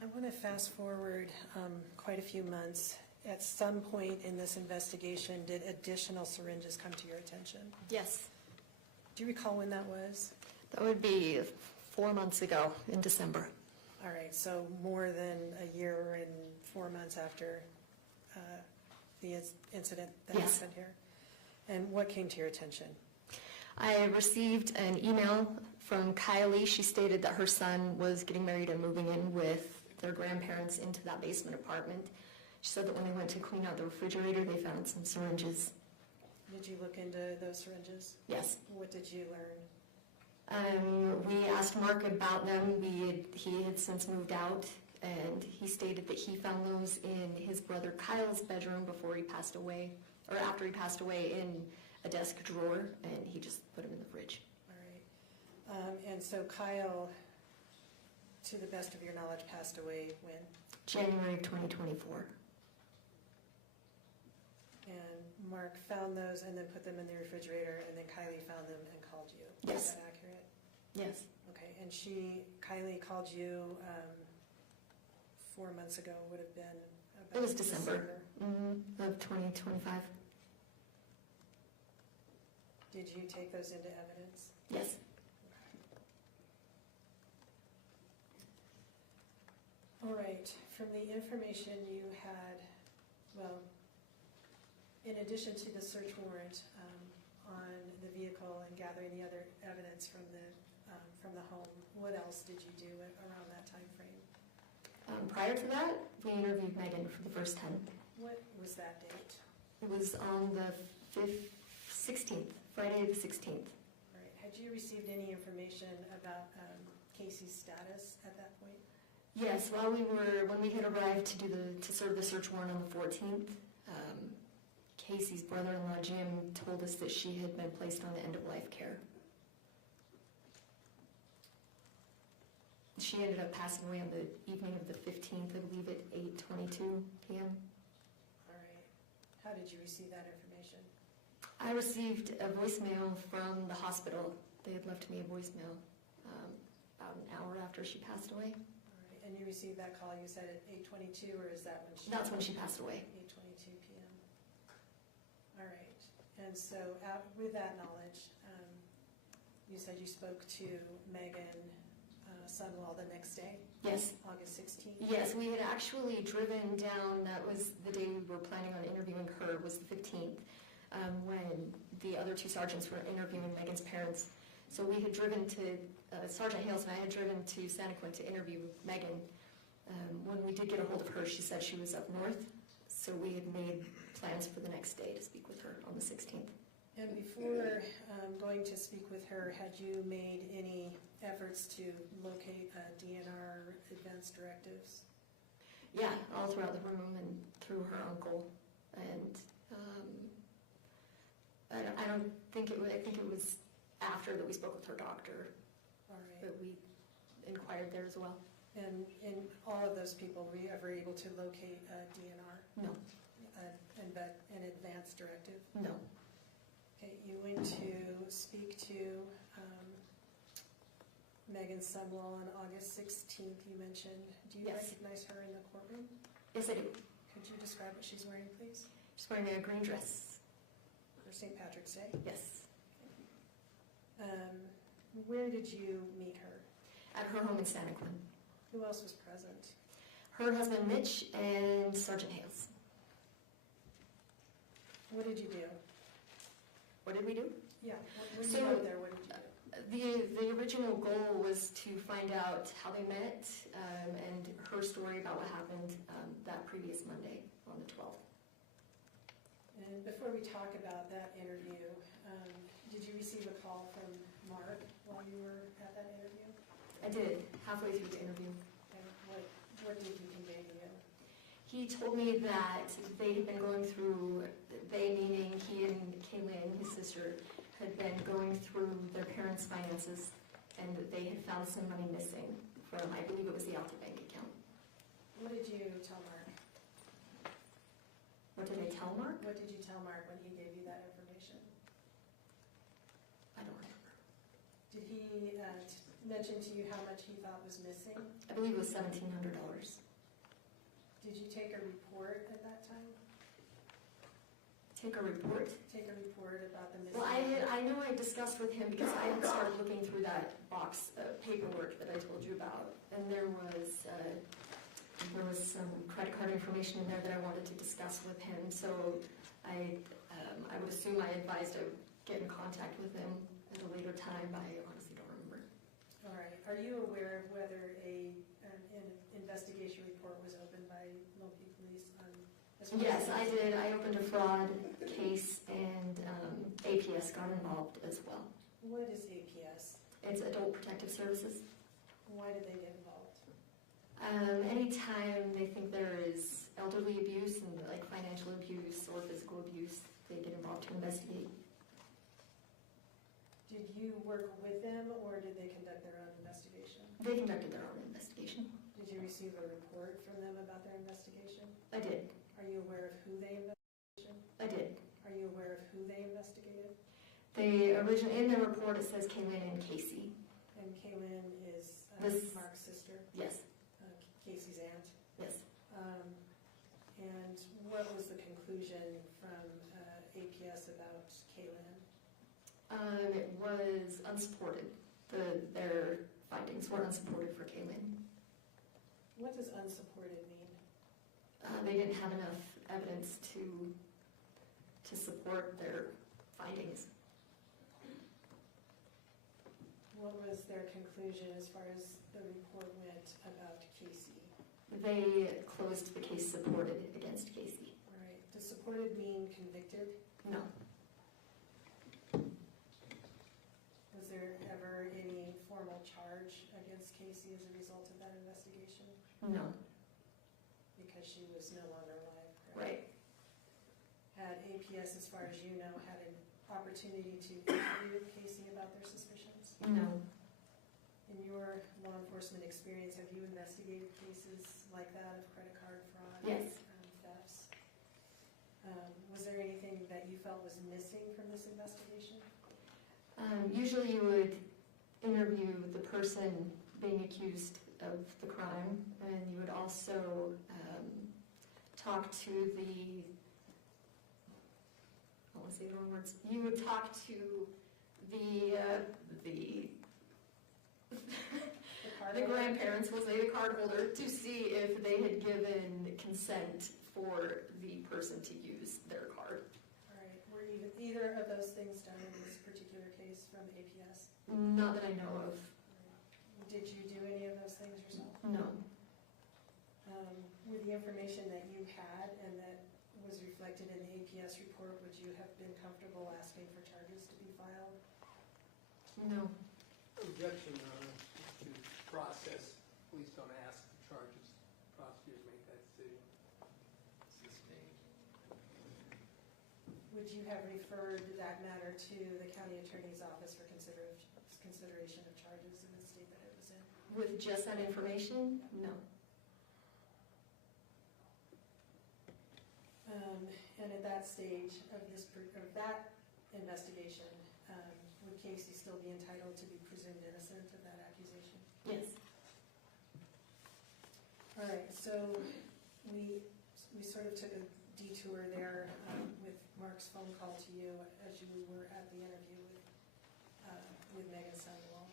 I want to fast forward quite a few months. At some point in this investigation, did additional syringes come to your attention? Yes, Do you recall when that was? that would be 4 months ago in December. All right, so more than a year and 4 months after the incident that Yes. happened here. And what came to your attention? I received an email from Kylie. She stated that her son was getting married and moving in with their grandparents into that basement apartment. She said that when they went to clean out the refrigerator, they found some syringes. Did you look into those syringes? Yes. What did you learn? We asked Mark about them. He had since moved out, and he stated that he found those in his brother Kyle's bedroom before he passed away, or after he passed away, in a desk drawer, and he just put them in the fridge. All right. And so Kyle, to the best of your knowledge, passed away when? January of 2024. And Mark found those and then put them in the refrigerator, and then Kylie found them and called you? Yes. Is that accurate? Yes. Okay, and Kylie called you 4 months ago, would have been about It was December of 2025. Did you take those into evidence? Yes. All right, from the information you had, well, in addition to the search warrant on the vehicle and gathering the other evidence from the home, what else did you do around that time frame? Prior to that, we interviewed Meggan for the first time. What was that date? It was on the 16th, Friday the 16th. All right, had you received any information about Casey's status at that point? Yes, when we had arrived to serve the search warrant on the 14th, Casey's brother-in-law Jim told us that she had been placed on the end-of-life care. She ended up passing away on the evening of the 15th, I believe, at 8:22 p.m. All right, how did you receive that information? I received a voicemail from the hospital. They had left me a voicemail about an hour after she passed away. All right, and you received that call, you said at 8:22, or is that when she? That's when she passed away. 8:22 p.m. All right, and so with that knowledge, you said you spoke to Meggan Sundwall the next day? Yes. August 16th? Yes, we had actually driven down, that was the day we were planning on interviewing her, was the 15th, when the other two sergeants were interviewing Meggan's parents. So we had driven to, Sergeant Hales and I had driven to Santa Quinn to interview Meggan. When we did get a hold of her, she said she was up north, so we had made plans for the next day to speak with her on the 16th. And before going to speak with her, had you made any efforts to locate DNR advance directives? Yeah, all throughout the room and through her uncle. And I don't think it was, I think it was after that we spoke with her doctor All right. that we inquired there as well. And in all of those people, were you ever able to locate DNR, No, an advance directive? no. Okay, you went to speak to Meggan Sundwall on August 16th, you mentioned. Do you Yes. recognize her in the courtroom? Yes, I do. Could you describe what she's wearing, please? She's wearing a green dress. For St. Patrick's Day? Yes. Where did you meet her? At her home in Santa Clara. Who else was present? Her husband Mitch and Sergeant Hales. What did you do? What did we do? Yeah, when you So- got there, what did you do? The original goal was to find out how they met and her story about what happened that previous Monday on the 12th. And before we talk about that interview, did you receive a call from Mark while you were at that interview? I did, halfway through the interview. And what did he convey to you? He told me that they had been going through, they meaning he and Kaylin, his sister, had been going through their parents' finances and that they had found some money missing from, I believe it was the Alta Bank account. What did you tell Mark? What did I tell Mark? What did you tell Mark when he gave you that information? I don't remember. Did he mention to you how much he thought was missing? I believe it was $1,700. Did you take a report at that time? Take a report? Take a report about the missing? Well, I know I discussed with him because I had started looking through that box of paperwork that I told you about, and there was some credit card information in there that I wanted to discuss with him. So I would assume I advised to get in contact with him at a later time, but I honestly don't remember. All right. Are you aware of whether an investigation report was opened by local police on? as far as Yes, this? I did. I opened a fraud case, and APS got involved as well. What is APS? It's Adult Protective Services. Why did they get involved? Anytime they think there is elderly abuse and like financial abuse or physical abuse, they get involved to investigate. Did you work with them or did they conduct their own investigation? They conducted their own investigation. Did you receive a report from them about their investigation? I did. Are you aware of who they investigated? I did. Are you aware of who they investigated? They originally, in their report, it says Kaylin and Casey. And Kaylin is This- Mark's sister, Yes, Casey's aunt. yes. And what was the conclusion from APS about Kaylin? It was unsupported. Their findings were unsupported for Kaylin. What does unsupported mean? They didn't have enough evidence to support their findings. What was their conclusion as far as the report went about Casey? They closed the case supported against Casey. All right. Does supported mean convicted? No, Was there ever any formal charge against Casey as a result of that investigation? no, Because she was no longer alive, correct? right. Had APS, as far as you know, had an opportunity to interview Casey about their suspicions? No, In your law enforcement experience, have you investigated cases like that of credit card fraud? Yes. Thefts? Was there anything that you felt was missing from this investigation? usually you would interview the person being accused of the crime, and you would also talk to the, I want to say the wrong words, you would talk to the The the grandparents, we'll say the cardholder, to see if they had given consent for the person to use their card. All right, were either of those things done in this particular case from APS? Not that I know of, Did you do any of those things yourself? no. With the information that you had and that was reflected in the APS report, would you have been comfortable asking for charges to be filed? No. Objection, Your Honor, to process. Please don't ask for charges. Prosecutors make that decision. Would you have referred that matter to the county attorney's office for consideration of charges in the state that it was in? With just that information, no. And at that stage of that investigation, would Casey still be entitled to be presumed innocent of that accusation? Yes. All right, so we sort of took a detour there with Mark's phone call to you as you were at the interview with Meggan Sundwall.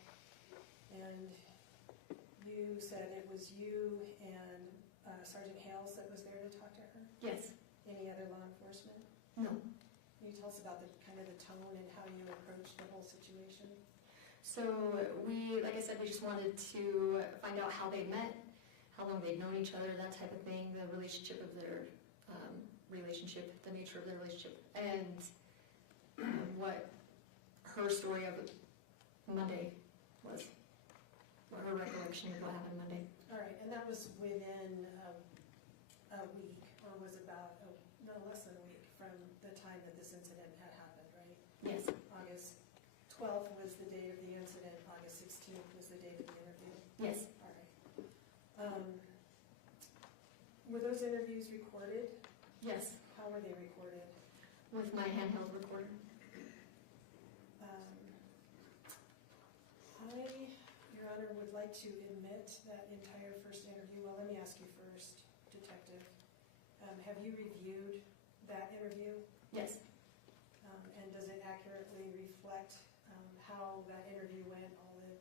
And you said it was you and Sergeant Hales that was there to talk to her? Yes. Any other law enforcement? No. Can you tell us about the kind of the tone and how you approached the whole situation? So we, like I said, we just wanted to find out how they met, how long they'd known each other, that type of thing, the relationship of their relationship, the nature of their relationship, and what her story of Monday was, what her recollection of what happened Monday. All right, and that was within a week, or was about no less than a week from the time that this incident had happened, right? Yes. August 12th was the date of the incident, August 16th was the date of the interview? Yes. All right. Were those interviews recorded? Yes. How were they recorded? With my handheld recorder. I, Your Honor, would like to admit that entire first interview. Well, let me ask you first, Detective. Have you reviewed that interview? Yes. And does it accurately reflect how that interview went, all the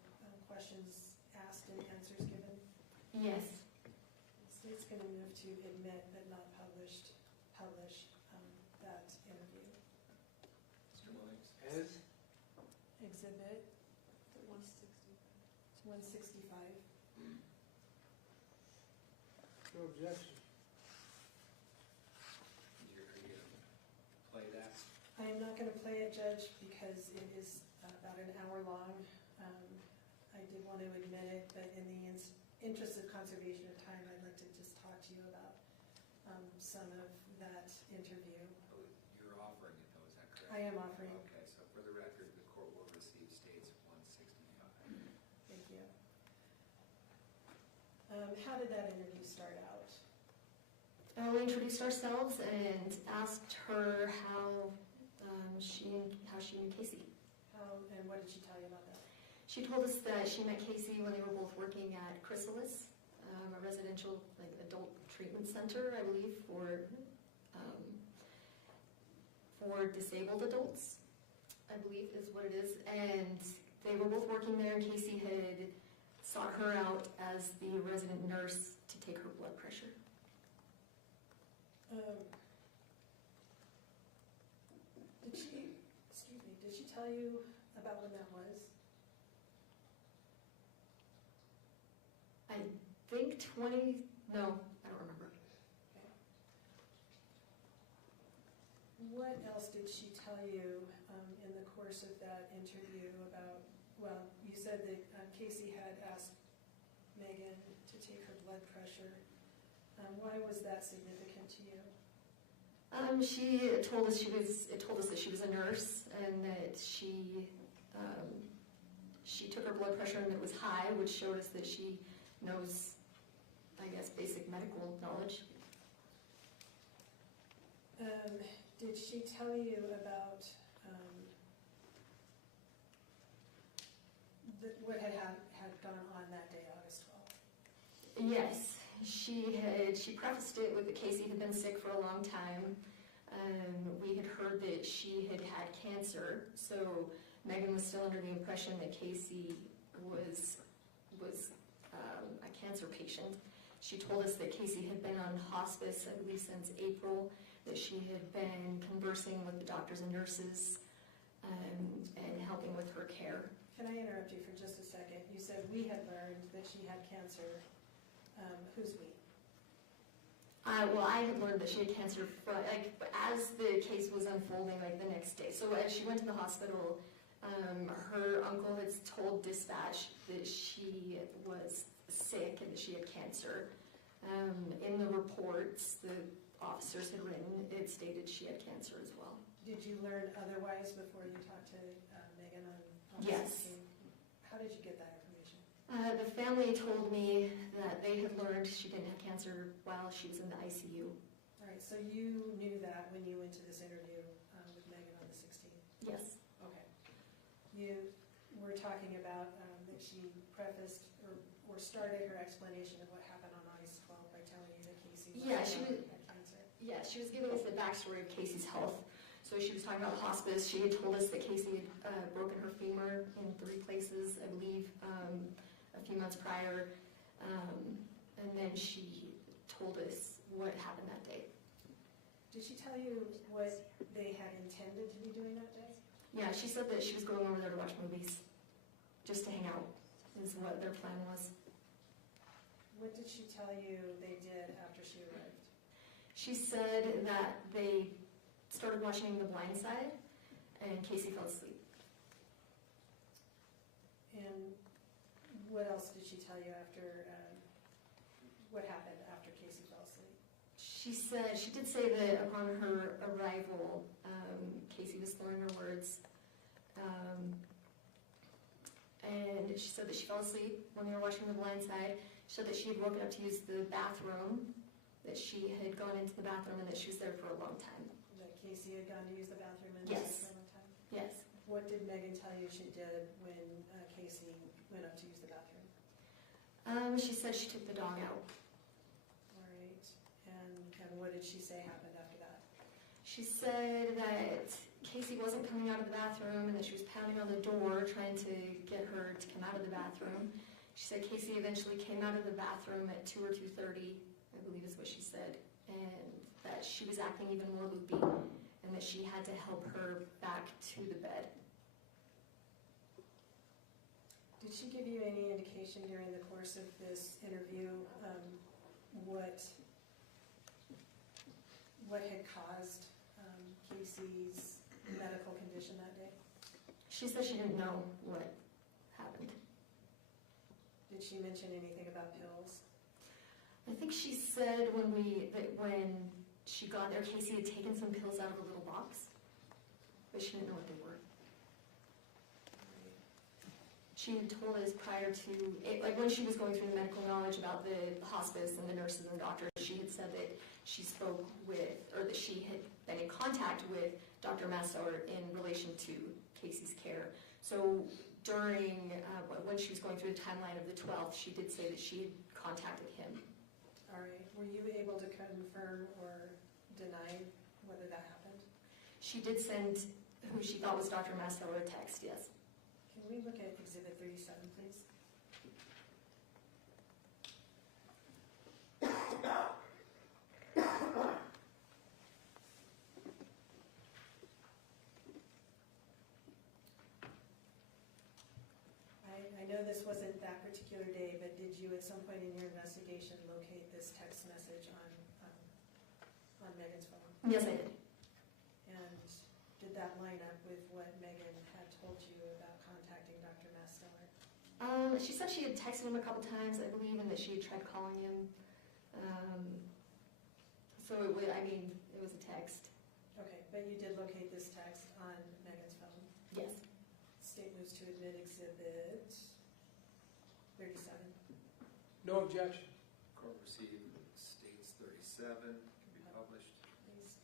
questions asked and answers given? Yes. The state's going to move to admit but not publish that interview. Mr. Williams? As? Exhibit 165. No objection. Are you going to play that? I am not going to play it, Judge, because it is about an hour long. I did want to admit it, but in the interest of conservation of time, I'd like to just talk to you about some of that interview. Oh, you're offering it, though, is that correct? I am offering. Okay, so for the record, the court will receive states 165. Thank you. How did that interview start out? We introduced ourselves and asked her how she knew Casey. How and what did she tell you about that? She told us that she met Casey when they were both working at Chrysalis, a residential adult treatment center, I believe, for disabled adults, I believe is what it is. And they were both working there, and Casey had sought her out as the resident nurse to take her blood pressure. Did she tell you about when that was? I think 20, no, I don't remember. Okay. What else did she tell you in the course of that interview about, well, you said that Casey had asked Meggan to take her blood pressure. Why was that significant to you? She told us that she was a nurse and that she took her blood pressure and it was high, which showed us that she knows, I guess, basic medical knowledge. Did she tell you about what had gone on that day, August 12th? Yes, she prefaced it with that Casey had been sick for a long time. We had heard that she had had cancer, so Meggan was still under the impression that Casey was a cancer patient. She told us that Casey had been on hospice, I believe, since April, that she had been conversing with the doctors and nurses and helping with her care. Can I interrupt you for just a second? You said we had learned that she had cancer. Who's we? Well, I had learned that she had cancer as the case was unfolding, like the next day. So as she went to the hospital, her uncle had told dispatch that she was sick and that she had cancer. In the reports the officers had written, it stated she had cancer as well. Did you learn otherwise before you talked to Meggan on this Yes. issue? How did you get that information? The family told me that they had learned she didn't have cancer while she was in the ICU. All right, so you knew that when you went to this interview with Meggan on the 16th? Yes. Okay. You were talking about that she prefaced or started her explanation of what happened on August 12th by telling you that Casey Yeah, she was- had cancer. Yeah, she was giving us the backstory of Casey's health. So she was talking about hospice. She had told us that Casey had broken her femur in 3 places, I believe, a few months prior. And then she told us what happened that day. Did she tell you what they had intended to be doing that day? Yeah, she said that she was going over there to watch movies, just to hang out, is what their plan was. What did she tell you they did after she arrived? She said that they started watching The Blind Side, and Casey fell asleep. And what else did she tell you after, what happened after Casey fell asleep? She did say that upon her arrival, Casey was slurring her words. And she said that she fell asleep when they were watching The Blind Side. She said that she had woken up to use the bathroom, that she had gone into the bathroom and that she was there for a long time. That Casey had gone to use the bathroom and Yes. for a long time? Yes. What did Meggan tell you she did when Casey went up to use the bathroom? She said she took the dog out. All right, and what did she say happened after that? She said that Casey wasn't coming out of the bathroom and that she was pounding on the door trying to get her to come out of the bathroom. She said Casey eventually came out of the bathroom at 2 or 2:30, I believe is what she said, and that she was acting even more loopy and that she had to help her back to the bed. Did she give you any indication during the course of this interview what had caused Casey's medical condition that day? She said she didn't know what happened. Did she mention anything about pills? I think she said when she got there, Casey had taken some pills out of a little box, but she didn't know what they were. She had told us prior to, when she was going through the medical knowledge about the hospice and the nurses and doctors, she had said that she spoke with, or that she had been in contact with Dr. Massour in relation to Casey's care. So during, when she was going through the timeline of the 12th, she did say that she had contacted him. All right, were you able to confirm or deny whether that happened? She did send who she thought was Dr. Massour a text, yes. Can we look at Exhibit 37, please? I know this wasn't that particular day, but did you at some point in your investigation locate this text message on Meggan's phone? Yes, I did. And did that line up with what Meggan had told you about contacting Dr. Massour? She said she had texted him a couple times, I believe, and that she had tried calling him. So it was a text. Okay, but you did locate this text on Meggan's phone? Yes. State moves to admit Exhibit 37. No objection. Court received states 37, can be published. Please.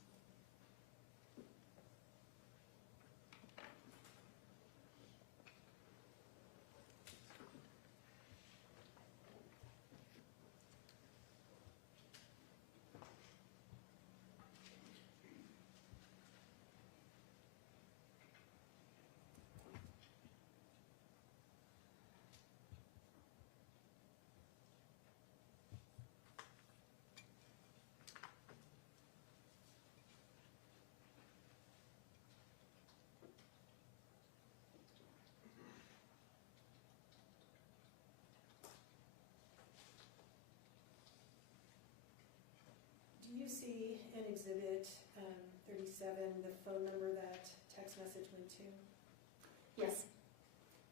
in Exhibit 37 the phone number that text message went to? Yes,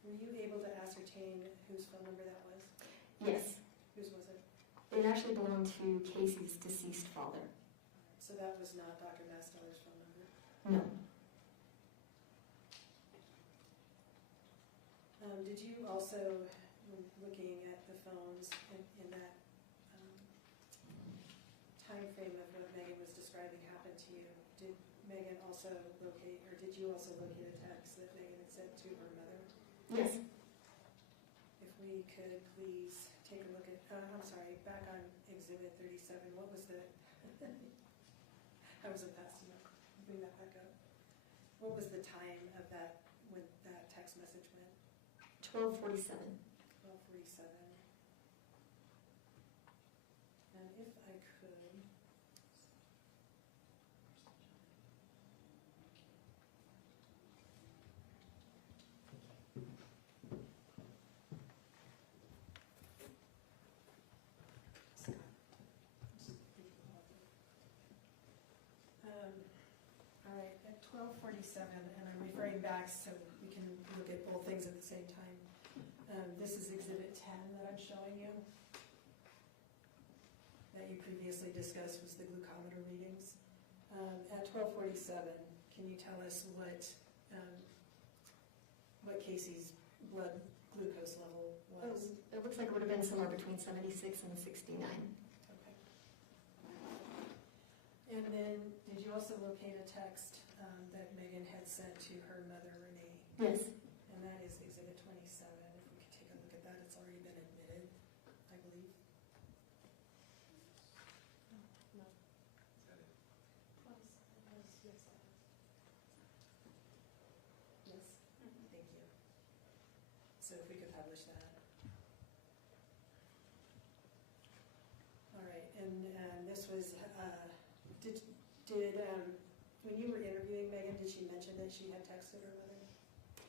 Were you able to ascertain whose phone number that was? yes. Whose was it? It actually belonged to Casey's deceased father. So that was not Dr. Masteller's phone number? No. Did you also, when looking at the phones in that time frame of what Meggan was describing happened to you, did Meggan also locate, or did you also locate a text that Meggan had sent to her mother? Yes. If we could please take a look at, I'm sorry, back on Exhibit 37, what was the, I wasn't fast enough, bring that back up. What was the time of that, when that text message went? 12:47. 12:47. And if I could. All right, at 12:47, and I'm referring back so we can look at both things at the same time. This is Exhibit 10 that I'm showing you, that you previously discussed was the glucometer readings. At 12:47, can you tell us what Casey's blood glucose level was? It looks like it would have been somewhere between 76 and 69. Okay. And then, did you also locate a text that Meggan had sent to her mother, Renee? Yes. And that is Exhibit 27. If we could take a look at that, it's already been admitted, I believe. No. Yes, thank you. So if we could publish that. All right, and this was, when you were interviewing Meggan, did she mention that she had texted her mother?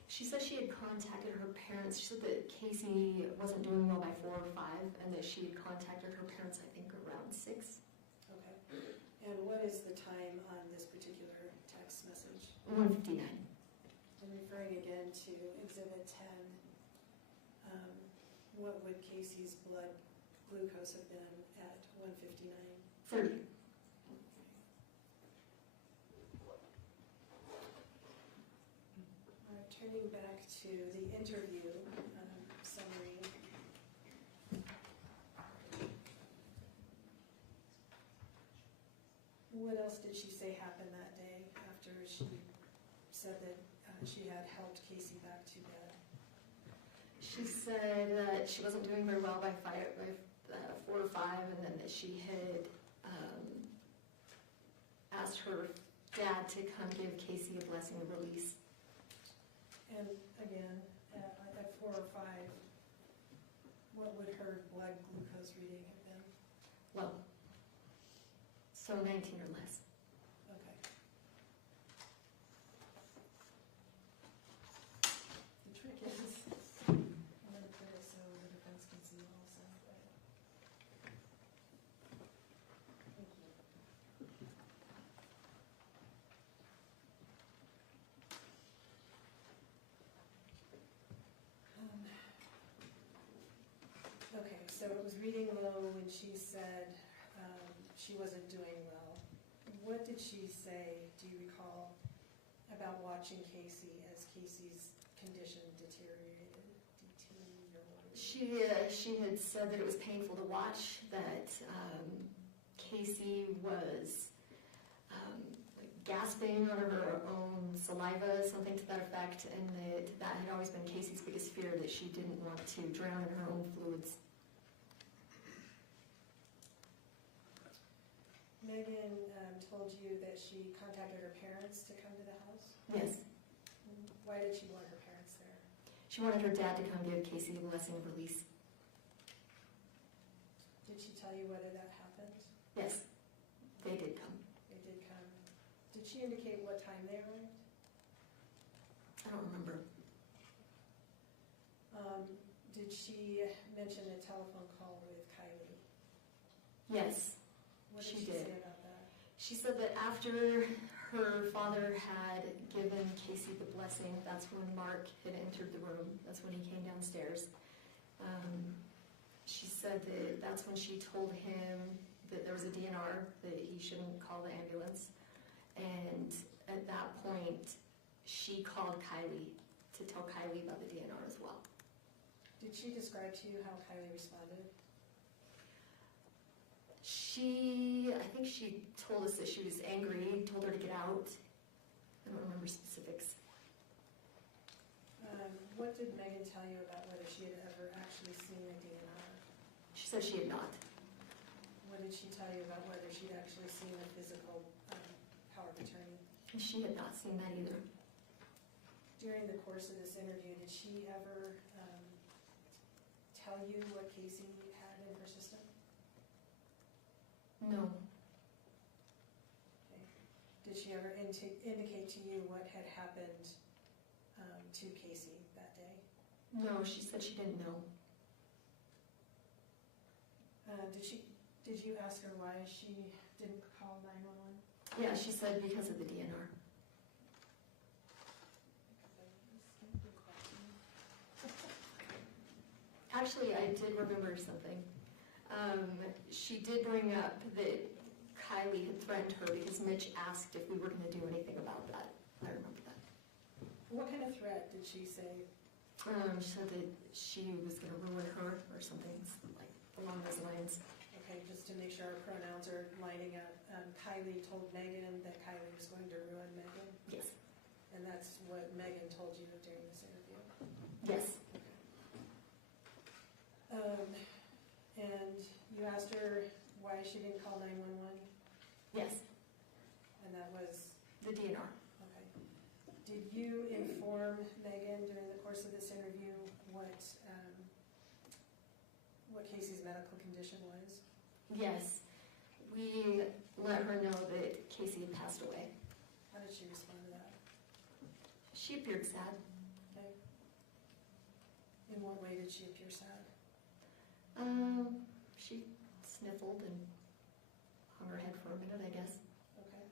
She said she had contacted her parents. She said that Casey wasn't doing well by 4 or 5, and that she had contacted her parents, I think, around 6. Okay. And what is the time on this particular text message? 1:59. I'm referring again to Exhibit 10. What would Casey's blood glucose have been at 1:59? 30. All right, turning back to the interview summary. What else did she say happened that day after she said that she had helped Casey back to bed? She said that she wasn't doing very well by 4 or 5, and then that she had asked her dad to come give Casey a blessing of release. And again, at 4 or 5, what would her blood glucose reading have been? Low. So 19 or less. Okay. The trick is, I'm going to put it so the defense can see also. Thank you. Okay, so it was reading low when she said she wasn't doing well. What did she say, do you recall, about watching Casey as Casey's condition deteriorated? She had said that it was painful to watch, that Casey was gasping under her own saliva, something to that effect, and that had always been Casey's biggest fear, that she didn't want to drown in her own fluids. Meggan told you that she contacted her parents to come to the house? Yes. Why did she want her parents there? She wanted her dad to come give Casey a blessing of release. Did she tell you whether that happened? Yes, they did come. They did come. Did she indicate what time they arrived? I don't remember. Did she mention a telephone call with Kylie? Yes, What did she she did. say about that? She said that after her father had given Casey the blessing, that's when Mark had entered the room. That's when he came downstairs. She said that that's when she told him that there was a DNR, that he shouldn't call the ambulance. And at that point, she called Kylie to tell Kylie about the DNR as well. Did she describe to you how Kylie responded? I think she told us that she was angry, told her to get out. I don't remember specifics. What did Meggan tell you about whether she had ever actually seen a DNR? She said she had not. What did she tell you about whether she'd actually seen a physical power of attorney? She had not seen that either. During the course of this interview, did she ever tell you what Casey had in her system? No. Okay. Did she ever indicate to you what had happened to Casey that day? No, she said she didn't know. Did you ask her why she didn't call 911? Yeah, she said because of the DNR. Actually, I did remember something. She did bring up that Kylie had threatened her because Mitch asked if we were going to do anything about that. I remember that. What kind of threat did she say? She said that she was going to ruin her or something like along those lines. Okay, just to make sure our pronouns are lining up. Kylie told Meggan that Kylie was going to ruin Meggan, Yes. and that's what Meggan told you during this interview. Yes. And you asked her why she didn't call 911, Yes. and that was, The DNR. okay. Did you inform Meggan during the course of this interview what Casey's medical condition was? Yes. We let her know that Casey had passed away. How did she respond to that? She appeared sad. Okay. In what way did she appear sad? She sniffled and hung her head for a minute, I guess. Okay.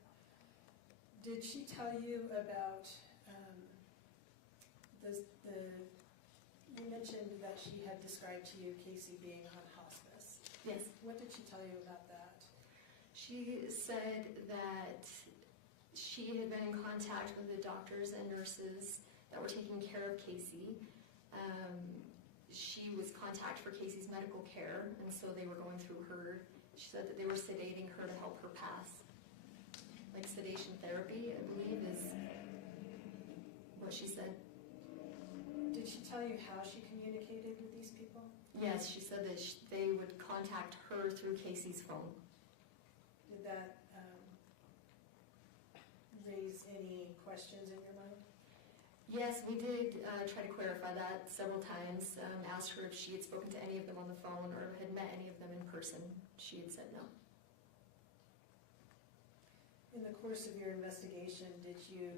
Did she tell you about you mentioned that she had described to you Casey being on hospice. Yes. What did she tell you about that? She said that she had been in contact with the doctors and nurses that were taking care of Casey. She was contact for Casey's medical care, and so they were going through her. She said that they were sedating her to help her pass. Like sedation therapy, I believe, is what she said. Did she tell you how she communicated with these people? Yes, she said that they would contact her through Casey's phone. Did that raise any questions in your mind? Yes, we did try to clarify that several times. Asked her if she had spoken to any of them on the phone or had met any of them in person. She had said no. In the course of your investigation, did you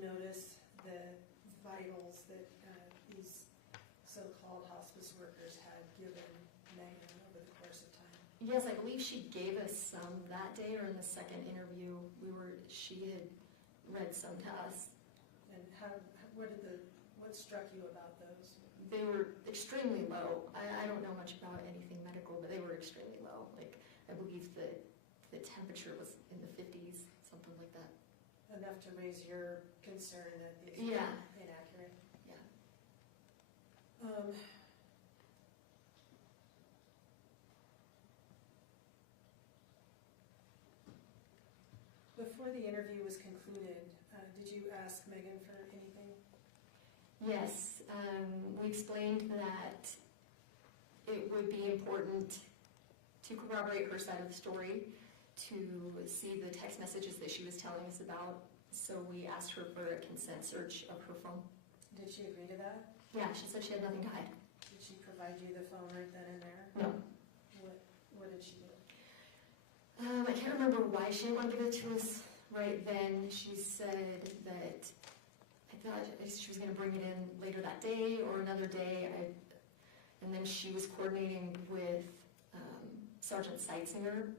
notice the vitals that these so-called hospice workers had given Meggan over the course of time? Yes, I believe she gave us some that day, or in the second interview, she had read some to us. And what struck you about those? They were extremely low. I don't know much about anything medical, but they were extremely low. Like, I believe the temperature was in the 50s, something like that. Enough to raise your concern that these Yeah. were inaccurate? Yeah. Before the interview was concluded, did you ask Meggan for anything? Yes, we explained that it would be important to corroborate her side of the story, to see the text messages that she was telling us about, so we asked her for a consent search of her phone. Did she agree to that? Yeah, she said she had nothing to hide. Did she provide you the phone right then and there? No. What did she do? I can't remember why she didn't want to give it to us right then. She said that I thought she was going to bring it in later that day or another day. And then she was coordinating with Sergeant Seitzinger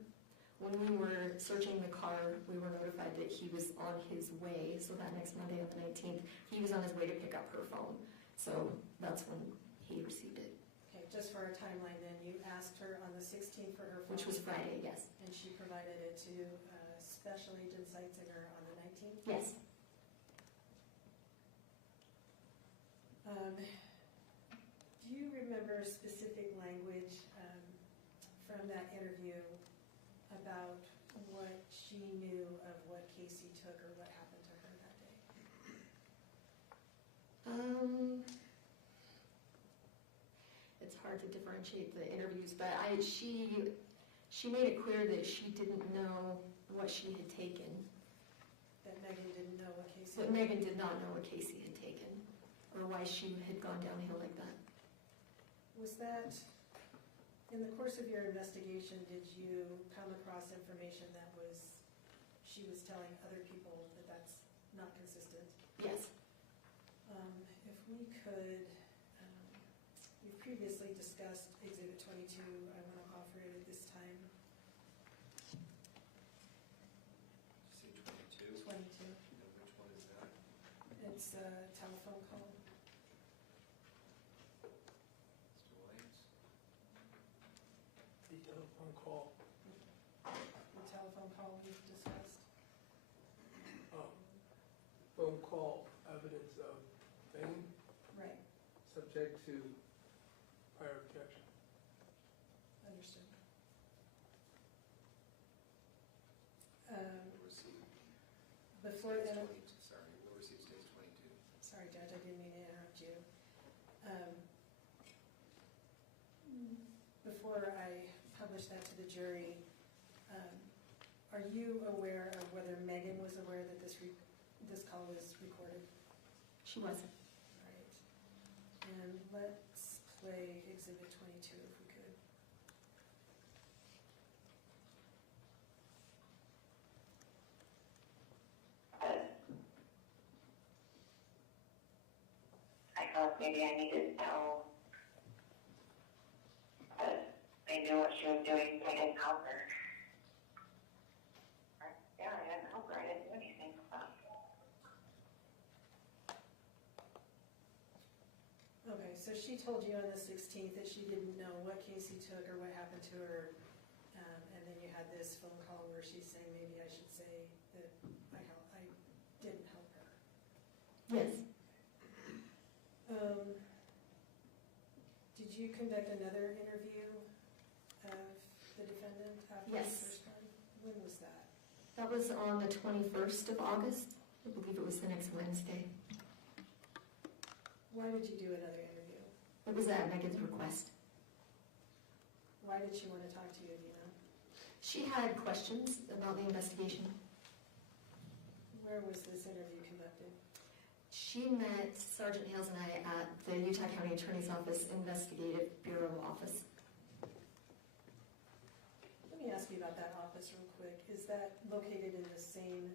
When we were searching the car, we were notified that he was on his way, so that next Monday on the 19th, he was on his way to pick up her phone. So that's when he received it, Okay, just for our timeline then, you asked her on the 16th for her phone. which was Friday, yes. And she provided it to Special Agent Seitzinger on the 19th? Yes. Do you remember specific language from that interview about what she knew of what Casey took or what happened to her that day? It's hard to differentiate the interviews, but she made it clear that she didn't know what she had taken. That Meggan didn't know what Casey But Meggan did not know what Casey had taken, or why she had gone downhill like that. Was that, in the course of your investigation, did you come across information that she was telling other people that that's not consistent? Yes. If we could, we've previously discussed Exhibit 22, I want to offer it at this time. See 22? 22. And which one is that? It's a telephone call. Mr. Williams? The telephone call. The telephone call we've discussed. Phone call evidence of thing Right, subject to prior objection. understood. We'll receive Before stage then, 20, sorry, we'll receive stage 22. sorry, Judge, I didn't mean to interrupt you. Before I publish that to the jury, are you aware of whether Meggan was aware that this call was recorded? She wasn't. Right. And let's play Exhibit 22 if we could. I felt maybe I needed to know that I knew what she was doing, but I didn't help her. Yeah, I didn't help her. I didn't do anything. Okay, so she told you on the 16th that she didn't know what Casey took or what happened to her, and then you had this phone call where she's saying maybe I should say that I didn't help her. Yes. Did you conduct another interview of the defendant after the Yes. first one? When was that? That was on the 21st of August. I believe it was the next Wednesday. Why did you do another interview? It was at Meggan's request. Why did she want to talk to you, do you know? She had questions about the investigation. Where was this interview conducted? She met Sergeant Hales and I at the Utah County Attorney's Office Investigative Bureau office. Let me ask you about that office real quick. Is that located in the same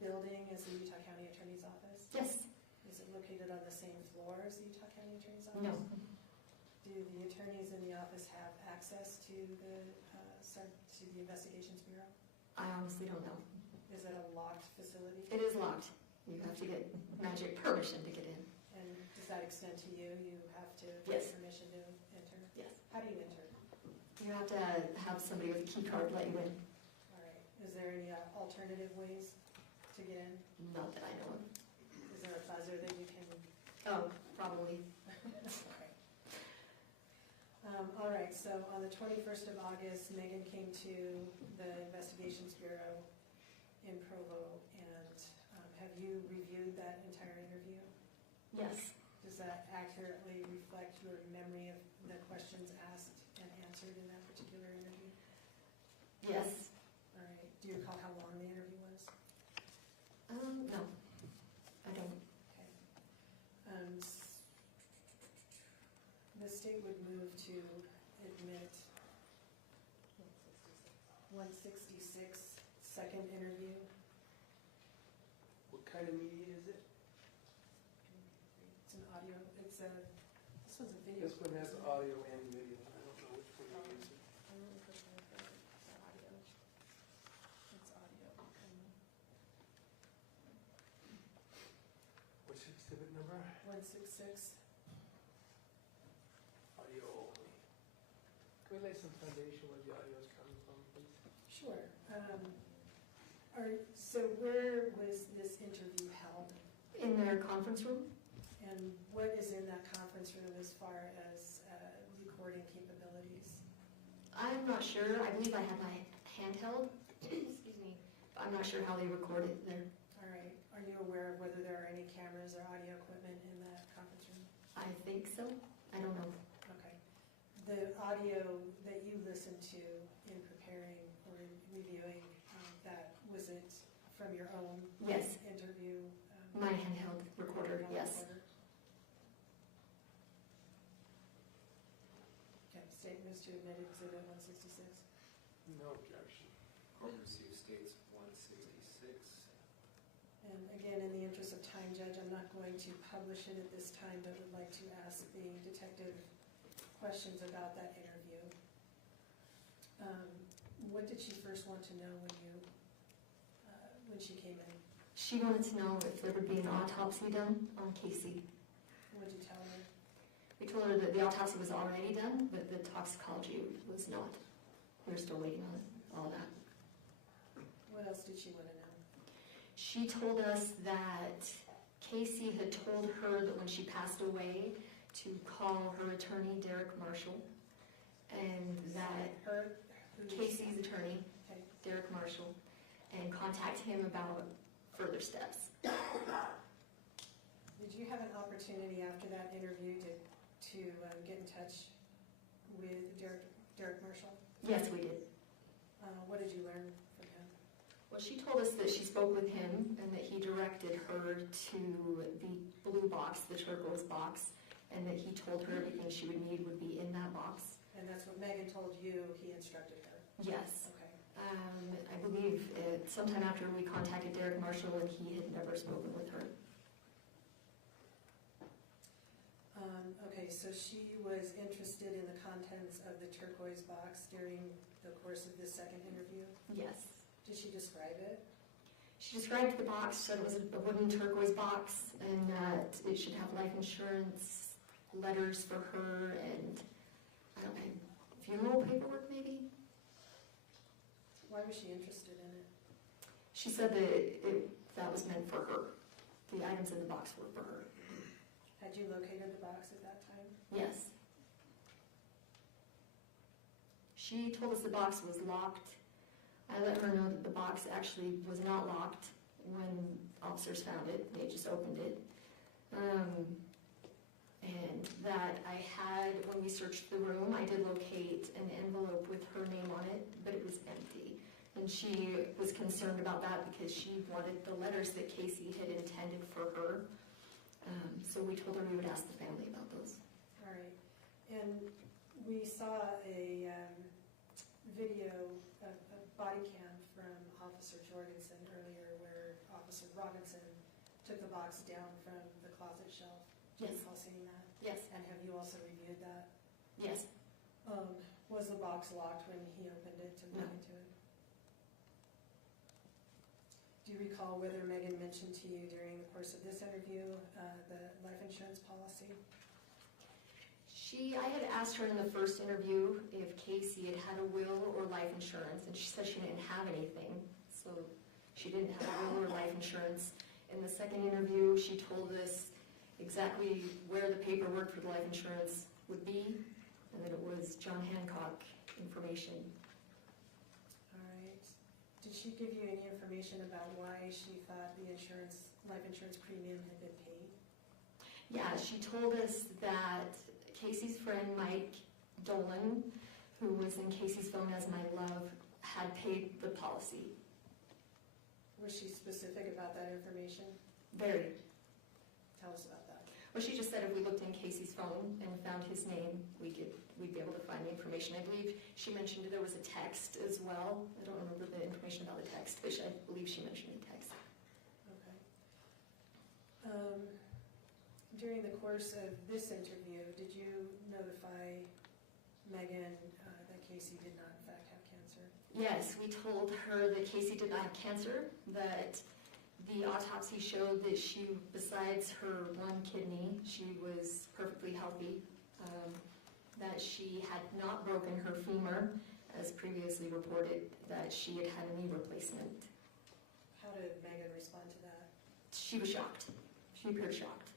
building as the Utah County Attorney's Office? Yes. Is it located on the same floor as the Utah County Attorney's Office? No. Do the attorneys in the office have access to the Investigations Bureau? I honestly don't know. Is it a locked facility? It is locked. You have to get magic permission to get in. And does that extend to you? You have to Yes. get permission to enter? Yes. How do you enter? You have to have somebody with a key card let you in. All right. Is there any alternative ways to get in? Not that I know of. Is there a buzzer that you can? Oh, probably. All right, so on the 21st of August, Meggan came to the Investigations Bureau in Provo, and have you reviewed that entire interview? Yes. Does that accurately reflect your memory of the questions asked and answered in that particular interview? Yes. All right, do you recall how long the interview was? No. I don't. Okay. The state would move to admit 166, second interview. What kind of media is it? It's an audio, this one's a video. This one has audio and video. I don't know which one you're using. number? 166. Audio only. Can we lay some foundation where the audio is coming from, please? Sure. So where was this interview held? In their conference room, And what is in that conference room as far as recording capabilities? I'm not sure. I believe I had my handheld, excuse me, but I'm not sure how they recorded it there. All right. Are you aware of whether there are any cameras or audio equipment in that conference room? I think so. I don't know. Okay. The audio that you listened to in preparing or in reviewing that, was it from your own Yes. interview? My handheld recorder, handheld yes. recorder? Okay, statement is to admit exhibit 166. No objection. Court received states 166. And again, in the interest of time, Judge, I'm not going to publish it at this time, but would like to ask the detective questions about that interview. What did she first want to know when she came in? She wanted to know if there would be an autopsy done on Casey. What did you tell her? We told her that the autopsy was already done, but the toxicology was not. We're still waiting on all that. What else did she want to know? She told us that Casey had told her that when she passed away to call her attorney, Derek Marshall, and that Her? Casey's attorney, Okay. Derek Marshall, and contact him about further steps. Did you have an opportunity after that interview to get in touch with Derek Marshall? Yes, we did. What did you learn from him? Well, she told us that she spoke with him and that he directed her to the blue box, the turquoise box, and that he told her everything she would need would be in that box. And that's what Meggan told you, he instructed her? Yes. Okay. I believe sometime after we contacted Derek Marshall and he had never spoken with her. Okay, so she was interested in the contents of the turquoise box during the course of this second interview? Yes. Did she describe it? She described the box, said it was a wooden turquoise box, and that it should have life insurance, letters for her, and I don't know, funeral paperwork maybe? Why was she interested in it? She said that that was meant for her. The items in the box were for her. Had you located the box at that time? Yes. She told us the box was locked. I let her know that the box actually was not locked when officers found it. They just opened it. And that I had, when we searched the room, I did locate an envelope with her name on it, but it was empty. And she was concerned about that because she wanted the letters that Casey had intended for her. So we told her we would ask the family about those. All right. And we saw a video, a body cam from Officer Jorgensen earlier where Officer Robinson took the box down from the closet shelf. Do you Yes. recall seeing that? Yes. And have you also reviewed that? Yes. Was the box locked when he opened it to move No. into it? Do you recall whether Meggan mentioned to you during the course of this interview the life insurance policy? I had asked her in the first interview if Casey had had a will or life insurance, and she said she didn't have anything, so she didn't have a will or life insurance. In the second interview, she told us exactly where the paperwork for the life insurance would be, and that it was John Hancock information. All right. Did she give you any information about why she thought the life insurance premium had been paid? Yeah, she told us that Casey's friend Mike Dolan, who was in Casey's phone as my love, had paid the policy. Was she specific about that information? Very. Tell us about that. Well, she just said if we looked in Casey's phone and found his name, we'd be able to find the information. I believe she mentioned there was a text as well. I don't remember the information about the text, but I believe she mentioned a text. Okay. During the course of this interview, did you notify Meggan that Casey did not in fact have cancer? Yes, we told her that Casey did not have cancer, that The autopsy showed that she, besides her one kidney, she was perfectly healthy. That she had not broken her femur, as previously reported, that she had had a knee replacement. How did Megan respond to that? She was shocked. She appeared shocked.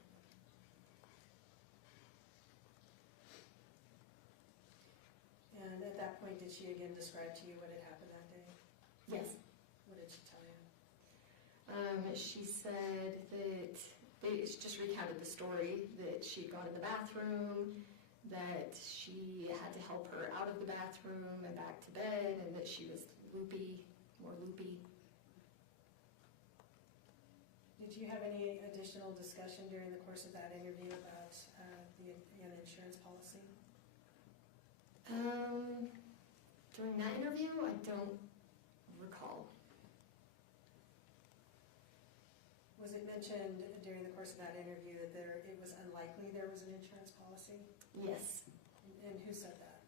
And at that point, did she again describe to you what had happened that day? Yes. What did she tell you? She said that they just recounted the story, that she'd gone in the bathroom, that she had to help her out of the bathroom and back to bed, and that she was loopy, more loopy. Did you have any additional discussion during the course of that interview about the insurance policy? During that interview, I don't recall. Was it mentioned during the course of that interview that it was unlikely there was an insurance policy? Yes. And who said that?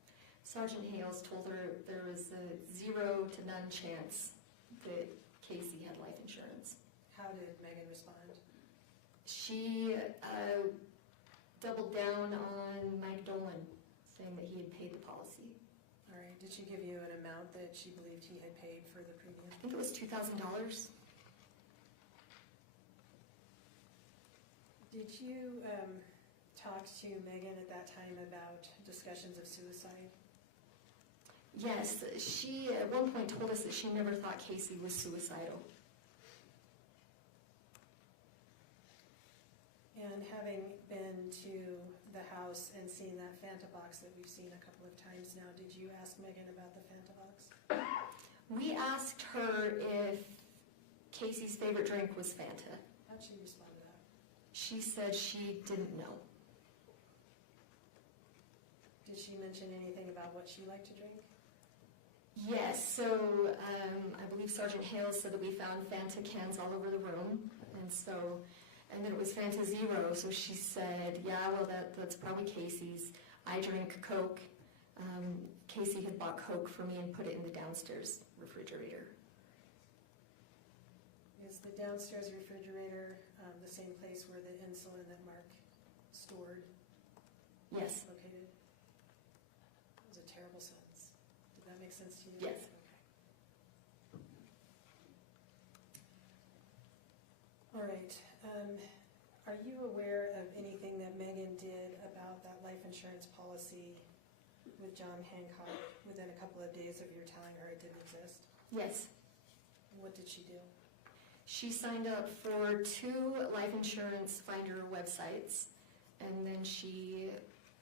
Sergeant Hales told her there was a 0 to none chance that Casey had life insurance. How did Megan respond? She doubled down on Mike Dolan, saying that he had paid the policy. All right, did she give you an amount that she believed he had paid for the premium? I think it was $2,000. Did you talk to Megan at that time about discussions of suicide? Yes, she at one point told us that she never thought Casey was suicidal. And having been to the house and seen that Fanta box that we've seen a couple of times now, did you ask Megan about the Fanta box? We asked her if Casey's favorite drink was Fanta. How'd she respond to that? She said she didn't know. Did she mention anything about what she liked to drink? Yes, so I believe Sergeant Hales said that we found Fanta cans all over the room, and then it was Fanta Zero, so she said, yeah, well, that's probably Casey's. I drink Coke. Casey had bought Coke for me and put it in the downstairs refrigerator. Is the downstairs refrigerator the same place where the insulin that Mark stored Yes. located? That was a terrible sentence. Did that make sense to you? Yes. Okay. All right. Are you aware of anything that Megan did about that life insurance policy with John Hancock within a couple of days of your telling her it didn't exist? Yes. What did she do? She signed up for 2 life insurance finder websites, and then she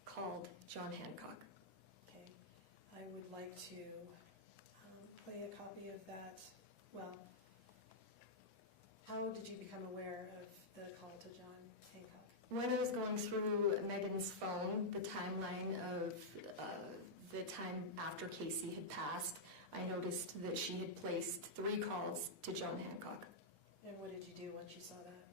called John Hancock. Okay. I would like to play a copy of that. Well, how did you become aware of the call to John Hancock? When I was going through Megan's phone, the timeline of the time after Casey had passed, I noticed that she had placed 3 calls to John Hancock. And what did you do once you saw that?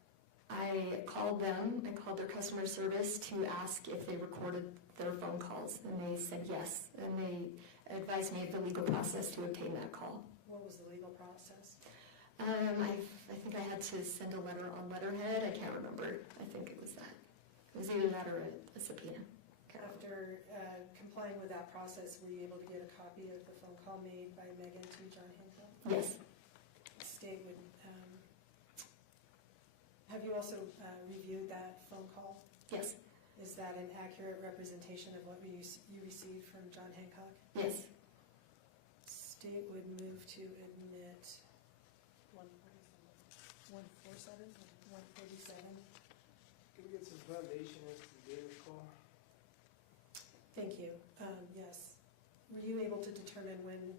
I called them and called their customer service to ask if they recorded their phone calls, and they said yes, and they advised me of the legal process to obtain that call. What was the legal process? I think I had to send a letter on letterhead. I can't remember. I think it was that. It was either that or a subpoena. After complying with that process, were you able to get a copy of the phone call made by Megan to John Hancock? Yes. The state would, have you also reviewed that phone call? Yes. Is that an accurate representation of what you received from John Hancock? Yes. State would move to admit 147, 147. Can we get some foundation as to the date of the call? Thank you. Yes. Were you able to determine when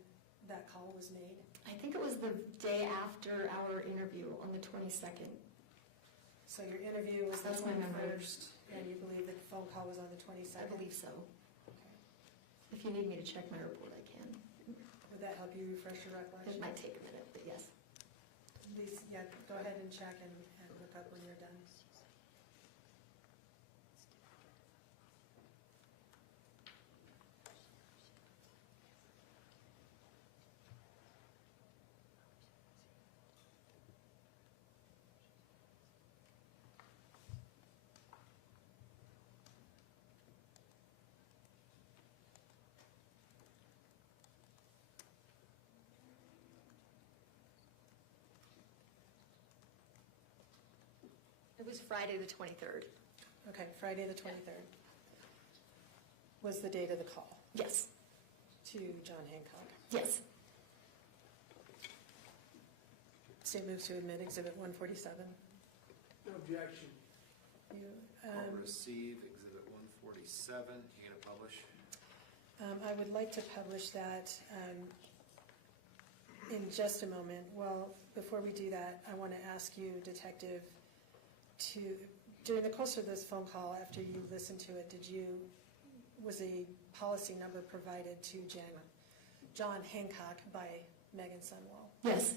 that call was made? I think it was the day after our interview on the 22nd. So your interview was the That's my memory. 21st, and you believe the phone call was on the 22nd? I believe so. Okay. If you need me to check my report, I can. Would that help you refresh your recollection? It might take a minute, but yes. Please, yeah, go ahead and check and look up when you're done. It was Friday the 23rd. Okay, Friday the 23rd was the date of the call Yes, to John Hancock. yes. State moves to admit Exhibit 147. No objection. I'll receive Exhibit 147. You gonna publish? I would like to publish that in just a moment. Well, before we do that, I want to ask you, Detective, during the course of this phone call, after you listened to it, was a policy number provided to John Hancock by Meggan Sundwall? Yes.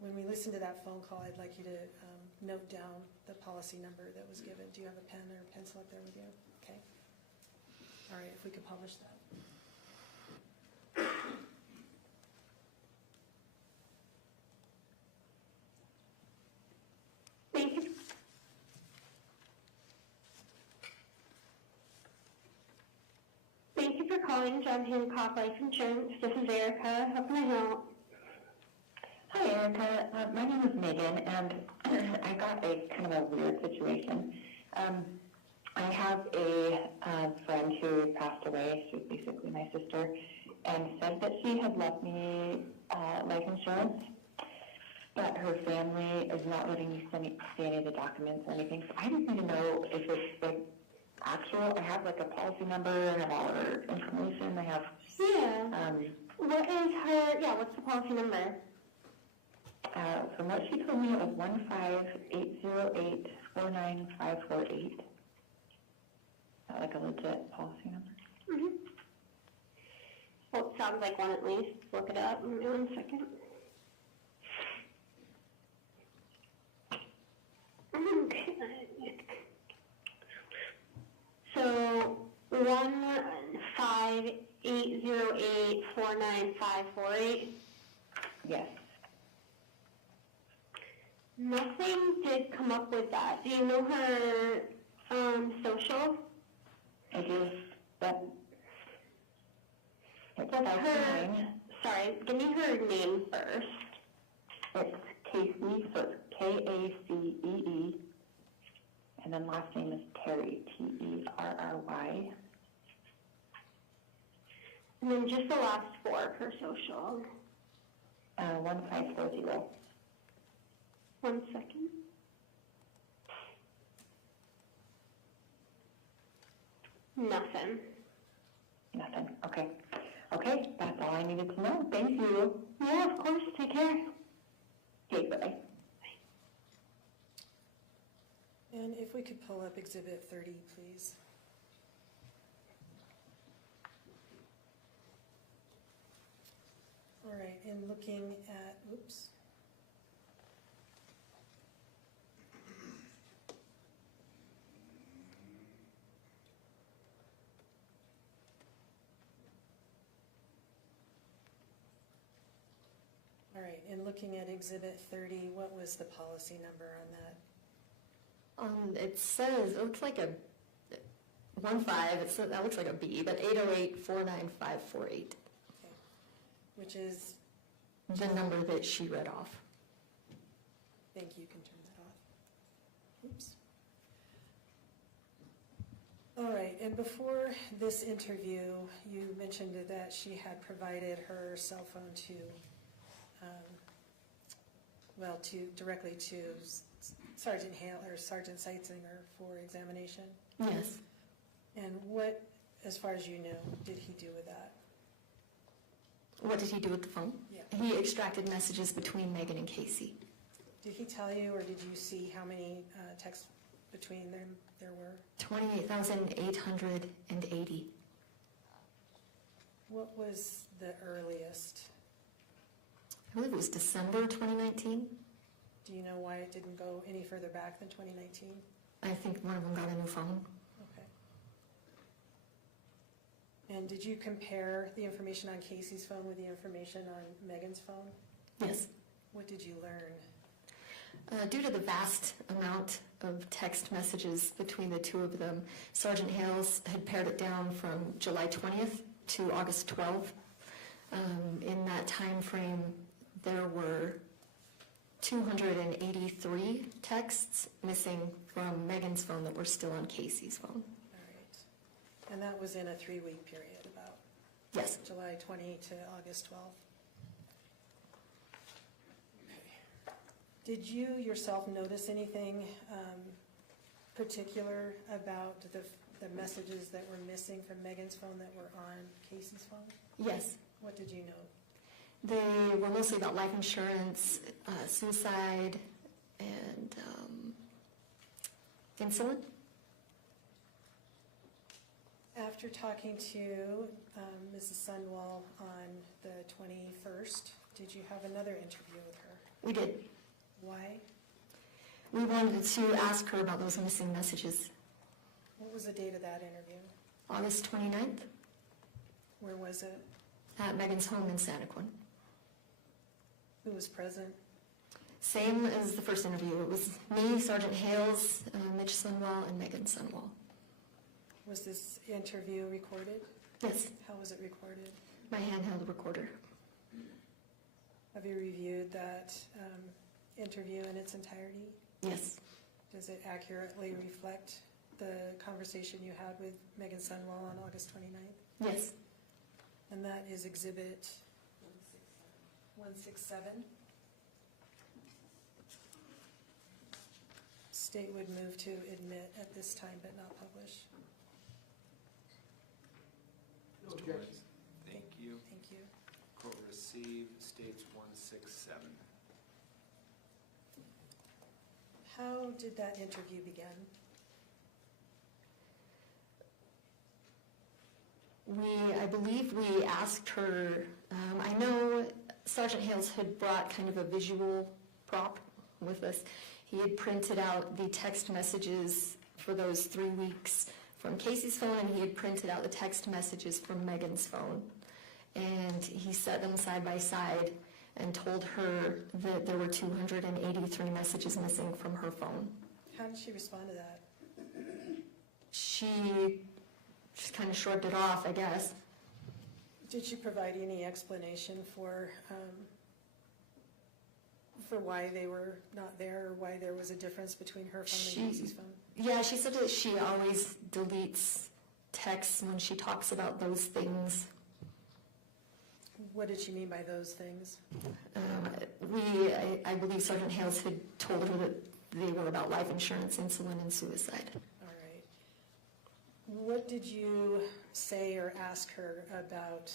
When we listen to that phone call, I'd like you to note down the policy number that was given. Do you have a pen or pencil up there with you? Okay. All right, if we could publish that. Thank you. Thank you for calling John Hancock Life Insurance. This is Erica. How can I help? Hi, Erica. My name is Megan, and I got a kind of a weird situation. I have a friend who passed away. She's basically my sister, and said that she had left me life insurance, but her family is not letting me see any of the documents or anything. So I just need to know if it's like actual. I have like a policy number and all her information. I have. Yeah. What is her? Yeah. What's the policy number? From what she told me, it was 15808495548. Like a legit policy number. Mm-hmm. Well, it sounds like one at least. Look it up. Give me 1 second. Okay. So 15808495548. Yes. Nothing did come up with that. Do you know her social? I do. But it's What's her? fine. Sorry, give me her name first. It's Casey, so it's K-A-C-E-E, and then last name is Terry, T-E-R-R-Y. And then just the last four of her social. 1540. 1 second. Nothing. Nothing. Okay. Okay, that's all I needed to know. Thank you. Yeah, of course. Take care. Okay, bye. And if we could pull up Exhibit 30, please. All right, and looking at, oops. All right, and looking at Exhibit 30, what was the policy number on that? It says, it looks like a 15, that looks like a B, but 808-49548, Okay. Which is, the number that she read off. thank you, you can turn that off. Oops. All right, and before this interview, you mentioned that she had provided her cell phone to, directly to Sergeant Hale or Sergeant Seitzinger for examination. Yes. And what, as far as you know, did he do with that? What did he do with the phone? Yeah. He extracted messages between Megan and Casey. Did he tell you, or did you see how many texts between them there were? 28,880. What was the earliest? I believe it was December 2019. Do you know why it didn't go any further back than 2019? I think one of them got a new phone. Okay. And did you compare the information on Casey's phone with the information on Megan's phone? Yes. What did you learn? Due to the vast amount of text messages between the two of them, Sergeant Hales had pared it down from July 20th to August 12th. In that time frame, there were 283 texts missing from Megan's phone that were still on Casey's phone. All right. And that was in a 3-week period, about Yes. July 20 to August 12. Did you yourself notice anything particular about the messages that were missing from Megan's phone that were on Casey's phone? Yes. What did you note? They were mostly about life insurance, suicide, and insulin. After talking to Mrs. Sundwall on the 21st, did you have another interview with her? We did. Why? We wanted to ask her about those missing messages. What was the date of that interview? August 29th Where was it? at Megan's home in Santaquin. Who was present? Same as the first interview. It was me, Sergeant Hales, Mitch Sundwall, and Meggan Sundwall. Was this interview recorded? Yes, How was it recorded? my handheld recorder. Have you reviewed that interview in its entirety? Yes, Does it accurately reflect the conversation you had with Meggan Sundwall on August 29th? yes. And that is Exhibit 167. State would move to admit at this time but not publish. No objections. Thank you. Thank you. Court receive, states 167. How did that interview begin? I believe we asked her, I know Sergeant Hales had brought kind of a visual prop with us. He had printed out the text messages for those 3 weeks from Casey's phone, and he had printed out the text messages from Megan's phone. And he set them side by side and told her that there were 283 messages missing from her phone. How did she respond to that? She just kind of shrugged it off, I guess. Did she provide any explanation for why they were not there, or why there was a difference between her phone and Casey's phone? Yeah, she said that she always deletes texts when she talks about those things. What did she mean by those things? I believe Sergeant Hales had told her that they were about life insurance, insulin, and suicide. All right. What did you say or ask her about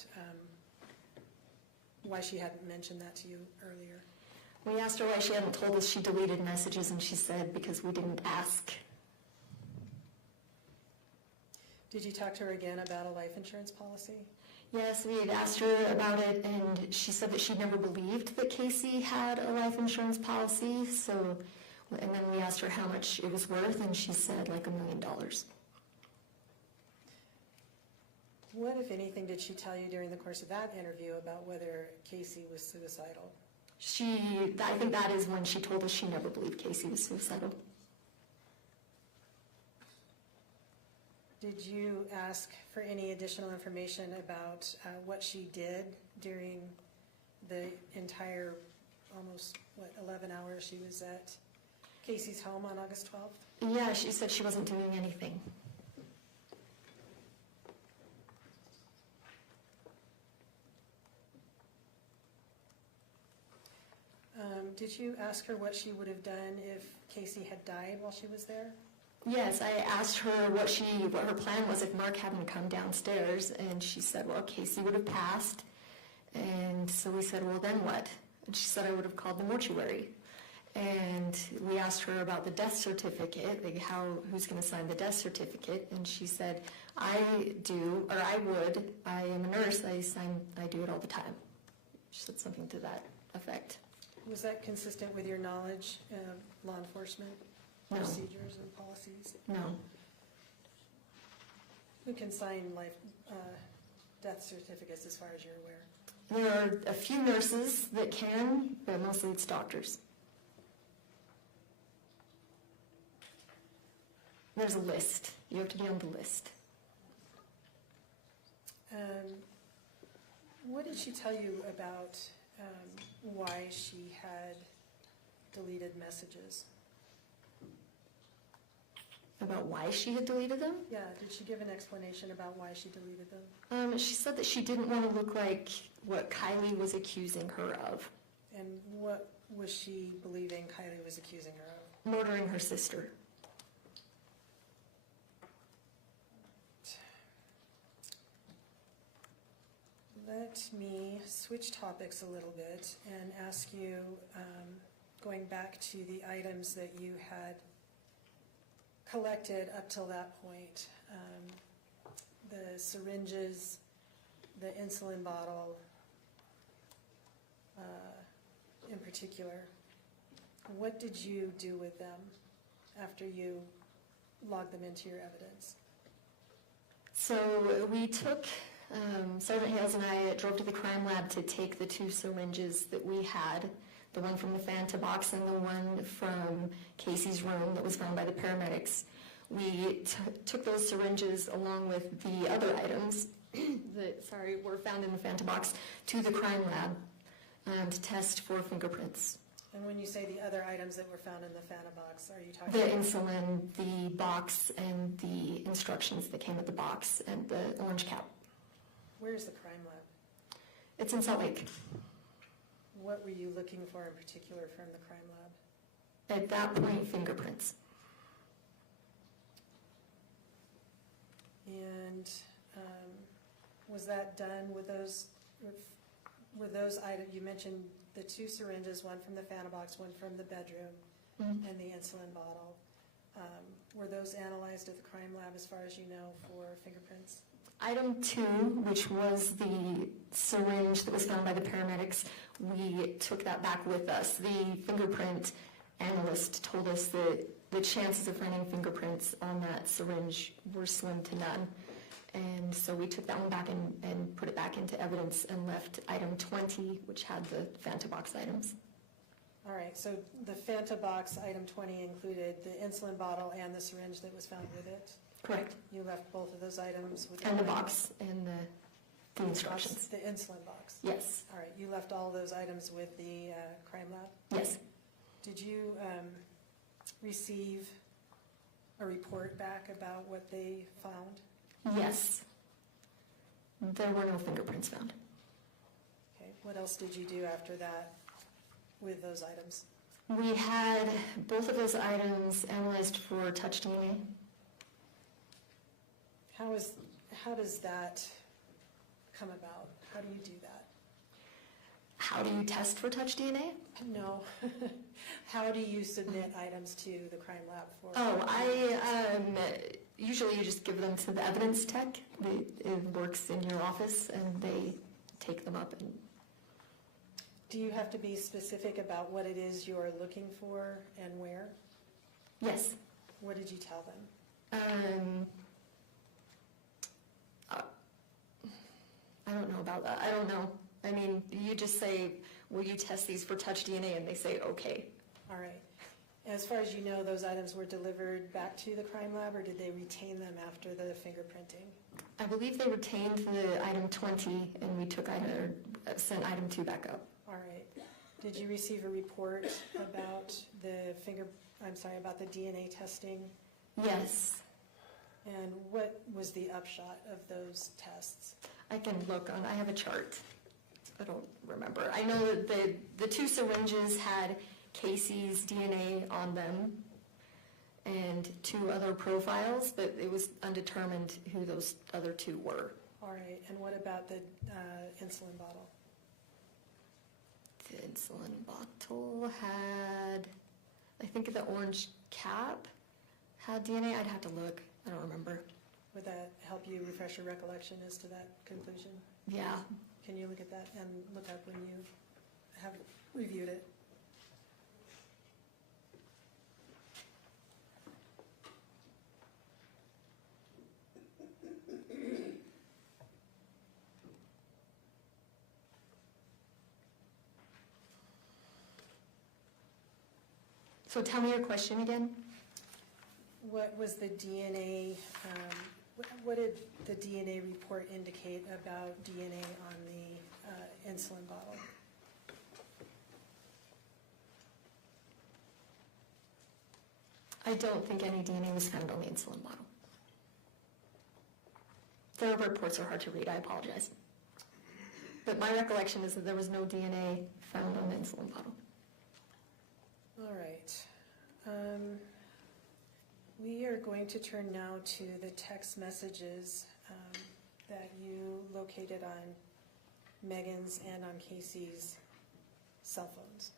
why she hadn't mentioned that to you earlier? We asked her why she hadn't told us she deleted messages, and she said because we didn't ask. Did you talk to her again about a life insurance policy? Yes, we had asked her about it, and she said that she never believed that Casey had a life insurance policy. So, and then we asked her how much it was worth, and she said like $1 million. What, if anything, did she tell you during the course of that interview about whether Casey was suicidal? I think that is when she told us she never believed Casey was suicidal. Did you ask for any additional information about what she did during the entire, almost, 11 hours she was at Casey's home on August 12th? Yeah, she said she wasn't doing anything. Did you ask her what she would have done if Casey had died while she was there? Yes, I asked her what her plan was if Mark hadn't come downstairs, and she said, well, Casey would have passed. And so we said, well, then what? And she said, I would have called the mortuary. And we asked her about the death certificate, like who's going to sign the death certificate, and she said, I am a nurse, I do it all the time. She said something to that effect. Was that consistent with your knowledge of law enforcement No. procedures and policies? No. Who can sign death certificates as far as you're aware? There are a few nurses that can, but mostly it's doctors. There's a list. You have to be on the list. What did she tell you about why she had deleted messages? About why she had deleted them? Yeah, did she give an explanation about why she deleted them? She said that she didn't want to look like what Kylie was accusing her of, And what was she believing Kylie was accusing her of? murdering her sister. Let me switch topics a little bit and ask you, going back to the items that you had collected up till that point, the syringes, the insulin bottle, in particular, what did you do with them after you logged them into your evidence? So we took, Sergeant Hales and I drove to the crime lab to take the 2 syringes that we had, the one from the Fanta box and the one from Casey's room that was found by the paramedics. We took those syringes along with the other items that, were found in the Fanta box to the crime lab to test for fingerprints. And when you say the other items that were found in the Fanta box, are you talking The about? insulin, the box, and the instructions that came with the box, and the orange cap. Where's the crime lab? It's in Salt Lake. What were you looking for in particular from the crime lab? At that point, fingerprints. And was that done with those, were those items, you mentioned the 2 syringes, one from the Fanta box, one from the bedroom, and the insulin bottle. Were those analyzed at the crime lab as far as you know for fingerprints? Item 2, which was the syringe that was found by the paramedics, we took that back with us. The fingerprint analyst told us that the chances of finding fingerprints on that syringe were slim to none. And so we took that one back and put it back into evidence and left item 20, which had the Fanta box items. All right, so the Fanta box, item 20, included the insulin bottle and the syringe that was found with it? Correct. You left both of those items with And the box and the instructions. The insulin box? Yes. All right, you left all those items with the crime lab? Yes. Did you receive a report back about what they found? Yes. There were no fingerprints found. Okay, what else did you do after that with those items? We had both of those items analyzed for touch DNA. How does that come about? How do you do that? How do you test for touch DNA? No. How do you submit items to the crime lab for? Usually you just give them to the evidence tech. It works in your office and they take them up. And Do you have to be specific about what it is you're looking for and where? yes. What did you tell them? I don't know about that. I don't know. I mean, you just say, will you test these for touch DNA? And they say, okay. All right. As far as you know, those items were delivered back to the crime lab, or did they retain them after the fingerprinting? I believe they retained the item 20 and we sent item 2 back up. All right. Did you receive a report about about the DNA testing? Yes. And what was the upshot of those tests? I can look on, I have a chart. I don't remember. I know that the 2 syringes had Casey's DNA on them and 2 other profiles, but it was undetermined who those other 2 were. All right. And what about the insulin bottle? The insulin bottle had, I think the orange cap had DNA. I'd have to look. I don't remember. Would that help you refresh your recollection as to that conclusion? Yeah. Can you look at that and look up when you have reviewed it? So tell me your question again. What was the DNA, what did the DNA report indicate about DNA on the insulin bottle? I don't think any DNA was found on the insulin bottle. The reports are hard to read, I apologize. But my recollection is that there was no DNA found on the insulin bottle. All right. We are going to turn now to the text messages that you located on Meggan's and on Casey's cell phones.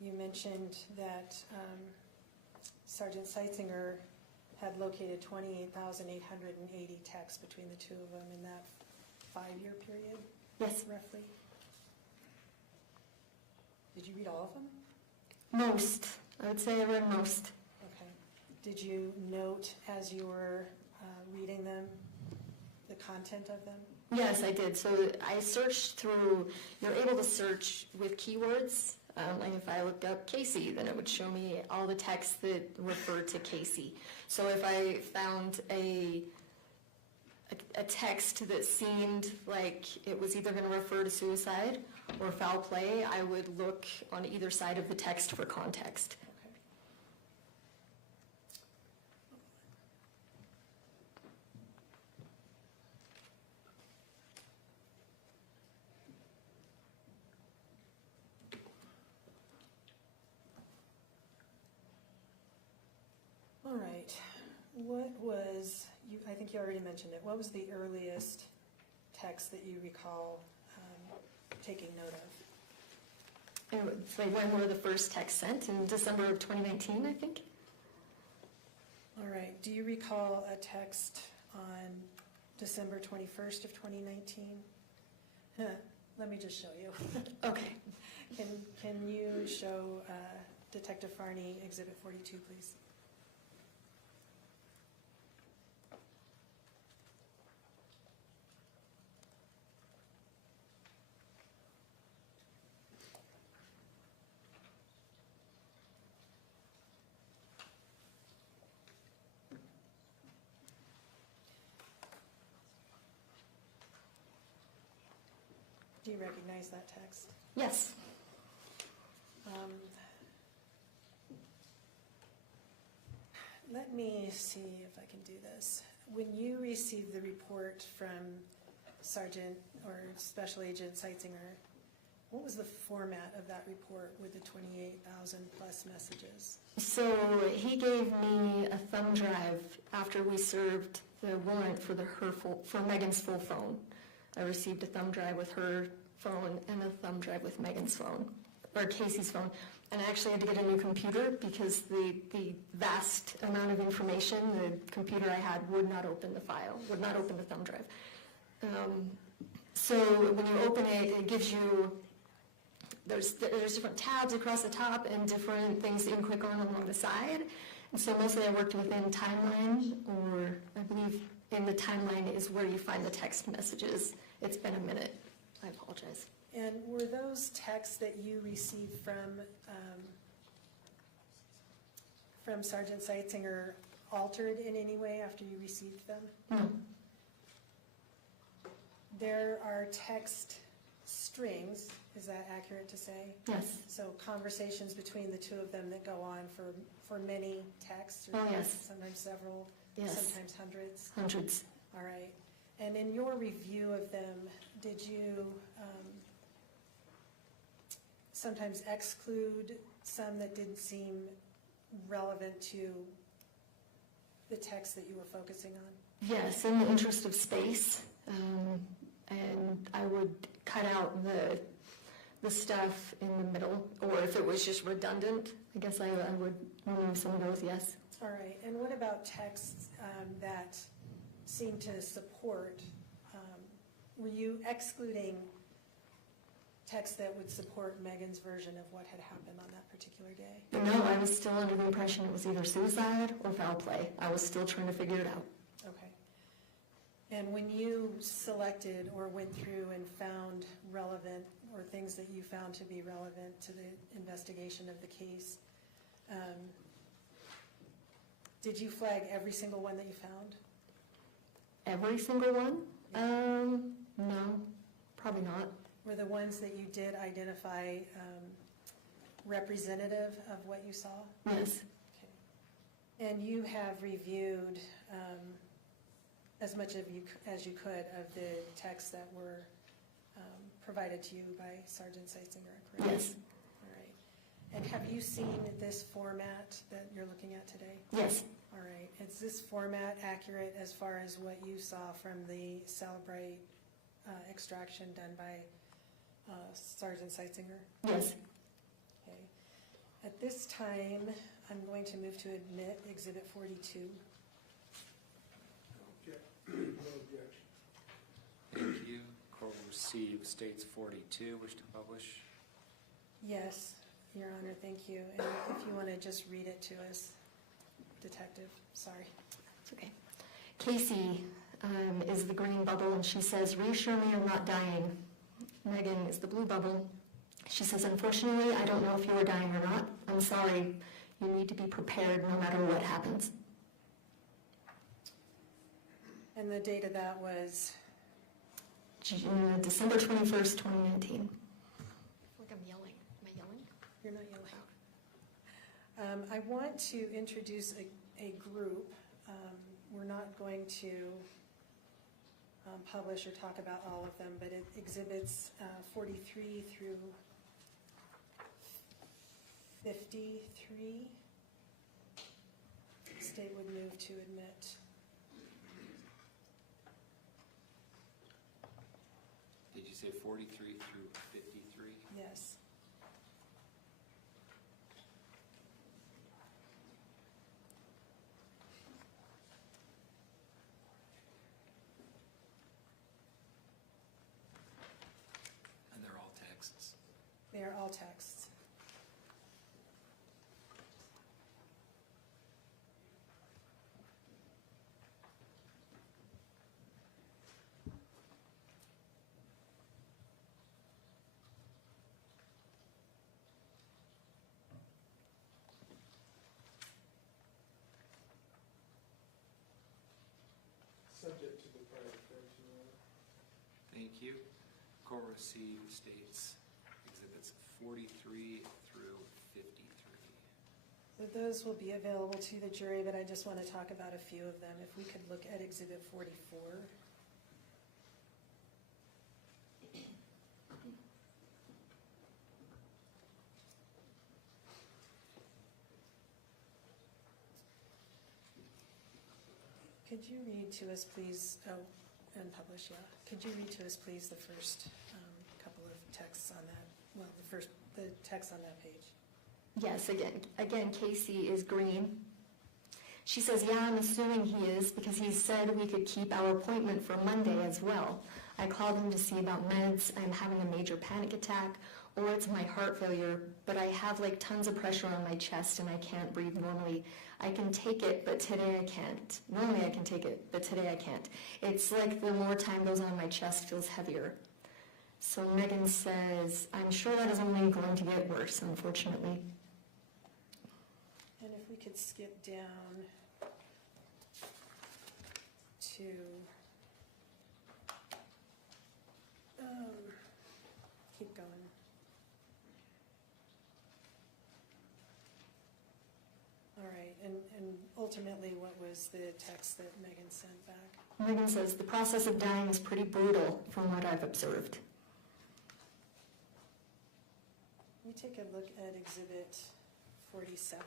You mentioned that Sergeant Seitzinger had located 28,880 texts between the two of them in that 5-year period? Yes. Roughly? Did you read all of them? Most. I would say I read most. Okay. Did you note as you were reading them, the content of them? Yes, I did. So I searched through, you're able to search with keywords. Like if I looked up Casey, then it would show me all the texts that refer to Casey. So if I found a text that seemed like it was either going to refer to suicide or foul play, I would look on either side of the text for context. Okay. All right. What was, I think you already mentioned it, what was the earliest text that you recall taking note of? It was like when were the first texts sent? In December of 2019, I think. All right. Do you recall a text on December 21st of 2019? Let me just show you. Okay. Can you show Detective Farney Exhibit 42, please? Do you recognize that text? Yes. Let me see if I can do this. When you received the report from Sergeant or Special Agent Seitzinger, what was the format of that report with the 28,000 plus messages? So he gave me a thumb drive after we served the warrant for for Meggan's full phone. I received a thumb drive with her phone and a thumb drive with Meggan's phone, or Casey's phone. And I actually had to get a new computer because the vast amount of information, the computer I had would not open the file, would not open the thumb drive. So when you open it, it gives you, there's different tabs across the top and different things that you can click on along the side. And so mostly I worked within timeline, or I believe in the timeline is where you find the text messages. It's been a minute. I apologize. And were those texts that you received from Sergeant Seitzinger altered in any way after you received them? No. There are text strings, is that accurate to say? Yes. So conversations between the two of them that go on for many texts? Or Oh, yes. Sometimes several, Yes. sometimes hundreds? Hundreds. All right. And in your review of them, did you sometimes exclude some that didn't seem relevant to the text that you were focusing on? Yes, in the interest of space. And I would cut out the stuff in the middle, or if it was just redundant, I guess I would remove some of those, yes. All right. And what about texts that seem to support, were you excluding texts that would support Meggan's version of what had happened on that particular day? No, I was still under the impression it was either suicide or foul play. I was still trying to figure it out. Okay. And when you selected or went through and found relevant, or things that you found to be relevant to the investigation of the case, did you flag every single one that you found? Every single one? No, probably not. Were the ones that you did identify representative of what you saw? Yes, Okay. And you have reviewed as much as you could of the texts that were provided to you by Sergeant Seitzinger, correct? yes, All right. And have you seen this format that you're looking at today? yes, All right. Is this format accurate as far as what you saw from the Celebrate extraction done by Sergeant Seitzinger? yes. Okay. At this time, I'm going to move to admit Exhibit 42. No objection. Thank you. Court will receive States 42. Wish to publish? Yes, Your Honor, thank you. And if you want to just read it to us, Detective, sorry. It's okay. Casey is the green bubble, and she says, reassure me I'm not dying. Megan is the blue bubble. She says, unfortunately, I don't know if you are dying or not. I'm sorry. You need to be prepared no matter what happens. And the date of that was? December 21st, 2019. Like I'm yelling. Am I yelling? You're not yelling. I want to introduce a group. We're not going to publish or talk about all of them, but it exhibits 43 through 53. State would move to admit. Did you say 43 through 53? Yes. And they're all texts. They are all texts. Subject to the prior correction. Thank you. Court will receive States Exhibits 43 through 53. So those will be available to the jury, but I just want to talk about a few of them. If we could look at Exhibit 44. Could you read to us, please, and publish, yeah. Could you read to us, please, the first couple of texts on that, well, the text on that page? Yes, again, Casey is green. She says, yeah, I'm assuming he is because he said we could keep our appointment for Monday as well. I called him to see about meds. I'm having a major panic attack, or it's my heart failure, but I have like tons of pressure on my chest and I can't breathe normally. I can take it, but today I can't. Normally I can take it, but today I can't. It's like the more time goes on, my chest feels heavier. So Megan says, I'm sure that is only going to get worse, unfortunately. And if we could skip down to keep going. All right, and ultimately, what was the text that Megan sent back? Megan says, the process of dying is pretty brutal from what I've observed. We take a look at Exhibit 47.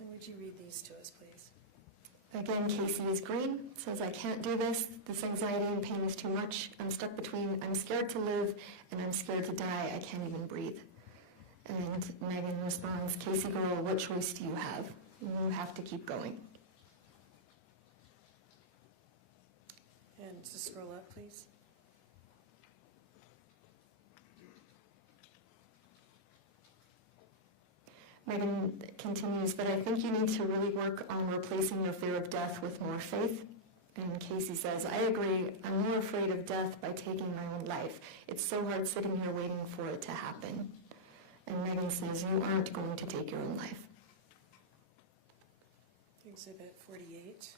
And would you read these to us, please? Again, Casey is green, says, I can't do this. This anxiety and pain is too much. I'm stuck between I'm scared to live and I'm scared to die. I can't even breathe. And Megan responds, Casey girl, what choice do you have? You have to keep going. And to scroll up, please. Megan continues, but I think you need to really work on replacing your fear of death with more faith. And Casey says, I agree. I'm more afraid of death by taking my own life. It's so hard sitting here waiting for it to happen. And Meggan says, you aren't going to take your own life. Exhibit 48.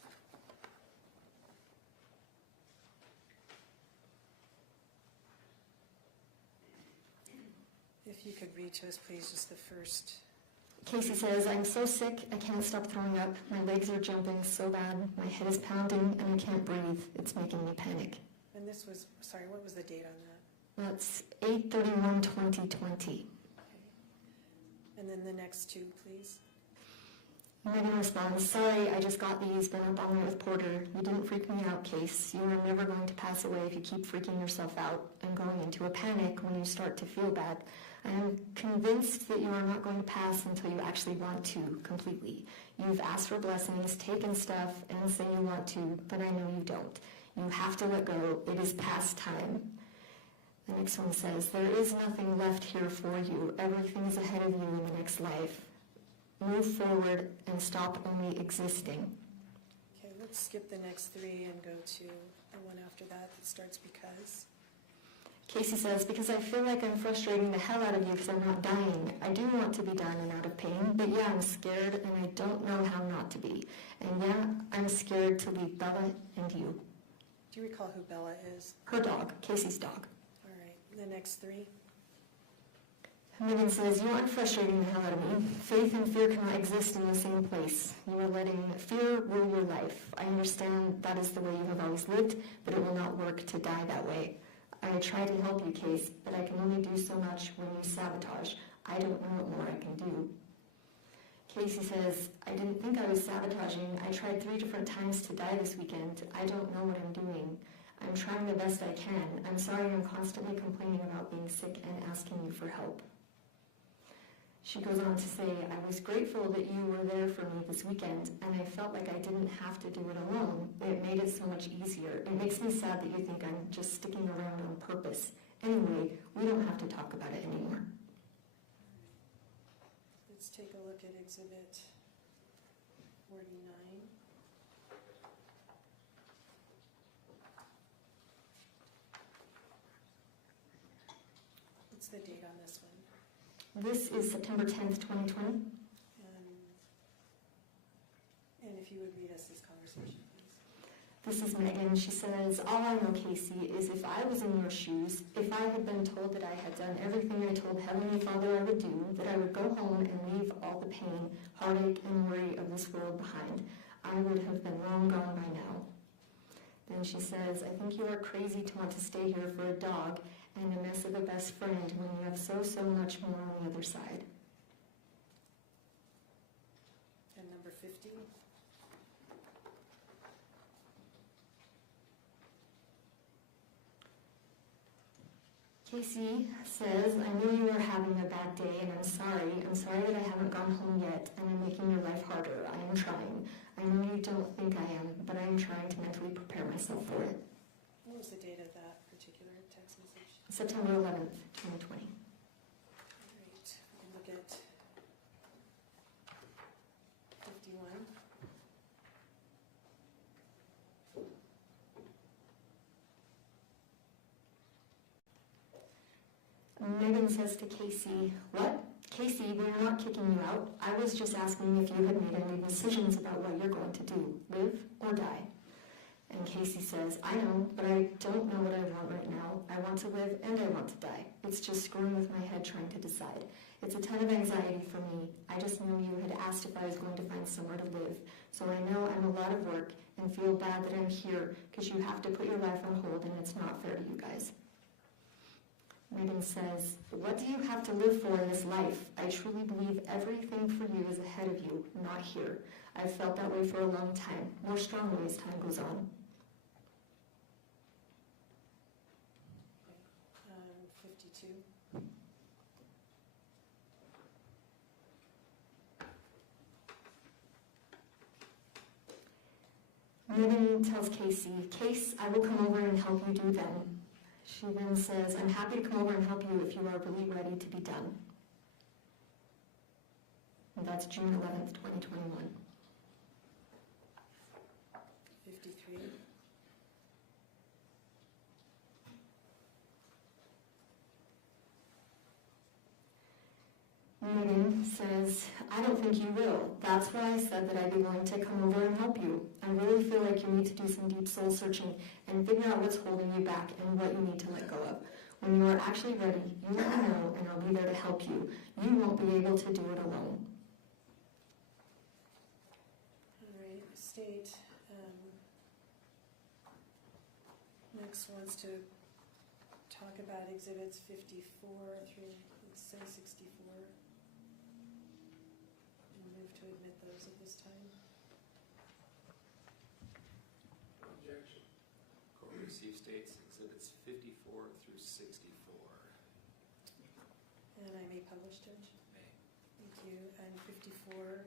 If you could read to us, please, just the first. Casey says, I'm so sick, I can't stop throwing up. My legs are jumping so bad. My head is pounding and I can't breathe. It's making me panic. And this was, sorry, what was the date on that? That's 8/31/2020. And then the next two, please. Meggan responds, sorry, I just got these, been up all night with Porter. You didn't freak me out, Case. You are never going to pass away if you keep freaking yourself out and going into a panic when you start to feel bad. I am convinced that you are not going to pass until you actually want to, completely. You've asked for blessings, taken stuff, and say you want to, but I know you don't. You have to let go. It is past time. The next one says, there is nothing left here for you. Everything is ahead of you in the next life. Move forward and stop only existing. Okay, let's skip the next three and go to the one after that that starts because. Casey says, because I feel like I'm frustrating the hell out of you because I'm not dying. I do want to be done and out of pain, but yeah, I'm scared and I don't know how not to be. And yeah, I'm scared to leave Bella and you. Do you recall who Bella is? Her dog, Casey's dog. All right, the next three. Meggan says, you aren't frustrating the hell out of me. Faith and fear cannot exist in the same place. You are letting fear rule your life. I understand that is the way you have always lived, but it will not work to die that way. I try to help you, Case, but I can only do so much when you sabotage. I don't know what more I can do. Casey says, I didn't think I was sabotaging. I tried 3 different times to die this weekend. I don't know what I'm doing. I'm trying the best I can. I'm sorry I'm constantly complaining about being sick and asking you for help. She goes on to say, I was grateful that you were there for me this weekend, and I felt like I didn't have to do it alone. It made it so much easier. It makes me sad that you think I'm just sticking around on purpose. Anyway, we don't have to talk about it anymore. Let's take a look at Exhibit 49. What's the date on this one? This is September 10th, 2020. And if you would read us this conversation, please. This is Meggan. She says, all I know, Casey, is if I was in your shoes, if I had been told that I had done everything I told Heavenly Father I would do, that I would go home and leave all the pain, heartache, and worry of this world behind, I would have been long gone by now. Then she says, I think you are crazy to want to stay here for a dog and a mess of a best friend when you have so much more on the other side. And number 50. Casey says, I know you are having a bad day and I'm sorry. I'm sorry that I haven't gone home yet and I'm making your life harder. I am trying. I know you don't think I am, but I am trying to mentally prepare myself for it. What was the date of that particular text message? September 11th, 2020. Great. We can look at 51. Meggan says to Casey, what? Casey, we're not kicking you out. I was just asking if you had made any decisions about what you're going to do, live or die. And Casey says, I know, but I don't know what I want right now. I want to live and I want to die. It's just screwing with my head trying to decide. It's a ton of anxiety for me. I just knew you had asked if I was going to find somewhere to live. So I know I'm a lot of work and feel bad that I'm here because you have to put your life on hold and it's not fair to you guys. Meggan says, what do you have to live for in this life? I truly believe everything for you is ahead of you, not here. I've felt that way for a long time, more strongly as time goes on. 52. Meggan tells Casey, Case, I will come over and help you do them. She then says, I'm happy to come over and help you if you are really ready to be done. And that's June 11th, 2021. 53. Meggan says, I don't think you will. That's why I said that I'd be willing to come over and help you. I really feel like you need to do some deep soul searching and figure out what's holding you back and what you need to let go of. When you are actually ready, you let me know and I'll be there to help you. You won't be able to do it alone. All right, state, next wants to talk about exhibits 54 through, let's say 64. And move to admit those at this time. Objection. Court receive states exhibits 54 through 64. And I may publish, Judge? May. Thank you. And 54.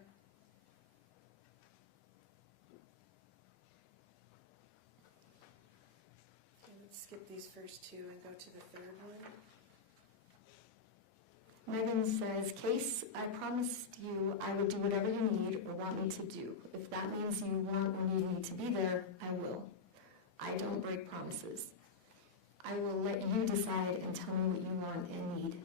Okay, let's skip these first two and go to the third one. Meggan says, Case, I promised you I would do whatever you need or want me to do. If that means you want or need me to be there, I will. I don't break promises. I will let you decide and tell me what you want and need.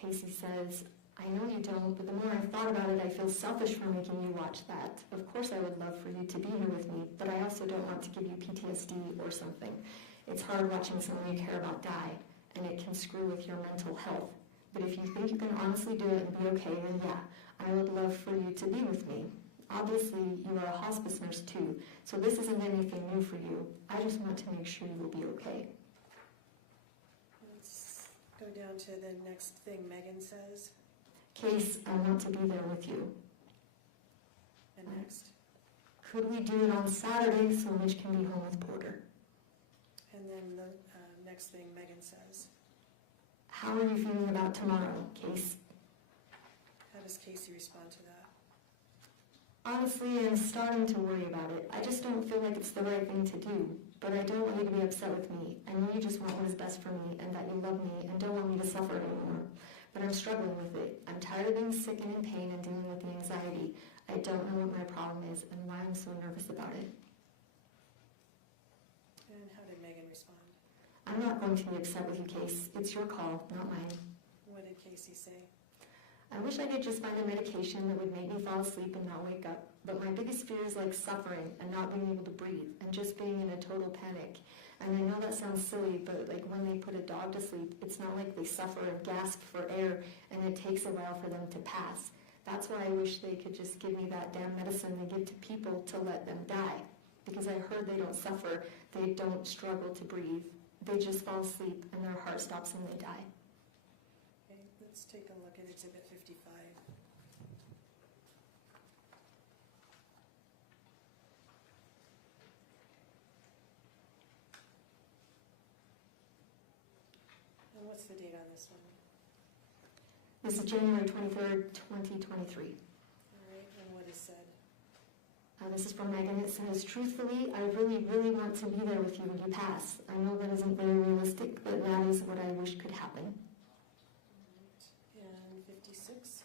Casey says, I know you don't, but the more I've thought about it, I feel selfish for making you watch that. Of course I would love for you to be here with me, but I also don't want to give you PTSD or something. It's hard watching someone you care about die, and it can screw with your mental health. But if you think you can honestly do it and be okay, then yeah, I would love for you to be with me. Obviously, you are a hospice nurse too, so this isn't anything new for you. I just want to make sure you will be okay. Let's go down to the next thing Meggan says. Case, I want to be there with you. And next. Could we do it on Saturday so Mitch can be home with Porter? And then the next thing Meggan says. How are you feeling about tomorrow, Case? How does Casey respond to that? Honestly, I'm starting to worry about it. I just don't feel like it's the right thing to do. But I don't want you to be upset with me. I know you just want what is best for me and that you love me and don't want me to suffer anymore. But I'm struggling with it. I'm tired of being sick and in pain and dealing with the anxiety. I don't know what my problem is and why I'm so nervous about it. And how did Meggan respond? I'm not going to be upset with you, Case. It's your call, not mine. What did Casey say? I wish I could just find a medication that would make me fall asleep and not wake up. But my biggest fear is like suffering and not being able to breathe and just being in a total panic. And I know that sounds silly, but like when they put a dog to sleep, it's not like they suffer and gasp for air and it takes a while for them to pass. That's why I wish they could just give me that damn medicine they give to people to let them die. Because I heard they don't suffer, they don't struggle to breathe. They just fall asleep and their heart stops and they die. Okay, let's take a look at Exhibit 55. And what's the date on this one? This is January 23rd, 2023. All right, and what is said? This is from Meggan. It says, truthfully, I really, really want to be there with you when you pass. I know that isn't very realistic, but that is what I wish could happen. All right, and 56?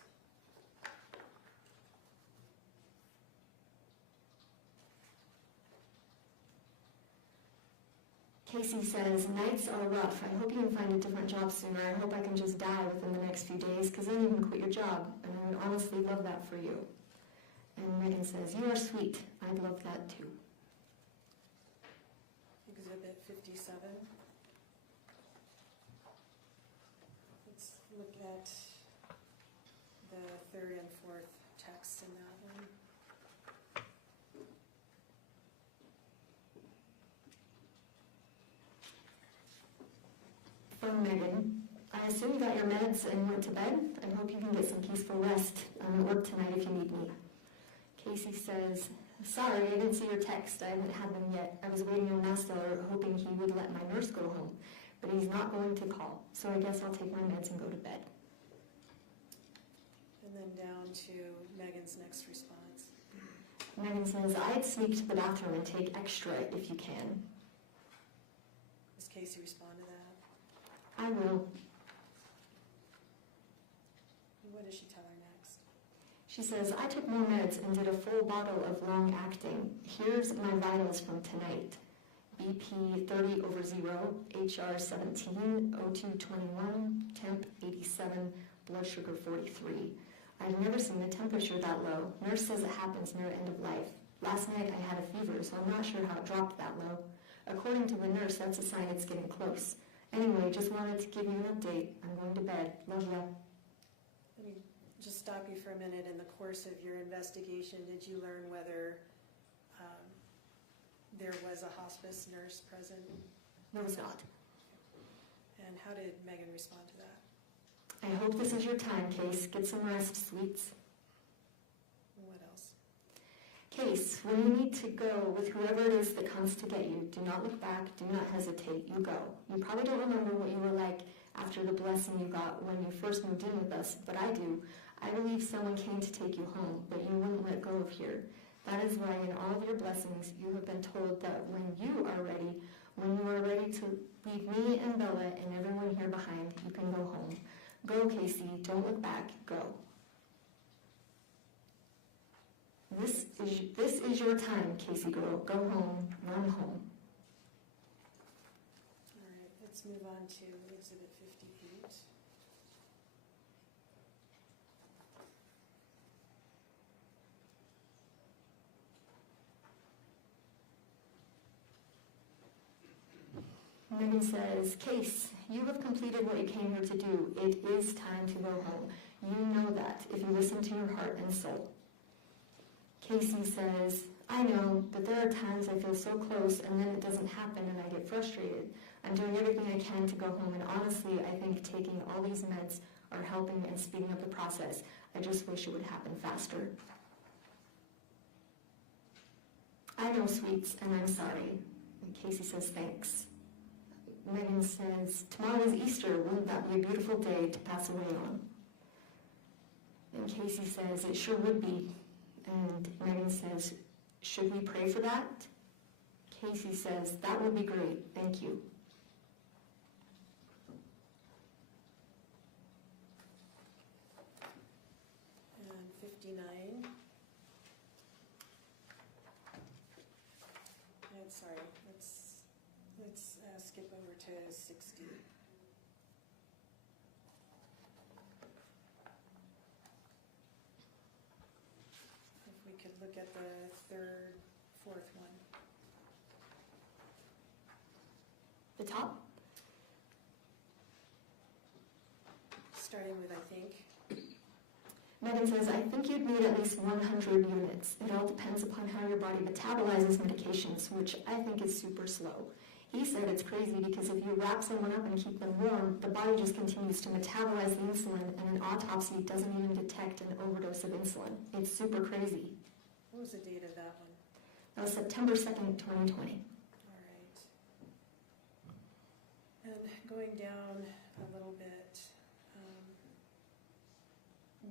Casey says, nights are rough. I hope you can find a different job sooner. I hope I can just die within the next few days, because then you can quit your job, and I would honestly love that for you. And Meggan says, you are sweet. I'd love that too. Exhibit 57. Let's look at the third and fourth text in that one. From Meggan, I assume you got your meds and went to bed. I hope you can get some peaceful rest. I'm at work tonight if you need me. Casey says, sorry, I didn't see your text. I haven't had them yet. I was waiting in Masteller hoping he would let my nurse go home, but he's not going to call, so I guess I'll take my meds and go to bed. And then down to Meggan's next response. Meggan says, I'd sneak to the bathroom and take extra if you can. Does Casey respond to that? I will. And what does she tell her next? She says, I took more meds and did a full bottle of long-acting. Here's my vitals from tonight. BP 30/0, HR 17, O2 21, temp 87, blood sugar 43. I've never seen the temperature that low. Nurse says it happens near end of life. Last night I had a fever, so I'm not sure how it dropped that low. According to the nurse, that's a sign it's getting close. Anyway, just wanted to give you an update. I'm going to bed. Love ya. Let me just stop you for a minute. In the course of your investigation, did you learn whether there was a hospice nurse present? There was not. And how did Meggan respond to that? I hope this is your time, Case. Get some rest, sweets. What else? Case, when you need to go with whoever it is that comes to get you, do not look back, do not hesitate, you go. You probably don't remember what you were like after the blessing you got when you first moved in with us, but I do. I believe someone came to take you home, but you wouldn't let go of here. That is why in all of your blessings you have been told that when you are ready to leave me and Bella and everyone here behind, you can go home. Go, Casey, don't look back, go. This is your time, Casey girl. Go home, run home. All right, let's move on to Exhibit 58. Meggan says, Case, you have completed what you came here to do. It is time to go home. You know that if you listen to your heart and soul. Casey says, I know, but there are times I feel so close and then it doesn't happen and I get frustrated. I'm doing everything I can to go home, and honestly, I think taking all these meds are helping and speeding up the process. I just wish it would happen faster. I know, sweets, and I'm sorry. And Casey says, thanks. Meggan says, tomorrow is Easter. Wouldn't that be a beautiful day to pass away on? And Casey says, it sure would be. And Meggan says, should we pray for that? Casey says, that would be great. Thank you. And 59. And sorry, let's skip over to 60. If we could look at the fourth one. The top? Starting with, I think. Meggan says, I think you'd need at least 100 units. It all depends upon how your body metabolizes medications, which I think is super slow. He said it's crazy because if you wrap someone up and keep them warm, the body just continues to metabolize the insulin, and an autopsy doesn't even detect an overdose of insulin. It's super crazy. What was the date of that one? That was September 2nd, 2020. All right. And going down a little bit,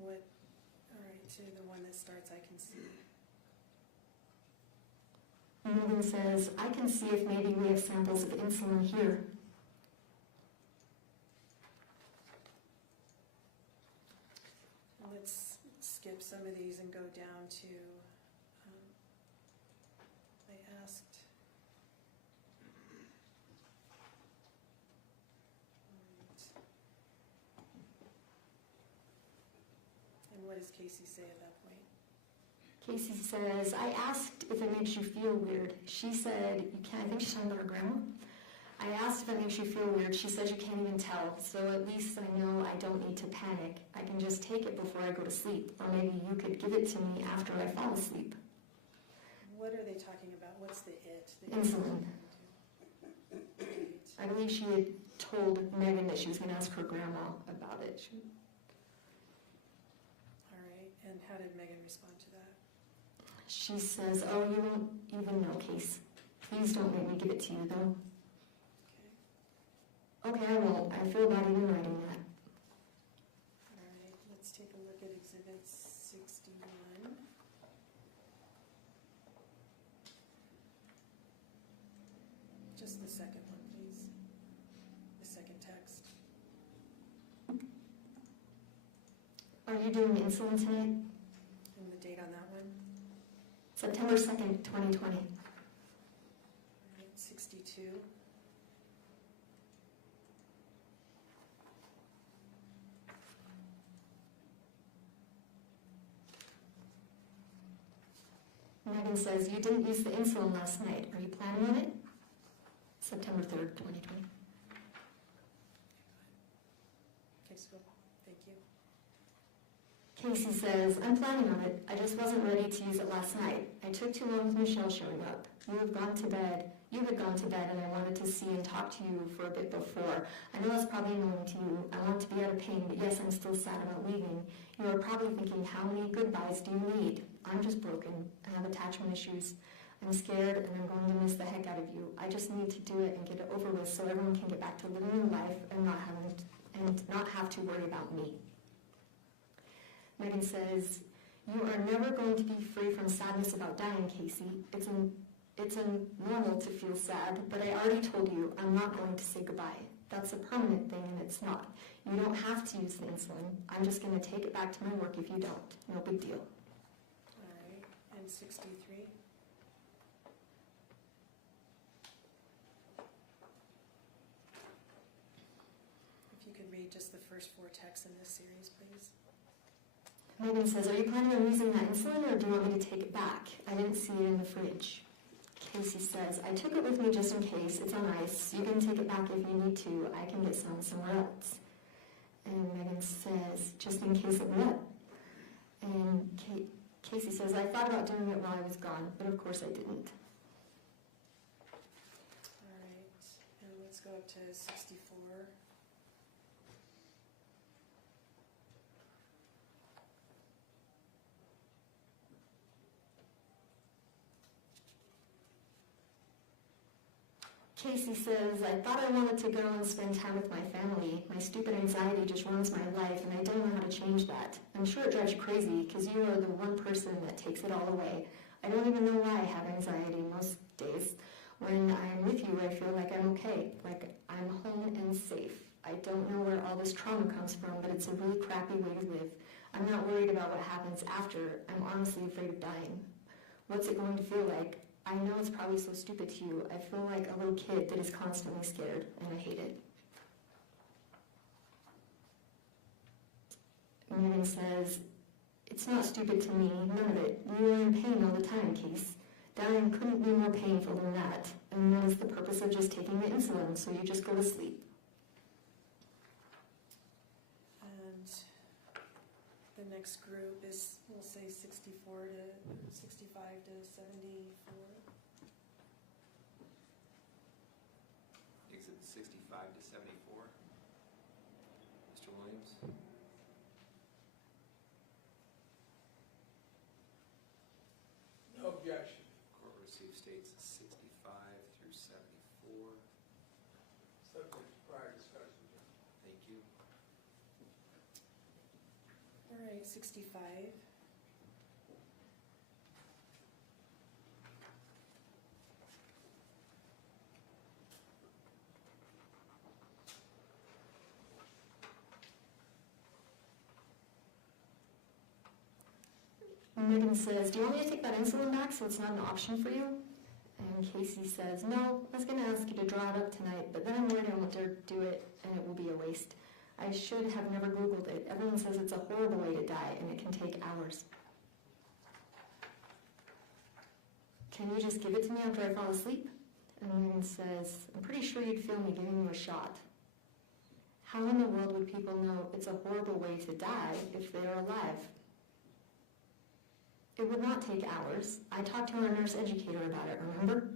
all right, to the one that starts, I can see. Meggan says, I can see if maybe we have samples of insulin here. Let's skip some of these and go down to, I asked, and what does Casey say at that point? Casey says, I asked if it makes you feel weird. She said, you can't, I think she's talking about her grandma. I asked if it makes you feel weird. She says you can't even tell, so at least I know I don't need to panic. I can just take it before I go to sleep, or maybe you could give it to me after I fall asleep. What are they talking about? What's the it? Insulin. I believe she had told Meggan that she was going to ask her grandma about it. All right, and how did Meggan respond to that? She says, oh, you won't even know, Case. Please don't make me give it to you, though. Okay, I won't. I feel bad even writing that. All right, let's take a look at Exhibit 61. Just the second one, please. The second text. Are you doing insulin tonight? And the date on that one? September 2nd, 2020. All right, 62. Megan says, you didn't use the insulin last night. Are you planning on it? September 3rd, 2020. Okay, so, thank you. Casey says, I'm planning on it. I just wasn't ready to use it last night. I took too long with Michelle showing up. You had gone to bed, and I wanted to see and talk to you for a bit before. I know that's probably annoying to you. I want to be out of pain, but yes, I'm still sad about leaving. You are probably thinking, how many goodbyes do you need? I'm just broken. I have attachment issues. I'm scared, and I'm going to miss the heck out of you. I just need to do it and get it over with so everyone can get back to living their life and not have to worry about me. Megan says, you are never going to be free from sadness about dying, Casey. It's normal to feel sad, but I already told you I'm not going to say goodbye. That's a permanent thing, and it's not. You don't have to use the insulin. I'm just going to take it back to my work if you don't. No big deal. All right, and 63? If you could read just the first 4 texts in this series, please. Megan says, are you planning on using that insulin, or do you want me to take it back? I didn't see it in the fridge. Casey says, I took it with me just in case. It's on ice. You can take it back if you need to. I can get some somewhere else. And Megan says, just in case of what? And Casey says, I thought about doing it while I was gone, but of course I didn't. All right, and let's go up to 64. Casey says, I thought I wanted to go and spend time with my family. My stupid anxiety just runs my life, and I don't know how to change that. I'm sure it drives you crazy, because you are the one person that takes it all away. I don't even know why I have anxiety most days. When I'm with you, I feel like I'm okay, like I'm home and safe. I don't know where all this trauma comes from, but it's a really crappy way to live. I'm not worried about what happens after. I'm honestly afraid of dying. What's it going to feel like? I know it's probably so stupid to you. I feel like a little kid that is constantly scared, and I hate it. Megan says, it's not stupid to me, none of it. You are in pain all the time, Case. Dying couldn't be more painful than that. And that is the purpose of just taking the insulin, so you just go to sleep. And the next group is, we'll say 65 to 74. Exhibit 65 to 74. Mr. Williams? No objection. Court received states 65 through 74. Subject to prior discussion, John. Thank you. All right, 65. Megan says, do you want me to take that insulin back so it's not an option for you? And Casey says, no, I was going to ask you to draw it up tonight, but then I'm worried I won't dare do it and it will be a waste. I should have never Googled it. Everyone says it's a horrible way to die and it can take hours. Can you just give it to me after I fall asleep? And Megan says, I'm pretty sure you'd feel me giving you a shot. How in the world would people know it's a horrible way to die if they are alive? It would not take hours. I talked to our nurse educator about it, remember?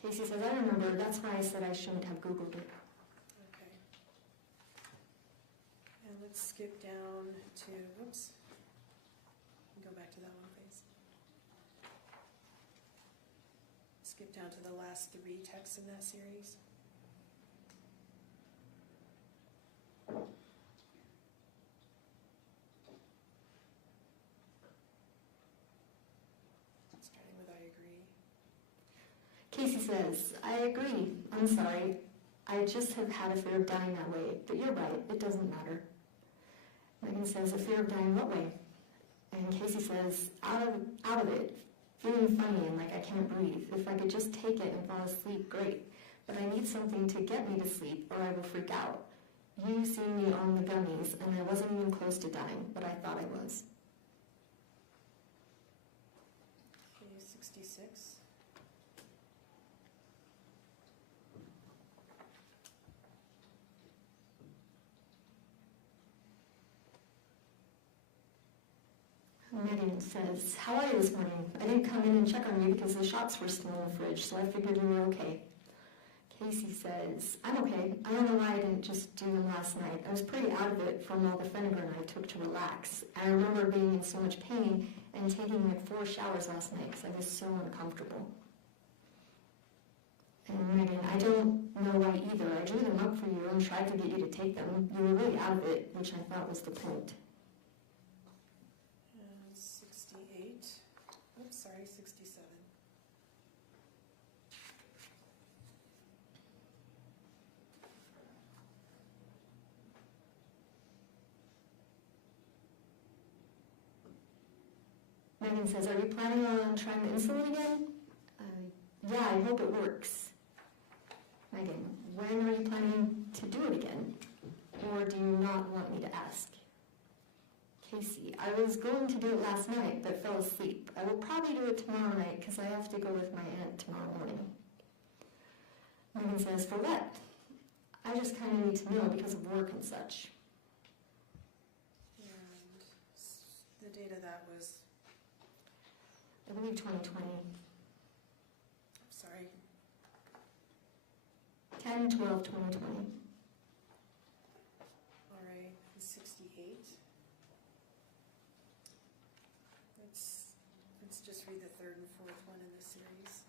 Casey says, I remember. That's why I said I shouldn't have Googled it. Okay. And let's skip down to, whoops. Go back to that one, please. Skip down to the last 3 texts in that series. Starting with I agree. Casey says, I agree. I'm sorry. I just have had a fear of dying that way. But you're right. It doesn't matter. Megan says, a fear of dying what way? And Casey says, out of it. Feeling funny and like I can't breathe. If I could just take it and fall asleep, great. But I need something to get me to sleep or I will freak out. You see me on the gummies and I wasn't even close to dying, but I thought I was. 66. Megan says, how are you this morning? I didn't come in and check on you because the shots were still in the fridge, so I figured you were okay. Casey says, I'm okay. I don't know why I didn't just do them last night. I was pretty out of it from all the Phenergan I took to relax. I remember being in so much pain and taking like 4 showers last night because I was so uncomfortable. And Megan, I don't know why either. I drew them up for you and tried to get you to take them. You were really out of it, which I thought was the point. 68. Oops, sorry, 67. Megan says, are you planning on trying the insulin again? Yeah, I hope it works. Megan, when are you planning to do it again? Or do you not want me to ask? Casey, I was going to do it last night, but fell asleep. I will probably do it tomorrow night because I have to go with my aunt tomorrow morning. Megan says, for what? I just kind of need to know because of work and such. And the date of that was, I believe 2020. sorry, 10/12/2020. all right, 68. Let's just read the third and fourth one in the series.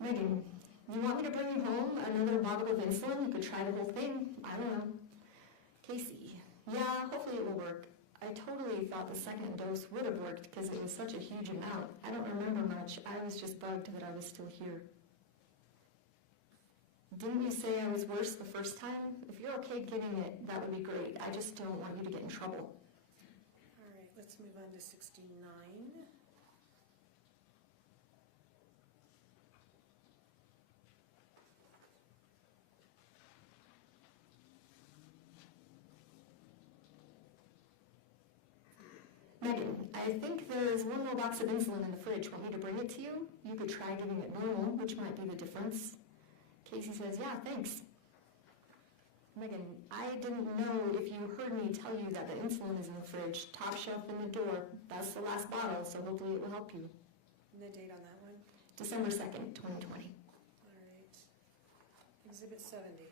Megan, you want me to bring you home another bottle of insulin? You could try the whole thing. I don't know. Casey, yeah, hopefully it will work. I totally thought the second dose would have worked because it was such a huge amount. I don't remember much. I was just bugged that I was still here. Didn't you say I was worse the first time? If you're okay getting it, that would be great. I just don't want you to get in trouble. All right, let's move on to 69. Megan, I think there's one more box of insulin in the fridge. Want me to bring it to you? You could try giving it normal, which might be the difference. Casey says, yeah, thanks. Megan, I didn't know if you heard me tell you that the insulin is in the fridge, top shelf in the door. That's the last bottle, so hopefully it will help you. And the date on that one? December 2nd, 2020. All right. Exhibit 70.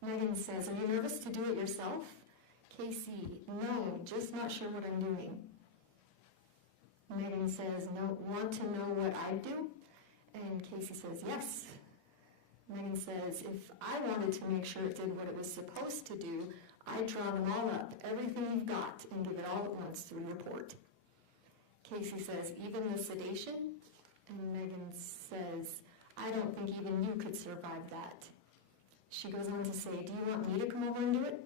Megan says, are you nervous to do it yourself? Casey, no, just not sure what I'm doing. Megan says, no, want to know what I do? And Casey says, yes. Megan says, if I wanted to make sure it did what it was supposed to do, I'd draw them all up, everything you've got, and give it all at once through report. Casey says, even the sedation? And Megan says, I don't think even you could survive that. She goes on to say, do you want me to come over and do it?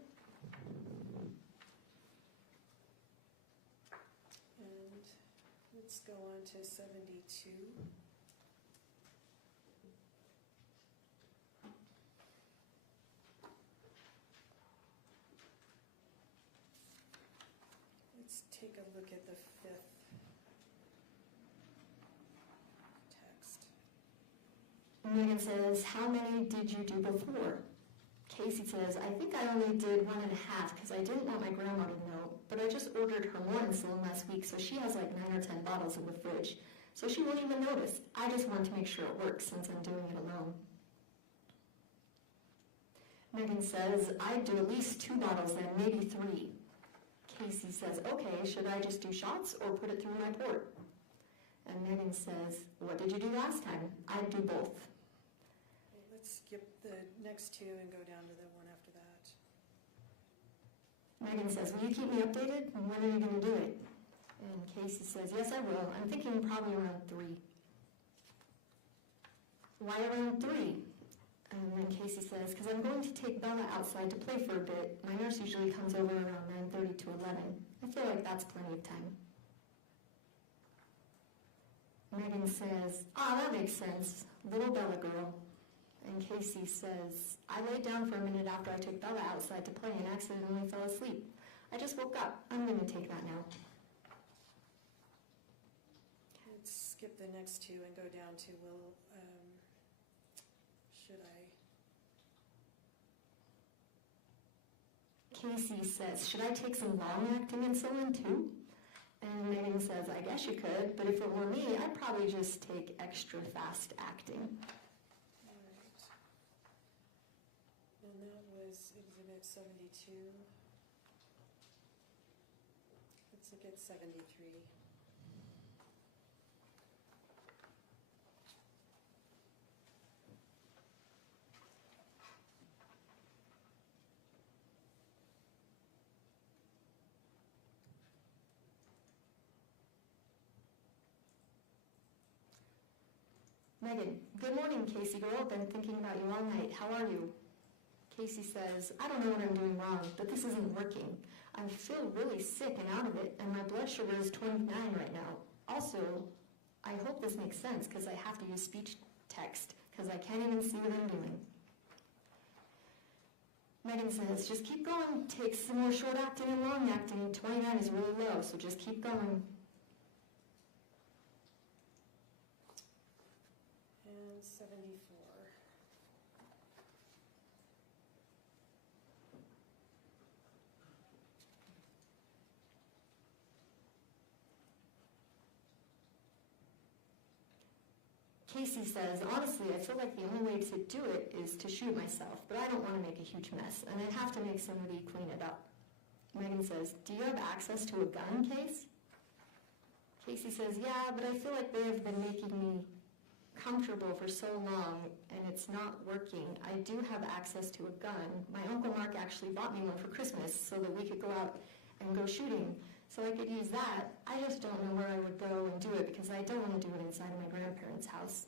And let's go on to 72. Let's take a look at the fifth text. Megan says, how many did you do before? Casey says, I think I only did 1.5 because I didn't want my grandma to know, but I just ordered her more insulin last week, so she has like 9 or 10 bottles in the fridge. So she won't even notice. I just want to make sure it works since I'm doing it alone. Megan says, I'd do at least 2 bottles then, maybe 3. Casey says, okay, should I just do shots or put it through my port? And Megan says, what did you do last time? I'd do both. Okay, let's skip the next two and go down to the one after that. Megan says, will you keep me updated? When are you going to do it? And Casey says, yes, I will. I'm thinking probably around 3. Why around 3? And then Casey says, because I'm going to take Bella outside to play for a bit. My nurse usually comes over around 9:30 to 11. I feel like that's plenty of time. Megan says, that makes sense. Little Bella girl. And Casey says, I laid down for a minute after I took Bella outside to play and accidentally fell asleep. I just woke up. I'm going to take that now. Let's skip the next two and go down to should I? Casey says, should I take some long-acting insulin too? And Megan says, I guess you could, but if it were me, I'd probably just take extra fast-acting. All right. And that was Exhibit 72. Let's look at 73. Megan, good morning, Casey girl. Been thinking about you all night. How are you? Casey says, I don't know what I'm doing wrong, but this isn't working. I feel really sick and out of it, and my blood sugar is 29 right now. Also, I hope this makes sense because I have to use speech text because I can't even see what I'm doing. Megan says, just keep going. Take some more short-acting and long-acting. 29 is really low, so just keep going. And 74. Casey says, honestly, I feel like the only way to do it is to shoot myself, but I don't want to make a huge mess, and I'd have to make somebody clean it up. Megan says, do you have access to a gun, Case? Casey says, yeah, but I feel like they have been making me comfortable for so long, and it's not working. I do have access to a gun. My Uncle Mark actually bought me one for Christmas so that we could go out and go shooting. So I could use that. I just don't know where I would go and do it because I don't want to do it inside of my grandparents' house.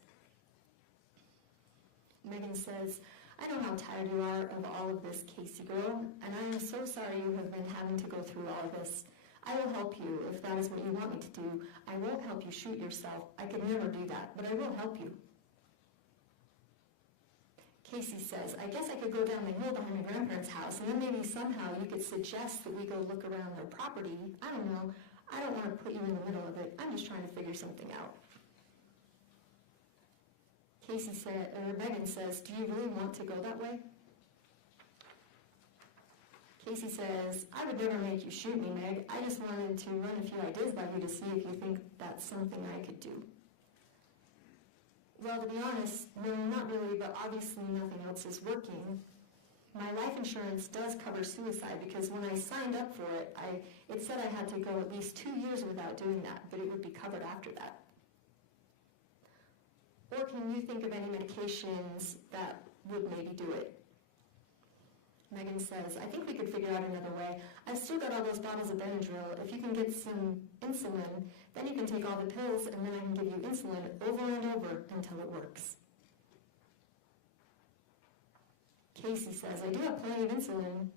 Megan says, I know how tired you are of all of this, Casey girl, and I am so sorry you have been having to go through all of this. I will help you if that is what you want me to do. I won't help you shoot yourself. I could never do that, but I will help you. Casey says, I guess I could go down the hill behind my grandparents' house, and then maybe somehow you could suggest that we go look around their property. I don't know. I don't want to put you in the middle of it. I'm just trying to figure something out. Megan says, do you really want to go that way? Casey says, I would never make you shoot me, Meg. I just wanted to run a few ideas by you to see if you think that's something I could do. Well, to be honest, no, not really, but obviously nothing else is working. My life insurance does cover suicide because when I signed up for it, it said I had to go at least 2 years without doing that, but it would be covered after that. Or can you think of any medications that would maybe do it? Megan says, I think we could figure out another way. I've still got all those bottles of Benadryl. If you can get some insulin, then you can take all the pills and then I can give you insulin over and over until it works. Casey says, I do have plenty of insulin.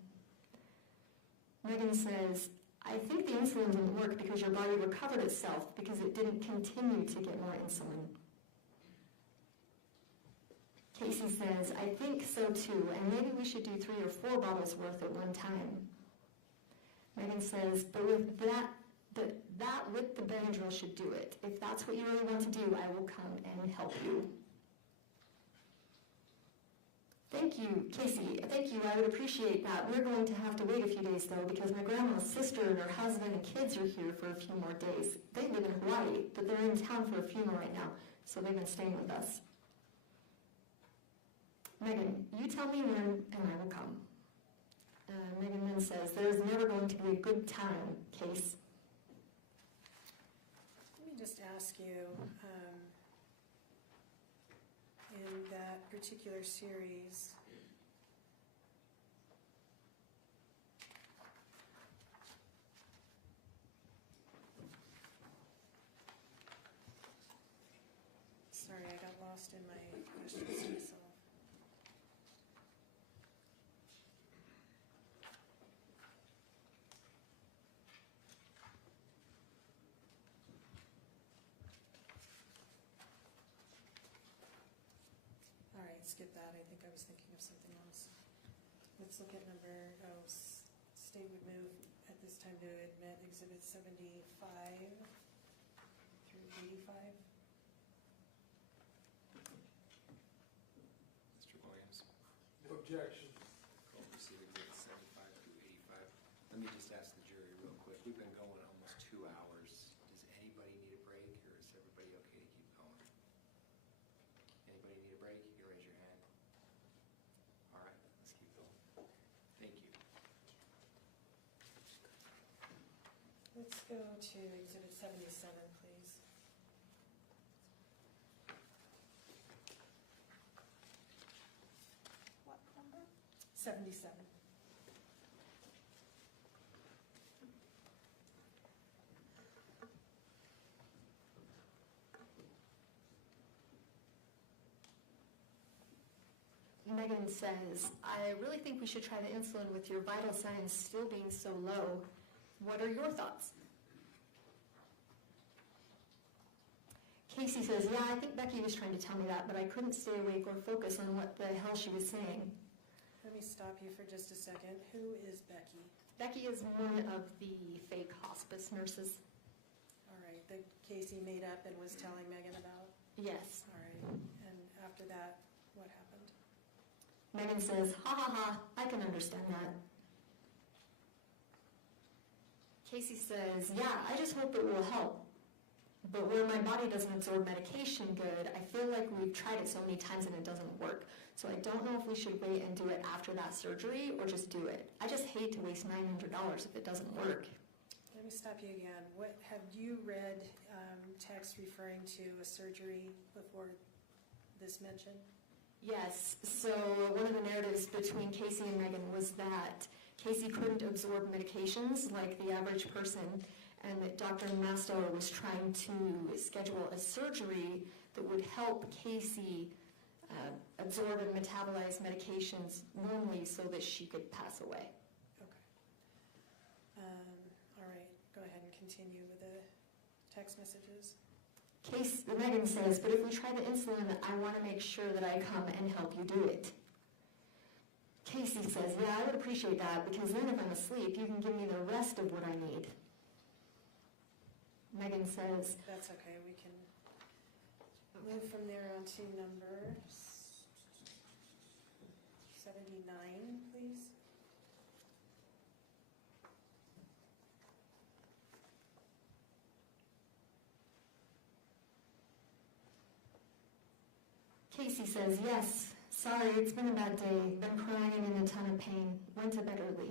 Megan says, I think the insulin didn't work because your body recovered itself because it didn't continue to get more insulin. Casey says, I think so too, and maybe we should do 3 or 4 bottles worth at one time. Megan says, but with that with the Benadryl should do it. If that's what you really want to do, I will come and help you. Thank you, Casey. Thank you. I would appreciate that. We're going to have to wait a few days, though, because my grandma's sister and her husband and kids are here for a few more days. They live in Hawaii, but they're in town for a funeral right now, so they've been staying with us. Megan, you tell me when, and I will come. Megan then says, there's never going to be a good time, Case. Let me just ask you, in that particular series, sorry, I got lost in my questions to myself. skip that. I think I was thinking of something else. Let's look at number, state would move at this time to admit Exhibit 75 through 85. Mr. Williams, No objection. call proceed exhibit 75 through 85. Let me just ask the jury real quick. We've been going almost 2 hours. Does anybody need a break, or is everybody okay to keep going? Anybody need a break? You can raise your hand. All right, let's keep going. Thank you. Let's go to Exhibit 77, please. What number? 77. Meggan says, I really think we should try the insulin with your vital signs still being so low. What are your thoughts? Casey says, yeah, I think Becky was trying to tell me that, but I couldn't stay awake or focus on what the hell she was saying. Let me stop you for just a second. Who is Becky? Becky is one of the fake hospice nurses. All right, that Casey made up and was telling Meggan about? Yes. All right, and after that, what happened? Meggan says, ha ha ha, I can understand that. Casey says, yeah, I just hope it will help. But where my body doesn't absorb medication good, I feel like we've tried it so many times and it doesn't work. So I don't know if we should wait and do it after that surgery or just do it. I just hate to waste $900 if it doesn't work. Let me stop you again. What have you read text referring to a surgery before this mention? Yes, so one of the narratives between Casey and Meggan was that Casey couldn't absorb medications like the average person, and that Dr. Mastower was trying to schedule a surgery that would help Casey absorb and metabolize medications normally so that she could pass away. Okay. All right, go ahead and continue with the text messages. Meggan says, but if we try the insulin, I want to make sure that I come and help you do it. Casey says, yeah, I would appreciate that, because then if I'm asleep, you can give me the rest of what I need. Meggan says, That's okay, we can move from there on to number 79, please. Casey says, yes, sorry, it's been a bad day. Been crying and in a ton of pain. Went to bed early.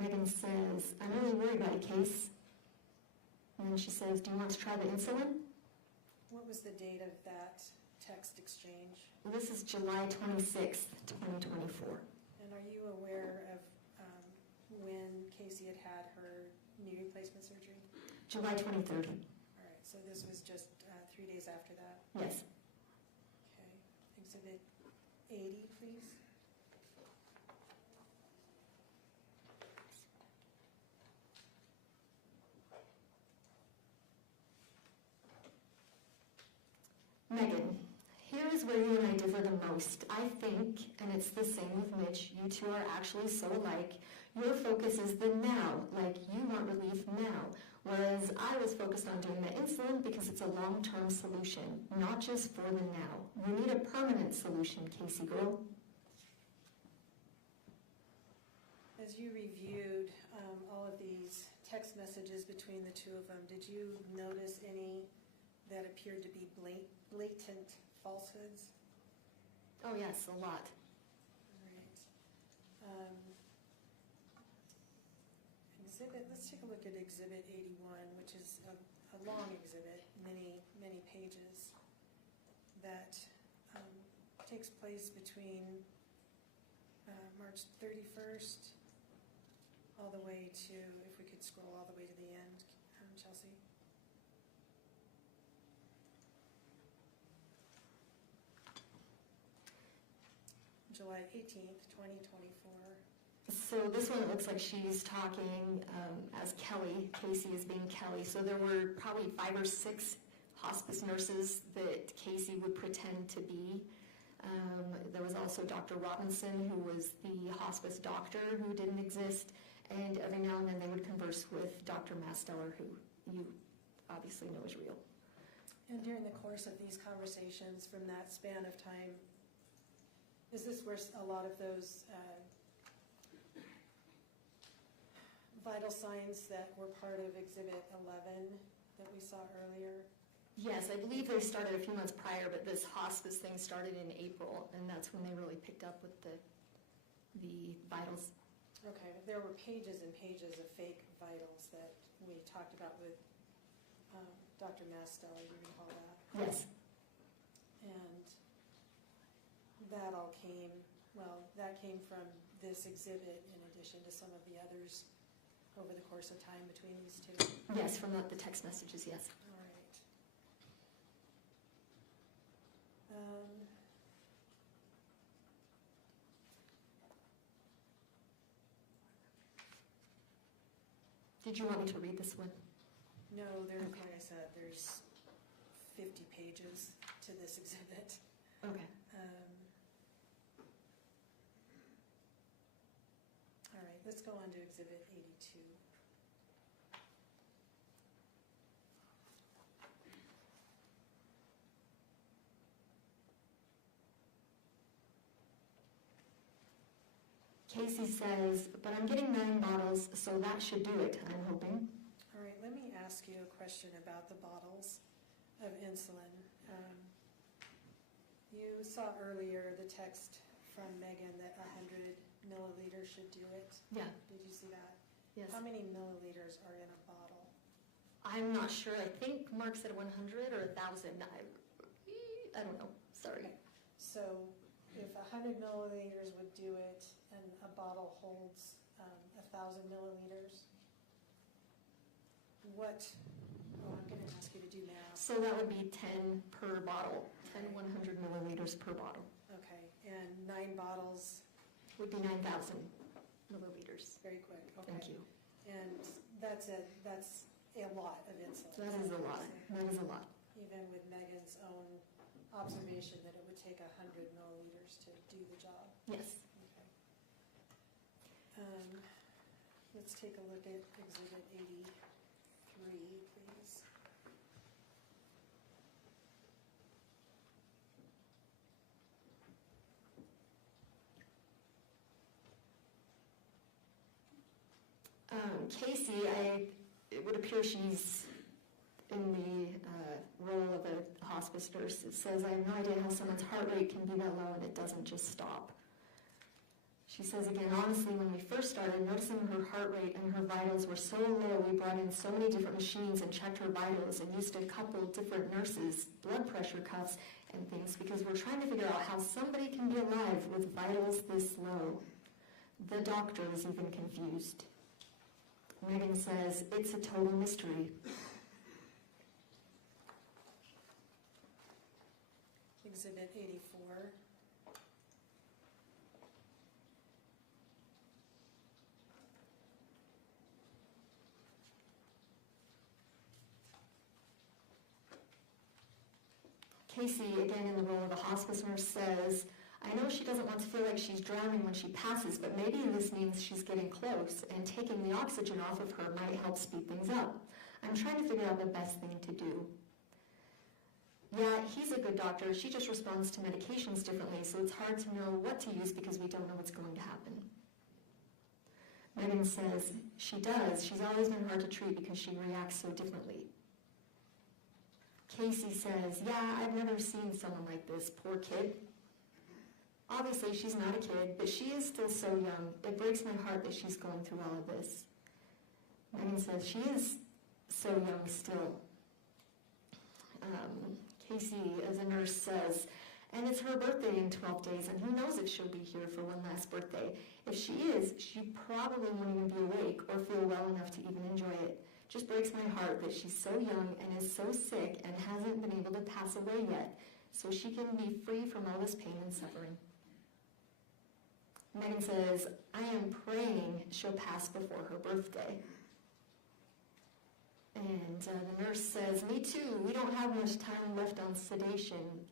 Meggan says, I'm really worried about you, Case. And then she says, do you want to try the insulin? What was the date of that text exchange? This is July 26th, 2024. And are you aware of when Casey had had her knee replacement surgery? July 23rd. All right, so this was just 3 days after that? Yes. Okay, Exhibit 80, please. Meggan, here is where you and I differ the most. I think, and it's the same with Mitch, you two are actually so alike. Your focus is the now, like you want relief now. Whereas I was focused on doing the insulin because it's a long-term solution, not just for the now. You need a permanent solution, Casey girl. As you reviewed all of these text messages between the two of them, did you notice any that appeared to be blatant falsehoods? Oh yes, a lot. All right. Let's take a look at Exhibit 81, which is a long exhibit, many pages, that takes place between March 31st all the way to, if we could scroll all the way to the end, Chelsea. July 18th, 2024. So this one, it looks like she's talking as Kelly. Casey is being Kelly. So there were probably 5 or 6 hospice nurses that Casey would pretend to be. There was also Dr. Robinson, who was the hospice doctor who didn't exist, and every now and then they would converse with Dr. Masteller, who you obviously know is real. And during the course of these conversations from that span of time, is this where a lot of those vital signs that were part of Exhibit 11 that we saw earlier? Yes, I believe they started a few months prior, but this hospice thing started in April, and that's when they really picked up with the vitals. Okay, there were pages and pages of fake vitals that we talked about with Dr. Masteller, you recall that? Yes. And that all came, well, that came from this exhibit in addition to some of the others over the course of time between these two? Yes, from the text messages, yes. All right. Did you want me to read this one? No, there's, like I said, there's 50 pages to this exhibit. Okay. All right, let's go on to Exhibit 82. Casey says, but I'm getting 9 bottles, so that should do it, I'm hoping. All right, let me ask you a question about the bottles of insulin. You saw earlier the text from Meggan that 100 milliliters should do it. Yeah. Did you see that? Yes. How many milliliters are in a bottle? I'm not sure. I think Mark said 100 or 1,000. I don't know. Sorry. Okay. So if 100 milliliters would do it and a bottle holds 1,000 milliliters, I'm going to ask you to do math. So that would be 10 per bottle, 10 100 milliliters per bottle. Okay, and 9 bottles? Would be 9,000 milliliters. Very quick, okay. Thank you. And that's a lot of insulin. That is a lot. That is a lot. Even with Megan's own observation that it would take 100 milliliters to do the job. Yes. Okay. Let's take a look at Exhibit 83, please. Casey, it would appear she's in the role of a hospice nurse. It says, I have no idea how someone's heart rate can be that low and it doesn't just stop. She says again, honestly, when we first started, noticing her heart rate and her vitals were so low, we brought in so many different machines and checked her vitals and used a couple different nurses, blood pressure cuffs and things, because we're trying to figure out how somebody can be alive with vitals this low. The doctor is even confused. Meggan says, it's a total mystery. Exhibit 84. Casey, again in the role of a hospice nurse, says, I know she doesn't want to feel like she's drowning when she passes, but maybe this means she's getting close, and taking the oxygen off of her might help speed things up. I'm trying to figure out the best thing to do. Yeah, he's a good doctor. She just responds to medications differently, so it's hard to know what to use because we don't know what's going to happen. Meggan says, she does. She's always been hard to treat because she reacts so differently. Casey says, yeah, I've never seen someone like this. Poor kid. Obviously, she's not a kid, but she is still so young. It breaks my heart that she's going through all of this. Meggan says, she is so young still. Casey, as a nurse, says, and it's her birthday in 12 days, and who knows if she'll be here for one last birthday. If she is, she probably won't even be awake or feel well enough to even enjoy it. Just breaks my heart that she's so young and is so sick and hasn't been able to pass away yet, so she can be free from all this pain and suffering. Meggan says, I am praying she'll pass before her birthday. And the nurse says, me too, we don't have much time left on sedation.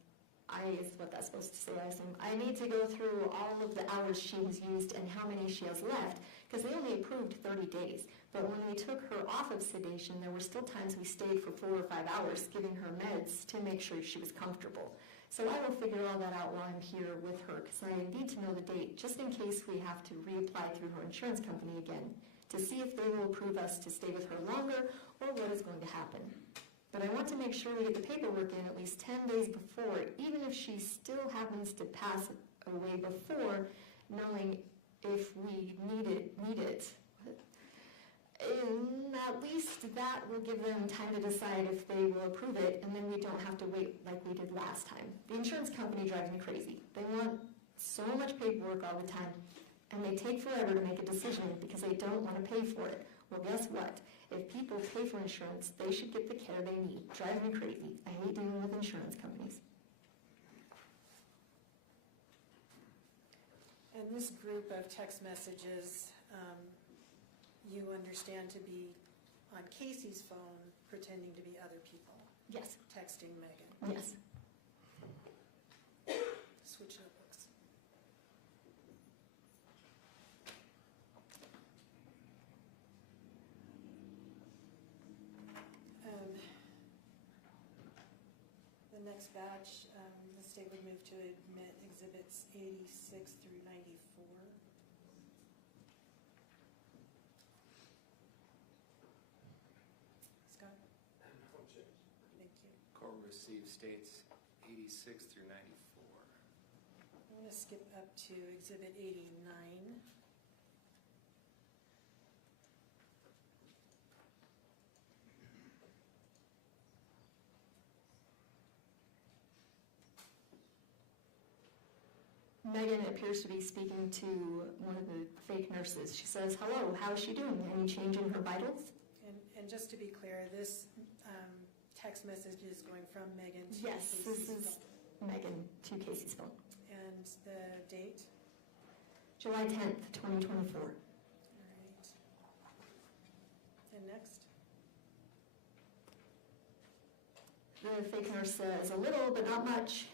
is what that's supposed to say, I assume. I need to go through all of the hours she has used and how many she has left, because they only approved 30 days. But when we took her off of sedation, there were still times we stayed for 4 or 5 hours giving her meds to make sure she was comfortable. So I will figure all that out while I'm here with her, because I need to know the date, just in case we have to reapply through her insurance company again, to see if they will approve us to stay with her longer or what is going to happen. But I want to make sure we get the paperwork in at least 10 days before, even if she still happens to pass away before, knowing if we need it. And at least that will give them time to decide if they will approve it, and then we don't have to wait like we did last time. The insurance company drives me crazy. They want so much paperwork all the time, and they take forever to make a decision because they don't want to pay for it. Well, guess what? If people pay for insurance, they should get the care they need. Drives me crazy. I hate dealing with insurance companies. And this group of text messages, you understand to be on Casey's phone pretending to be other people? Yes. Texting Megan? Yes. Switch notebooks. The next batch, the state would move to admit exhibits 86 through 94. Scott? Thank you. Court received states 86 through 94. I'm going to skip up to exhibit 89. Megan appears to be speaking to one of the fake nurses. She says, "Hello, how is she doing? Any change in her vitals?" And just to be clear, this text message is going from Megan to Yes, Casey's this is phone. Megan to Casey's phone. And the date? July 10th, 2024. All right. And next? The fake nurse says, "A little, but not much.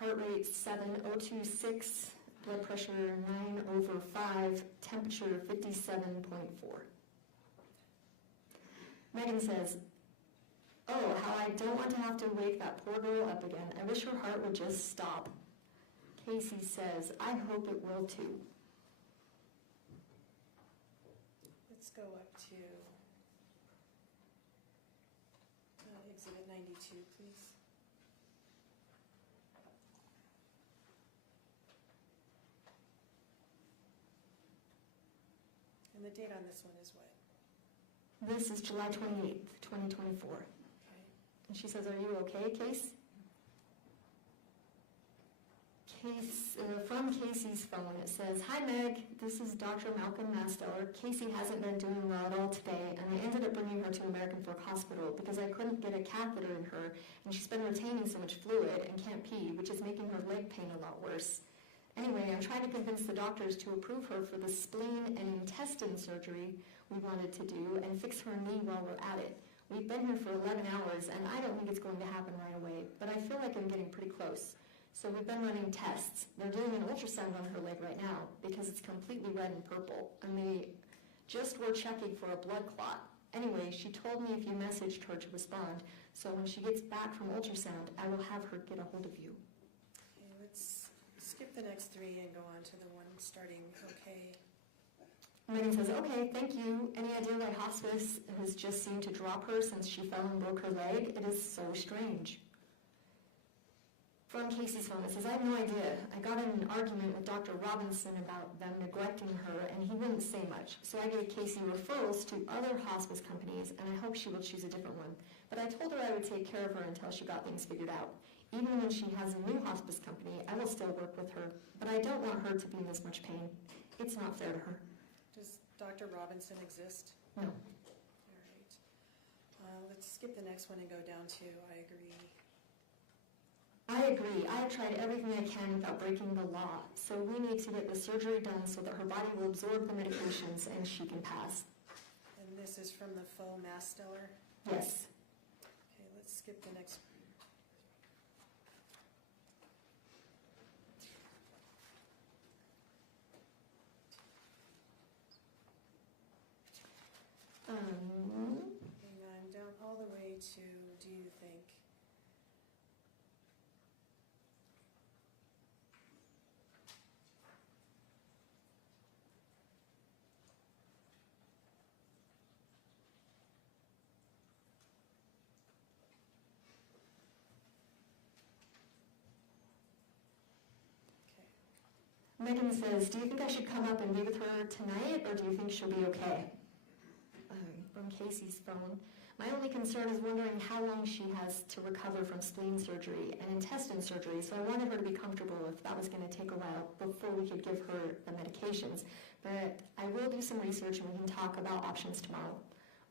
Heart rate 7,026, blood pressure 9/5, temperature 57.4. Megan says, "Oh, how I don't want to have to wake that poor girl up again. I wish her heart would just stop." Casey says, "I hope it will too." Let's go up to exhibit 92, please. And the date on this one is what? This is July 28th, 2024. Okay. And she says, "Are you okay, Case?" From Casey's phone, it says, "Hi Meg, this is Dr. Malcolm Masteller. Casey hasn't been doing well at all today, and I ended up bringing her to American Fork Hospital because I couldn't get a catheter in her, and she's been retaining so much fluid and can't pee, which is making her leg pain a lot worse. Anyway, I'm trying to convince the doctors to approve her for the spleen and intestine surgery we wanted to do and fix her knee while we're at it. We've been here for 11 hours, and I don't think it's going to happen right away, but I feel like I'm getting pretty close. So we've been running tests. They're doing an ultrasound on her leg right now because it's completely red and purple, and they just were checking for a blood clot. Anyway, she told me if you messaged her to respond, so when she gets back from ultrasound, I will have her get a hold of you." Okay, let's skip the next three and go on to the one starting okay. Megan says, "Okay, thank you. Any idea why hospice has just seemed to drop her since she fell and broke her leg? It is so strange." From Casey's phone, it says, "I have no idea. I got in an argument with Dr. Robinson about them neglecting her, and he wouldn't say much. So I gave Casey referrals to other hospice companies, and I hope she will choose a different one. But I told her I would take care of her until she got things figured out. Even when she has a new hospice company, I will still work with her. But I don't want her to be in this much pain. It's not fair to her." Does Dr. Robinson exist? No. All right. Let's skip the next one and go down to I agree. "I agree. I have tried everything I can without breaking the law. So we need to get the surgery done so that her body will absorb the medications and she can pass." And this is from the faux Masteller. Yes. Okay, let's skip the next. Megan says, do you think I should come up and be with her tonight, or do you think she'll be okay? From Casey's phone. My only concern is wondering how long she has to recover from spleen surgery and intestine surgery, so I wanted her to be comfortable if that was going to take a while before we could give her the medications. But I will do some research and we can talk about options tomorrow.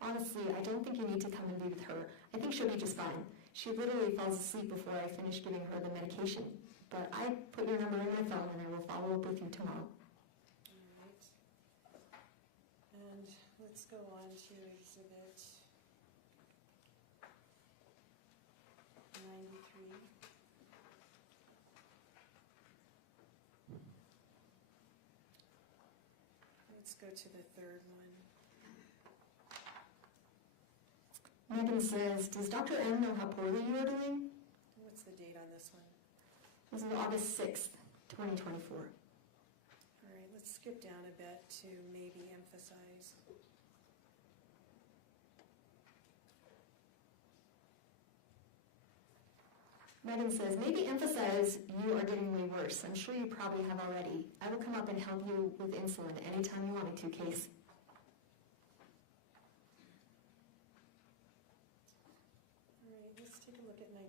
Honestly, I don't think you need to come and be with her. I think she'll be just fine. She literally falls asleep before I finish giving her the medication. But I put your number in my phone and I will follow up with you tomorrow. All right. And let's go on to exhibit 93. Let's go to the third one. Megan says, does Dr. M know how poorly you are doing? What's the date on this one? This is August 6th, 2024. All right, let's skip down a bit to maybe emphasize. Megan says, maybe emphasize you are getting way worse. I'm sure you probably have already. I will come up and help you with insulin anytime you want me to, Case. All right, let's take a look at 94.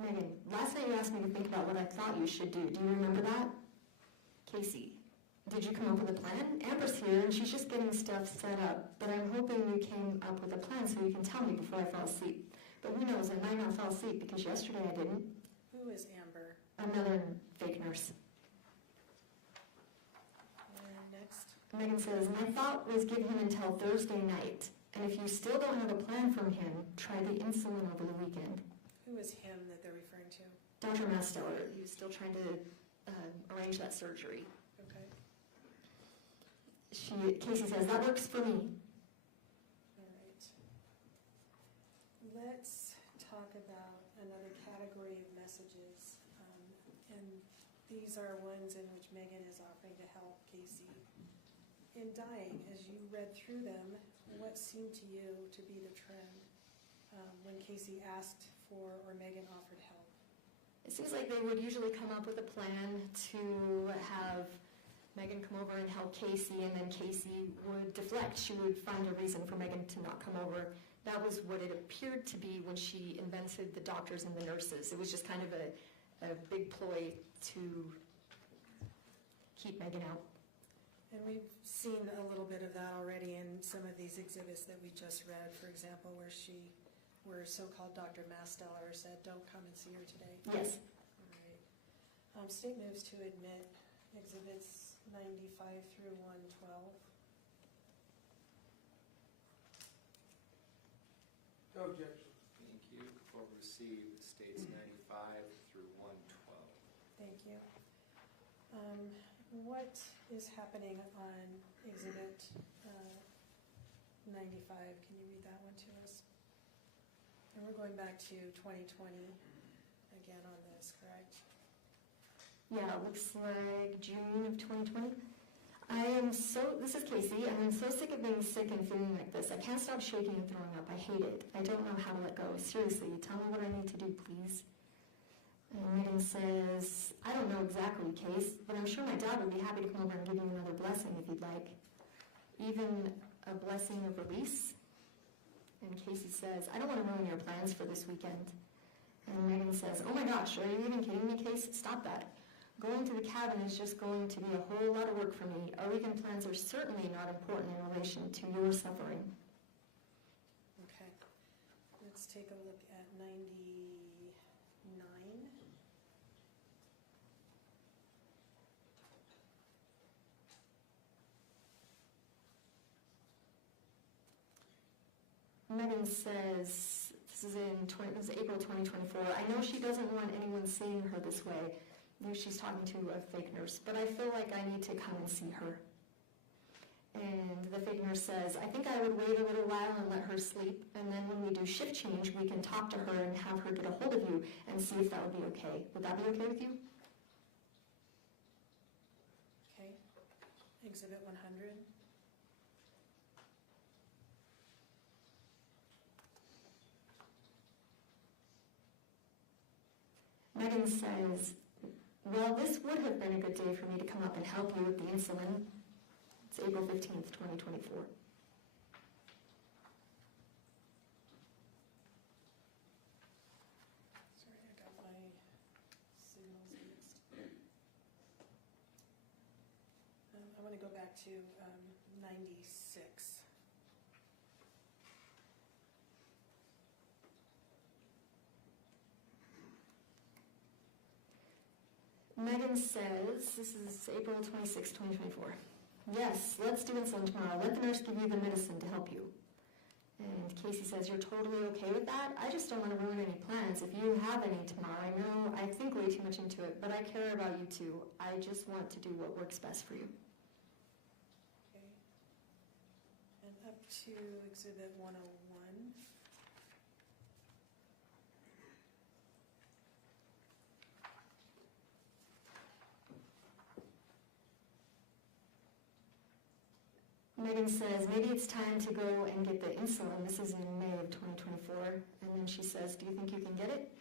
Megan, last night you asked me to think about what I thought you should do. Do you remember that? Casey, did you come up with a plan? Amber's here and she's just getting stuff set up, but I'm hoping you came up with a plan so you can tell me before I fall asleep. But who knows, I might not fall asleep because yesterday I didn't. Who is Amber? Another fake nurse. And next. Megan says, my thought was give him until Thursday night, and if you still don't have a plan from him, try the insulin over the weekend. Who is him that they're referring to? Dr. Masteller, he was still trying to arrange that surgery. Okay. Casey says, that works for me. All right. Let's talk about another category of messages. And these are ones in which Megan is offering to help Casey. In dying, as you read through them, what seemed to you to be the trend when Casey asked for or Megan offered help? It seems like they would usually come up with a plan to have Megan come over and help Casey, and then Casey would deflect. She would find a reason for Megan to not come over. That was what it appeared to be when she invented the doctors and the nurses. It was just kind of a big ploy to keep Megan out. And we've seen a little bit of that already in some of these exhibits that we just read, for example, where so-called Dr. Masteller said, don't come and see her today. Yes. All right. State moves to admit exhibits 95 through 112. No objection. Thank you. Court received states 95 through 112. Thank you. What is happening on exhibit 95? Can you read that one to us? And we're going back to 2020 again on this, correct? Yeah, it looks like June of 2020. This is Casey, and I'm so sick of being sick and feeling like this. I can't stop shaking and throwing up. I hate it. I don't know how to let go. Seriously, tell me what I need to do, please. And Megan says, I don't know exactly, Case, but I'm sure my dad would be happy to come over and give you another blessing if you'd like. Even a blessing of release. And Casey says, I don't want to ruin your plans for this weekend. And Megan says, oh my gosh, are you even kidding me, Case? Stop that. Going to the cabin is just going to be a whole lot of work for me. Our weekend plans are certainly not important in relation to your suffering. Okay. Let's take a look at 99. Megan says, this is April 2024, I know she doesn't want anyone seeing her this way. She's talking to a fake nurse, but I feel like I need to come and see her. And the fake nurse says, I think I would wait a little while and let her sleep, and then when we do shift change, we can talk to her and have her get a hold of you and see if that would be okay. Would that be okay with you? Okay. Exhibit 100. Megan says, well, this would have been a good day for me to come up and help you with the insulin. It's April 15th, 2024. Sorry, I got my signals mixed. I want to go back to 96. Megan says, this is April 26, 2024. Yes, let's do insulin tomorrow. Let the nurse give you the medicine to help you. And Casey says, you're totally okay with that? I just don't want to ruin any plans. If you have any tomorrow, I know I think way too much into it, but I care about you too. I just want to do what works best for you. Okay. And up to Exhibit 101. Megan says, maybe it's time to go and get the insulin. This is in May of 2024. And then she says, do you think you can get it?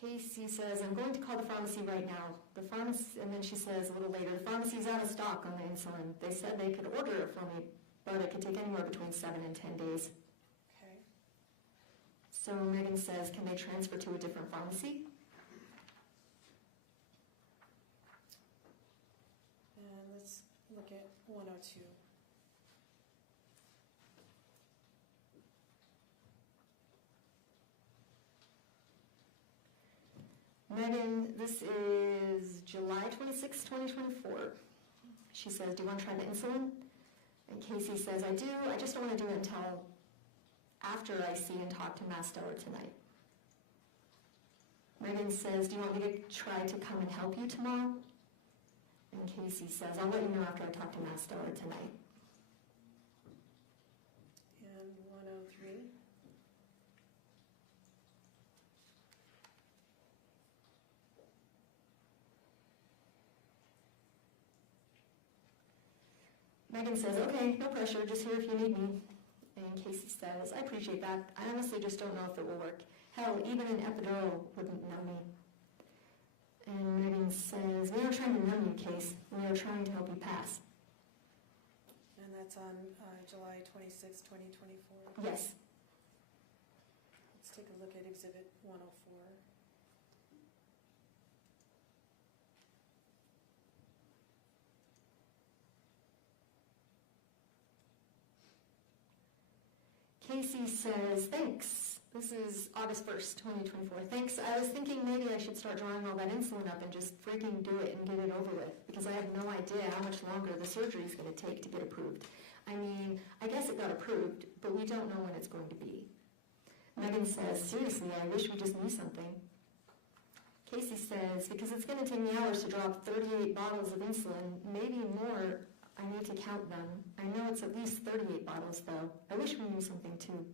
Casey says, I'm going to call the pharmacy right now. And then she says a little later, the pharmacy's out of stock on the insulin. They said they could order it for me, but it could take anywhere between 7 and 10 days. Okay. So Megan says, can they transfer to a different pharmacy? And let's look at 102. Megan, this is July 26, 2024. She says, do you want to try the insulin? And Casey says, I do. I just don't want to do it until after I see and talk to Mass Stellar tonight. Megan says, do you want me to try to come and help you tomorrow? And Casey says, I'll let you know after I talk to Mass Stellar tonight. And 103. Megan says, okay, no pressure, just here if you need me. And Casey says, I appreciate that. I honestly just don't know if it will work. Hell, even an epidural wouldn't numb me. And Megan says, we are trying to numb you, Case. We are trying to help you pass. And that's on July 26, 2024. Yes. Let's take a look at Exhibit 104. Casey says, thanks. This is August 1st, 2024. Thanks. I was thinking maybe I should start drawing all that insulin up and just freaking do it and get it over with, because I have no idea how much longer the surgery is going to take to get approved. I mean, I guess it got approved, but we don't know when it's going to be. Megan says, seriously, I wish we just knew something. Casey says, because it's going to take me hours to draw up 38 bottles of insulin, maybe more. I need to count them. I know it's at least 38 bottles, though. I wish we knew something, too.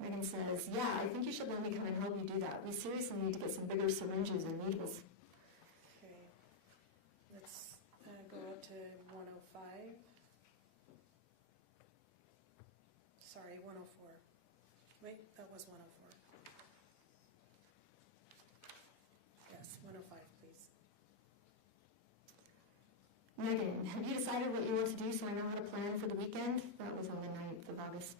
Megan says, yeah, I think you should let me come and help you do that. We seriously need to get some bigger syringes and needles. Okay. Let's go up to 105. Sorry, 104. Wait, that was 104. Yes, 105, please. Megan, have you decided what you want to do so I know how to plan for the weekend? That was on the 9th of August.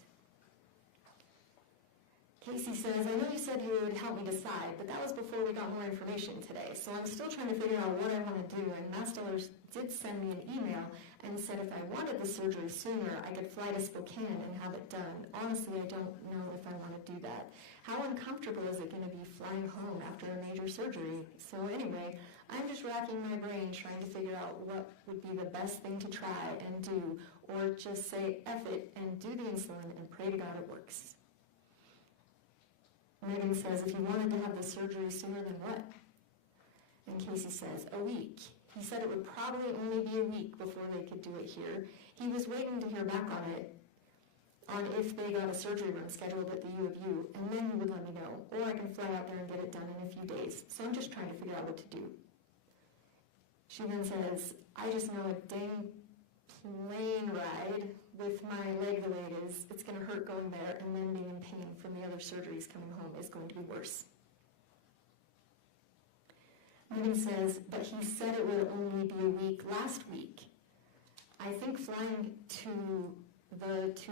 Casey says, I know you said you would help me decide, but that was before we got more information today, so I'm still trying to figure out what I want to do, and Mass Stellar did send me an email and said if I wanted the surgery sooner, I could fly to Spokane and have it done. Honestly, I don't know if I want to do that. How uncomfortable is it going to be flying home after a major surgery? So anyway, I'm just racking my brain trying to figure out what would be the best thing to try and do, or just say F it and do the insulin and pray to God it works. Megan says, if you wanted to have the surgery sooner, then what? And Casey says, a week. He said it would probably only be a week before they could do it here. He was waiting to hear back on it, on if they got a surgery room scheduled at the U of U, and then he would let me know. Or I can fly out there and get it done in a few days. So I'm just trying to figure out what to do. She then says, I just know a dang plane ride with my leg the way it is, it's going to hurt going there, and then being in pain from the other surgeries coming home is going to be worse. Megan says, but he said it would only be a week last week. I think flying to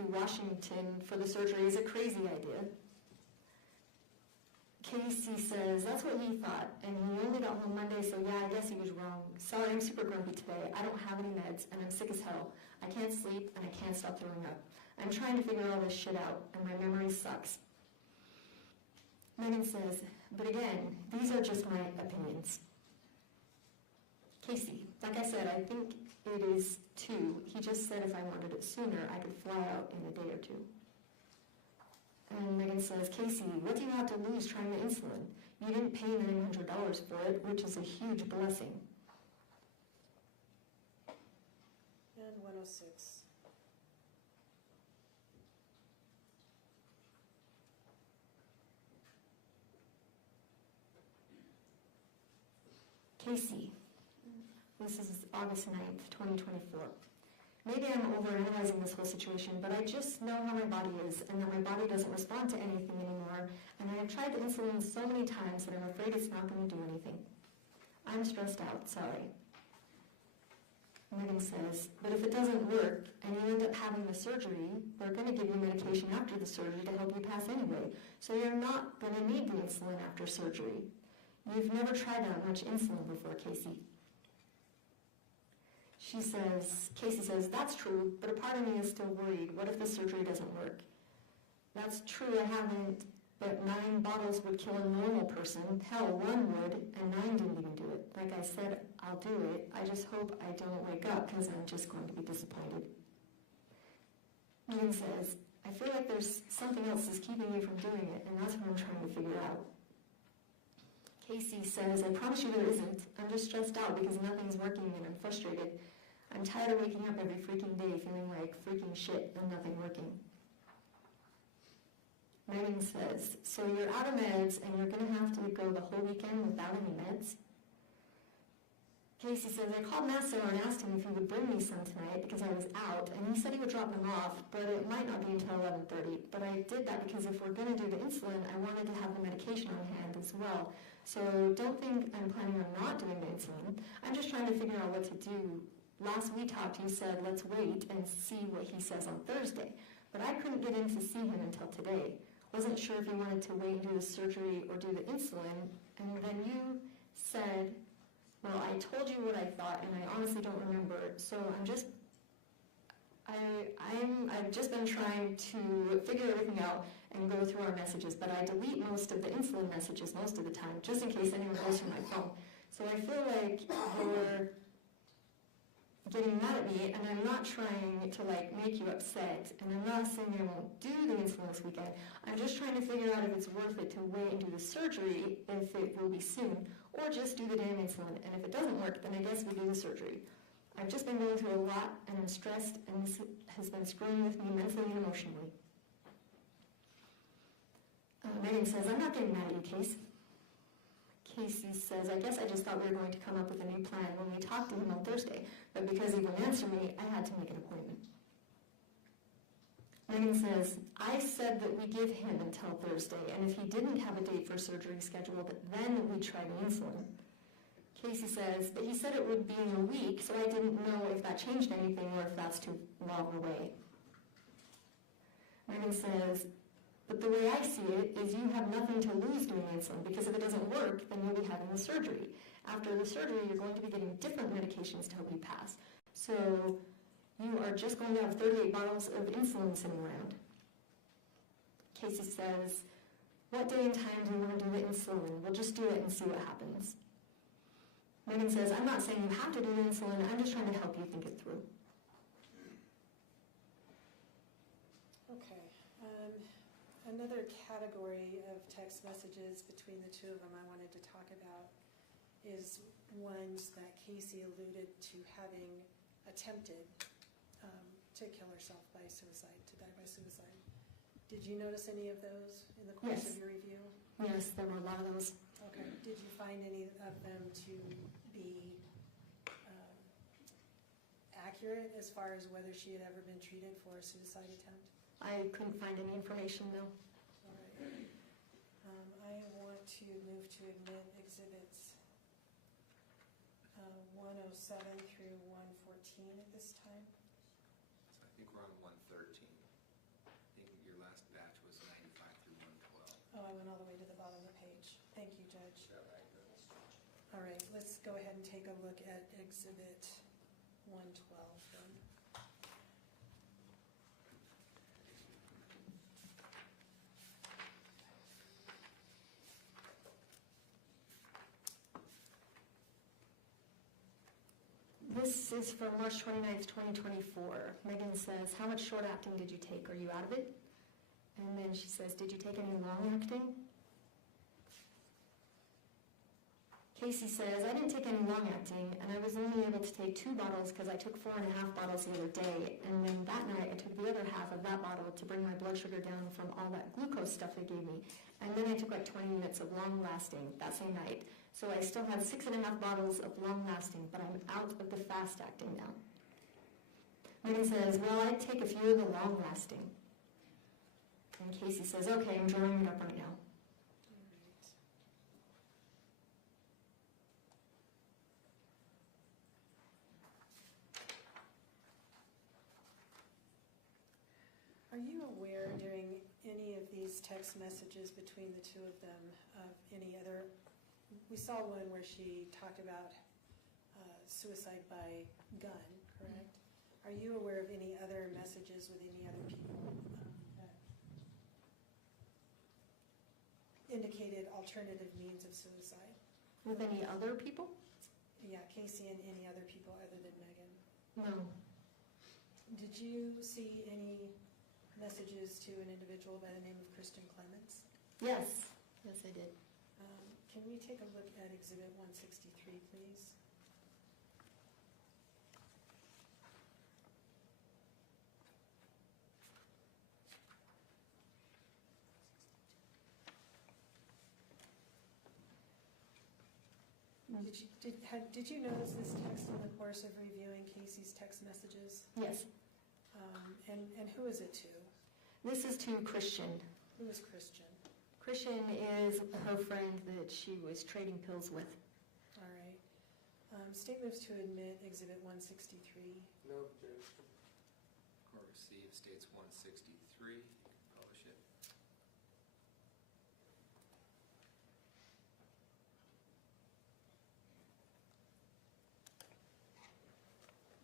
Washington for the surgery is a crazy idea. Casey says, that's what he thought, and he only got home Monday, so yeah, I guess he was wrong. Sorry, I'm super grumpy today. I don't have any meds, and I'm sick as hell. I can't sleep, and I can't stop throwing up. I'm trying to figure all this shit out, and my memory sucks. Megan says, but again, these are just my opinions. Casey, like I said, I think it is 2. He just said if I wanted it sooner, I could fly out in a day or 2. And Megan says, Casey, what do you have to lose trying the insulin? You didn't pay $900 for it, which is a huge blessing. And 106. Casey, this is August 9th, 2024. Maybe I'm overanalyzing this whole situation, but I just know how my body is and that my body doesn't respond to anything anymore, and I have tried the insulin so many times that I'm afraid it's not going to do anything. I'm stressed out, sorry. Megan says, but if it doesn't work and you end up having the surgery, they're going to give you medication after the surgery to help you pass anyway, so you're not going to need the insulin after surgery. You've never tried that much insulin before, Casey. Casey says, that's true, but a part of me is still worried. What if the surgery doesn't work? That's true, I haven't, but 9 bottles would kill a normal person. Hell, 1 would, and 9 didn't even do it. Like I said, I'll do it. I just hope I don't wake up because I'm just going to be disappointed. Megan says, I feel like there's something else that's keeping you from doing it, and that's what I'm trying to figure out. Casey says, I promise you there isn't. I'm just stressed out because nothing's working and I'm frustrated. I'm tired of waking up every freaking day feeling like freaking shit and nothing working. Megan says, so you're out of meds and you're going to have to go the whole weekend without any meds? Casey says, I called Masso and asked him if he would bring me some tonight because I was out, and he said he would drop them off, but it might not be until 11:30. But I did that because if we're going to do the insulin, I wanted to have the medication on hand as well. So don't think I'm planning on not doing the insulin. I'm just trying to figure out what to do. Last we talked, you said, let's wait and see what he says on Thursday. But I couldn't get in to see him until today. Wasn't sure if you wanted to wait and do the surgery or do the insulin. And then you said, well, I told you what I thought, and I honestly don't remember. So I've just been trying to figure everything out and go through our messages, but I delete most of the insulin messages most of the time, just in case anyone goes through my phone. So I feel like you're getting mad at me, and I'm not trying to make you upset, and I'm not saying I won't do the insulin this weekend. I'm just trying to figure out if it's worth it to wait and do the surgery, if it will be soon, or just do the damn insulin. And if it doesn't work, then I guess we do the surgery. I've just been going through a lot, and I'm stressed, and this has been screwing with me mentally and emotionally. Megan says, I'm not getting mad at you, Case. Casey says, I guess I just thought we were going to come up with a new plan when we talked to him on Thursday, but because he wouldn't answer me, I had to make an appointment. Megan says, I said that we give him until Thursday, and if he didn't have a date for surgery scheduled, then we'd try the insulin. Casey says, but he said it would be in a week, so I didn't know if that changed anything or if that's too long away. Megan says, but the way I see it is you have nothing to lose doing insulin, because if it doesn't work, then you'll be having the surgery. After the surgery, you're going to be getting different medications to help you pass. So you are just going to have 38 bottles of insulin sitting around. Casey says, what day and time do you want to do the insulin? We'll just do it and see what happens. Megan says, I'm not saying you have to do the insulin, I'm just trying to help you think it through. Okay. Another category of text messages between the two of them I wanted to talk about is ones that Casey alluded to having attempted to kill herself by suicide, to die by suicide. Did you notice any of those in the course of your review? Yes, there were a lot of those. Okay. Did you find any of them to be accurate as far as whether she had ever been treated for a suicide attempt? I couldn't find any information, though. All right. I want to move to admit exhibits 107 through 114 at this time. So I think we're on 113. I think your last batch was 95 through 112. Oh, I went all the way to the bottom of the page. Thank you, Judge. All right, let's go ahead and take a look at Exhibit 112 then. This is from March 29th, 2024. Megan says, how much short acting did you take? Are you out of it? And then she says, did you take any long acting? Casey says, I didn't take any long acting, and I was only able to take 2 bottles because I took 4.5 bottles the other day. And then that night, I took the other half of that bottle to bring my blood sugar down from all that glucose stuff they gave me. And then I took like 20 minutes of long lasting that same night. So I still have 6.5 bottles of long lasting, but I'm out of the fast acting now. Megan says, well, I'd take a few of the long lasting. And Casey says, okay, I'm drawing it up right now. Are you aware during any of these text messages between the two of them of any other, we saw one where she talked about suicide by gun, correct? Are you aware of any other messages with any other people that indicated alternative means of suicide? With any other people? Yeah, Casey and any other people other than Megan. No. Did you see any messages to an individual by the name of Kristen Clements? Yes. Yes, I did. Can we take a look at Exhibit 163, please? Did you notice this text in the course of reviewing Casey's text messages? Yes. And who is it to? This is to Christian. Who is Christian? Christian is her friend that she was trading pills with. All right. State moves to admit Exhibit 163. No objection. Court received states 163. You can publish it.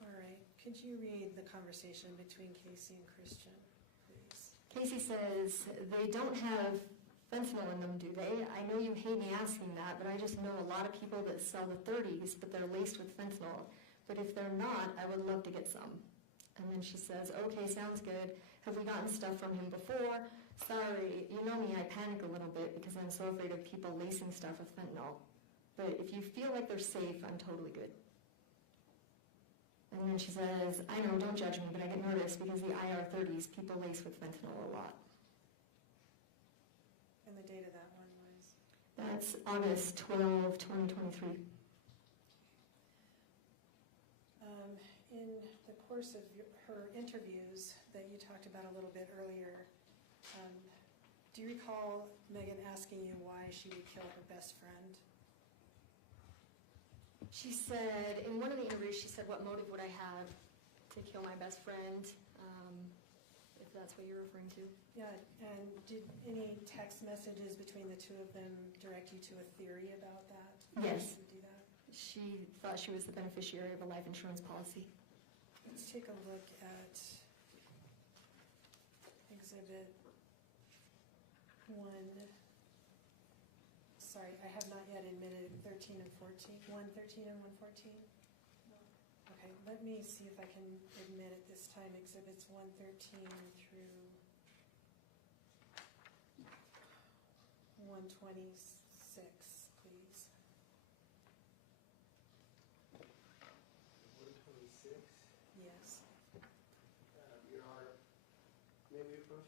All right. Could you read the conversation between Casey and Christian, please? Casey says, they don't have fentanyl in them, do they? I know you hate me asking that, but I just know a lot of people that sell the 30s, but they're laced with fentanyl. But if they're not, I would love to get some. And then she says, okay, sounds good. Have we gotten stuff from him before? Sorry, you know me, I panic a little bit because I'm so afraid of people lacing stuff with fentanyl. But if you feel like they're safe, I'm totally good. And then she says, I know, don't judge me, but I get nervous because the IR30s, people lace with fentanyl a lot. And the date of that one was? That's August 12, 2023. In the course of her interviews that you talked about a little bit earlier, do you recall Megan asking you why she would kill her best friend? She said, in one of the interviews, she said, what motive would I have to kill my best friend, if that's what you're referring to? Yeah, and did any text messages between the two of them direct you to a theory about that? Yes. She would do that? She thought she was the beneficiary of a life insurance policy. Let's take a look at Exhibit 1. Sorry, I have not yet admitted 13 and 14, 113 and 114. Okay, let me see if I can admit at this time Exhibits 113 through 126, please. 126. Yes. Your Honor, may we approach?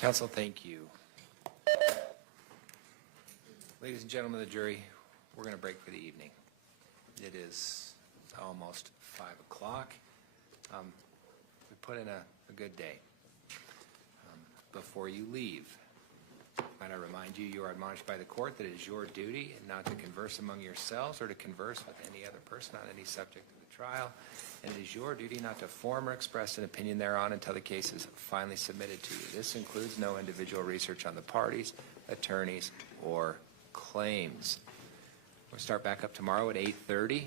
Counsel, thank you. Ladies and gentlemen of the jury, we're going to break for the evening. It is almost 5 o'clock. We put in a good day. Before you leave, might I remind you, you are admonished by the court that it is your duty not to converse among yourselves or to converse with any other person on any subject of the trial, and it is your duty not to form or express an opinion thereon until the case is finally submitted to you. This includes no individual research on the parties, attorneys, or claims. We'll start back up tomorrow at 8:30.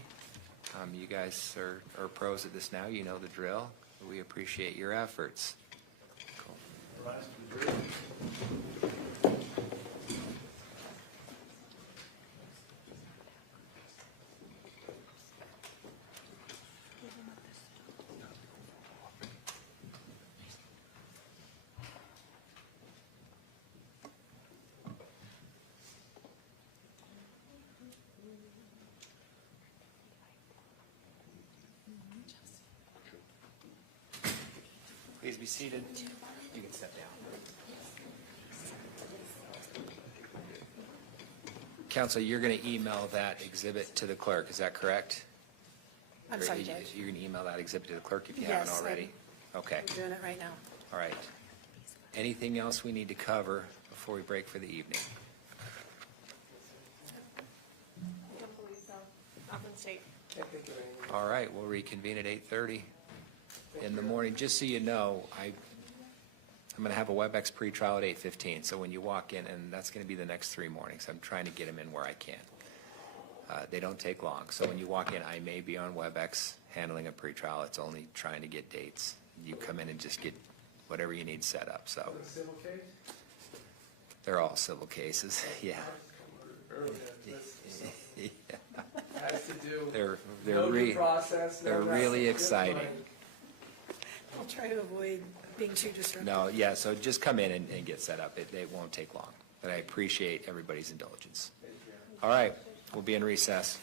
You guys are pros at this now. You know the drill. We appreciate your efforts. Cool. Please be seated. You can step down. Counsel, you're going to email that exhibit to the clerk, is that correct? I'm sorry, Judge. You're going to email that exhibit to the clerk if you haven't Yes, already? Okay, I'm doing it right now. all right. Anything else we need to cover before we break for the evening? I don't believe so. Open state. Can't think of anything. All right, we'll reconvene at 8:30 in the morning. Just so you know, I'm going to have a WebEx pretrial at 8:15, so when you walk in, and that's going to be the next 3 mornings, I'm trying to get them in where I can. They don't take long, so when you walk in, I may be on WebEx handling a pretrial. It's only trying to get dates. You come in and just get whatever you need set up, so. Civil case? They're all civil cases, yeah. Yeah. Has to do, They're no due process, no they're nothing, really just exciting. money. I'll try to avoid being too disruptive. No, yeah, so just come in and get set up. It won't take long, but I appreciate everybody's indulgence. All right, we'll be in recess.